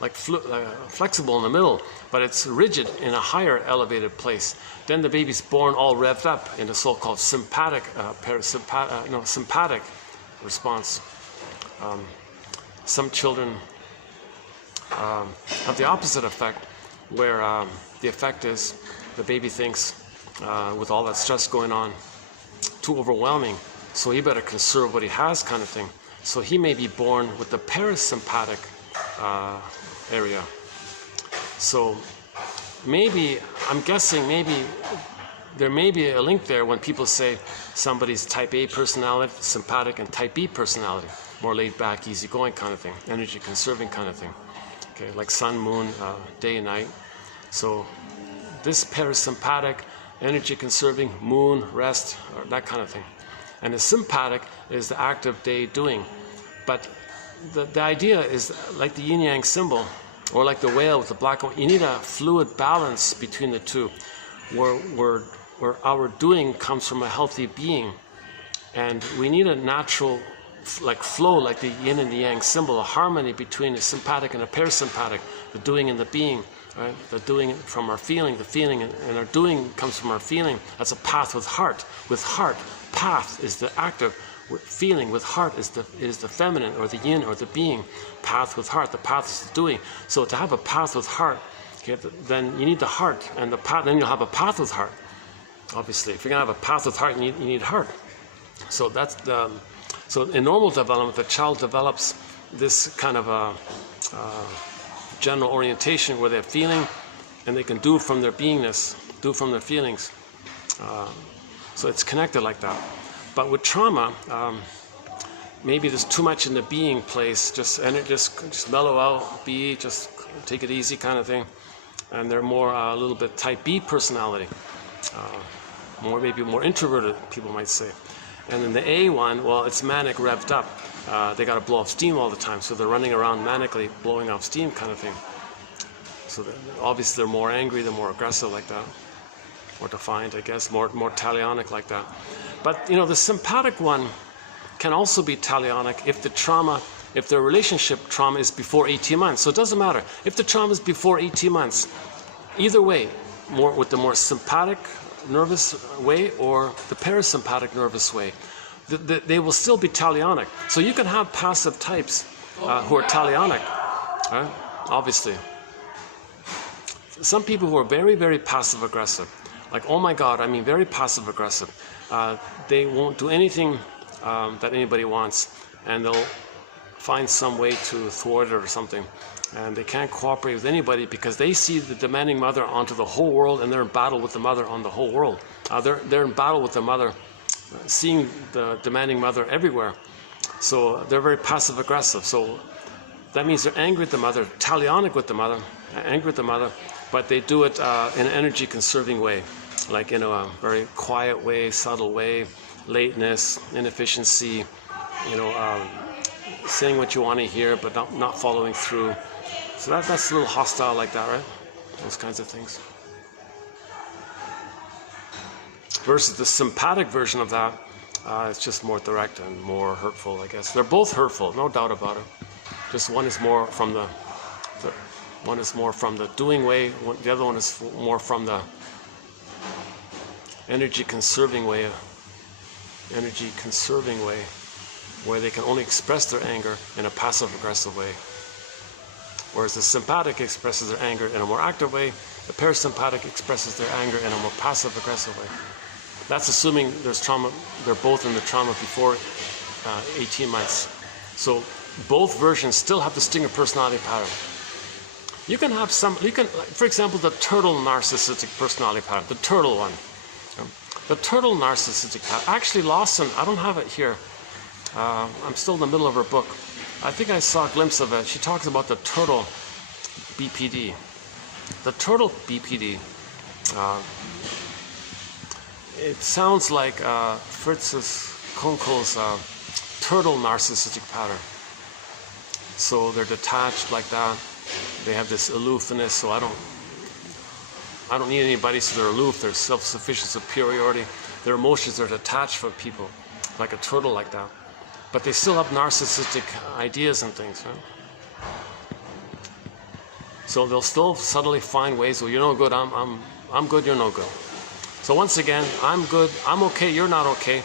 like flexible in the middle, but it's rigid in a higher elevated place. Then the baby's born all revved up in the so-called sympathetic response. Some children have the opposite effect, where the effect is the baby thinks, with all that stress going on, too overwhelming, so he better conserve what he has, kind of thing. So he may be born with the parasympathetic area. So maybe, I'm guessing, maybe there may be a link there when people say somebody's type A personality, sympathetic, and type B personality, more laid back, easygoing kind of thing, energy conserving kind of thing. Okay, like sun, moon, day and night. So this parasympathetic, energy conserving, moon, rest, or that kind of thing. And the sympathetic is the active day doing. But the idea is like the yin yang symbol, or like the whale with the black and white. You need a fluid balance between the two, where our doing comes from a healthy being, and we need a natural like flow, like the yin and the yang symbol, a harmony between the sympathetic and the parasympathetic, the doing and the being. Right? The doing from our feeling, the feeling and our doing comes from our feeling. That's a path with heart. With heart, path is the active. Feeling with heart is the feminine, or the yin, or the being. Path with heart, the path is the doing. So to have a path with heart, okay, then you need the heart, and the path. Then you'll have a path with heart. Obviously, if you're gonna have a path with heart, you need heart. So that's the. So in normal development, the child develops this kind of a general orientation where they're feeling, and they can do from their beingness, do from their feelings. So it's connected like that. But with trauma, maybe there's too much in the being place, just mellow out, just take it easy kind of thing. And they're more a little bit type B personality, maybe more introverted, people might say. And then the A one, well, it's manic revved up. They got to blow off steam all the time, so they're running around manically blowing off steam kind of thing. So obviously they're more angry, they're more aggressive like that, more defiant, I guess, more talionic like that. But the sympathetic one can also be talionic if the trauma if their relationship trauma is before 18 months. So it doesn't matter. If the trauma is before 18 months, either way, more with the more sympathetic nervous way or the parasympathetic nervous way, they will still be talionic. So you can have passive types who are talionic, right? Obviously. Some people who are very, very passive aggressive, like, oh my God, I mean very passive aggressive, they won't do anything that anybody wants, and they'll find some way to thwart it or something. And they can't cooperate with anybody because they see the demanding mother onto the whole world, and they're in battle with the mother on the whole world. They're in battle with the mother, seeing the demanding mother everywhere. So they're very passive aggressive. So that means they're angry at the mother, talionic with the mother, angry with the mother, but they do it in an energy conserving way, like in a very quiet way, subtle way, lateness, inefficiency, saying what you want to hear but not following through. So that's a little hostile like that, right? Those kinds of things. Versus the sympathetic version of that, it's just more direct and more hurtful, I guess. They're both hurtful, no doubt about it. Just one is more from the doing way. The other one is more from the energy conserving way, where they can only express their anger in a passive aggressive way. Whereas the sympathetic expresses their anger in a more active way, the parasympathetic expresses their anger in a more passive aggressive way. That's assuming there's trauma, they're both in the trauma before 18 months. So both versions still have the stinger personality pattern. You can have for example, the turtle narcissistic personality pattern, the turtle one. The turtle narcissistic pattern. Actually, Lawson, I don't have it here. I'm still in the middle of her book. I think I saw a glimpse of it. She talks about the turtle BPD. The turtle BPD, it sounds like Fritz's Kunkel's turtle narcissistic pattern. So they're detached like that. They have this aloofness, so I don't need anybody, so they're aloof, they're self-sufficient superiority. Their emotions are detached from people, like a turtle like that. But they still have narcissistic ideas and things, right? So they'll still subtly find ways, well, you're no good, I'm good, you're no good. So once again, I'm good, I'm okay, you're not okay.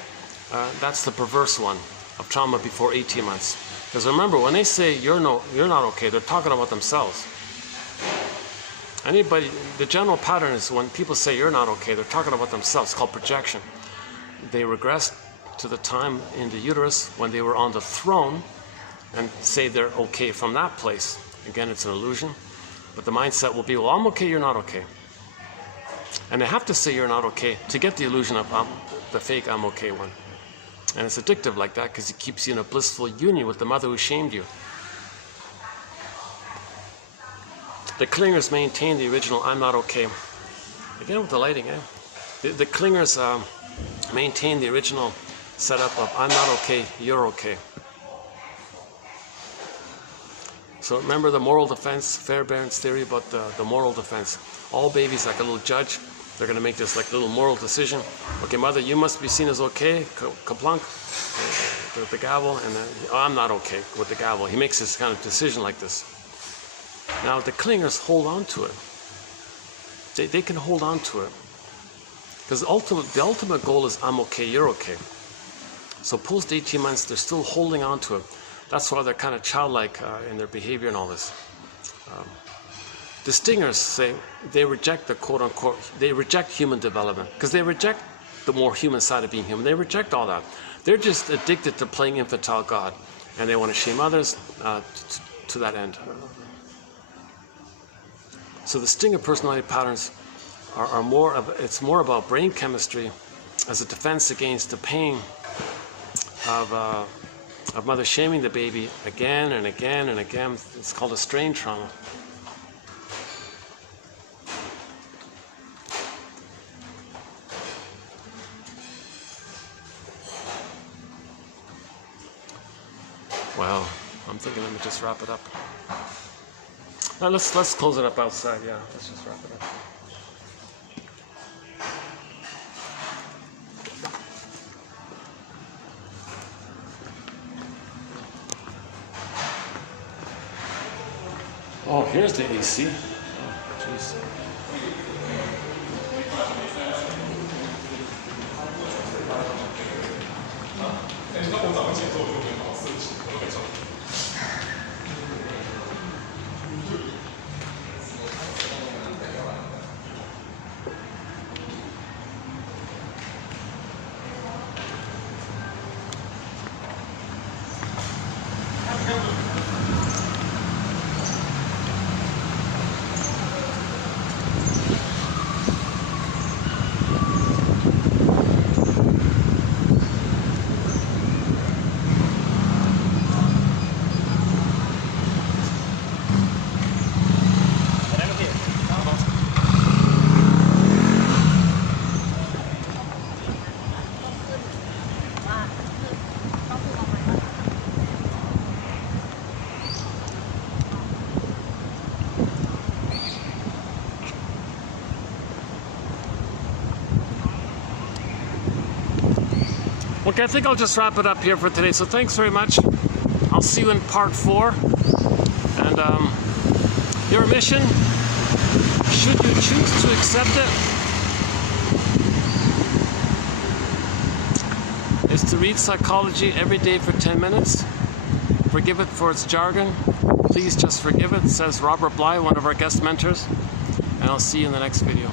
That's the perverse one of trauma before 18 months. Because remember, when they say you're not okay, they're talking about themselves. The general pattern is when people say you're not okay, they're talking about themselves. It's called projection. They regress to the time in the uterus when they were on the throne and say they're okay from that place. Again, it's an illusion. But the mindset will be, well, I'm okay, you're not okay. And they have to say you're not okay to get the illusion of the fake I'm okay one. And it's addictive like that because it keeps you in a blissful union with the mother who shamed you. The clingers maintain the original I'm not okay. Again with the lighting, eh? The clingers maintain the original setup of I'm not okay, you're okay. So remember the moral defense, Fairbairn's theory about the moral defense. All babies like a little judge. They're going to make this like little moral decision. Okay, mother, you must be seen as okay, kaplunk, with the gavel, and then I'm not okay with the gavel. He makes this kind of decision like this. Now the clingers hold on to it. They can hold on to it. Because the ultimate goal is I'm okay, you're okay. So post 18 months, they're still holding on to it. That's why they're kind of childlike in their behavior and all this. The stingers say they reject the quote-unquote, they reject human development because they reject the more human side of being human. They reject all that. They're just addicted to playing infantile God, and they want to shame others to that end. So the stinger personality patterns are more about brain chemistry as a defense against the pain of mother shaming the baby again and again and again. It's called a strain trauma. Well, I'm thinking let me just wrap it up. Now let's close it up outside. Yeah, let's just wrap it up. Oh, here's the AC. Oh, jeez. Okay, I think I'll just wrap it up here for today. So thanks very much. I'll see you in part 4. And your mission, should you choose to accept it, is to read psychology every day for 10 minutes. Forgive it for its jargon. Please just forgive it, says Robert Bly, one of our guest mentors. And I'll see you in the next video.